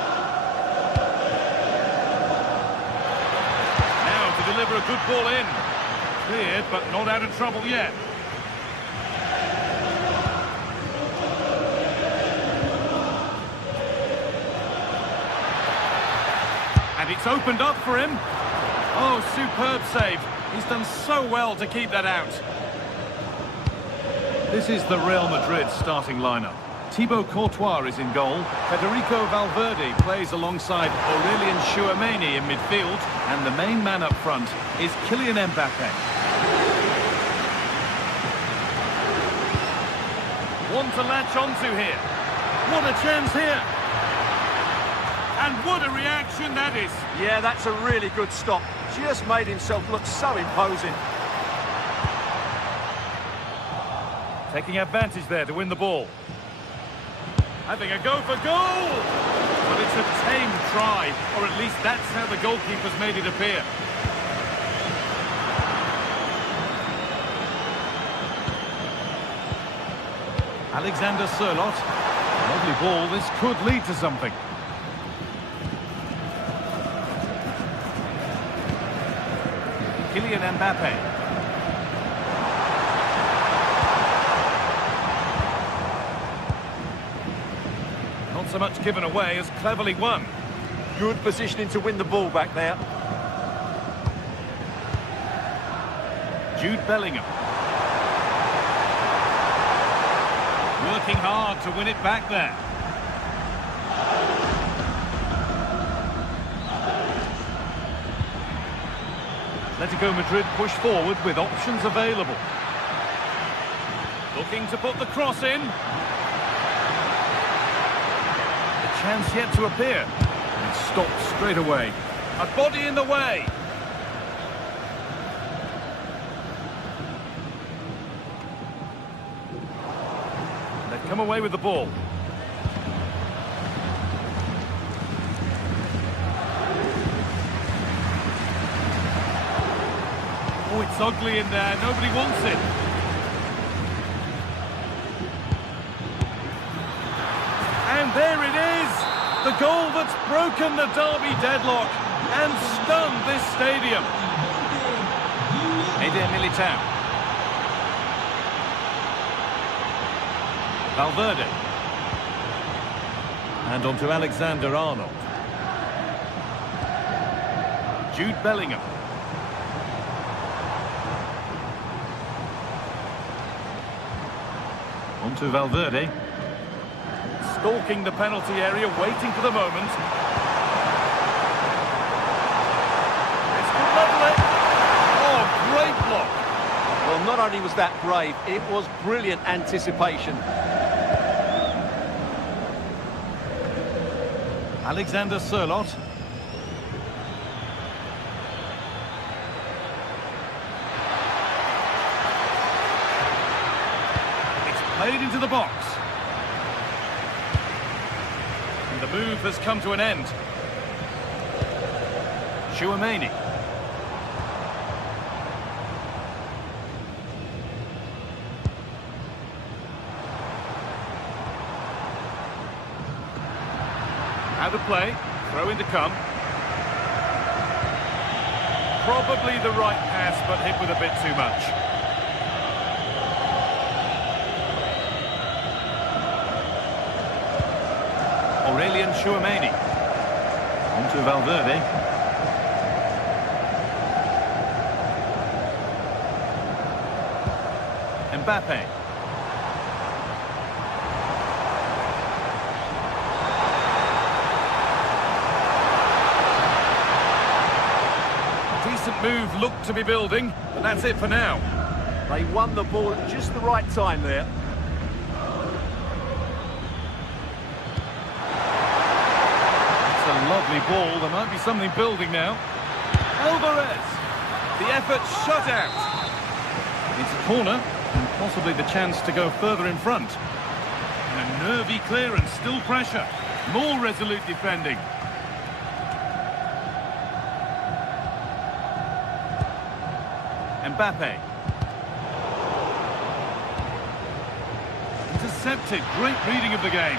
Now to deliver a good ball in. Cleared, but not out of trouble yet. And it's opened up for him. Oh, superb save. He's done so well to keep that out. This is the Real Madrid starting lineup. Thibaut Courtois is in goal. Federico Valverde plays alongside Aurelien Tchouameni in midfield. And the main man up front is Kylian Mbappe. One to latch onto here. What a chance here. And what a reaction that is. Yeah, that's a really good stop. Just made himself look so imposing. Taking advantage there to win the ball. Having a go for goal! But it's a tame try, or at least that's how the goalkeeper's made it appear. Alexander Sørloth. Lovely ball, this could lead to something. Kylian Mbappe. Not so much given away as cleverly won. Good positioning to win the ball back there. Jude Bellingham. Working hard to win it back there. Atletico Madrid push forward with options available. Looking to put the cross in. The chance yet to appear. And stopped straight away. A body in the way. They've come away with the ball. Oh, it's ugly in there. Nobody wants it. And there it is. The goal that's broken the derby deadlock and stunned this stadium. Eder Militao. Valverde. And on to Alexander Arnold. Jude Bellingham. On to Valverde. Stalking the penalty area, waiting for the moment. This could level it. Oh, great block. Well, not only was that brave, it was brilliant anticipation. Alexander Sørloth. Played into the box. And the move has come to an end. Tchouameni. Out of play. Throw in to come. Probably the right pass, but hit with a bit too much. Aurelien Tchouameni. On to Valverde. Mbappe. A decent move looked to be building, but that's it for now. They won the ball at just the right time there. Lovely ball, there might be something building now. Alvarez, the effort shut out. It's a corner, and possibly the chance to go further in front. And a nervy clearance, still pressure. More resolute defending. Mbappe. Intercepted. Great reading of the game.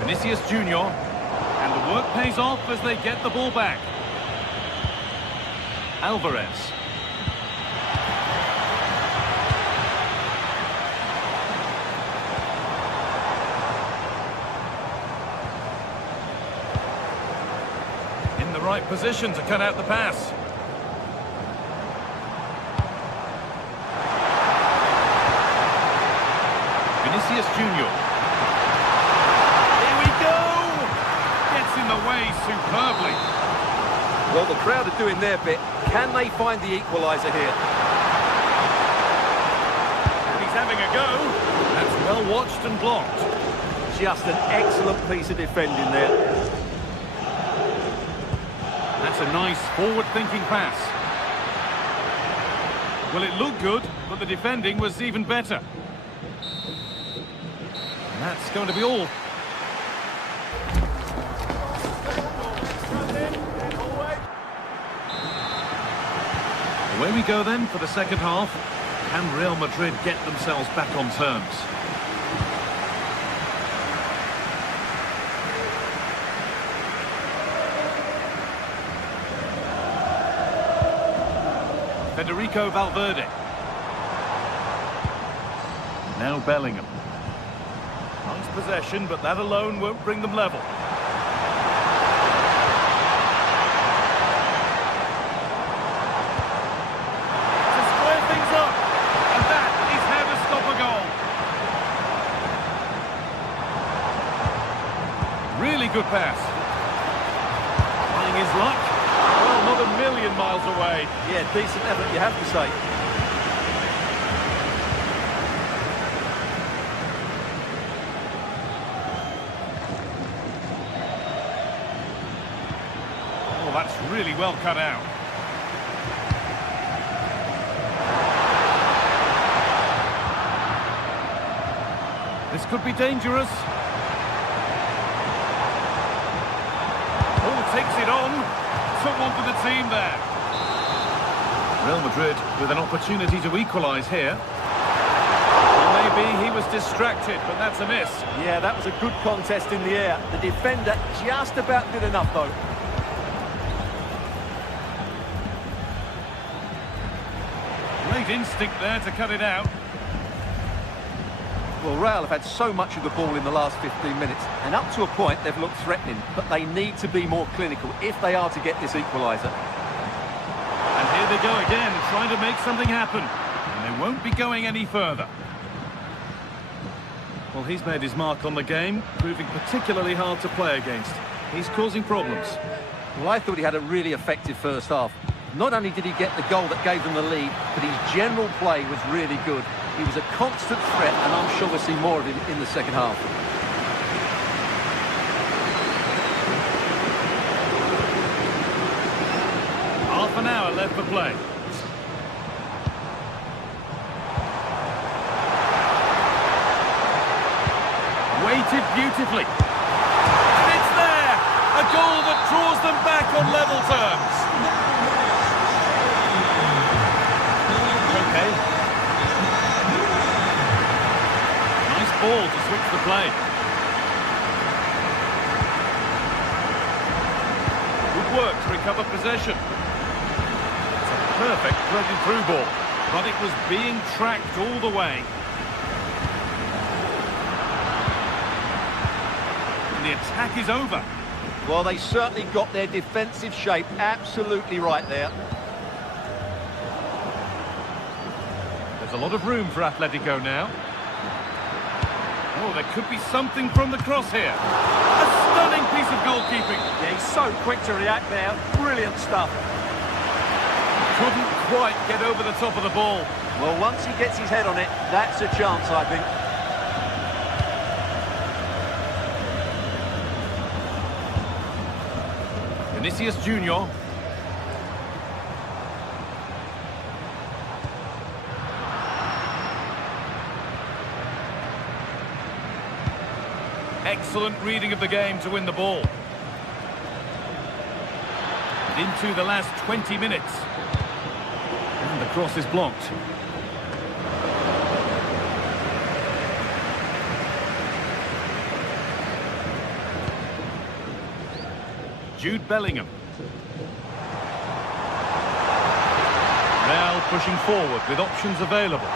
Vinicius Junior. And the work pays off as they get the ball back. Alvarez. In the right position to cut out the pass. Vinicius Junior. Here we go! Gets in the way superbly. Well, the crowd are doing their bit. Can they find the equaliser here? And he's having a go. That's well watched and blocked. Just an excellent piece of defending there. That's a nice forward-thinking pass. Well, it looked good, but the defending was even better. And that's going to be all. Away we go then for the second half. Can Real Madrid get themselves back on terms? Federico Valverde. Now Bellingham. Nice possession, but that alone won't bring them level. To square things up, and that is how to stop a goal. Really good pass. Trying his luck. Well, not a million miles away. Yeah, decent effort, you have to say. Oh, that's really well cut out. This could be dangerous. Oh, takes it on. Took one for the team there. Real Madrid with an opportunity to equalise here. Well, maybe he was distracted, but that's a miss. Yeah, that was a good contest in the air. The defender just about did enough, though. Great instinct there to cut it out. Well, Real have had so much of the ball in the last 15 minutes, and up to a point they've looked threatening, but they need to be more clinical if they are to get this equaliser. And here they go again, trying to make something happen. And they won't be going any further. Well, he's made his mark on the game, proving particularly hard to play against. He's causing problems. Well, I thought he had a really effective first half. Not only did he get the goal that gave them the lead, but his general play was really good. He was a constant threat, and I'm sure we'll see more of him in the second half. Half an hour left for play. Weighted beautifully. And it's there! A goal that draws them back on level terms. Okay. Nice ball to switch the play. Good work to recover possession. It's a perfect threaded through ball, but it was being tracked all the way. And the attack is over. Well, they certainly got their defensive shape absolutely right there. There's a lot of room for Atletico now. Oh, there could be something from the cross here. A stunning piece of goalkeeping. Yeah, he's so quick to react there. Brilliant stuff. Couldn't quite get over the top of the ball. Well, once he gets his head on it, that's a chance, I think. Vinicius Junior. Excellent reading of the game to win the ball. Into the last 20 minutes. And the cross is blocked. Jude Bellingham. Real pushing forward with options available.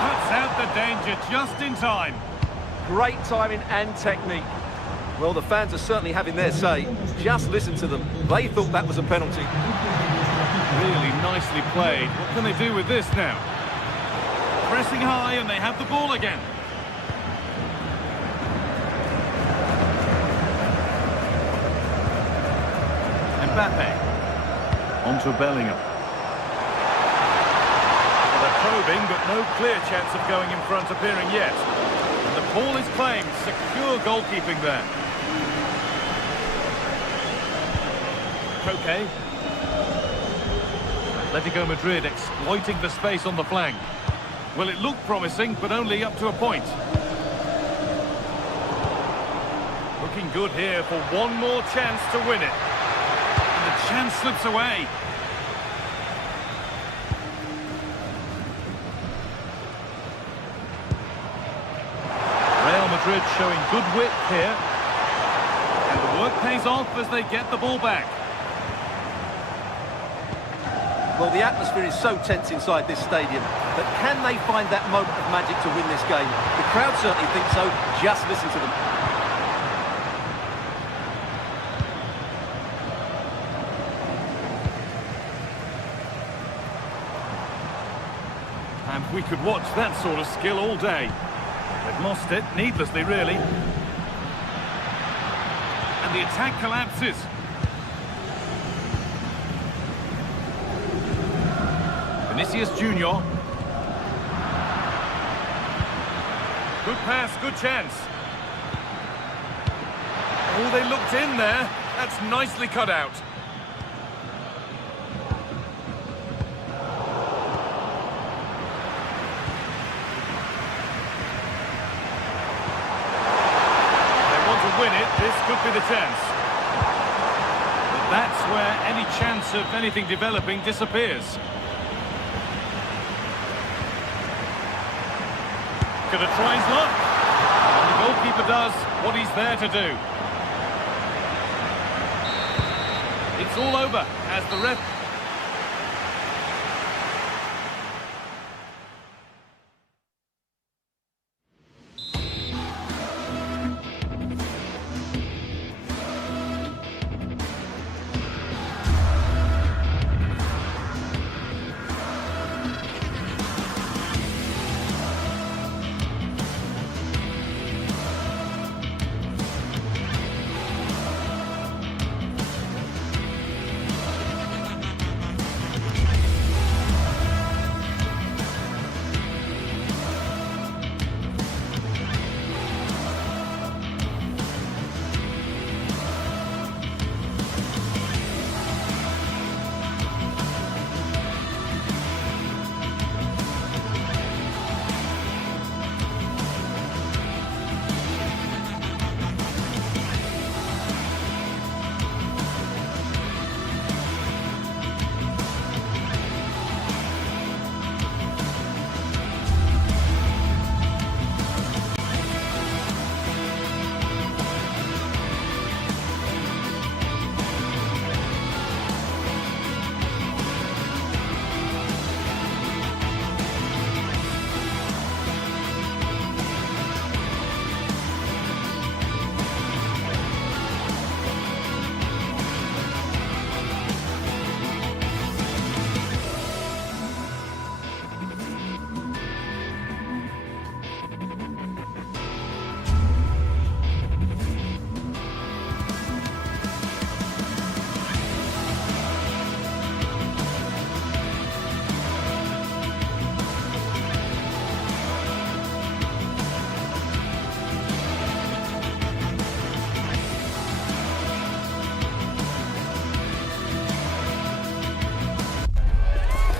Cuts out the danger just in time. Great timing and technique. Well, the fans are certainly having their say. Just listen to them. They thought that was a penalty. Really nicely played. What can they do with this now? Pressing high and they have the ball again. Mbappe. Onto Bellingham. Well, they're probing, but no clear chance of going in front appearing yet. And the ball is claimed. Secure goalkeeping there. Koke. Atletico Madrid exploiting the space on the flank. Well, it looked promising, but only up to a point. Looking good here for one more chance to win it. The chance slips away. Real Madrid showing good width here. And the work pays off as they get the ball back. Well, the atmosphere is so tense inside this stadium, but can they find that moment of magic to win this game? The crowd certainly think so. Just listen to them. And we could watch that sort of skill all day. They've lost it, needlessly really. And the attack collapses. Vinicius Junior. Good pass, good chance. Oh, they looked in there. That's nicely cut out. Win it, this could be the chance. But that's where any chance of anything developing disappears. Gonna try his luck. And the goalkeeper does what he's there to do. It's all over as the ref...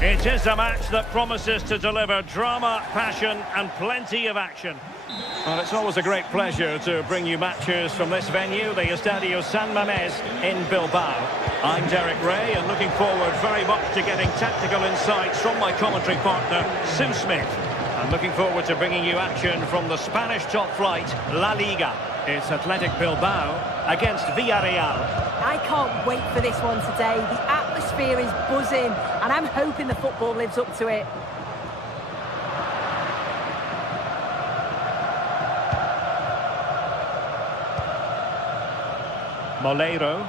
It is a match that promises to deliver drama, passion and plenty of action. Well, it's always a great pleasure to bring you matches from this venue, the Estadio San Mamés in Bilbao. I'm Derek Ray and looking forward very much to getting tactical insights from my commentary partner, Sim Smith. I'm looking forward to bringing you action from the Spanish top flight, La Liga. It's Athletic Bilbao against Villarreal. I can't wait for this one today. The atmosphere is buzzing and I'm hoping the football lives up to it. Moleiro.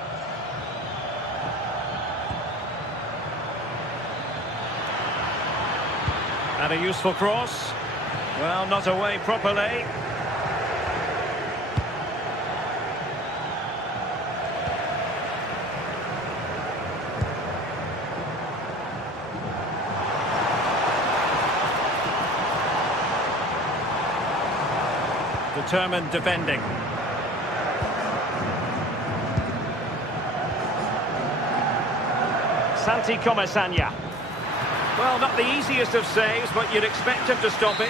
And a useful cross. Well, not away properly. Determined defending. Santi Comesaña. Well, not the easiest of saves, but you'd expect him to stop it.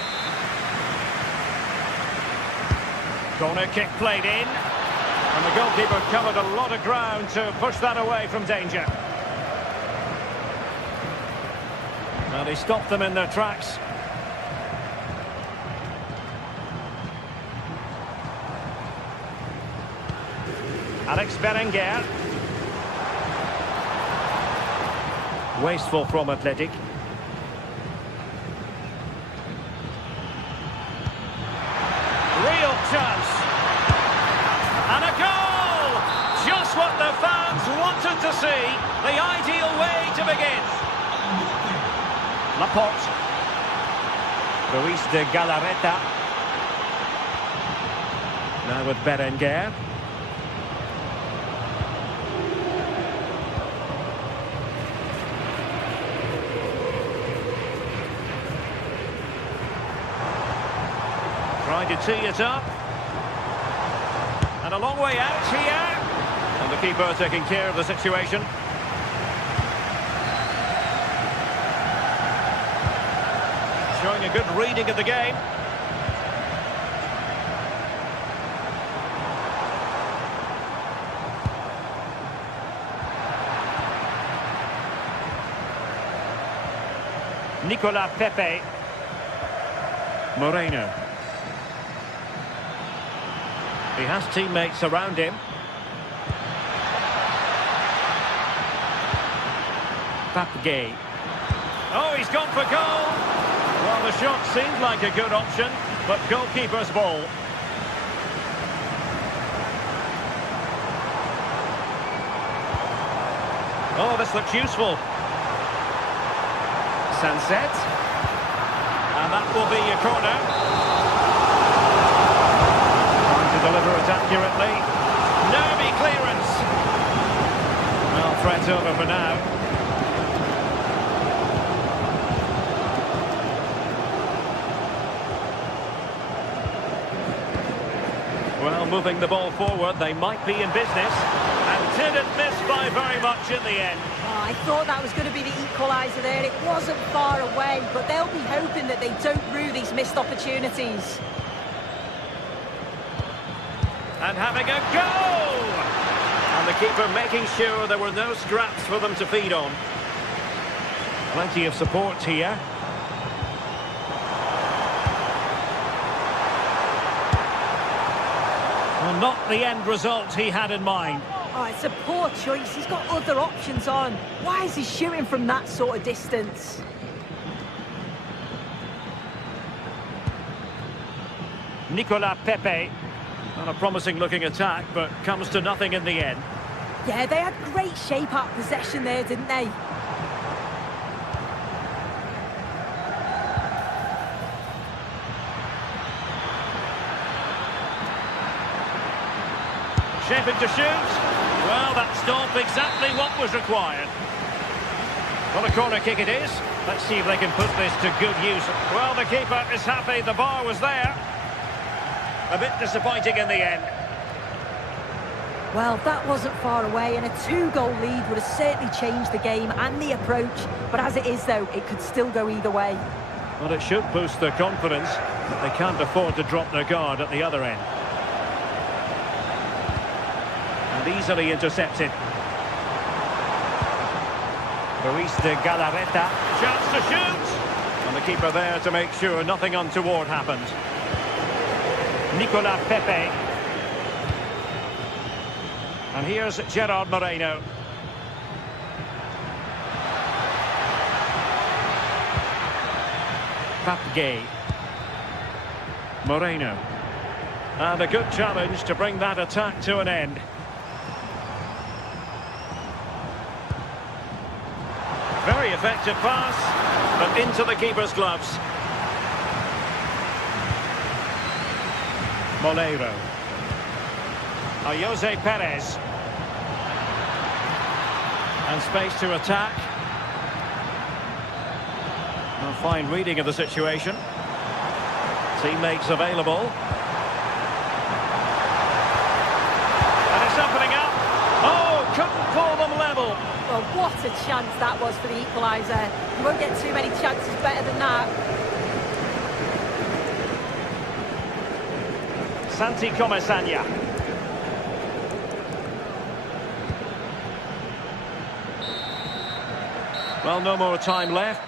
Corner kick played in. And the goalkeeper covered a lot of ground to push that away from danger. Well, he stopped them in their tracks. Alex Berenguer. Wasteful from Athletic. Real chance. And a goal! Just what the fans wanted to see. The ideal way to begin. Laporte. Luis de Galarreta. Now with Berenguer. Trying to tee it up. And a long way out here. And the keeper taking care of the situation. Showing a good reading of the game. Nicolas Pepe. Moreno. He has teammates around him. Papgay. Oh, he's gone for goal. Well, the shot seemed like a good option, but goalkeeper's ball. Oh, this looks useful. Sunset. And that will be a corner. Deliver it accurately. Nervy clearance. Well, threat over for now. Well, moving the ball forward, they might be in business. And didn't miss by very much in the end. Oh, I thought that was going to be the equaliser there. It wasn't far away, but they'll be hoping that they don't rue these missed opportunities. And having a go! And the keeper making sure there were no scraps for them to feed on. Plenty of support here. Well, not the end result he had in mind. Oh, it's a poor choice. He's got other options on. Why is he shooting from that sort of distance? Nicolas Pepe. On a promising looking attack, but comes to nothing in the end. Yeah, they had great shape out possession there, didn't they? Shaping to shoot. Well, that stopped exactly what was required. Well, a corner kick it is. Let's see if they can put this to good use. Well, the keeper is happy the bar was there. A bit disappointing in the end. Well, that wasn't far away, and a two-goal lead would have certainly changed the game and the approach. But as it is, though, it could still go either way. Well, it should boost their confidence, but they can't afford to drop their guard at the other end. And easily intercepted. Luis de Galarreta. Chance to shoot! And the keeper there to make sure nothing untoward happened. Nicola Pepe. And here's Gerard Moreno. Pape. Moreno. And a good challenge to bring that attack to an end. Very effective pass, but into the keeper's gloves. Molero. Jose Perez. And space to attack. A fine reading of the situation. Teammates available. And it's opening up. Oh, couldn't pull them level. Well, what a chance that was for the equaliser. You won't get too many chances better than that. Santi Comesaña. Well, no more time left.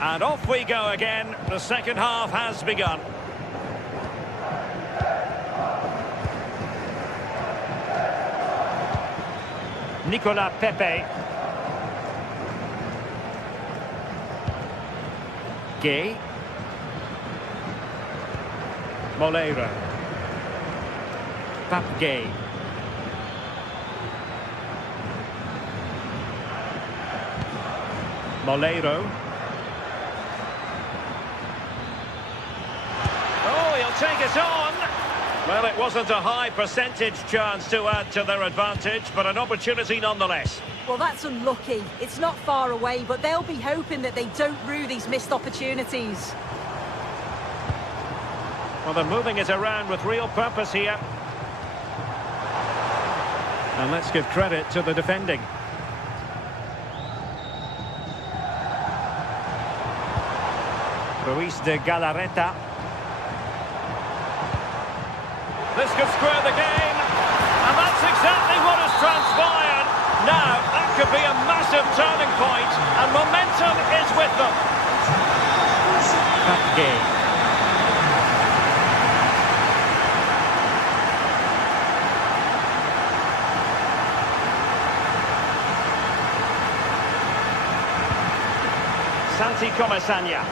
And off we go again. The second half has begun. Nicola Pepe. Gay. Molero. Pape. Molero. Oh, he'll take it on. Well, it wasn't a high percentage chance to add to their advantage, but an opportunity nonetheless. Well, that's unlucky. It's not far away, but they'll be hoping that they don't rue these missed opportunities. Well, they're moving it around with real purpose here. And let's give credit to the defending. Luis de Galarreta. This could square the game. And that's exactly what has transpired. Now, that could be a massive turning point, and momentum is with them. Pape. Santi Comesaña.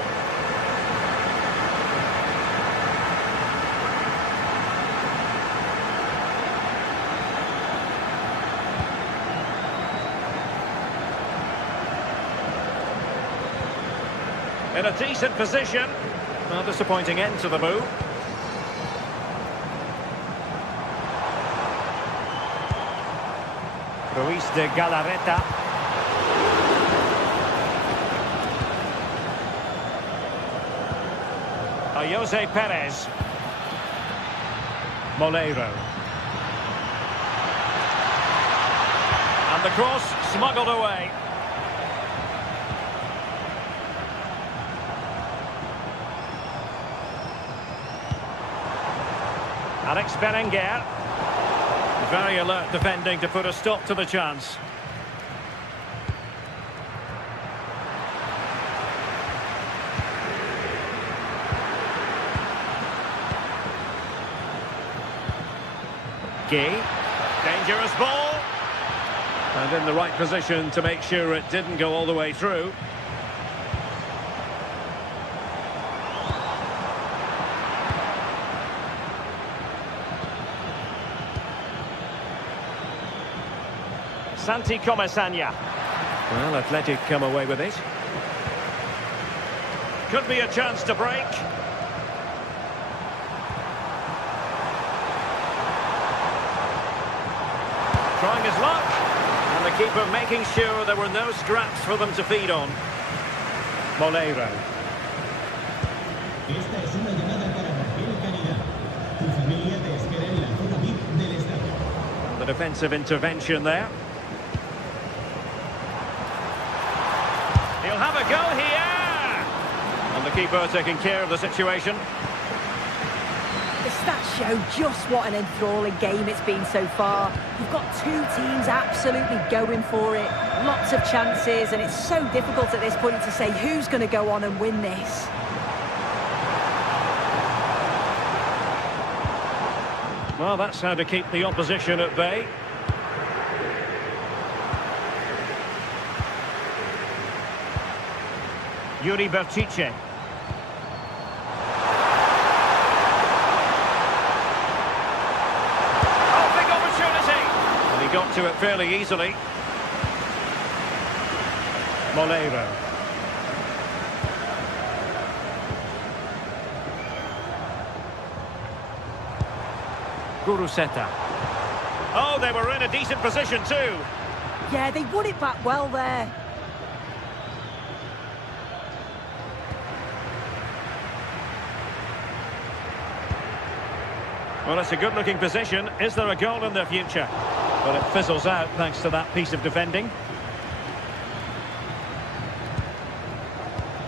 In a decent position. A disappointing end to the move. Luis de Galarreta. Jose Perez. Molero. And the cross smuggled away. Alex Berenguer. Very alert defending to put a stop to the chance. Gay. Dangerous ball. And in the right position to make sure it didn't go all the way through. Santi Comesaña. Well, Athletic come away with it. Could be a chance to break. Trying his luck. And the keeper making sure there were no scraps for them to feed on. Molero. Esta es una llamada para Rafael Caridad. Tu familia te espera en la zona VIP del estadio. The defensive intervention there. He'll have a go here! And the keeper taking care of the situation. The stats show just what an enthralling game it's been so far. You've got two teams absolutely going for it. Lots of chances, and it's so difficult at this point to say who's going to go on and win this. Well, that's how to keep the opposition at bay. Yuri Bertice. Oh, big opportunity! And he got to it fairly easily. Molero. Guruseta. Oh, they were in a decent position too. Yeah, they won it back well there. Well, it's a good-looking position. Is there a goal in the future? Well, it fizzles out thanks to that piece of defending.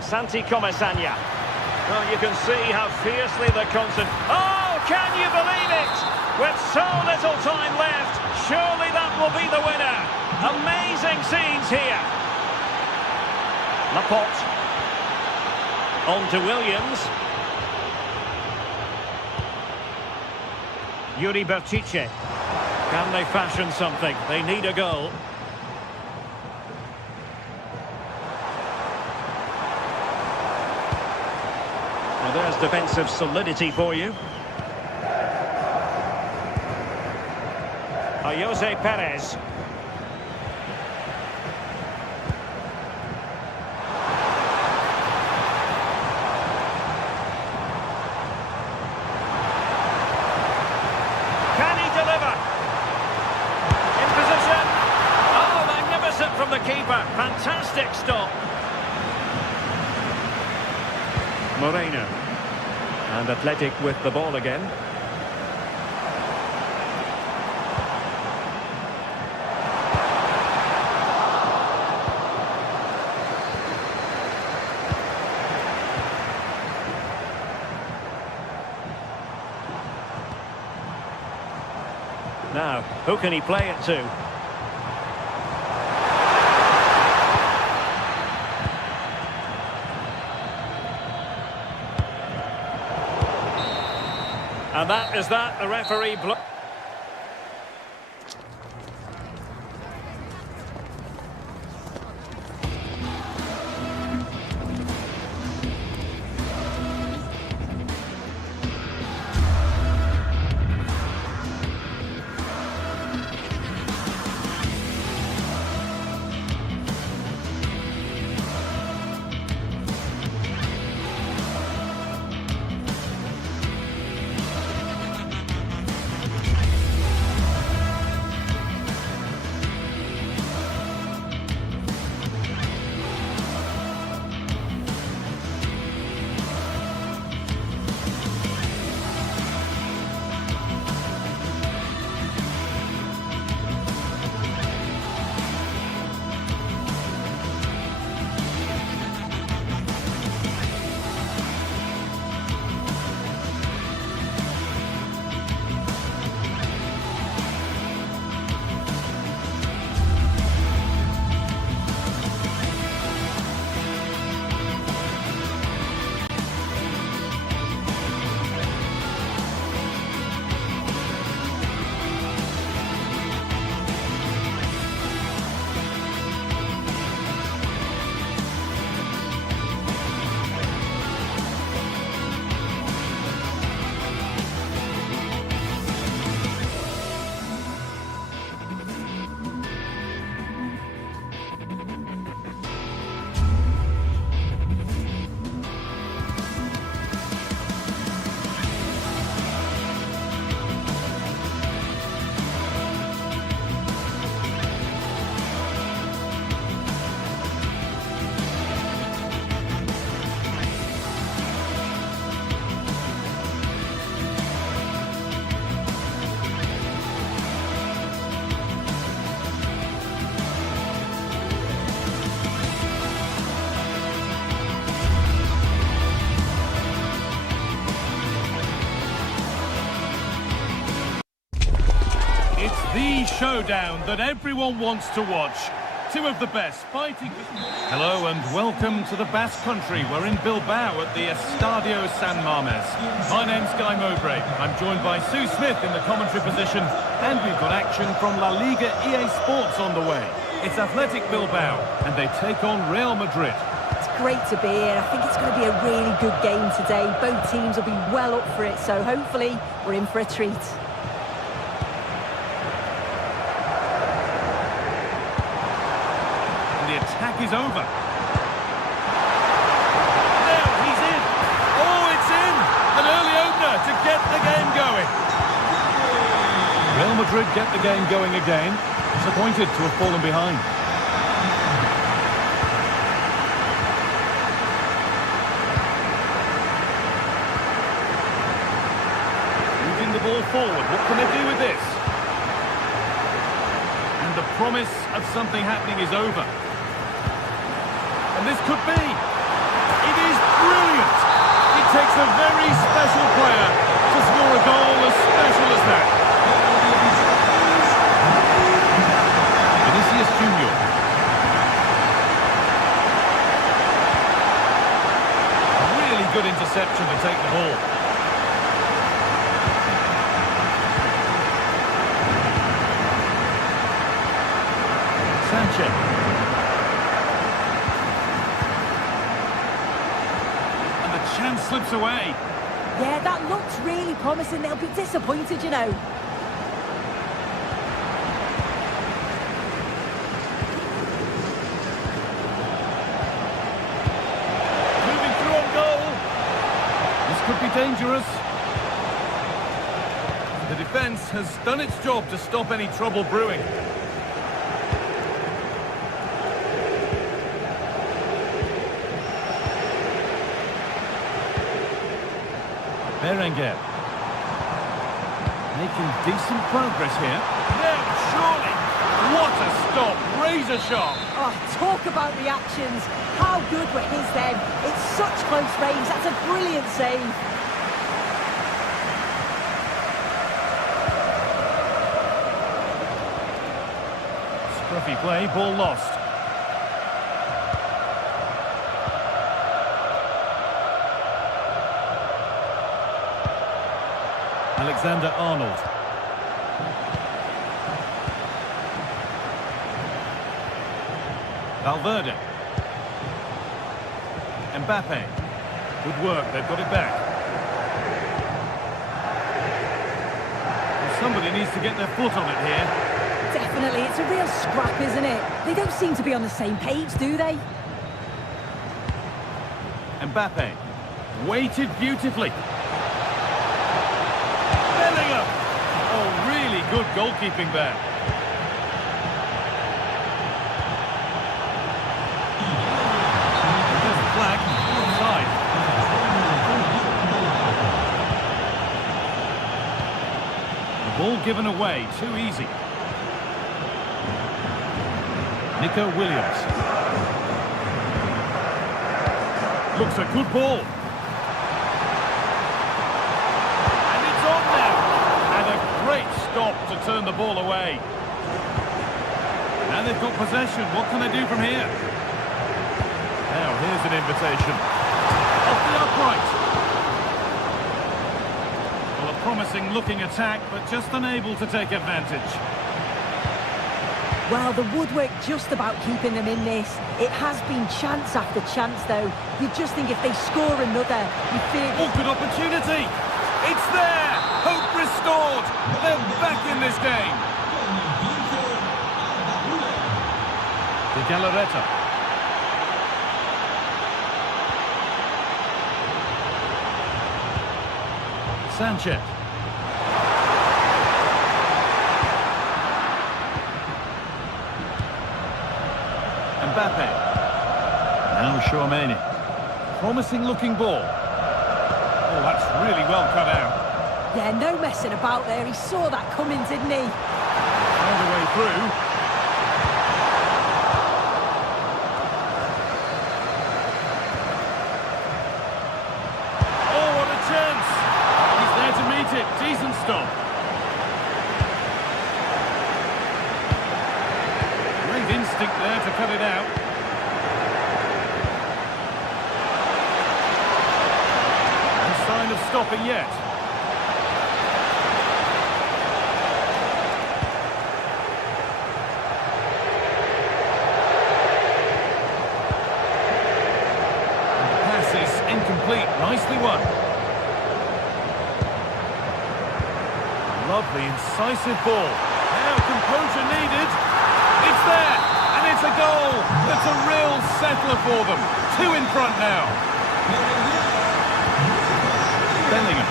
Santi Comesaña. Well, you can see how fiercely they're concerned. Oh, can you believe it? With so little time left, surely that will be the winner. Amazing scenes here. Laporte. On to Williams. Yuri Bertice. Can they fashion something? They need a goal. Well, there's defensive solidity for you. Jose Perez. Can he deliver? In position. Oh, magnificent from the keeper. Fantastic stop. Moreno. And Athletic with the ball again. Now, who can he play it to? And that is that. The referee blows. the showdown that everyone wants to watch. Two of the best fighting... Hello and welcome to the Basque Country. We're in Bilbao at the Estadio San Mamés. My name's Guy Mowbray. I'm joined by Sue Smith in the commentary position, and we've got action from La Liga EA Sports on the way. It's Athletic Bilbao, and they take on Real Madrid. It's great to be here. I think it's going to be a really good game today. Both teams will be well up for it, so hopefully we're in for a treat. Attack is over. Now he's in. Oh, it's in. An early opener to get the game going. Real Madrid get the game going again. Disappointed to have fallen behind. Moving the ball forward. What can they do with this? And the promise of something happening is over. And this could be. It is brilliant. It takes a very special player to score a goal as special as that. Vinicius Junior. Really good interception to take the ball. Sanchez. Chance slips away. Yeah, that looks really promising. They'll be disappointed, you know. Moving through on goal. This could be dangerous. The defence has done its job to stop any trouble brewing. Berenguer. Making decent progress here. Now, surely. What a stop. Razor sharp. Oh, talk about reactions. How good were his then? It's such close range. That's a brilliant save. Scruffy play. Ball lost. Alexander-Arnold. Valverde. Mbappe. Good work, they've got it back. Well, somebody needs to get their foot on it here. Definitely, it's a real scrap, isn't it? They don't seem to be on the same page, do they? Mbappe. Weighted beautifully. Oh, really good goalkeeping there. There's the flag, offside. The ball given away, too easy. Nico Williams. Looks a good ball. To turn the ball away. Now they've got possession. What can they do from here? Now here's an invitation. Off the upright. Well, a promising looking attack, but just unable to take advantage. Well, the woodwork just about keeping them in this. It has been chance after chance, though. You just think if they score another, you feel... Oh, good opportunity. It's there. Hope restored. They're back in this game. De Galarreta. Sanchez. Mbappe. Now Chouameni. Promising looking ball. Oh, that's really well cut out. Yeah, no messing about there. He saw that coming, didn't he? All the way through. Oh, what a chance! He's there to meet it. Decent stop. instinct there to cut it out. No sign of stopping yet. And the pass is incomplete. Nicely won. Lovely, incisive ball. Now composure needed. It's there, and it's a goal. It's a real settler for them. 2 in front now. Bellingham.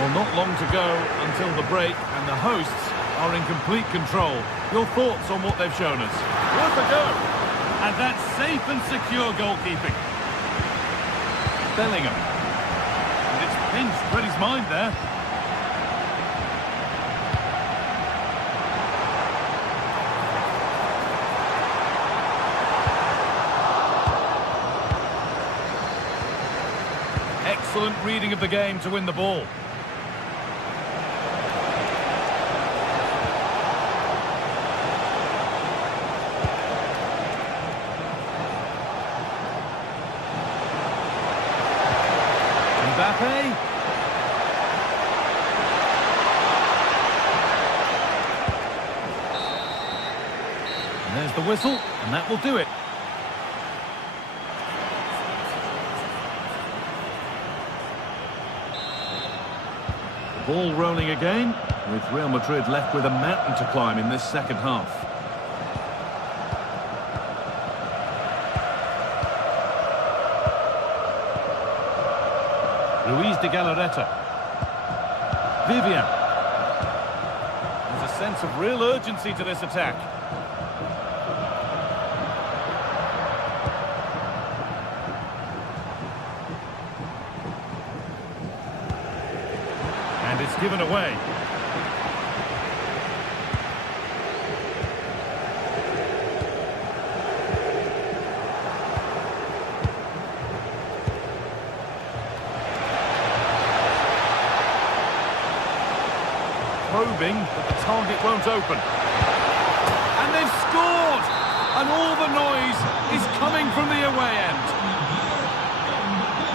Well, not long to go until the break, and the hosts are in complete control. Your thoughts on what they've shown us? Worth a go. And that's safe and secure goalkeeping. Bellingham. And it's pinched Freddie's mind there. Excellent reading of the game to win the ball. Mbappe. And there's the whistle, and that will do it. The ball rolling again, with Real Madrid left with a mountain to climb in this second half. Luis de Galarreta. Vivian. There's a sense of real urgency to this attack. And it's given away. Probing, but the target won't open. And they've scored! And all the noise is coming from the away end.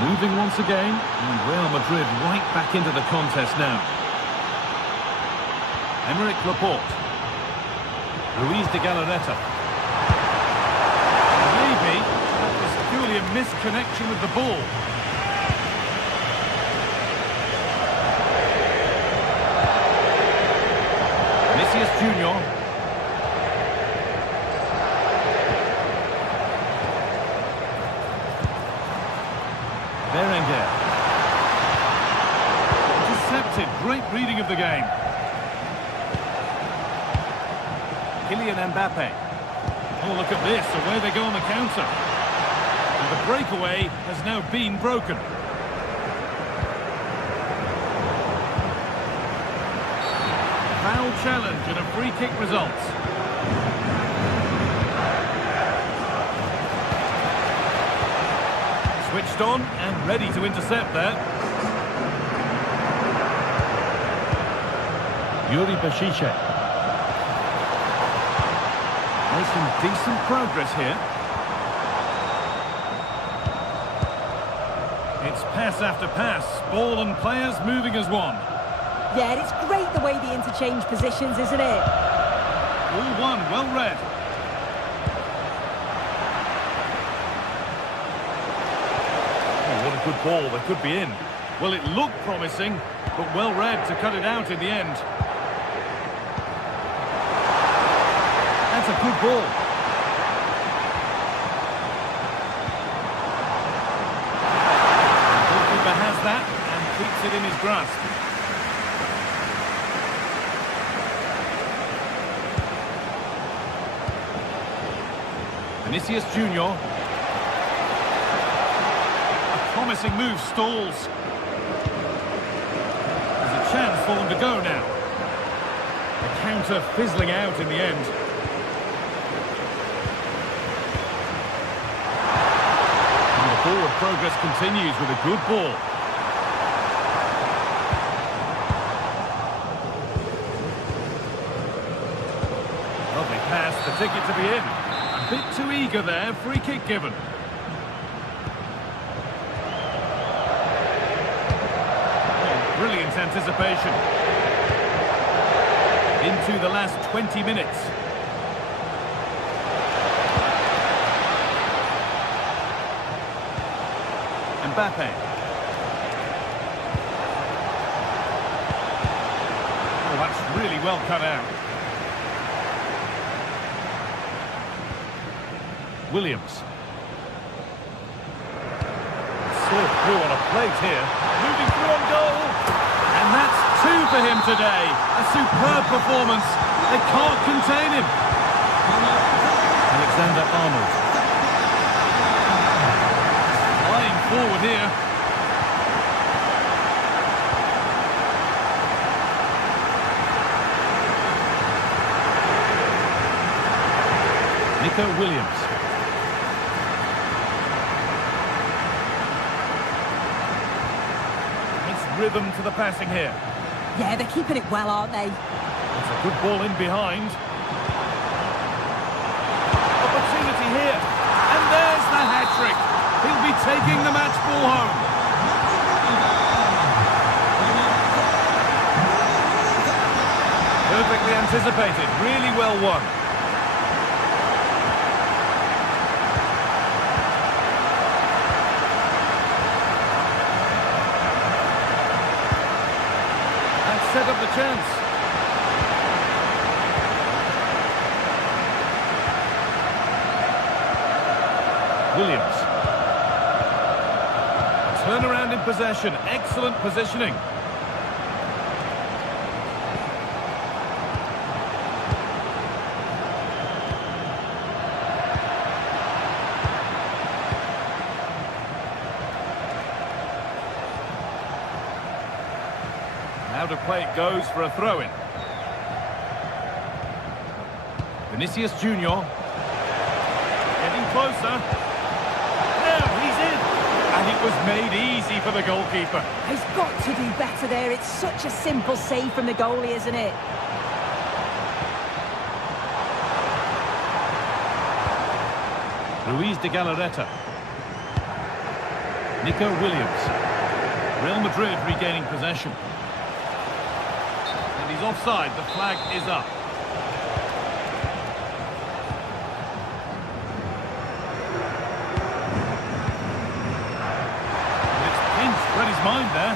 Moving once again, and Real Madrid right back into the contest now. Emerick Laporte. Luis de Galarreta. Maybe that was purely a misconnection with the ball. Junior. Berenguer. Intercepted. Great reading of the game. Kylian Mbappe. Oh, look at this. Away they go on the counter. And the breakaway has now been broken. Foul challenge and a free kick results. Switched on and ready to intercept there. Yuri Bashiche. Making decent progress here. It's pass after pass. Ball and players moving as one. Yeah, it's great the way they interchange positions, isn't it? All one, well read. Oh, what a good ball, they could be in. Well, it looked promising, but well read to cut it out in the end. That's a good ball. The goalkeeper has that and keeps it in his grasp. Vinicius Junior. A promising move stalls. There's a chance for them to go now. The counter fizzling out in the end. And the forward progress continues with a good ball. ticket to be in. A bit too eager there, free kick given. Oh, brilliant anticipation. Into the last 20 minutes. Mbappe. Oh, that's really well cut out. Williams. Slid through on a plate here. Moving through on goal. And that's 2 for him today. A superb performance. They can't contain him. Alexander-Arnold. Flying forward here. Nico Williams. Rhythm to the passing here. Yeah, they're keeping it well, aren't they? It's a good ball in behind. Opportunity here. And there's the hat-trick. He'll be taking the match ball home. Perfectly anticipated. Really well won. Set up the chance. Williams. Turn around in possession. Excellent positioning. Out of play it goes for a throw-in. Vinicius Junior. Getting closer. Now he's in. And it was made easy for the goalkeeper. He's got to do better there. It's such a simple save from the goalie, isn't it? Luis de Galarreta. Nico Williams. Real Madrid regaining possession. He's offside, the flag is up. It's pinched, read his mind there.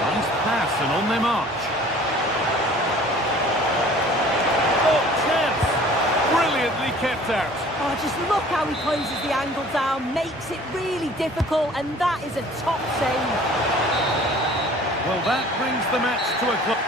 Nice pass and on their march. Kept out. Oh, just look how he closes the angle down, makes it really difficult, and that is a top save. Well, that brings the match to a close.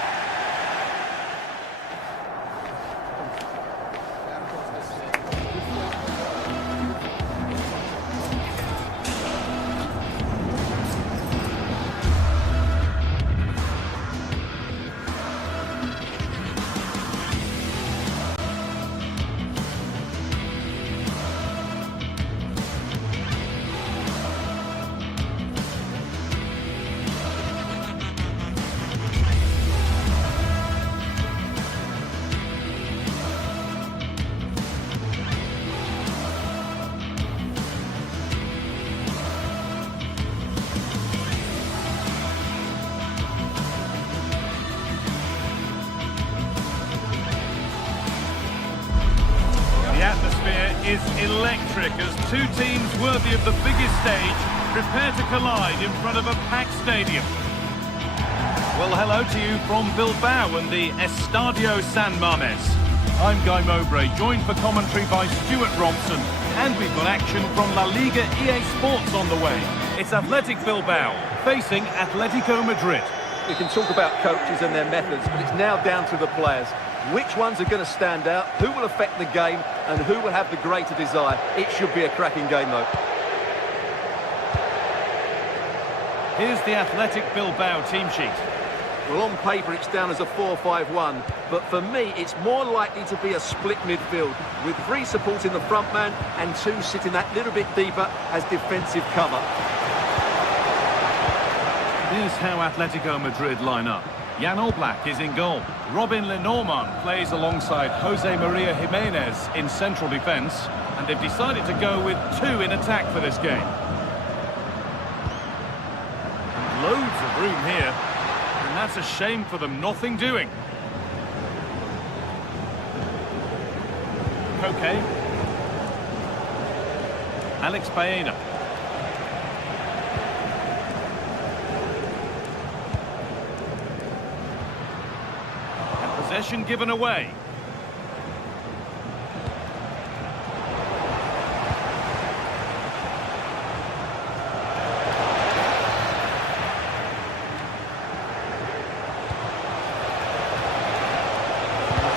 Is electric as two teams worthy of the biggest stage prepare to collide in front of a packed stadium. Well, hello to you from Bilbao and the Estadio San Mamés. I'm Guy Mowbray, joined for commentary by Stuart Robson, and we've got action from La Liga EA Sports on the way. It's Athletic Bilbao facing Atletico Madrid. We can talk about coaches and their methods, but it's now down to the players. Which ones are going to stand out, who will affect the game, and who will have the greater desire? It should be a cracking game, though. Here's the Athletic Bilbao team sheet. Well, on paper, it's down as a 4-5-1, but for me, it's more likely to be a split midfield, with 3 supporting the front man and 2 sitting that little bit deeper as defensive cover. Here's how Atletico Madrid line up. Jan Oblak is in goal. Robin Lenormand plays alongside Jose Maria Jimenez in central defence, and they've decided to go with 2 in attack for this game. Loads of room here, and that's a shame for them. Nothing doing. Koke. Alex Baena. Possession given away.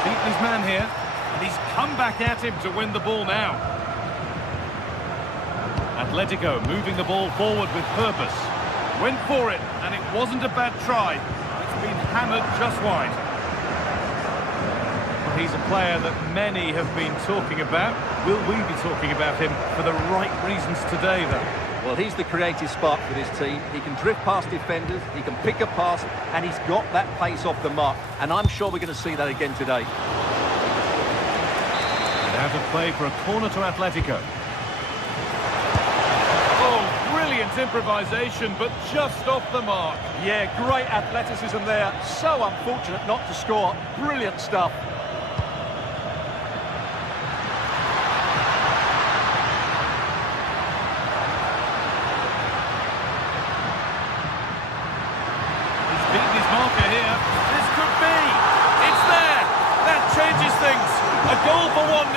Beaten his man here, and he's come back at him to win the ball now. Atletico moving the ball forward with purpose. Went for it, and it wasn't a bad try. It's been hammered just wide. He's a player that many have been talking about. Will we be talking about him for the right reasons today, though? Well, he's the creative spark for this team. He can drift past defenders, he can pick a pass, and he's got that pace off the mark. And I'm sure we're going to see that again today. And out of play for a corner to Atletico. Oh, brilliant improvisation, but just off the mark. Yeah, great athleticism there. So unfortunate not to score. Brilliant stuff. Marker here. This could be. It's there. That changes things. A goal for 1-0.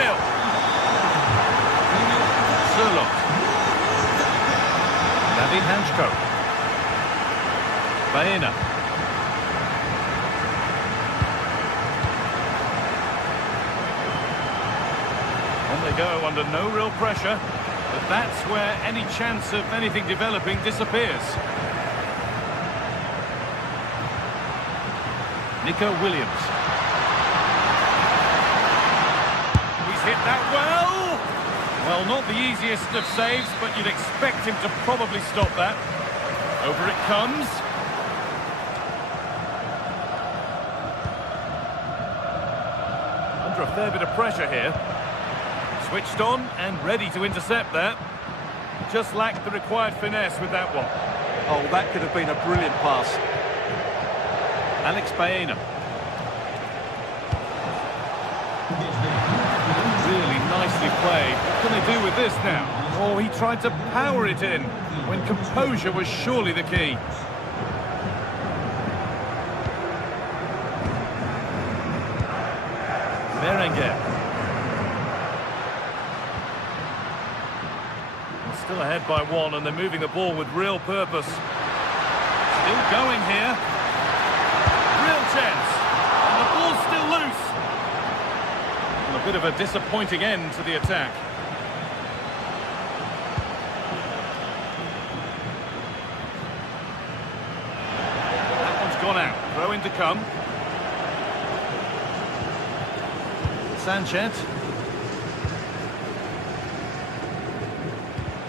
Sherlock. David Hanchko. Baena. On they go under no real pressure, but that's where any chance of anything developing disappears. Nico Williams. He's hit that well. Well, not the easiest of saves, but you'd expect him to probably stop that. Over it comes. Under a fair bit of pressure here. Switched on and ready to intercept that. Just lacked the required finesse with that one. Oh, that could have been a brilliant pass. Alex Baena. Really nicely played. What can they do with this now? Oh, he tried to power it in when composure was surely the key. Berenguer. Still ahead by 1, and they're moving the ball with real purpose. Still going here. Real chance. And the ball's still loose. And a bit of a disappointing end to the attack. That one's gone out. Throw in to come. Sanchez.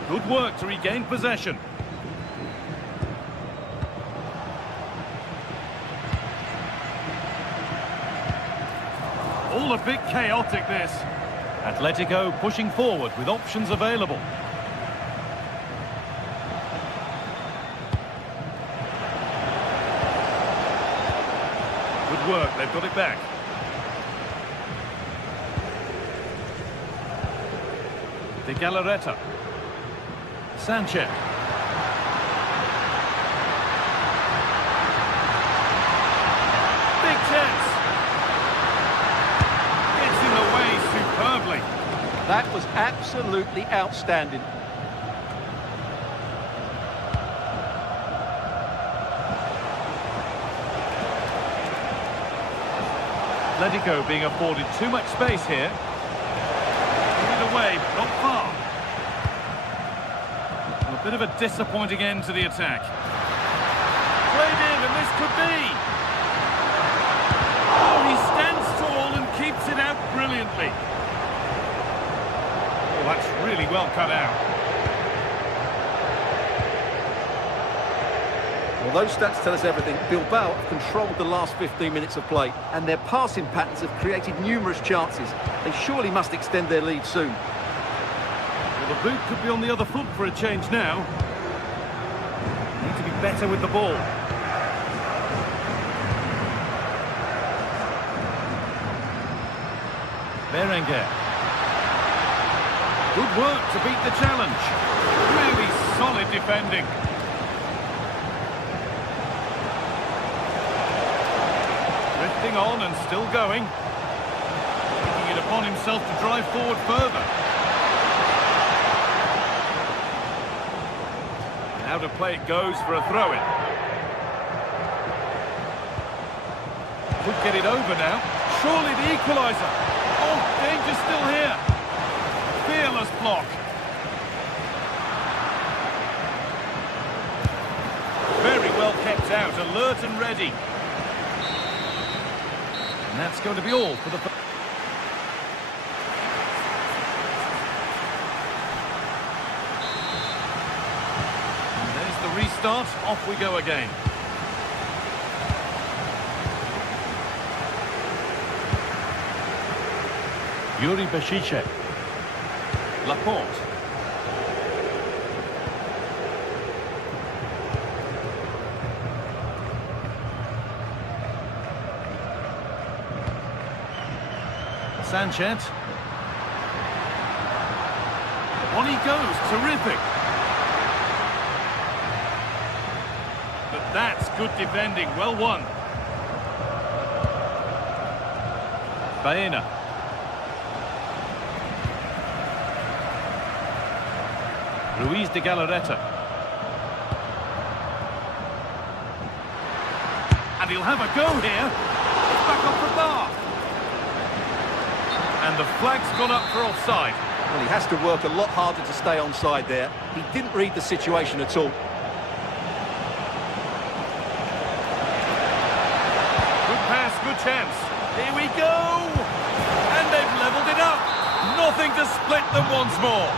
Good work to regain possession. All a bit chaotic, this. Atletico pushing forward with options available. Good work, they've got it back. De Galarreta. Sanchez. Big chance. Gets in the way superbly. That was absolutely outstanding. Atletico being afforded too much space here. Moving away, but not far. A bit of a disappointing end to the attack. Played in, and this could be. Oh, he stands tall and keeps it out brilliantly. Oh, that's really well cut out. Well, those stats tell us everything. Bilbao have controlled the last 15 minutes of play, and their passing patterns have created numerous chances. They surely must extend their lead soon. Well, the boot could be on the other foot for a change now. Need to be better with the ball. Berenguer. Good work to beat the challenge. Really solid defending. Drifting on and still going. Taking it upon himself to drive forward further. And out of play it goes for a throw-in. Could get it over now. Surely the equaliser. Oh, danger still here. Fearless block. Very well kept out, alert and ready. And that's going to be all for the... And there's the restart. Off we go again. Yuri Bešiček. Laporte. Sanchez. On he goes, terrific. But that's good defending, well won. Baena. Ruiz de Galarreta. And he'll have a go here. It's back off the bar. And the flag's gone up for offside. Well, he has to work a lot harder to stay onside there. He didn't read the situation at all. Good pass, good chance. Here we go. And they've levelled it up. Nothing to split them once more.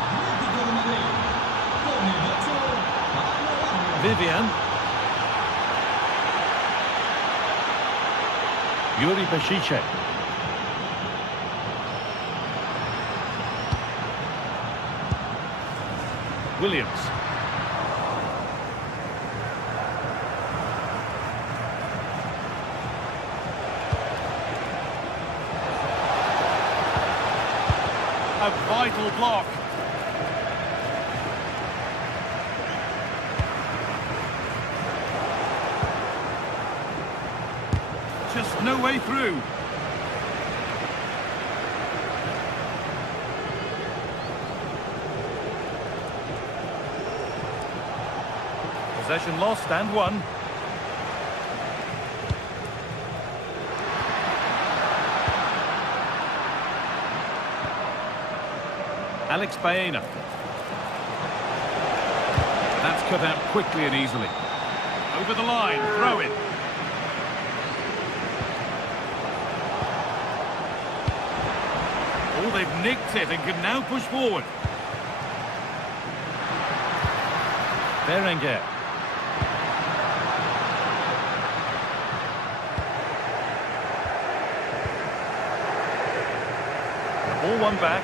Vivian. Yuri Bešiček. Williams. A vital block. Just no way through. Possession lost and won. Alex Baena. That's cut out quickly and easily. Over the line, throw it. Oh, they've nicked it and can now push forward. Berenguer. Ball one back.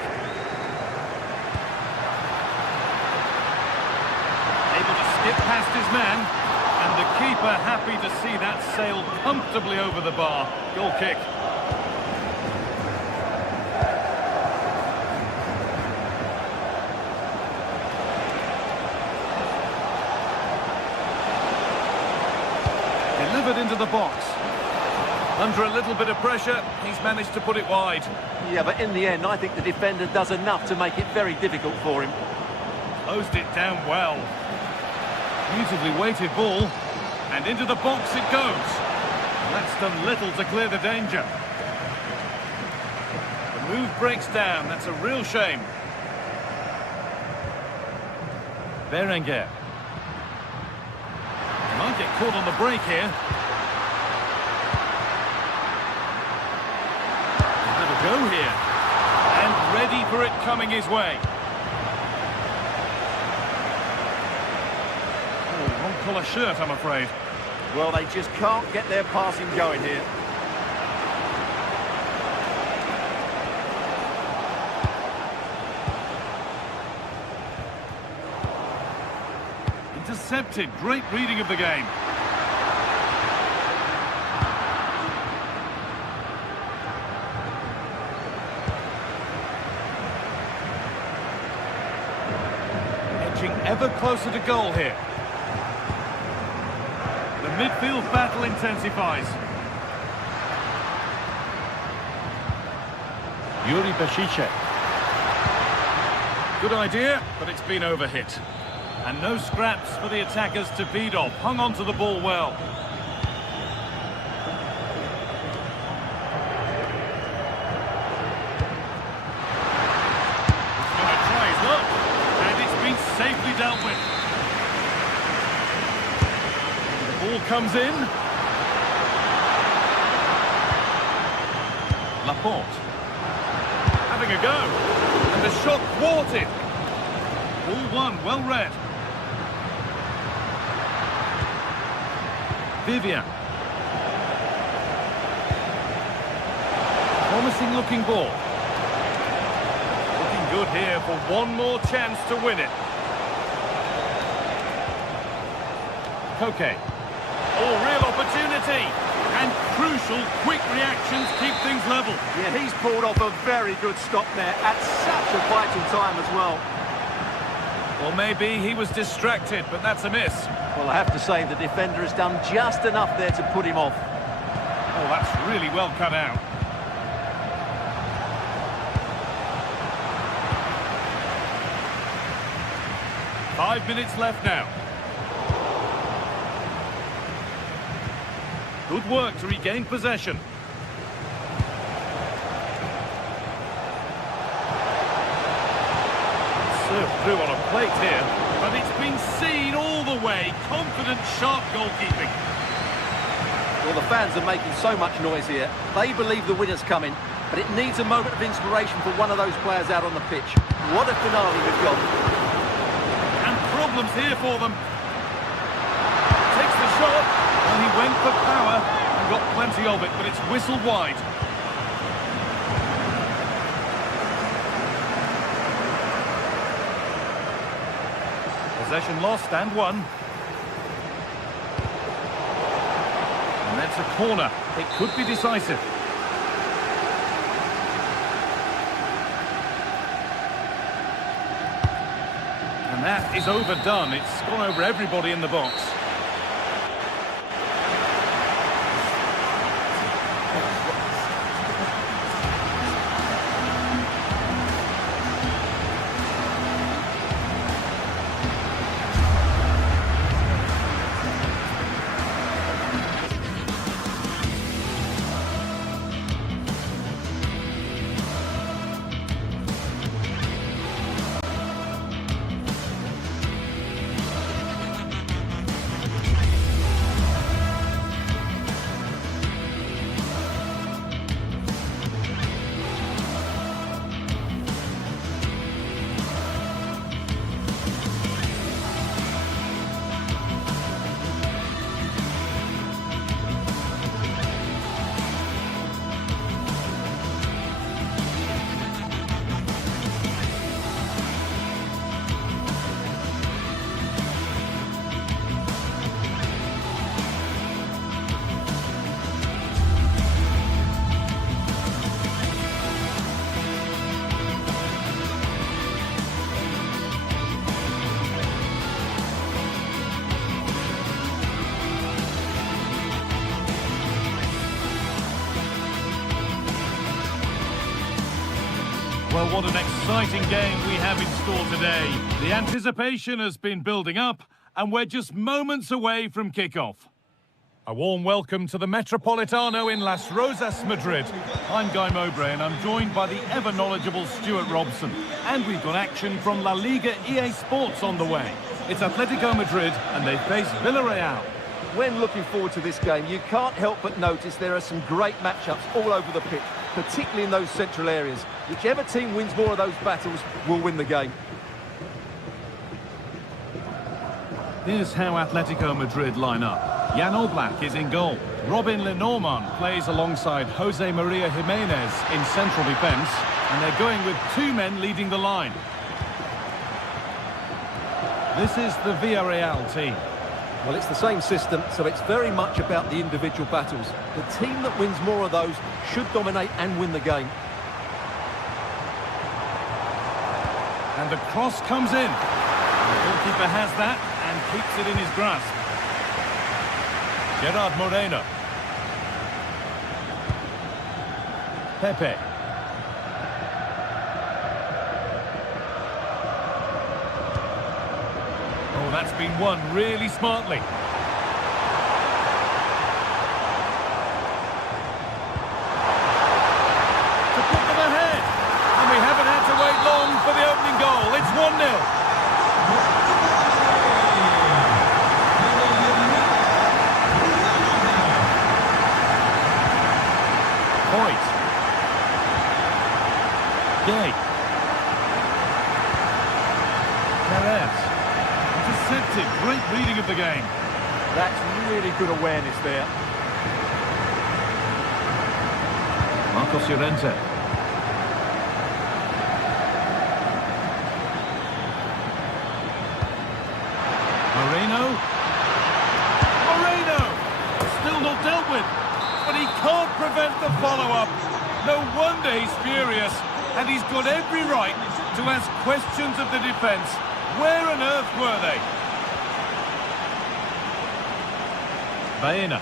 Able to skip past his man. And the keeper happy to see that sail comfortably over the bar. Goal kick. Delivered into the box. Under a little bit of pressure, he's managed to put it wide. Yeah, but in the end, I think the defender does enough to make it very difficult for him. Closed it down well. Beautifully weighted ball. And into the box it goes. That's done little to clear the danger. The move breaks down. That's a real shame. Berenguer. Might get caught on the break here. go here. And ready for it coming his way. Oh, wrong colour shirt, I'm afraid. Well, they just can't get their passing going here. Intercepted. Great reading of the game. Edging ever closer to goal here. The midfield battle intensifies. Yuri Bashicek. Good idea, but it's been overhit. And no scraps for the attackers to feed off. Hung on to the ball well. He's going to try his luck. And it's been safely dealt with. The ball comes in. Laporte. Having a go. And the shot thwarted. Ball one, well read. Vivian. Promising looking ball. Looking good here for one more chance to win it. Koke. Oh, real opportunity. And crucial, quick reactions keep things level. Yeah, he's pulled off a very good stop there at such a vital time as well. Well, maybe he was distracted, but that's a miss. Well, I have to say the defender has done just enough there to put him off. Oh, that's really well cut out. Five minutes left now. Good work to regain possession. Served through on a plate here, but it's been seen all the way. Confident, sharp goalkeeping. Well, the fans are making so much noise here. They believe the winner's coming, but it needs a moment of inspiration for one of those players out on the pitch. What a finale we've got. And problems here for them. Takes the shot, and he went for power and got plenty of it, but it's whistled wide. Possession lost and won. And that's a corner. It could be decisive. And that is overdone. It's gone over everybody in the box. Well, what an exciting game we have in store today. The anticipation has been building up, and we're just moments away from kickoff. A warm welcome to the Metropolitano in Las Rozas, Madrid. I'm Guy Mowbray, and I'm joined by the ever-knowledgeable Stuart Robson. And we've got action from La Liga EA Sports on the way. It's Atletico Madrid, and they face Villarreal. When looking forward to this game, you can't help but notice there are some great matchups all over the pitch, particularly in those central areas. Whichever team wins more of those battles will win the game. Here's how Atletico Madrid line up. Jan Oblak is in goal. Robin Lenormand plays alongside Jose Maria Jimenez in central defence. And they're going with 2 men leading the line. This is the Villarreal team. Well, it's the same system, so it's very much about the individual battles. The team that wins more of those should dominate and win the game. And the cross comes in. The goalkeeper has that and keeps it in his grasp. Gerard Moreno. Pepe. Oh, that's been won really smartly. To put them ahead. And we haven't had to wait long for the opening goal. It's 1-0. Point. Gay. Perez. Intercepted. Great reading of the game. That's really good awareness there. Marcos Llorente. Moreno. Still not dealt with. But he can't prevent the follow-up. No wonder he's furious. And he's got every right to ask questions of the defence. Where on earth were they? Baena.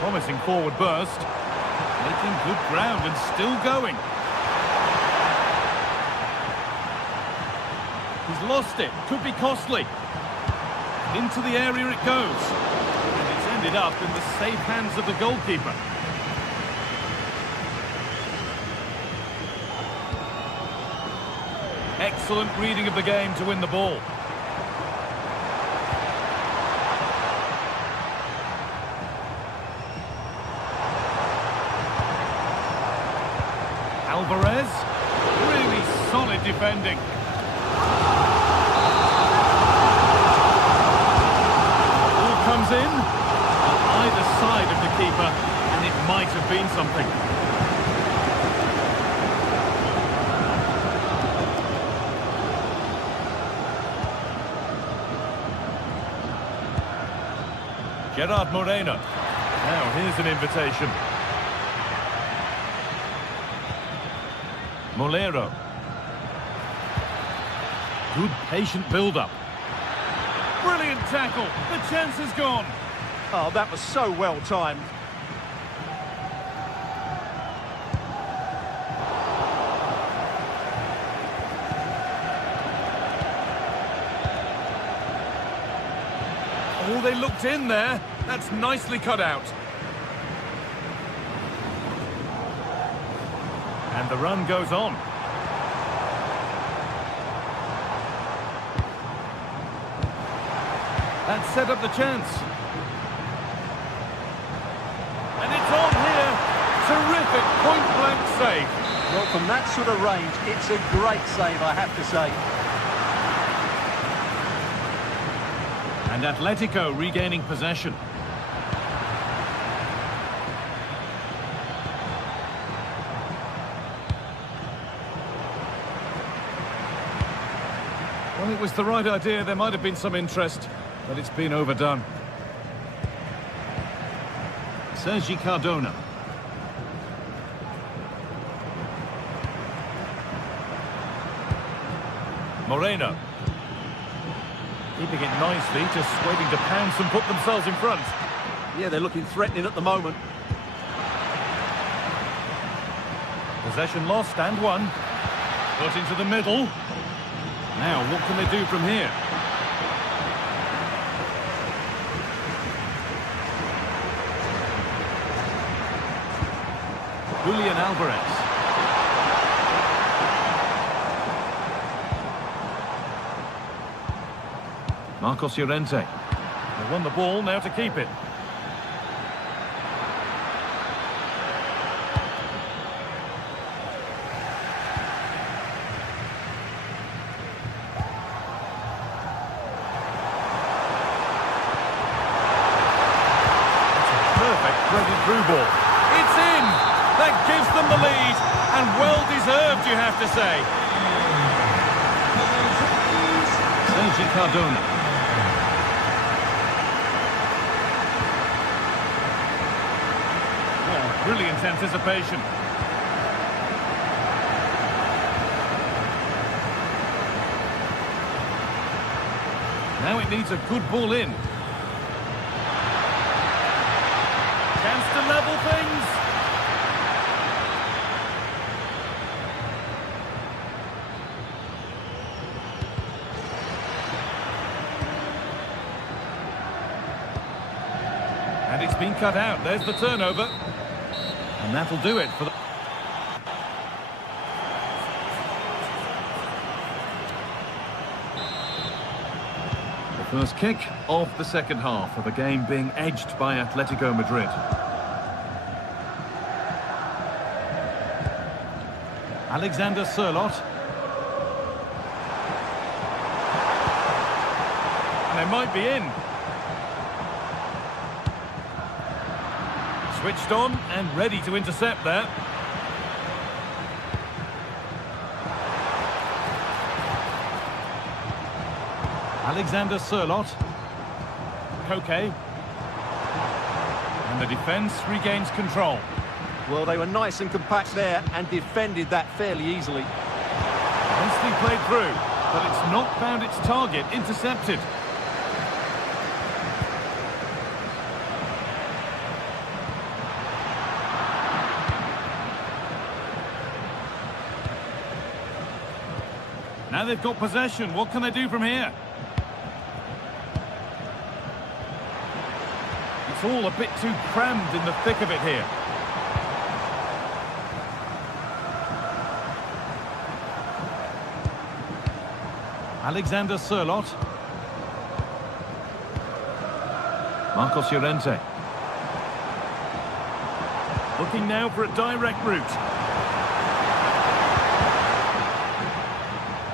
Promising forward burst. Making good ground and still going. He's lost it. Could be costly. Into the area it goes. And it's ended up in the safe hands of the goalkeeper. Excellent reading of the game to win the ball. Alvarez. Really solid defending. Ball comes in on either side of the keeper, and it might have been something. Gerard Moreno. Now here's an invitation. Molero. Good patient build-up. Brilliant tackle. The chance is gone. Oh, that was so well timed. Oh, they looked in there. That's nicely cut out. And the run goes on. That set up the chance. And it's on here. Terrific point-blank save. Well, from that sort of range, it's a great save, I have to say. And Atletico regaining possession. Well, it was the right idea. There might have been some interest, but it's been overdone. Sergi Cardona. Moreno. Keeping it nicely, just waiting to pounce and put themselves in front. Yeah, they're looking threatening at the moment. Possession lost and won. Put into the middle. Now, what can they do from here? Julian Alvarez. Marcos Llorente. They won the ball, now to keep it. threaded through ball. It's in! That gives them the lead, and well deserved, you have to say. Sergi Cardona. Oh, brilliant anticipation. Now it needs a good ball in. Chance to level things. And it's been cut out. There's the turnover. And that'll do it for the... First kick of the second half of the game being edged by Atletico Madrid. Alexander Sørloth. And they might be in. Switched on and ready to intercept there. Alexander Sørloth. Koke. And the defence regains control. Well, they were nice and compact there and defended that fairly easily. Nicely played through, but it's not found its target. Intercepted. Now they've got possession. What can they do from here? It's all a bit too crammed in the thick of it here. Alexander Sørloth. Marcos Llorente. Looking now for a direct route.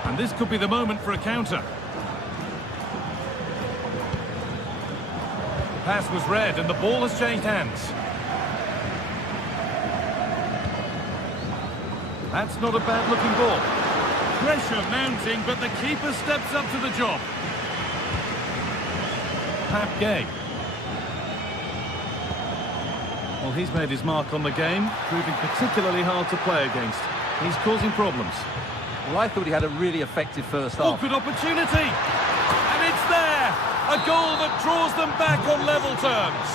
And this could be the moment for a counter. Pass was read and the ball has changed hands. That's not a bad looking ball. Pressure mounting, but the keeper steps up to the job. Pap Gay. Well, he's made his mark on the game, proving particularly hard to play against. He's causing problems. Well, I thought he had a really effective first half. Oh, good opportunity! And it's there! A goal that draws them back on level terms.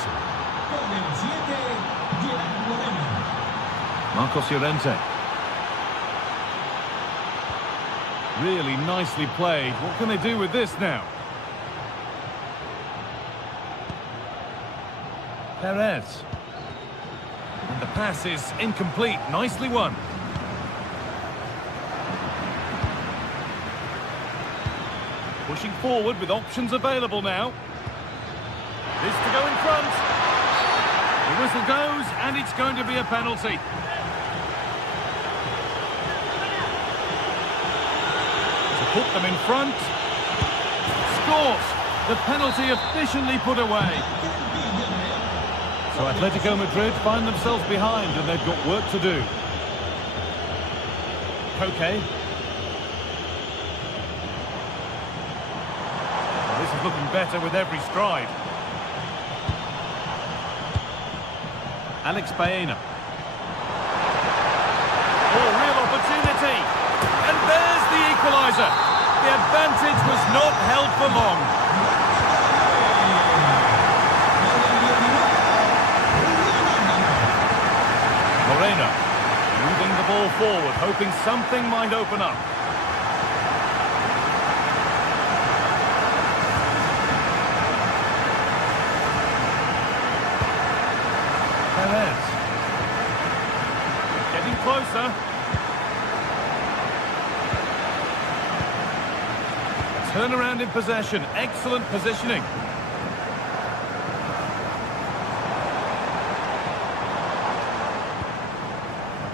Marcos Llorente. Really nicely played. What can they do with this now? Perez. And the pass is incomplete. Nicely won. Pushing forward with options available now. This to go in front. The whistle goes, and it's going to be a penalty. To put them in front. Scores. The penalty efficiently put away. So Atletico Madrid find themselves behind, and they've got work to do. Koke. This is looking better with every stride. Alex Baena. Oh, real opportunity. And there's the equaliser. The advantage was not held for long. Moreno moving the ball forward, hoping something might open up. Perez. Getting closer. Turnaround in possession. Excellent positioning.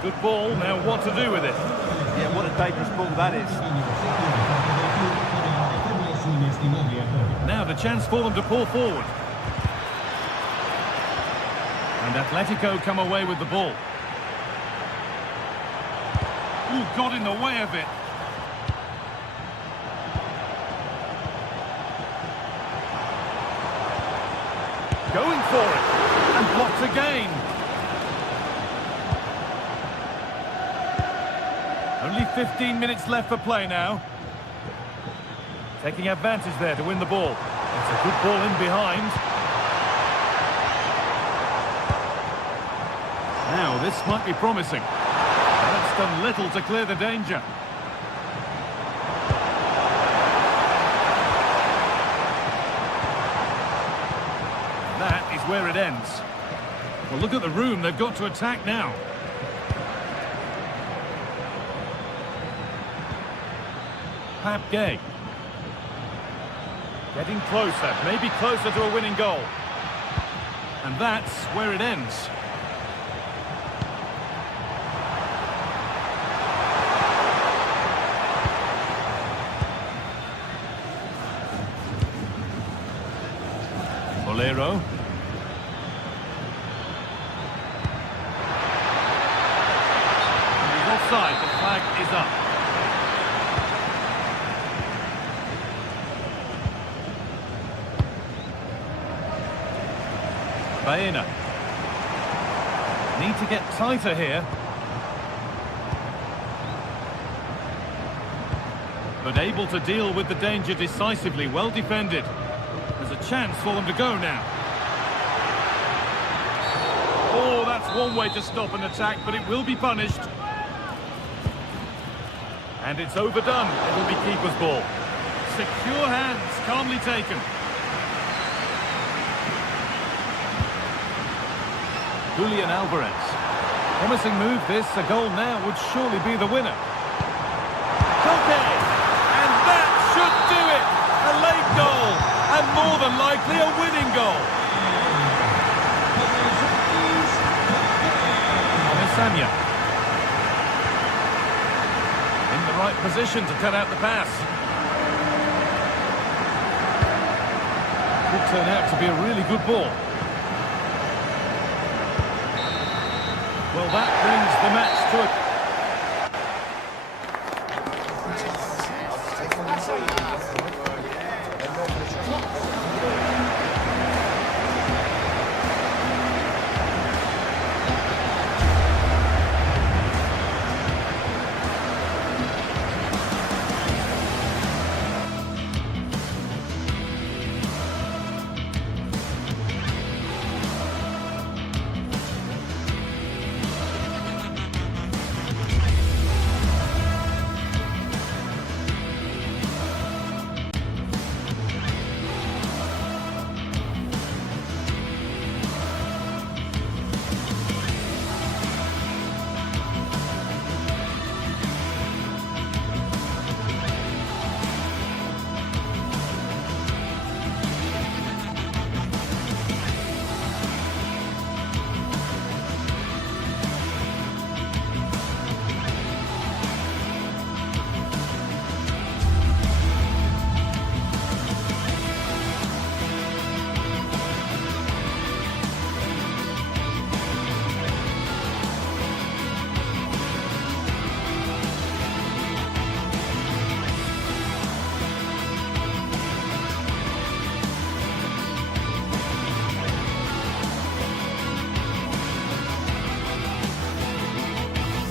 Good ball. Now what to do with it? Yeah, what a dangerous ball that is. Now the chance for them to pull forward. And Atletico come away with the ball. Ooh, got in the way of it. Going for it. And blocked again. Only 15 minutes left for play now. Taking advantage there to win the ball. It's a good ball in behind. Now, this might be promising. That's done little to clear the danger. That is where it ends. Well, look at the room they've got to attack now. Gay. Getting closer, maybe closer to a winning goal. And that's where it ends. Bolero. And he's offside, the flag is up. Baena. Need to get tighter here. But able to deal with the danger decisively, well defended. There's a chance for them to go now. Oh, that's one way to stop an attack, but it will be punished. And it's overdone. It'll be keeper's ball. Secure hands, calmly taken. Julian Alvarez. Promising move this, a goal now would surely be the winner. Koke! And that should do it! A late goal, and more than likely a winning goal. Samia. In the right position to cut out the pass. Could turn out to be a really good ball. Well, that brings the match to a...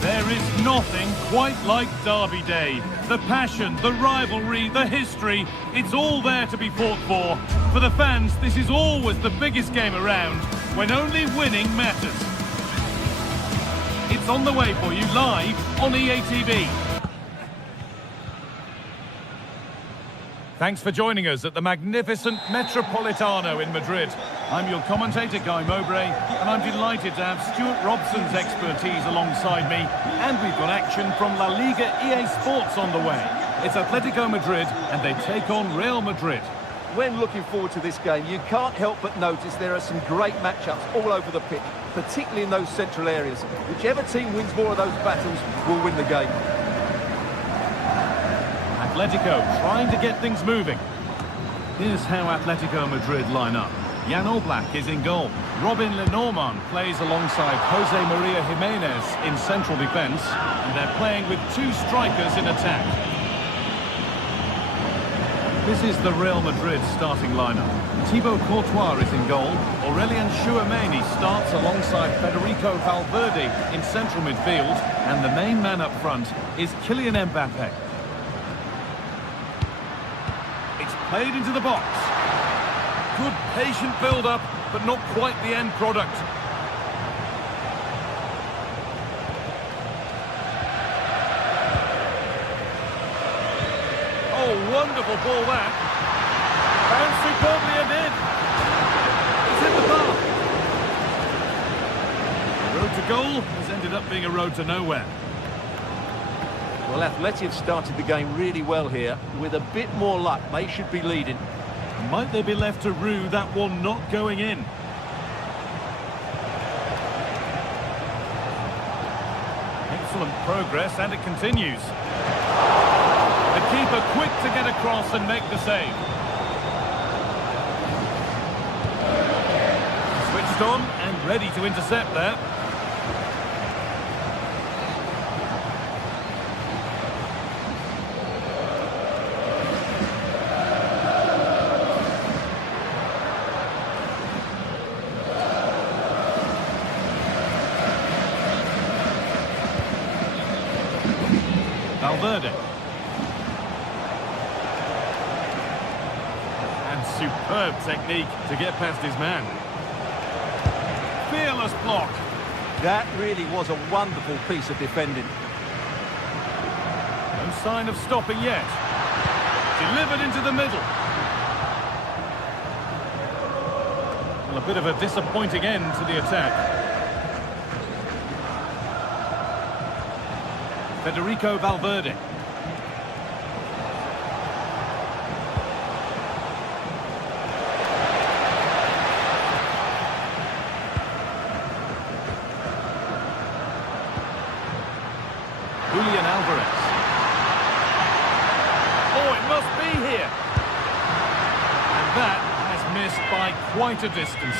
There is nothing quite like Derby Day. The passion, the rivalry, the history, it's all there to be fought for. For the fans, this is always the biggest game around, when only winning matters. It's on the way for you live on EA TV. Thanks for joining us at the magnificent Metropolitano in Madrid. I'm your commentator, Guy Mowbray, and I'm delighted to have Stuart Robson's expertise alongside me. And we've got action from La Liga EA Sports on the way. It's Atletico Madrid, and they take on Real Madrid. When looking forward to this game, you can't help but notice there are some great matchups all over the pitch, particularly in those central areas. Whichever team wins more of those battles will win the game. Atletico trying to get things moving. Here's how Atletico Madrid line up. Jan Oblak is in goal. Robin Lenormand plays alongside Jose Maria Jimenez in central defence, and they're playing with two strikers in attack. This is the Real Madrid starting lineup. Thibaut Courtois is in goal. Aurelien Tchouameni starts alongside Federico Valverde in central midfield, and the main man up front is Kylian Mbappe. It's played into the box. Good patient build-up, but not quite the end product. Oh, wonderful ball that. Bounced superbly and in. It's hit the bar. The road to goal has ended up being a road to nowhere. Well, Atleti have started the game really well here. With a bit more luck, they should be leading. Might they be left to rue that one not going in? Excellent progress, and it continues. The keeper quick to get across and make the save. Switched on and ready to intercept there. Valverde. And superb technique to get past his man. Fearless block. That really was a wonderful piece of defending. No sign of stopping yet. Delivered into the middle. Well, a bit of a disappointing end to the attack. Federico Valverde. Julian Alvarez. Oh, it must be here. And that has missed by quite a distance.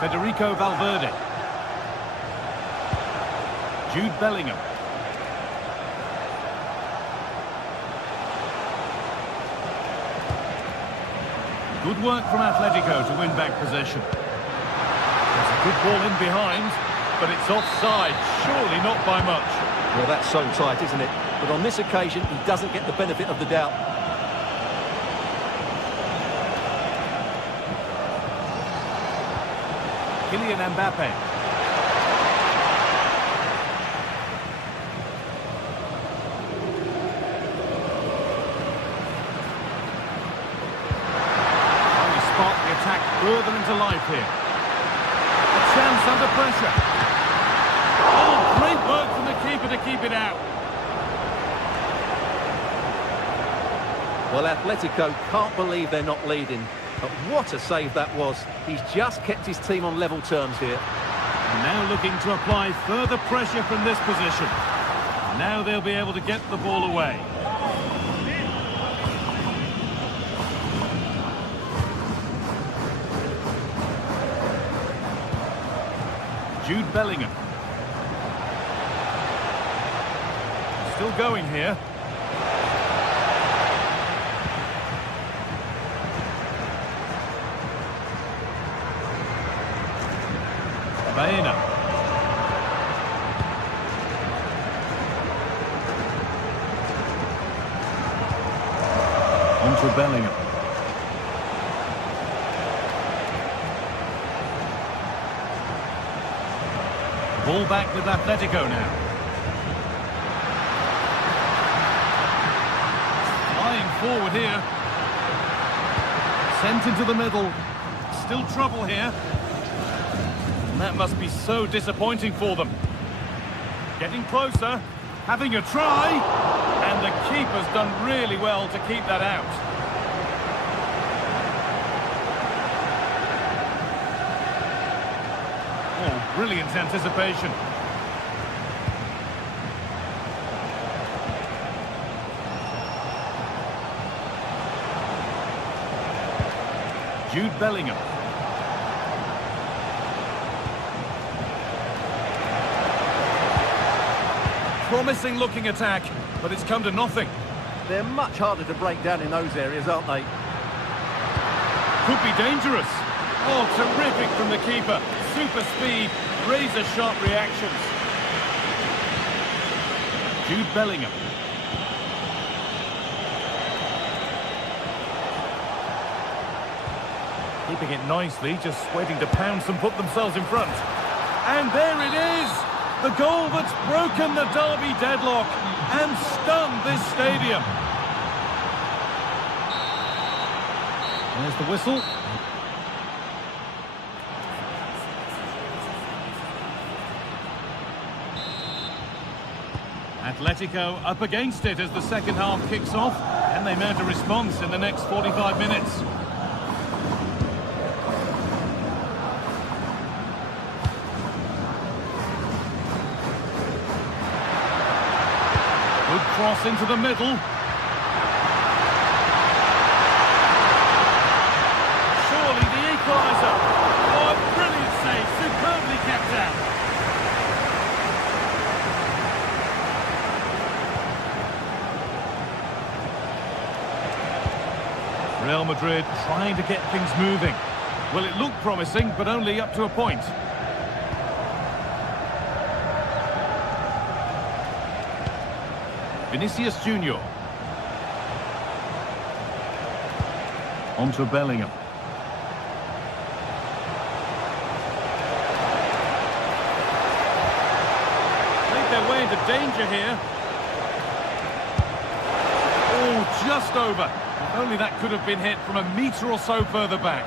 Federico Valverde. Jude Bellingham. Good work from Atletico to win back possession. There's a good ball in behind, but it's offside, surely not by much. Well, that's so tight, isn't it? But on this occasion, he doesn't get the benefit of the doubt. Kylian Mbappe. He sparked the attack further into life here. A chance under pressure. Oh, great work from the keeper to keep it out. Well, Atletico can't believe they're not leading. But what a save that was. He's just kept his team on level terms here. And now looking to apply further pressure from this position. Now they'll be able to get the ball away. Jude Bellingham. Still going here. Baena. On to Bellingham. Ball back with Atletico now. Flying forward here. Sent into the middle. Still trouble here. That must be so disappointing for them. Getting closer, having a try, and the keeper's done really well to keep that out. Oh, brilliant anticipation. Jude Bellingham. Promising looking attack, but it's come to nothing. They're much harder to break down in those areas, aren't they? Could be dangerous. Oh, terrific from the keeper. Super speed, razor-sharp reactions. Jude Bellingham. Keeping it nicely, just waiting to pounce and put themselves in front. And there it is! The goal that's broken the derby deadlock and stunned this stadium. There's the whistle. Atletico up against it as the second half kicks off, and they mount a response in the next 45 minutes. Good cross into the middle. Surely the equaliser. Oh, a brilliant save, superbly kept out. Real Madrid trying to get things moving. Well, it looked promising, but only up to a point. Vinicius Junior. On to Bellingham. Made their way into danger here. Oh, just over. If only that could have been hit from a metre or so further back.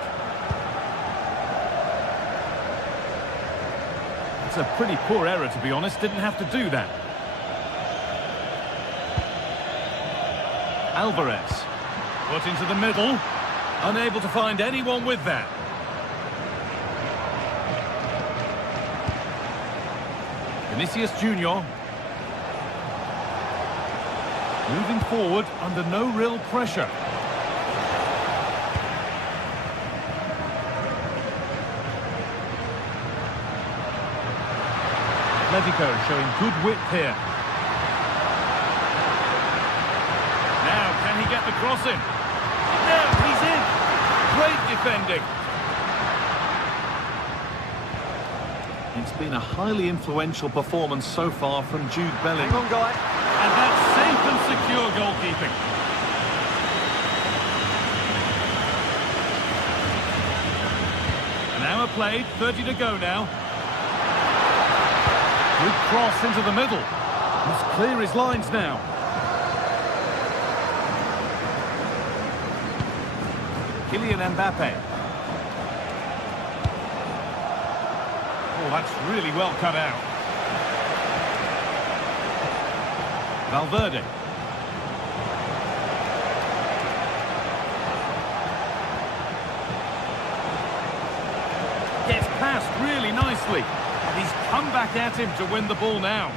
It's a pretty poor error, to be honest. Didn't have to do that. Alvarez. Put into the middle. Unable to find anyone with that. Vinicius Junior. Moving forward under no real pressure. Atletico showing good width here. Now, can he get the cross in? No, he's in. Great defending. It's been a highly influential performance so far from Jude Bellingham. Hang on, guy. And that's safe and secure goalkeeping. An hour played, 30 to go now. Good cross into the middle. Must clear his lines now. Kylian Mbappe. Oh, that's really well cut out. Valverde. Gets past really nicely. And he's come back at him to win the ball now.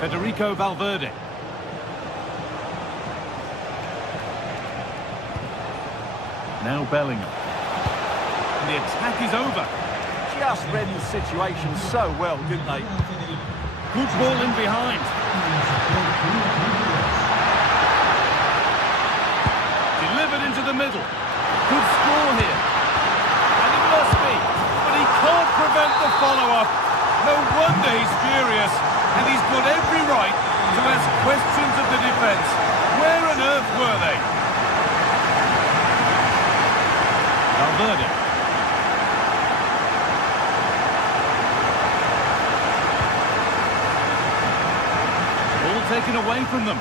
Federico Valverde. Now Bellingham. And the attack is over. Just read the situation so well, didn't they? Good ball in behind. Delivered into the middle. Good score here. And it must be. But he can't prevent the follow-up. No wonder he's furious. And he's got every right to ask questions of the defence. Where on earth were they? Valverde. Ball taken away from them.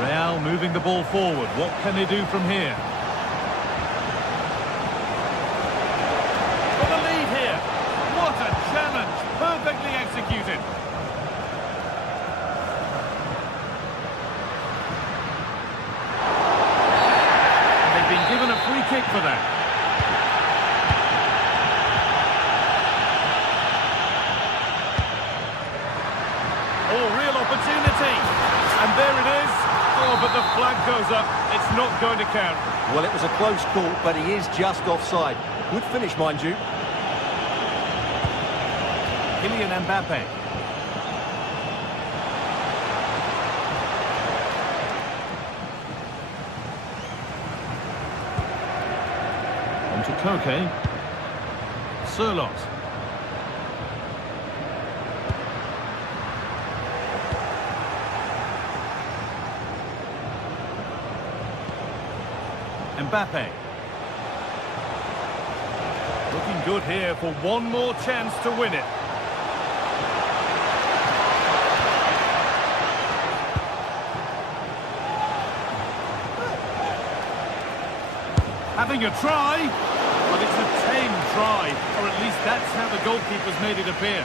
Real moving the ball forward. What can they do from here? For the lead here. What a challenge. Perfectly executed. They've but the flag goes up. It's not going to count. Well, it was a close call, but he is just offside. Good finish, mind you. Kylian Mbappe. On to Koke. Sirlot. Mbappe. Looking good here for one more chance to win it. Having a try, but it's a tame try, or at least that's how the goalkeeper's made it appear.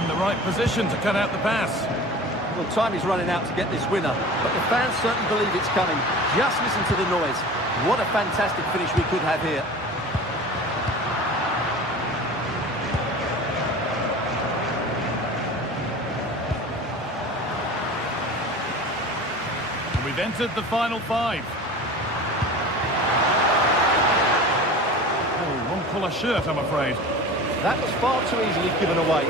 In the right position to cut out the pass. Well, time is running out to get this winner, but the fans certainly believe it's coming. Just listen to the noise. What a fantastic finish we could have here. We've entered the final five. Oh, wrong colour shirt, I'm afraid. That was far too easily given away.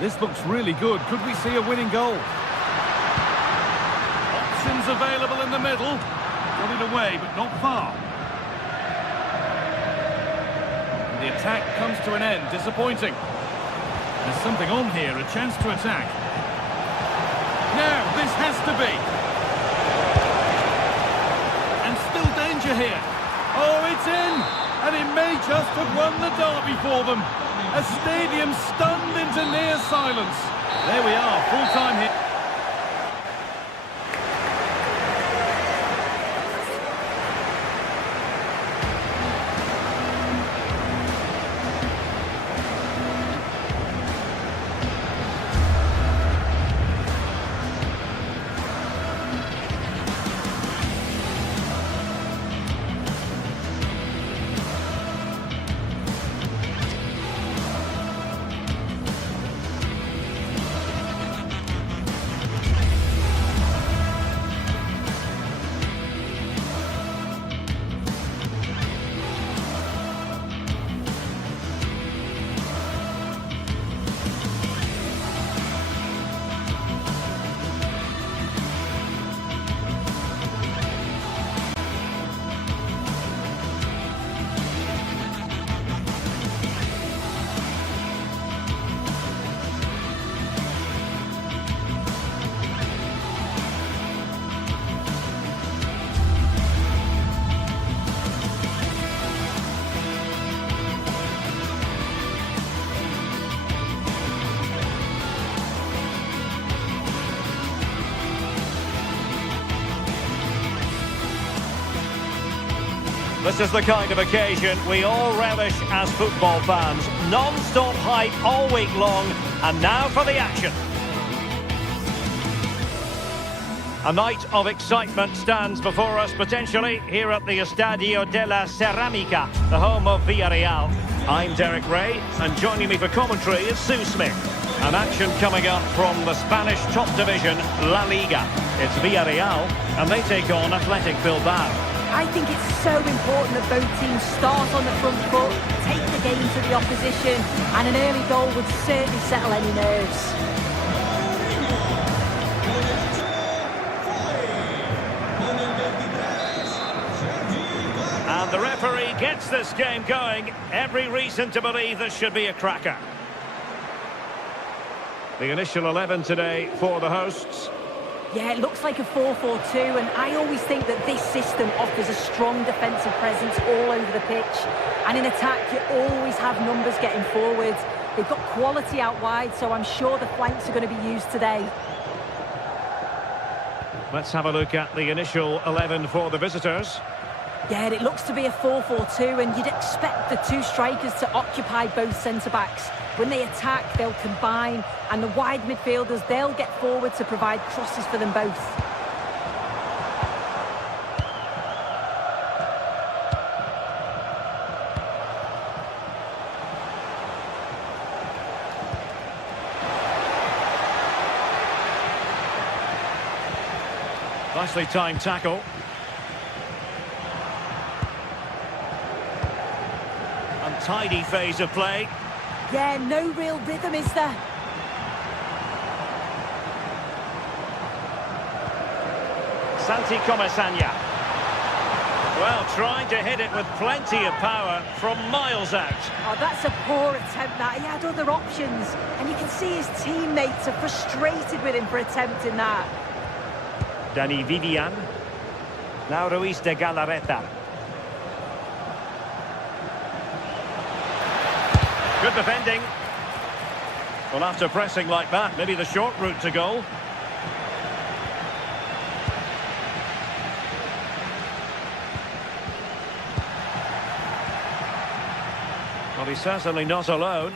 This looks really good. Could we see a winning goal? Options available in the middle. Got it away, but not far. The attack comes to an end. Disappointing. There's something on here. A chance to attack. Now, this has to be. And still danger here. Oh, it's in. And it may just have won the derby for them. A stadium stunned into near silence. There we are, full time here. This is the kind of occasion we all relish as football fans. Non-stop hype all week long, and now for the action. A night of excitement stands before us potentially here at the Estadio de la Ceramica, the home of Villarreal. I'm Derek Ray, and joining me for commentary is Sue Smith. An action coming up from the Spanish top division, La Liga. It's Villarreal, and they take on Athletic Bilbao. I think it's so important that both teams start on the front foot, take the game to the opposition, and an early goal would certainly settle any nerves. And the referee gets this game going. Every reason to believe this should be a cracker. The initial 11 today for the hosts. Yeah, it looks like a 4-4-2, and I always think that this system offers a strong defensive presence all over the pitch. And in attack, you always have numbers getting forward. They've got quality out wide, so I'm sure the flanks are going to be used today. Let's have a look at the initial 11 for the visitors. Yeah, it looks to be a 4-4-2, and you'd expect the two strikers to occupy both centre-backs. When they attack, they'll combine, and the wide midfielders, they'll get forward to provide crosses for them both. Nicely timed tackle. Untidy phase of play. Yeah, no real rhythm, is there? Santi Comasagna. Well, trying to hit it with plenty of power from miles out. Oh, that's a poor attempt, that. He had other options. And you can see his teammates are frustrated with him for attempting that. Dani Vivian. Now Ruiz de Galarreta. Good defending. Well, after pressing like that, maybe the short route to goal. Well, he's certainly not alone.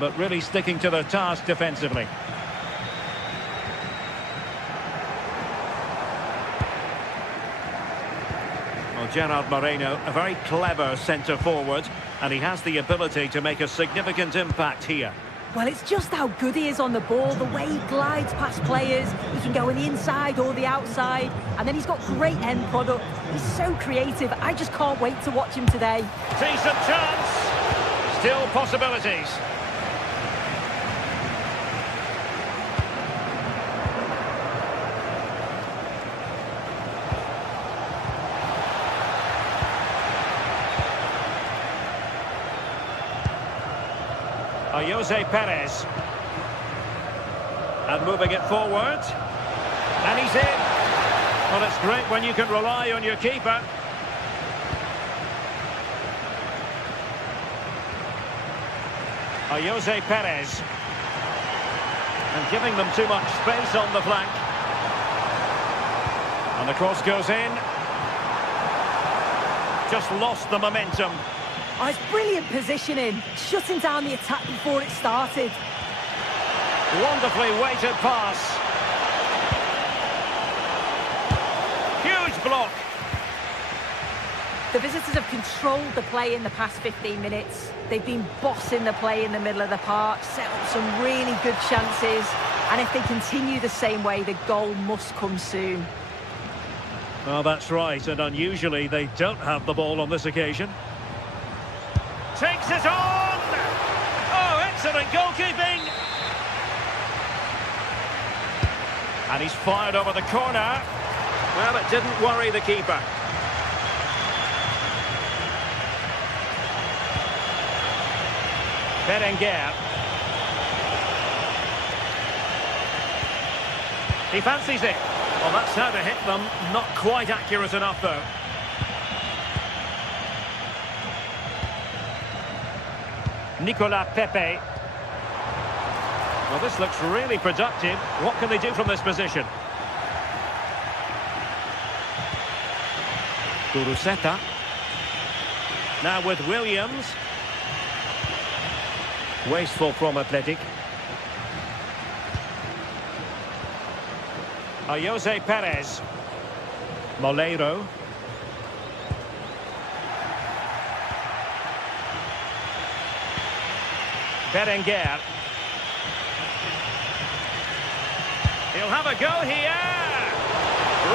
But really sticking to the task defensively. Well, Gerard Moreno, a very clever centre-forward, and he has the ability to make a significant impact here. Well, it's just how good he is on the ball, the way he glides past players. He can go on the inside or the outside, and then he's got great end product. He's so creative. I just can't wait to watch him today. Decent chance. Still possibilities. Jose Perez. And moving it forward. And he's in. Well, it's great when you can rely on your keeper. Jose Perez. And giving them too much space on the flank. And the cross goes in. Just lost the momentum. Oh, it's brilliant positioning, shutting down the attack before it started. Wonderfully weighted pass. Huge block. The visitors have controlled the play in the past 15 minutes. They've been bossing the play in the middle of the park, set up some really good chances, and if they continue the same way, the goal must come soon. Well, that's right, and unusually they don't have the ball on this occasion. Takes it on! Oh, excellent goalkeeping! And he's fired over the corner. Well, it didn't worry the keeper. Berenguer. He fancies it. Well, that's how to hit them. Not quite accurate enough, though. Nicolas Pepe. Well, this looks really productive. What can they do from this position? Guruseta. Now with Williams. Wasteful from Atletico. Jose Perez. Moleiro. Berenguer. He'll have a go here.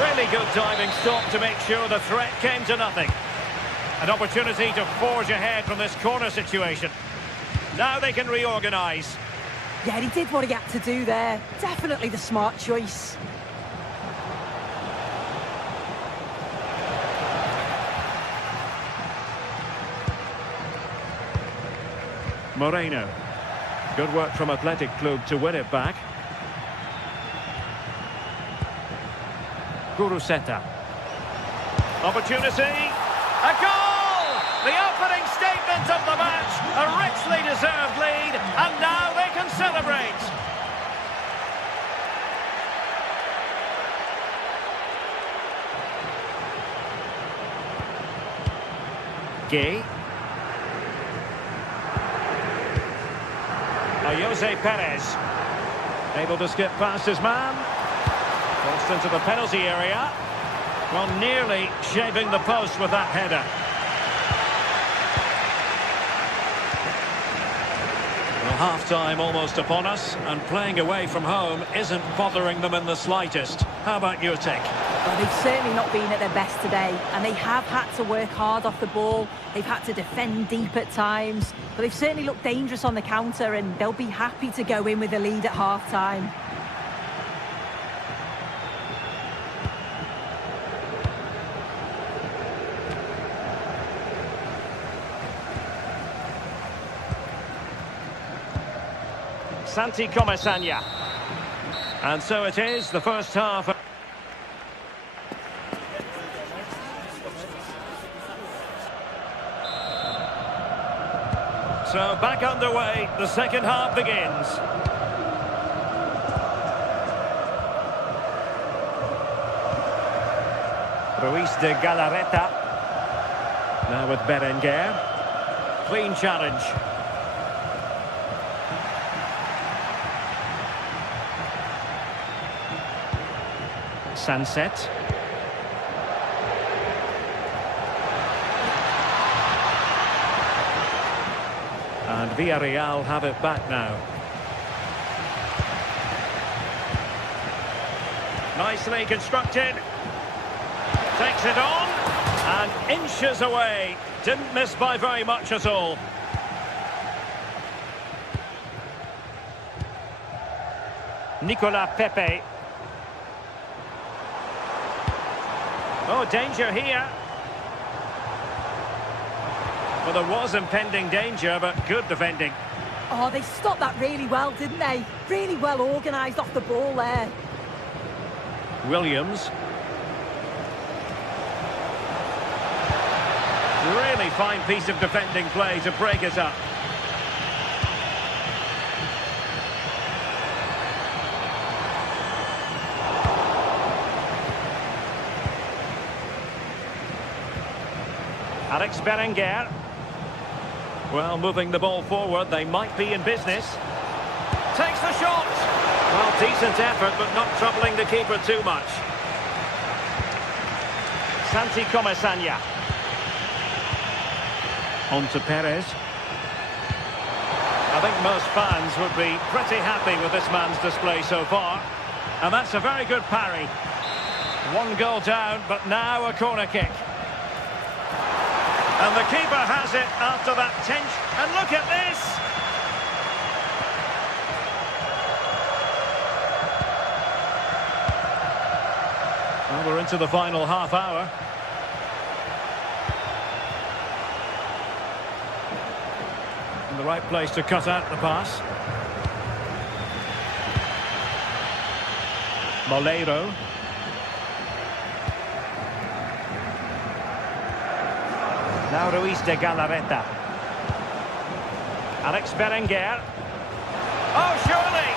Really good diving stop to make sure the threat came to nothing. An opportunity to forge ahead from this corner situation. Now they can reorganise. Yeah, he did what he had to do there. Definitely the smart choice. Moreno. Good work from Athletic Club to win it back. Guruseta. Opportunity. A goal! The opening statement of the match. A richly deserved lead. And now they can celebrate. Gay. Jose Perez. Able to skip past his man. Crossed into the penalty area. Well, nearly shaving the post with that header. Well, half-time almost upon us, and playing away from home isn't bothering them in the slightest. How about your take? Well, they've certainly not been at their best today, and they have had to work hard off the ball. They've had to defend deep at times, but they've certainly looked dangerous on the counter, and they'll be happy to go in with a lead at half-time. Santi Comesaña. And so it is, the first half. So back underway, the second half begins. Ruiz de Galarreta. Now with Berenguer. Clean challenge. Sunset. And Villarreal have it back now. Nicely constructed. Takes it on. And inches away. Didn't miss by very much at all. Nicolas Pepe. Oh, danger here. Well, there was impending danger, but good defending. Oh, they stopped that really well, didn't they? Really well organised off the ball there. Williams. Really fine piece of defending play to break it up. Alex Berenguer. Well, moving the ball forward, they might be in business. Takes the shot. Well, decent effort, but not troubling the keeper too much. Santi Comesaña. On to Perez. I think most fans would be pretty happy with this man's display so far. And that's a very good parry. One goal down, but now a corner kick. And the keeper has it after that tension. And look at this! Well, we're into the final half hour. In the right place to cut out the pass. Moleiro. Now Ruiz de Galarreta. Alex Berenguer. Oh, surely!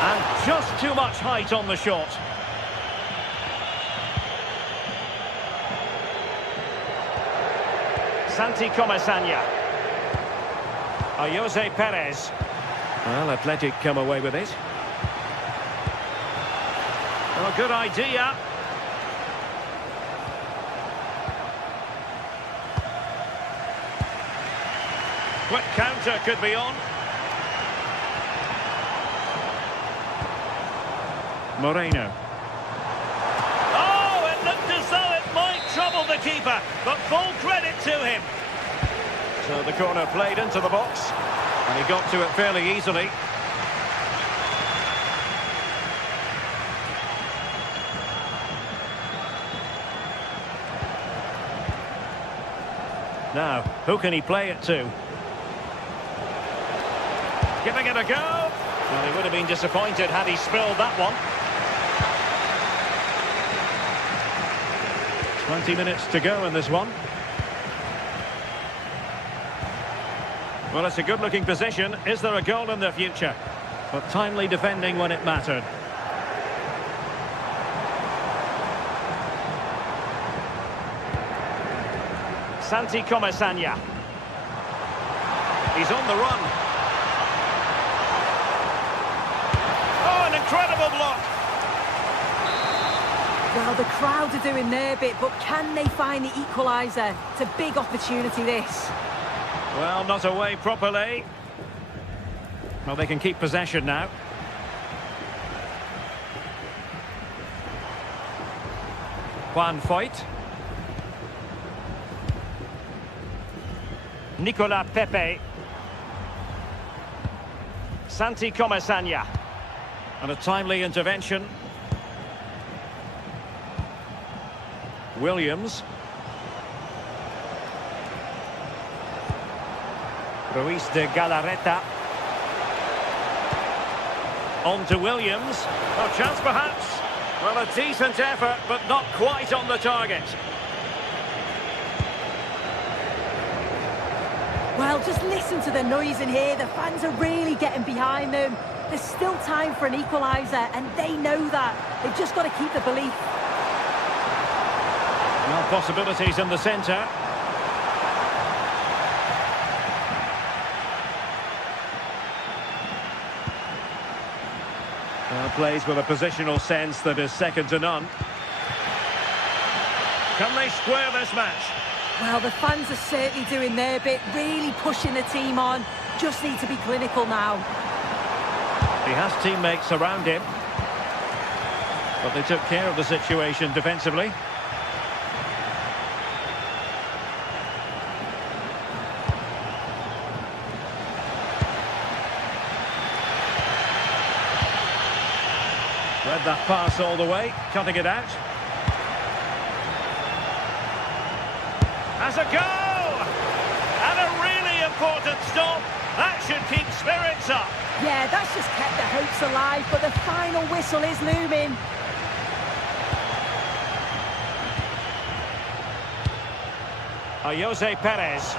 And just too much height on the shot. Santi Comesaña. Jose Perez. Well, Athletic come away with it. Oh, good idea. Quick counter could be on. Moreno. Oh, it looked as though it might trouble the keeper, but full credit to him. So the corner played into the box, and he got to it fairly easily. Now, who can he play it to? Giving it a go. Well, he would have been disappointed had he spilled that one. 20 minutes to go in this one. Well, it's a good-looking position. Is there a goal in the future? But timely defending when it mattered. Santi Comesaña. He's on the run. Oh, an incredible block. Well, the crowd are doing their bit, but can they find the equaliser? It's a big opportunity, this. Well, not away properly. Well, they can keep possession now. Juan Foyt. Nicola Pepe. Santi Comesaña. And a timely intervention. Williams. Ruiz de Galarreta. On to Williams. A chance perhaps. Well, a decent effort, but not quite on the target. Well, just listen to the noise in here. The fans are really getting behind them. There's still time for an equaliser, and they know that. They've just got to keep the belief. Well, possibilities in the centre. Well, plays with a positional sense that is second to none. Can they square this match? Well, the fans are certainly doing their bit, really pushing the team on. Just need to be clinical now. He has teammates around him. But they took care of the situation defensively. Read that pass all the way, cutting it out. Has a goal! And a really important stop. That should keep spirits up. Yeah, that's just kept the hopes alive, but the final whistle is looming. Jose Perez.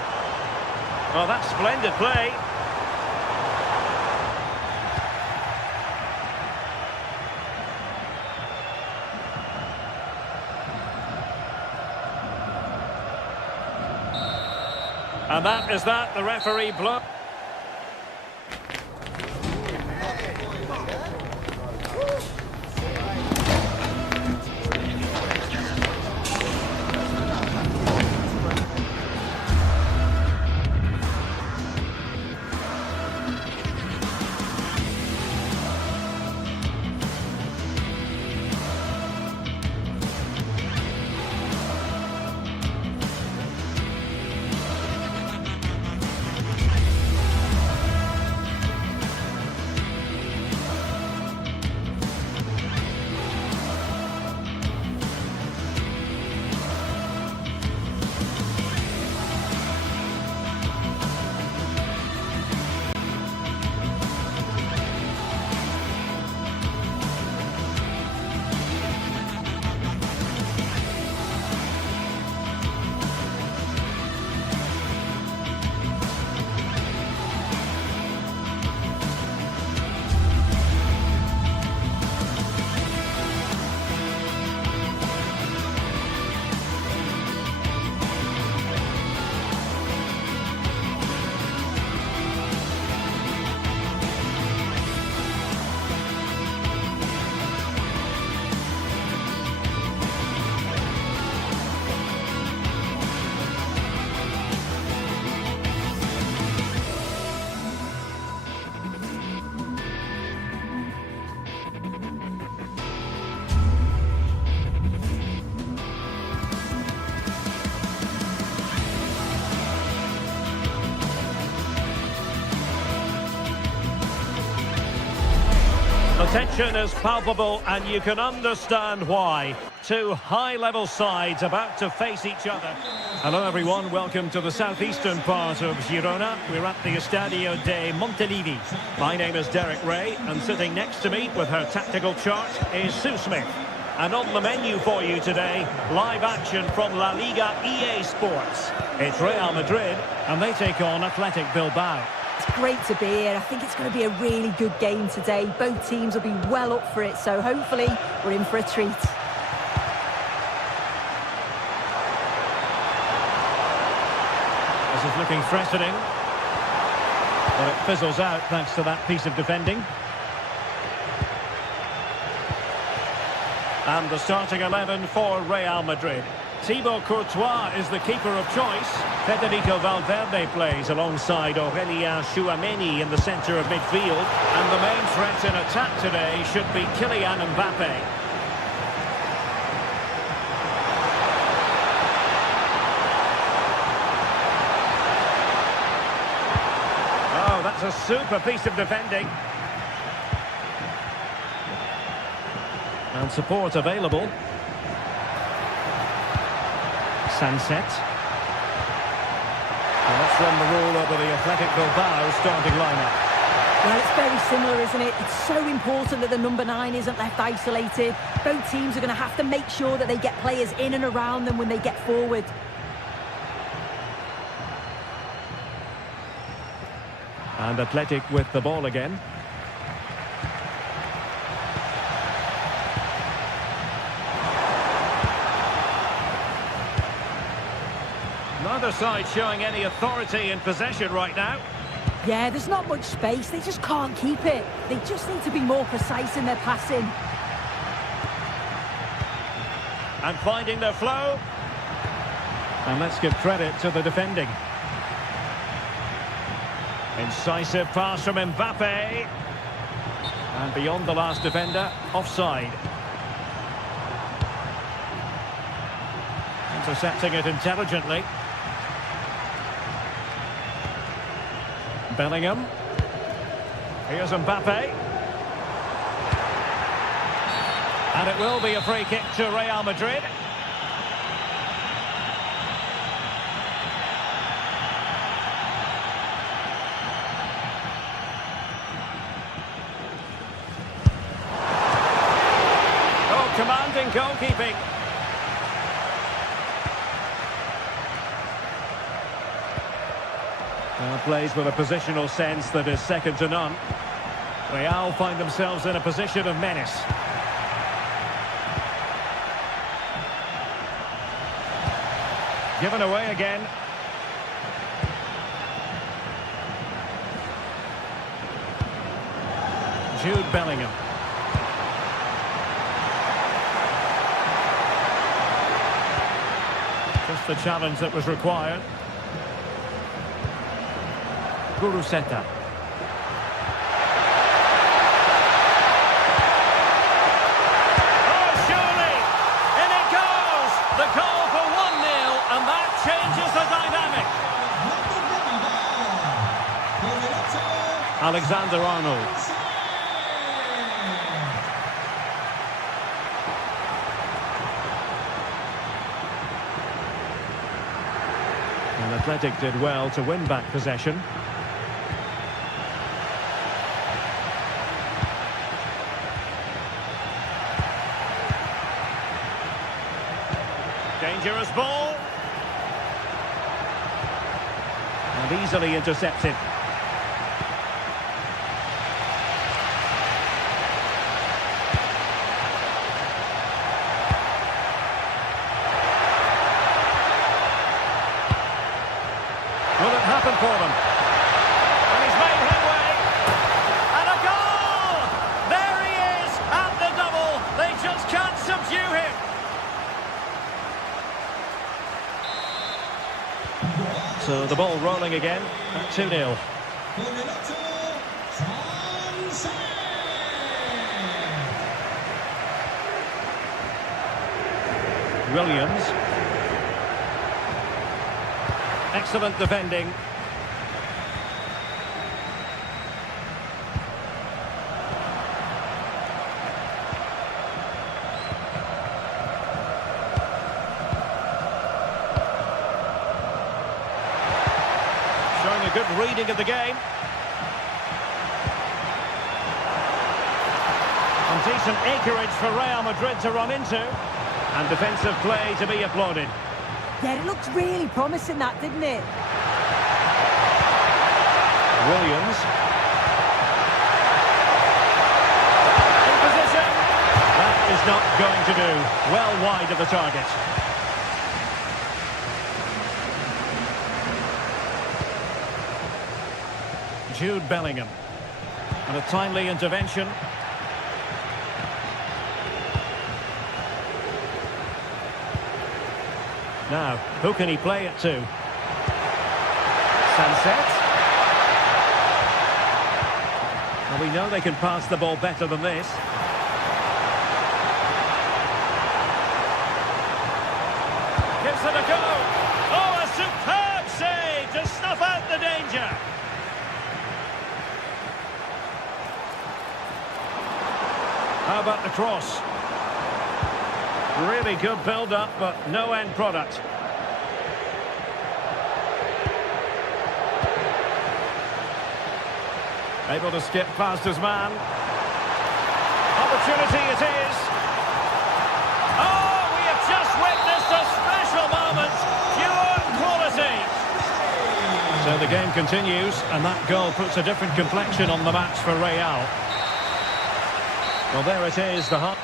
Oh, that's splendid play. And that is that. The referee blow. The tension is palpable, and you can understand why. Two high-level sides about to face each other. Hello everyone, welcome to the southeastern part of Girona. We're at the Estadio de Montilivi. My name is Derek Ray, and sitting next to me with her tactical chart is Sue Smith. And on the menu for you today, live action from La Liga EA Sports. It's Real Madrid, and they take on Athletic Bilbao. It's great to be here. I think it's going to be a really good game today. Both teams will be well up for it, so hopefully we're in for a treat. This is looking threatening. But it fizzles out thanks to that piece of defending. And the starting 11 for Real Madrid. Thibaut Courtois is the keeper of choice. Federico Valverde plays alongside Aurelien Tchouameni in the centre of midfield. And the main threat in attack today should be Kylian Mbappe. Oh, that's a super piece of defending. And support available. Sunset. And let's run the rule over the Atletico Bilbao starting lineup. Well, it's very similar, isn't it? It's so important that the number 9 isn't left isolated. Both teams are going to have to make sure that they get players in and around them when they get forward. And Athletic with the ball again. Neither side showing any authority in possession right now. Yeah, there's not much space. They just can't keep it. They just need to be more precise in their passing. And finding their flow. And let's give credit to the defending. Incisive pass from Mbappe. And beyond the last defender, offside. Intercepting it intelligently. Bellingham. Here's Mbappe. And it will be a free kick to Real Madrid. Oh, commanding goalkeeping. Plays with a positional sense that is second to none. Real find themselves in a position of menace. Given away again. Jude Bellingham. Just the challenge that was required. Guruseta. Oh, surely! In it goes! The goal for 1-0, and that changes the dynamic. Alexander-Arnold. And Athletic did well to win back possession. Dangerous ball. And easily intercepted. Will it happen for them? And he's made headway. And a goal! There he is at the double. They just can't subdue him. So the ball rolling again at 2-0. Williams. Excellent defending. Showing a good reading of the game. And decent acreage for Real Madrid to run into. And defensive play to be applauded. Yeah, it looked really promising, that, didn't it? Williams. In position. That is not going to do. Well wide of the target. Jude Bellingham. And a timely intervention. Now, who can he play it to? Sunset. Well, we know they can pass the ball better than this. Gives it a go. Oh, a superb save to snuff out the danger. How about the cross? Really good build-up, but no end product. Able to skip past his man. Opportunity it is. Oh, we have just witnessed a special moment. Pure quality. So the game continues, and that goal puts a different complexion on the match for Real. Well, there it is, the heart.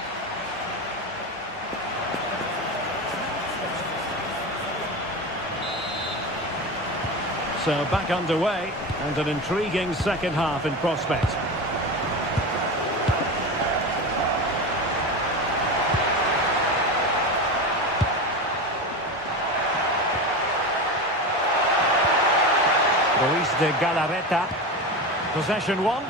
So back underway, and an intriguing second half in prospect. Luis de Galarreta. Possession one.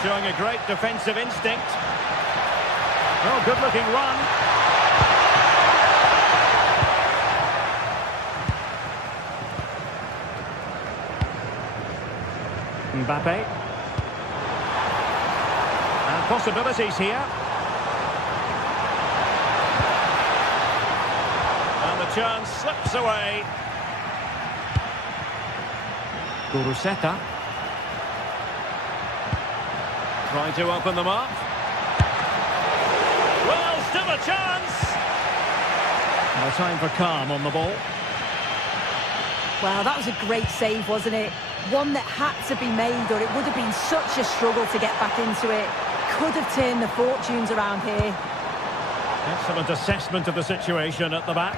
Showing a great defensive instinct. Oh, good-looking run. Mbappe. And possibilities here. And the chance slips away. Guruseta. Trying to open them up. Well, still a chance. No time for calm on the ball. Well, that was a great save, wasn't it? One that had to be made, or it would have been such a struggle to get back into it. Could have turned the fortunes around here. Excellent assessment of the situation at the back.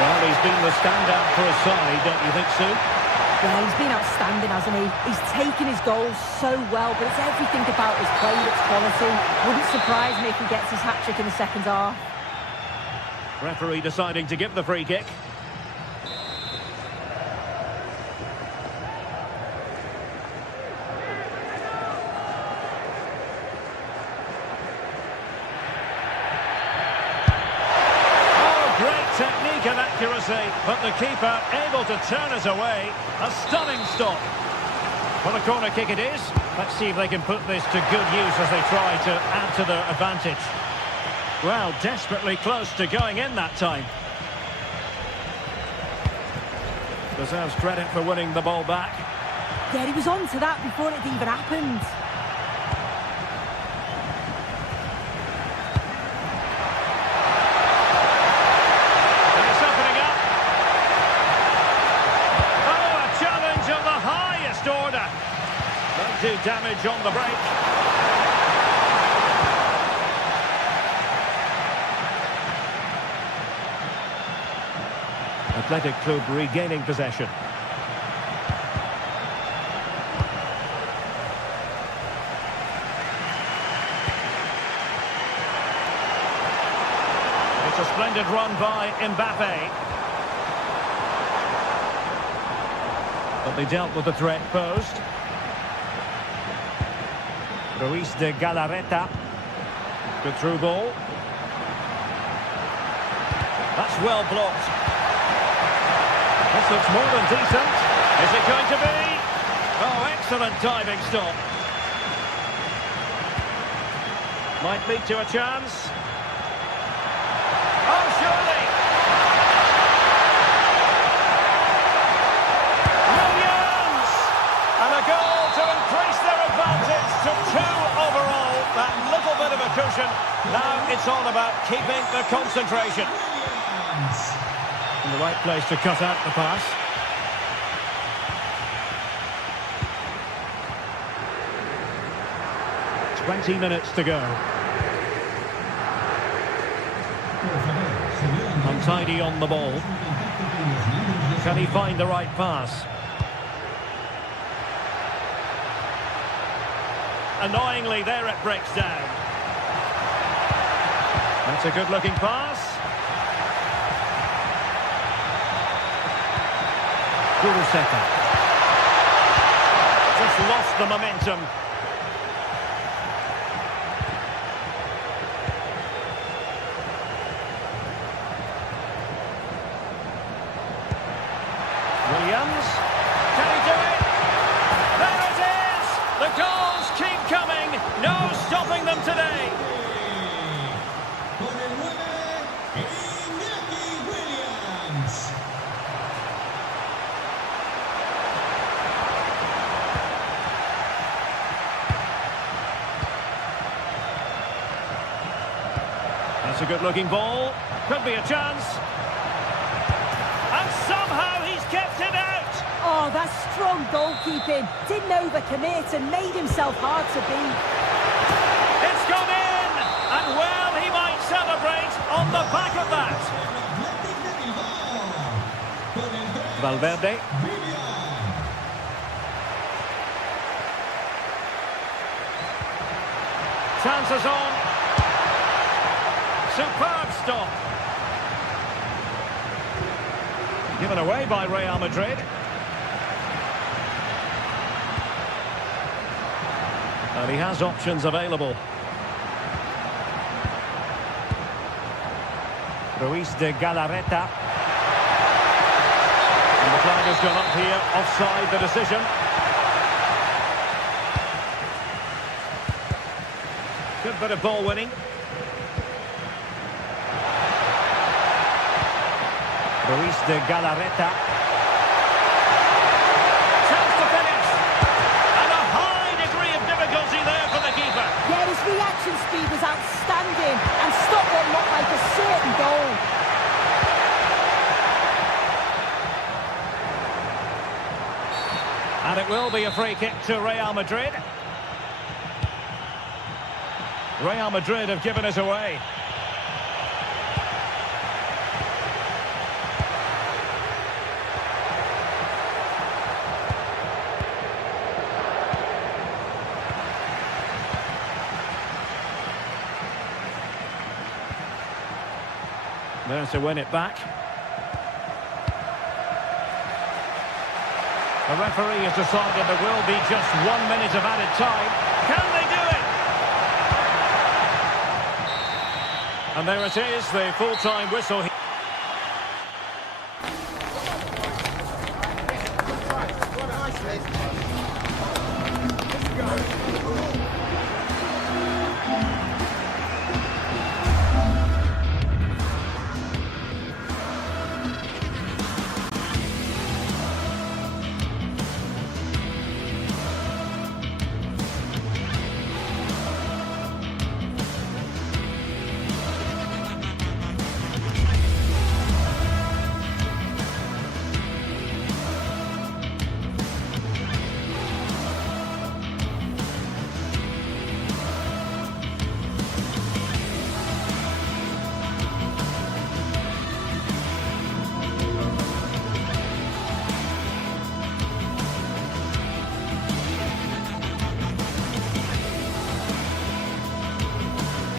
Well, he's been the standout for his side, don't you think, Sue? Yeah, he's been outstanding, hasn't he? He's taken his goals so well, but it's everything about his play that's quality. Wouldn't surprise me if he gets his hat-trick in the second half. Referee deciding to give the free kick. Technique and accuracy, but the keeper able to turn it away. A stunning stop. Well, a corner kick it is. Let's see if they can put this to good use as they try to add to their advantage. Well, desperately close to going in that time. Deserves credit for winning the ball back. Yeah, he was on to that before it even happened. Do damage on the break. Athletic Club regaining possession. It's a splendid run by Mbappe. But they dealt with the threat posed. Luis de Galarreta. Good through ball. That's well blocked. This looks more than decent. Is it going to be? Oh, excellent diving stop. Might lead to a chance. Oh, surely! Williams! And a goal to increase their advantage to 2 overall. That little bit of a cushion. Now it's all about keeping the concentration. In the right place to cut out the pass. "20 minutes to go. On tidy on the ball. Can he find the right pass? Annoyingly, there it breaks down. That's a good-looking pass. Kuruseka. Just lost the momentum. Williams. Can he do it? There it is! The goals keep coming. No stopping them today. Con el 9, Iñaki Williams. That's a good-looking ball. Could be a chance. And somehow he's kept it out. Oh, that's strong goalkeeping. Didn't overcommit and made himself hard to beat. It's gone in. And well, he might celebrate on the back of that. Athletic de Bilbao. Con el 3, Valverde. Villarreal. Chances on. Superb stop. Given away by Real Madrid. And he has options available. Ruiz de Galarreta. And the flag has gone up here, offside the decision. Good bit of ball winning. Ruiz de Galarreta. Chance to finish. And a high degree of difficulty there for the keeper. Yeah, his reaction speed was outstanding and stopped what looked like a certain goal. And it will be a free kick to Real Madrid. Real Madrid have given it away. There to win it back. The referee has decided there will be just 1 minute of added time. Can they do it? And there it is, the full-time whistle.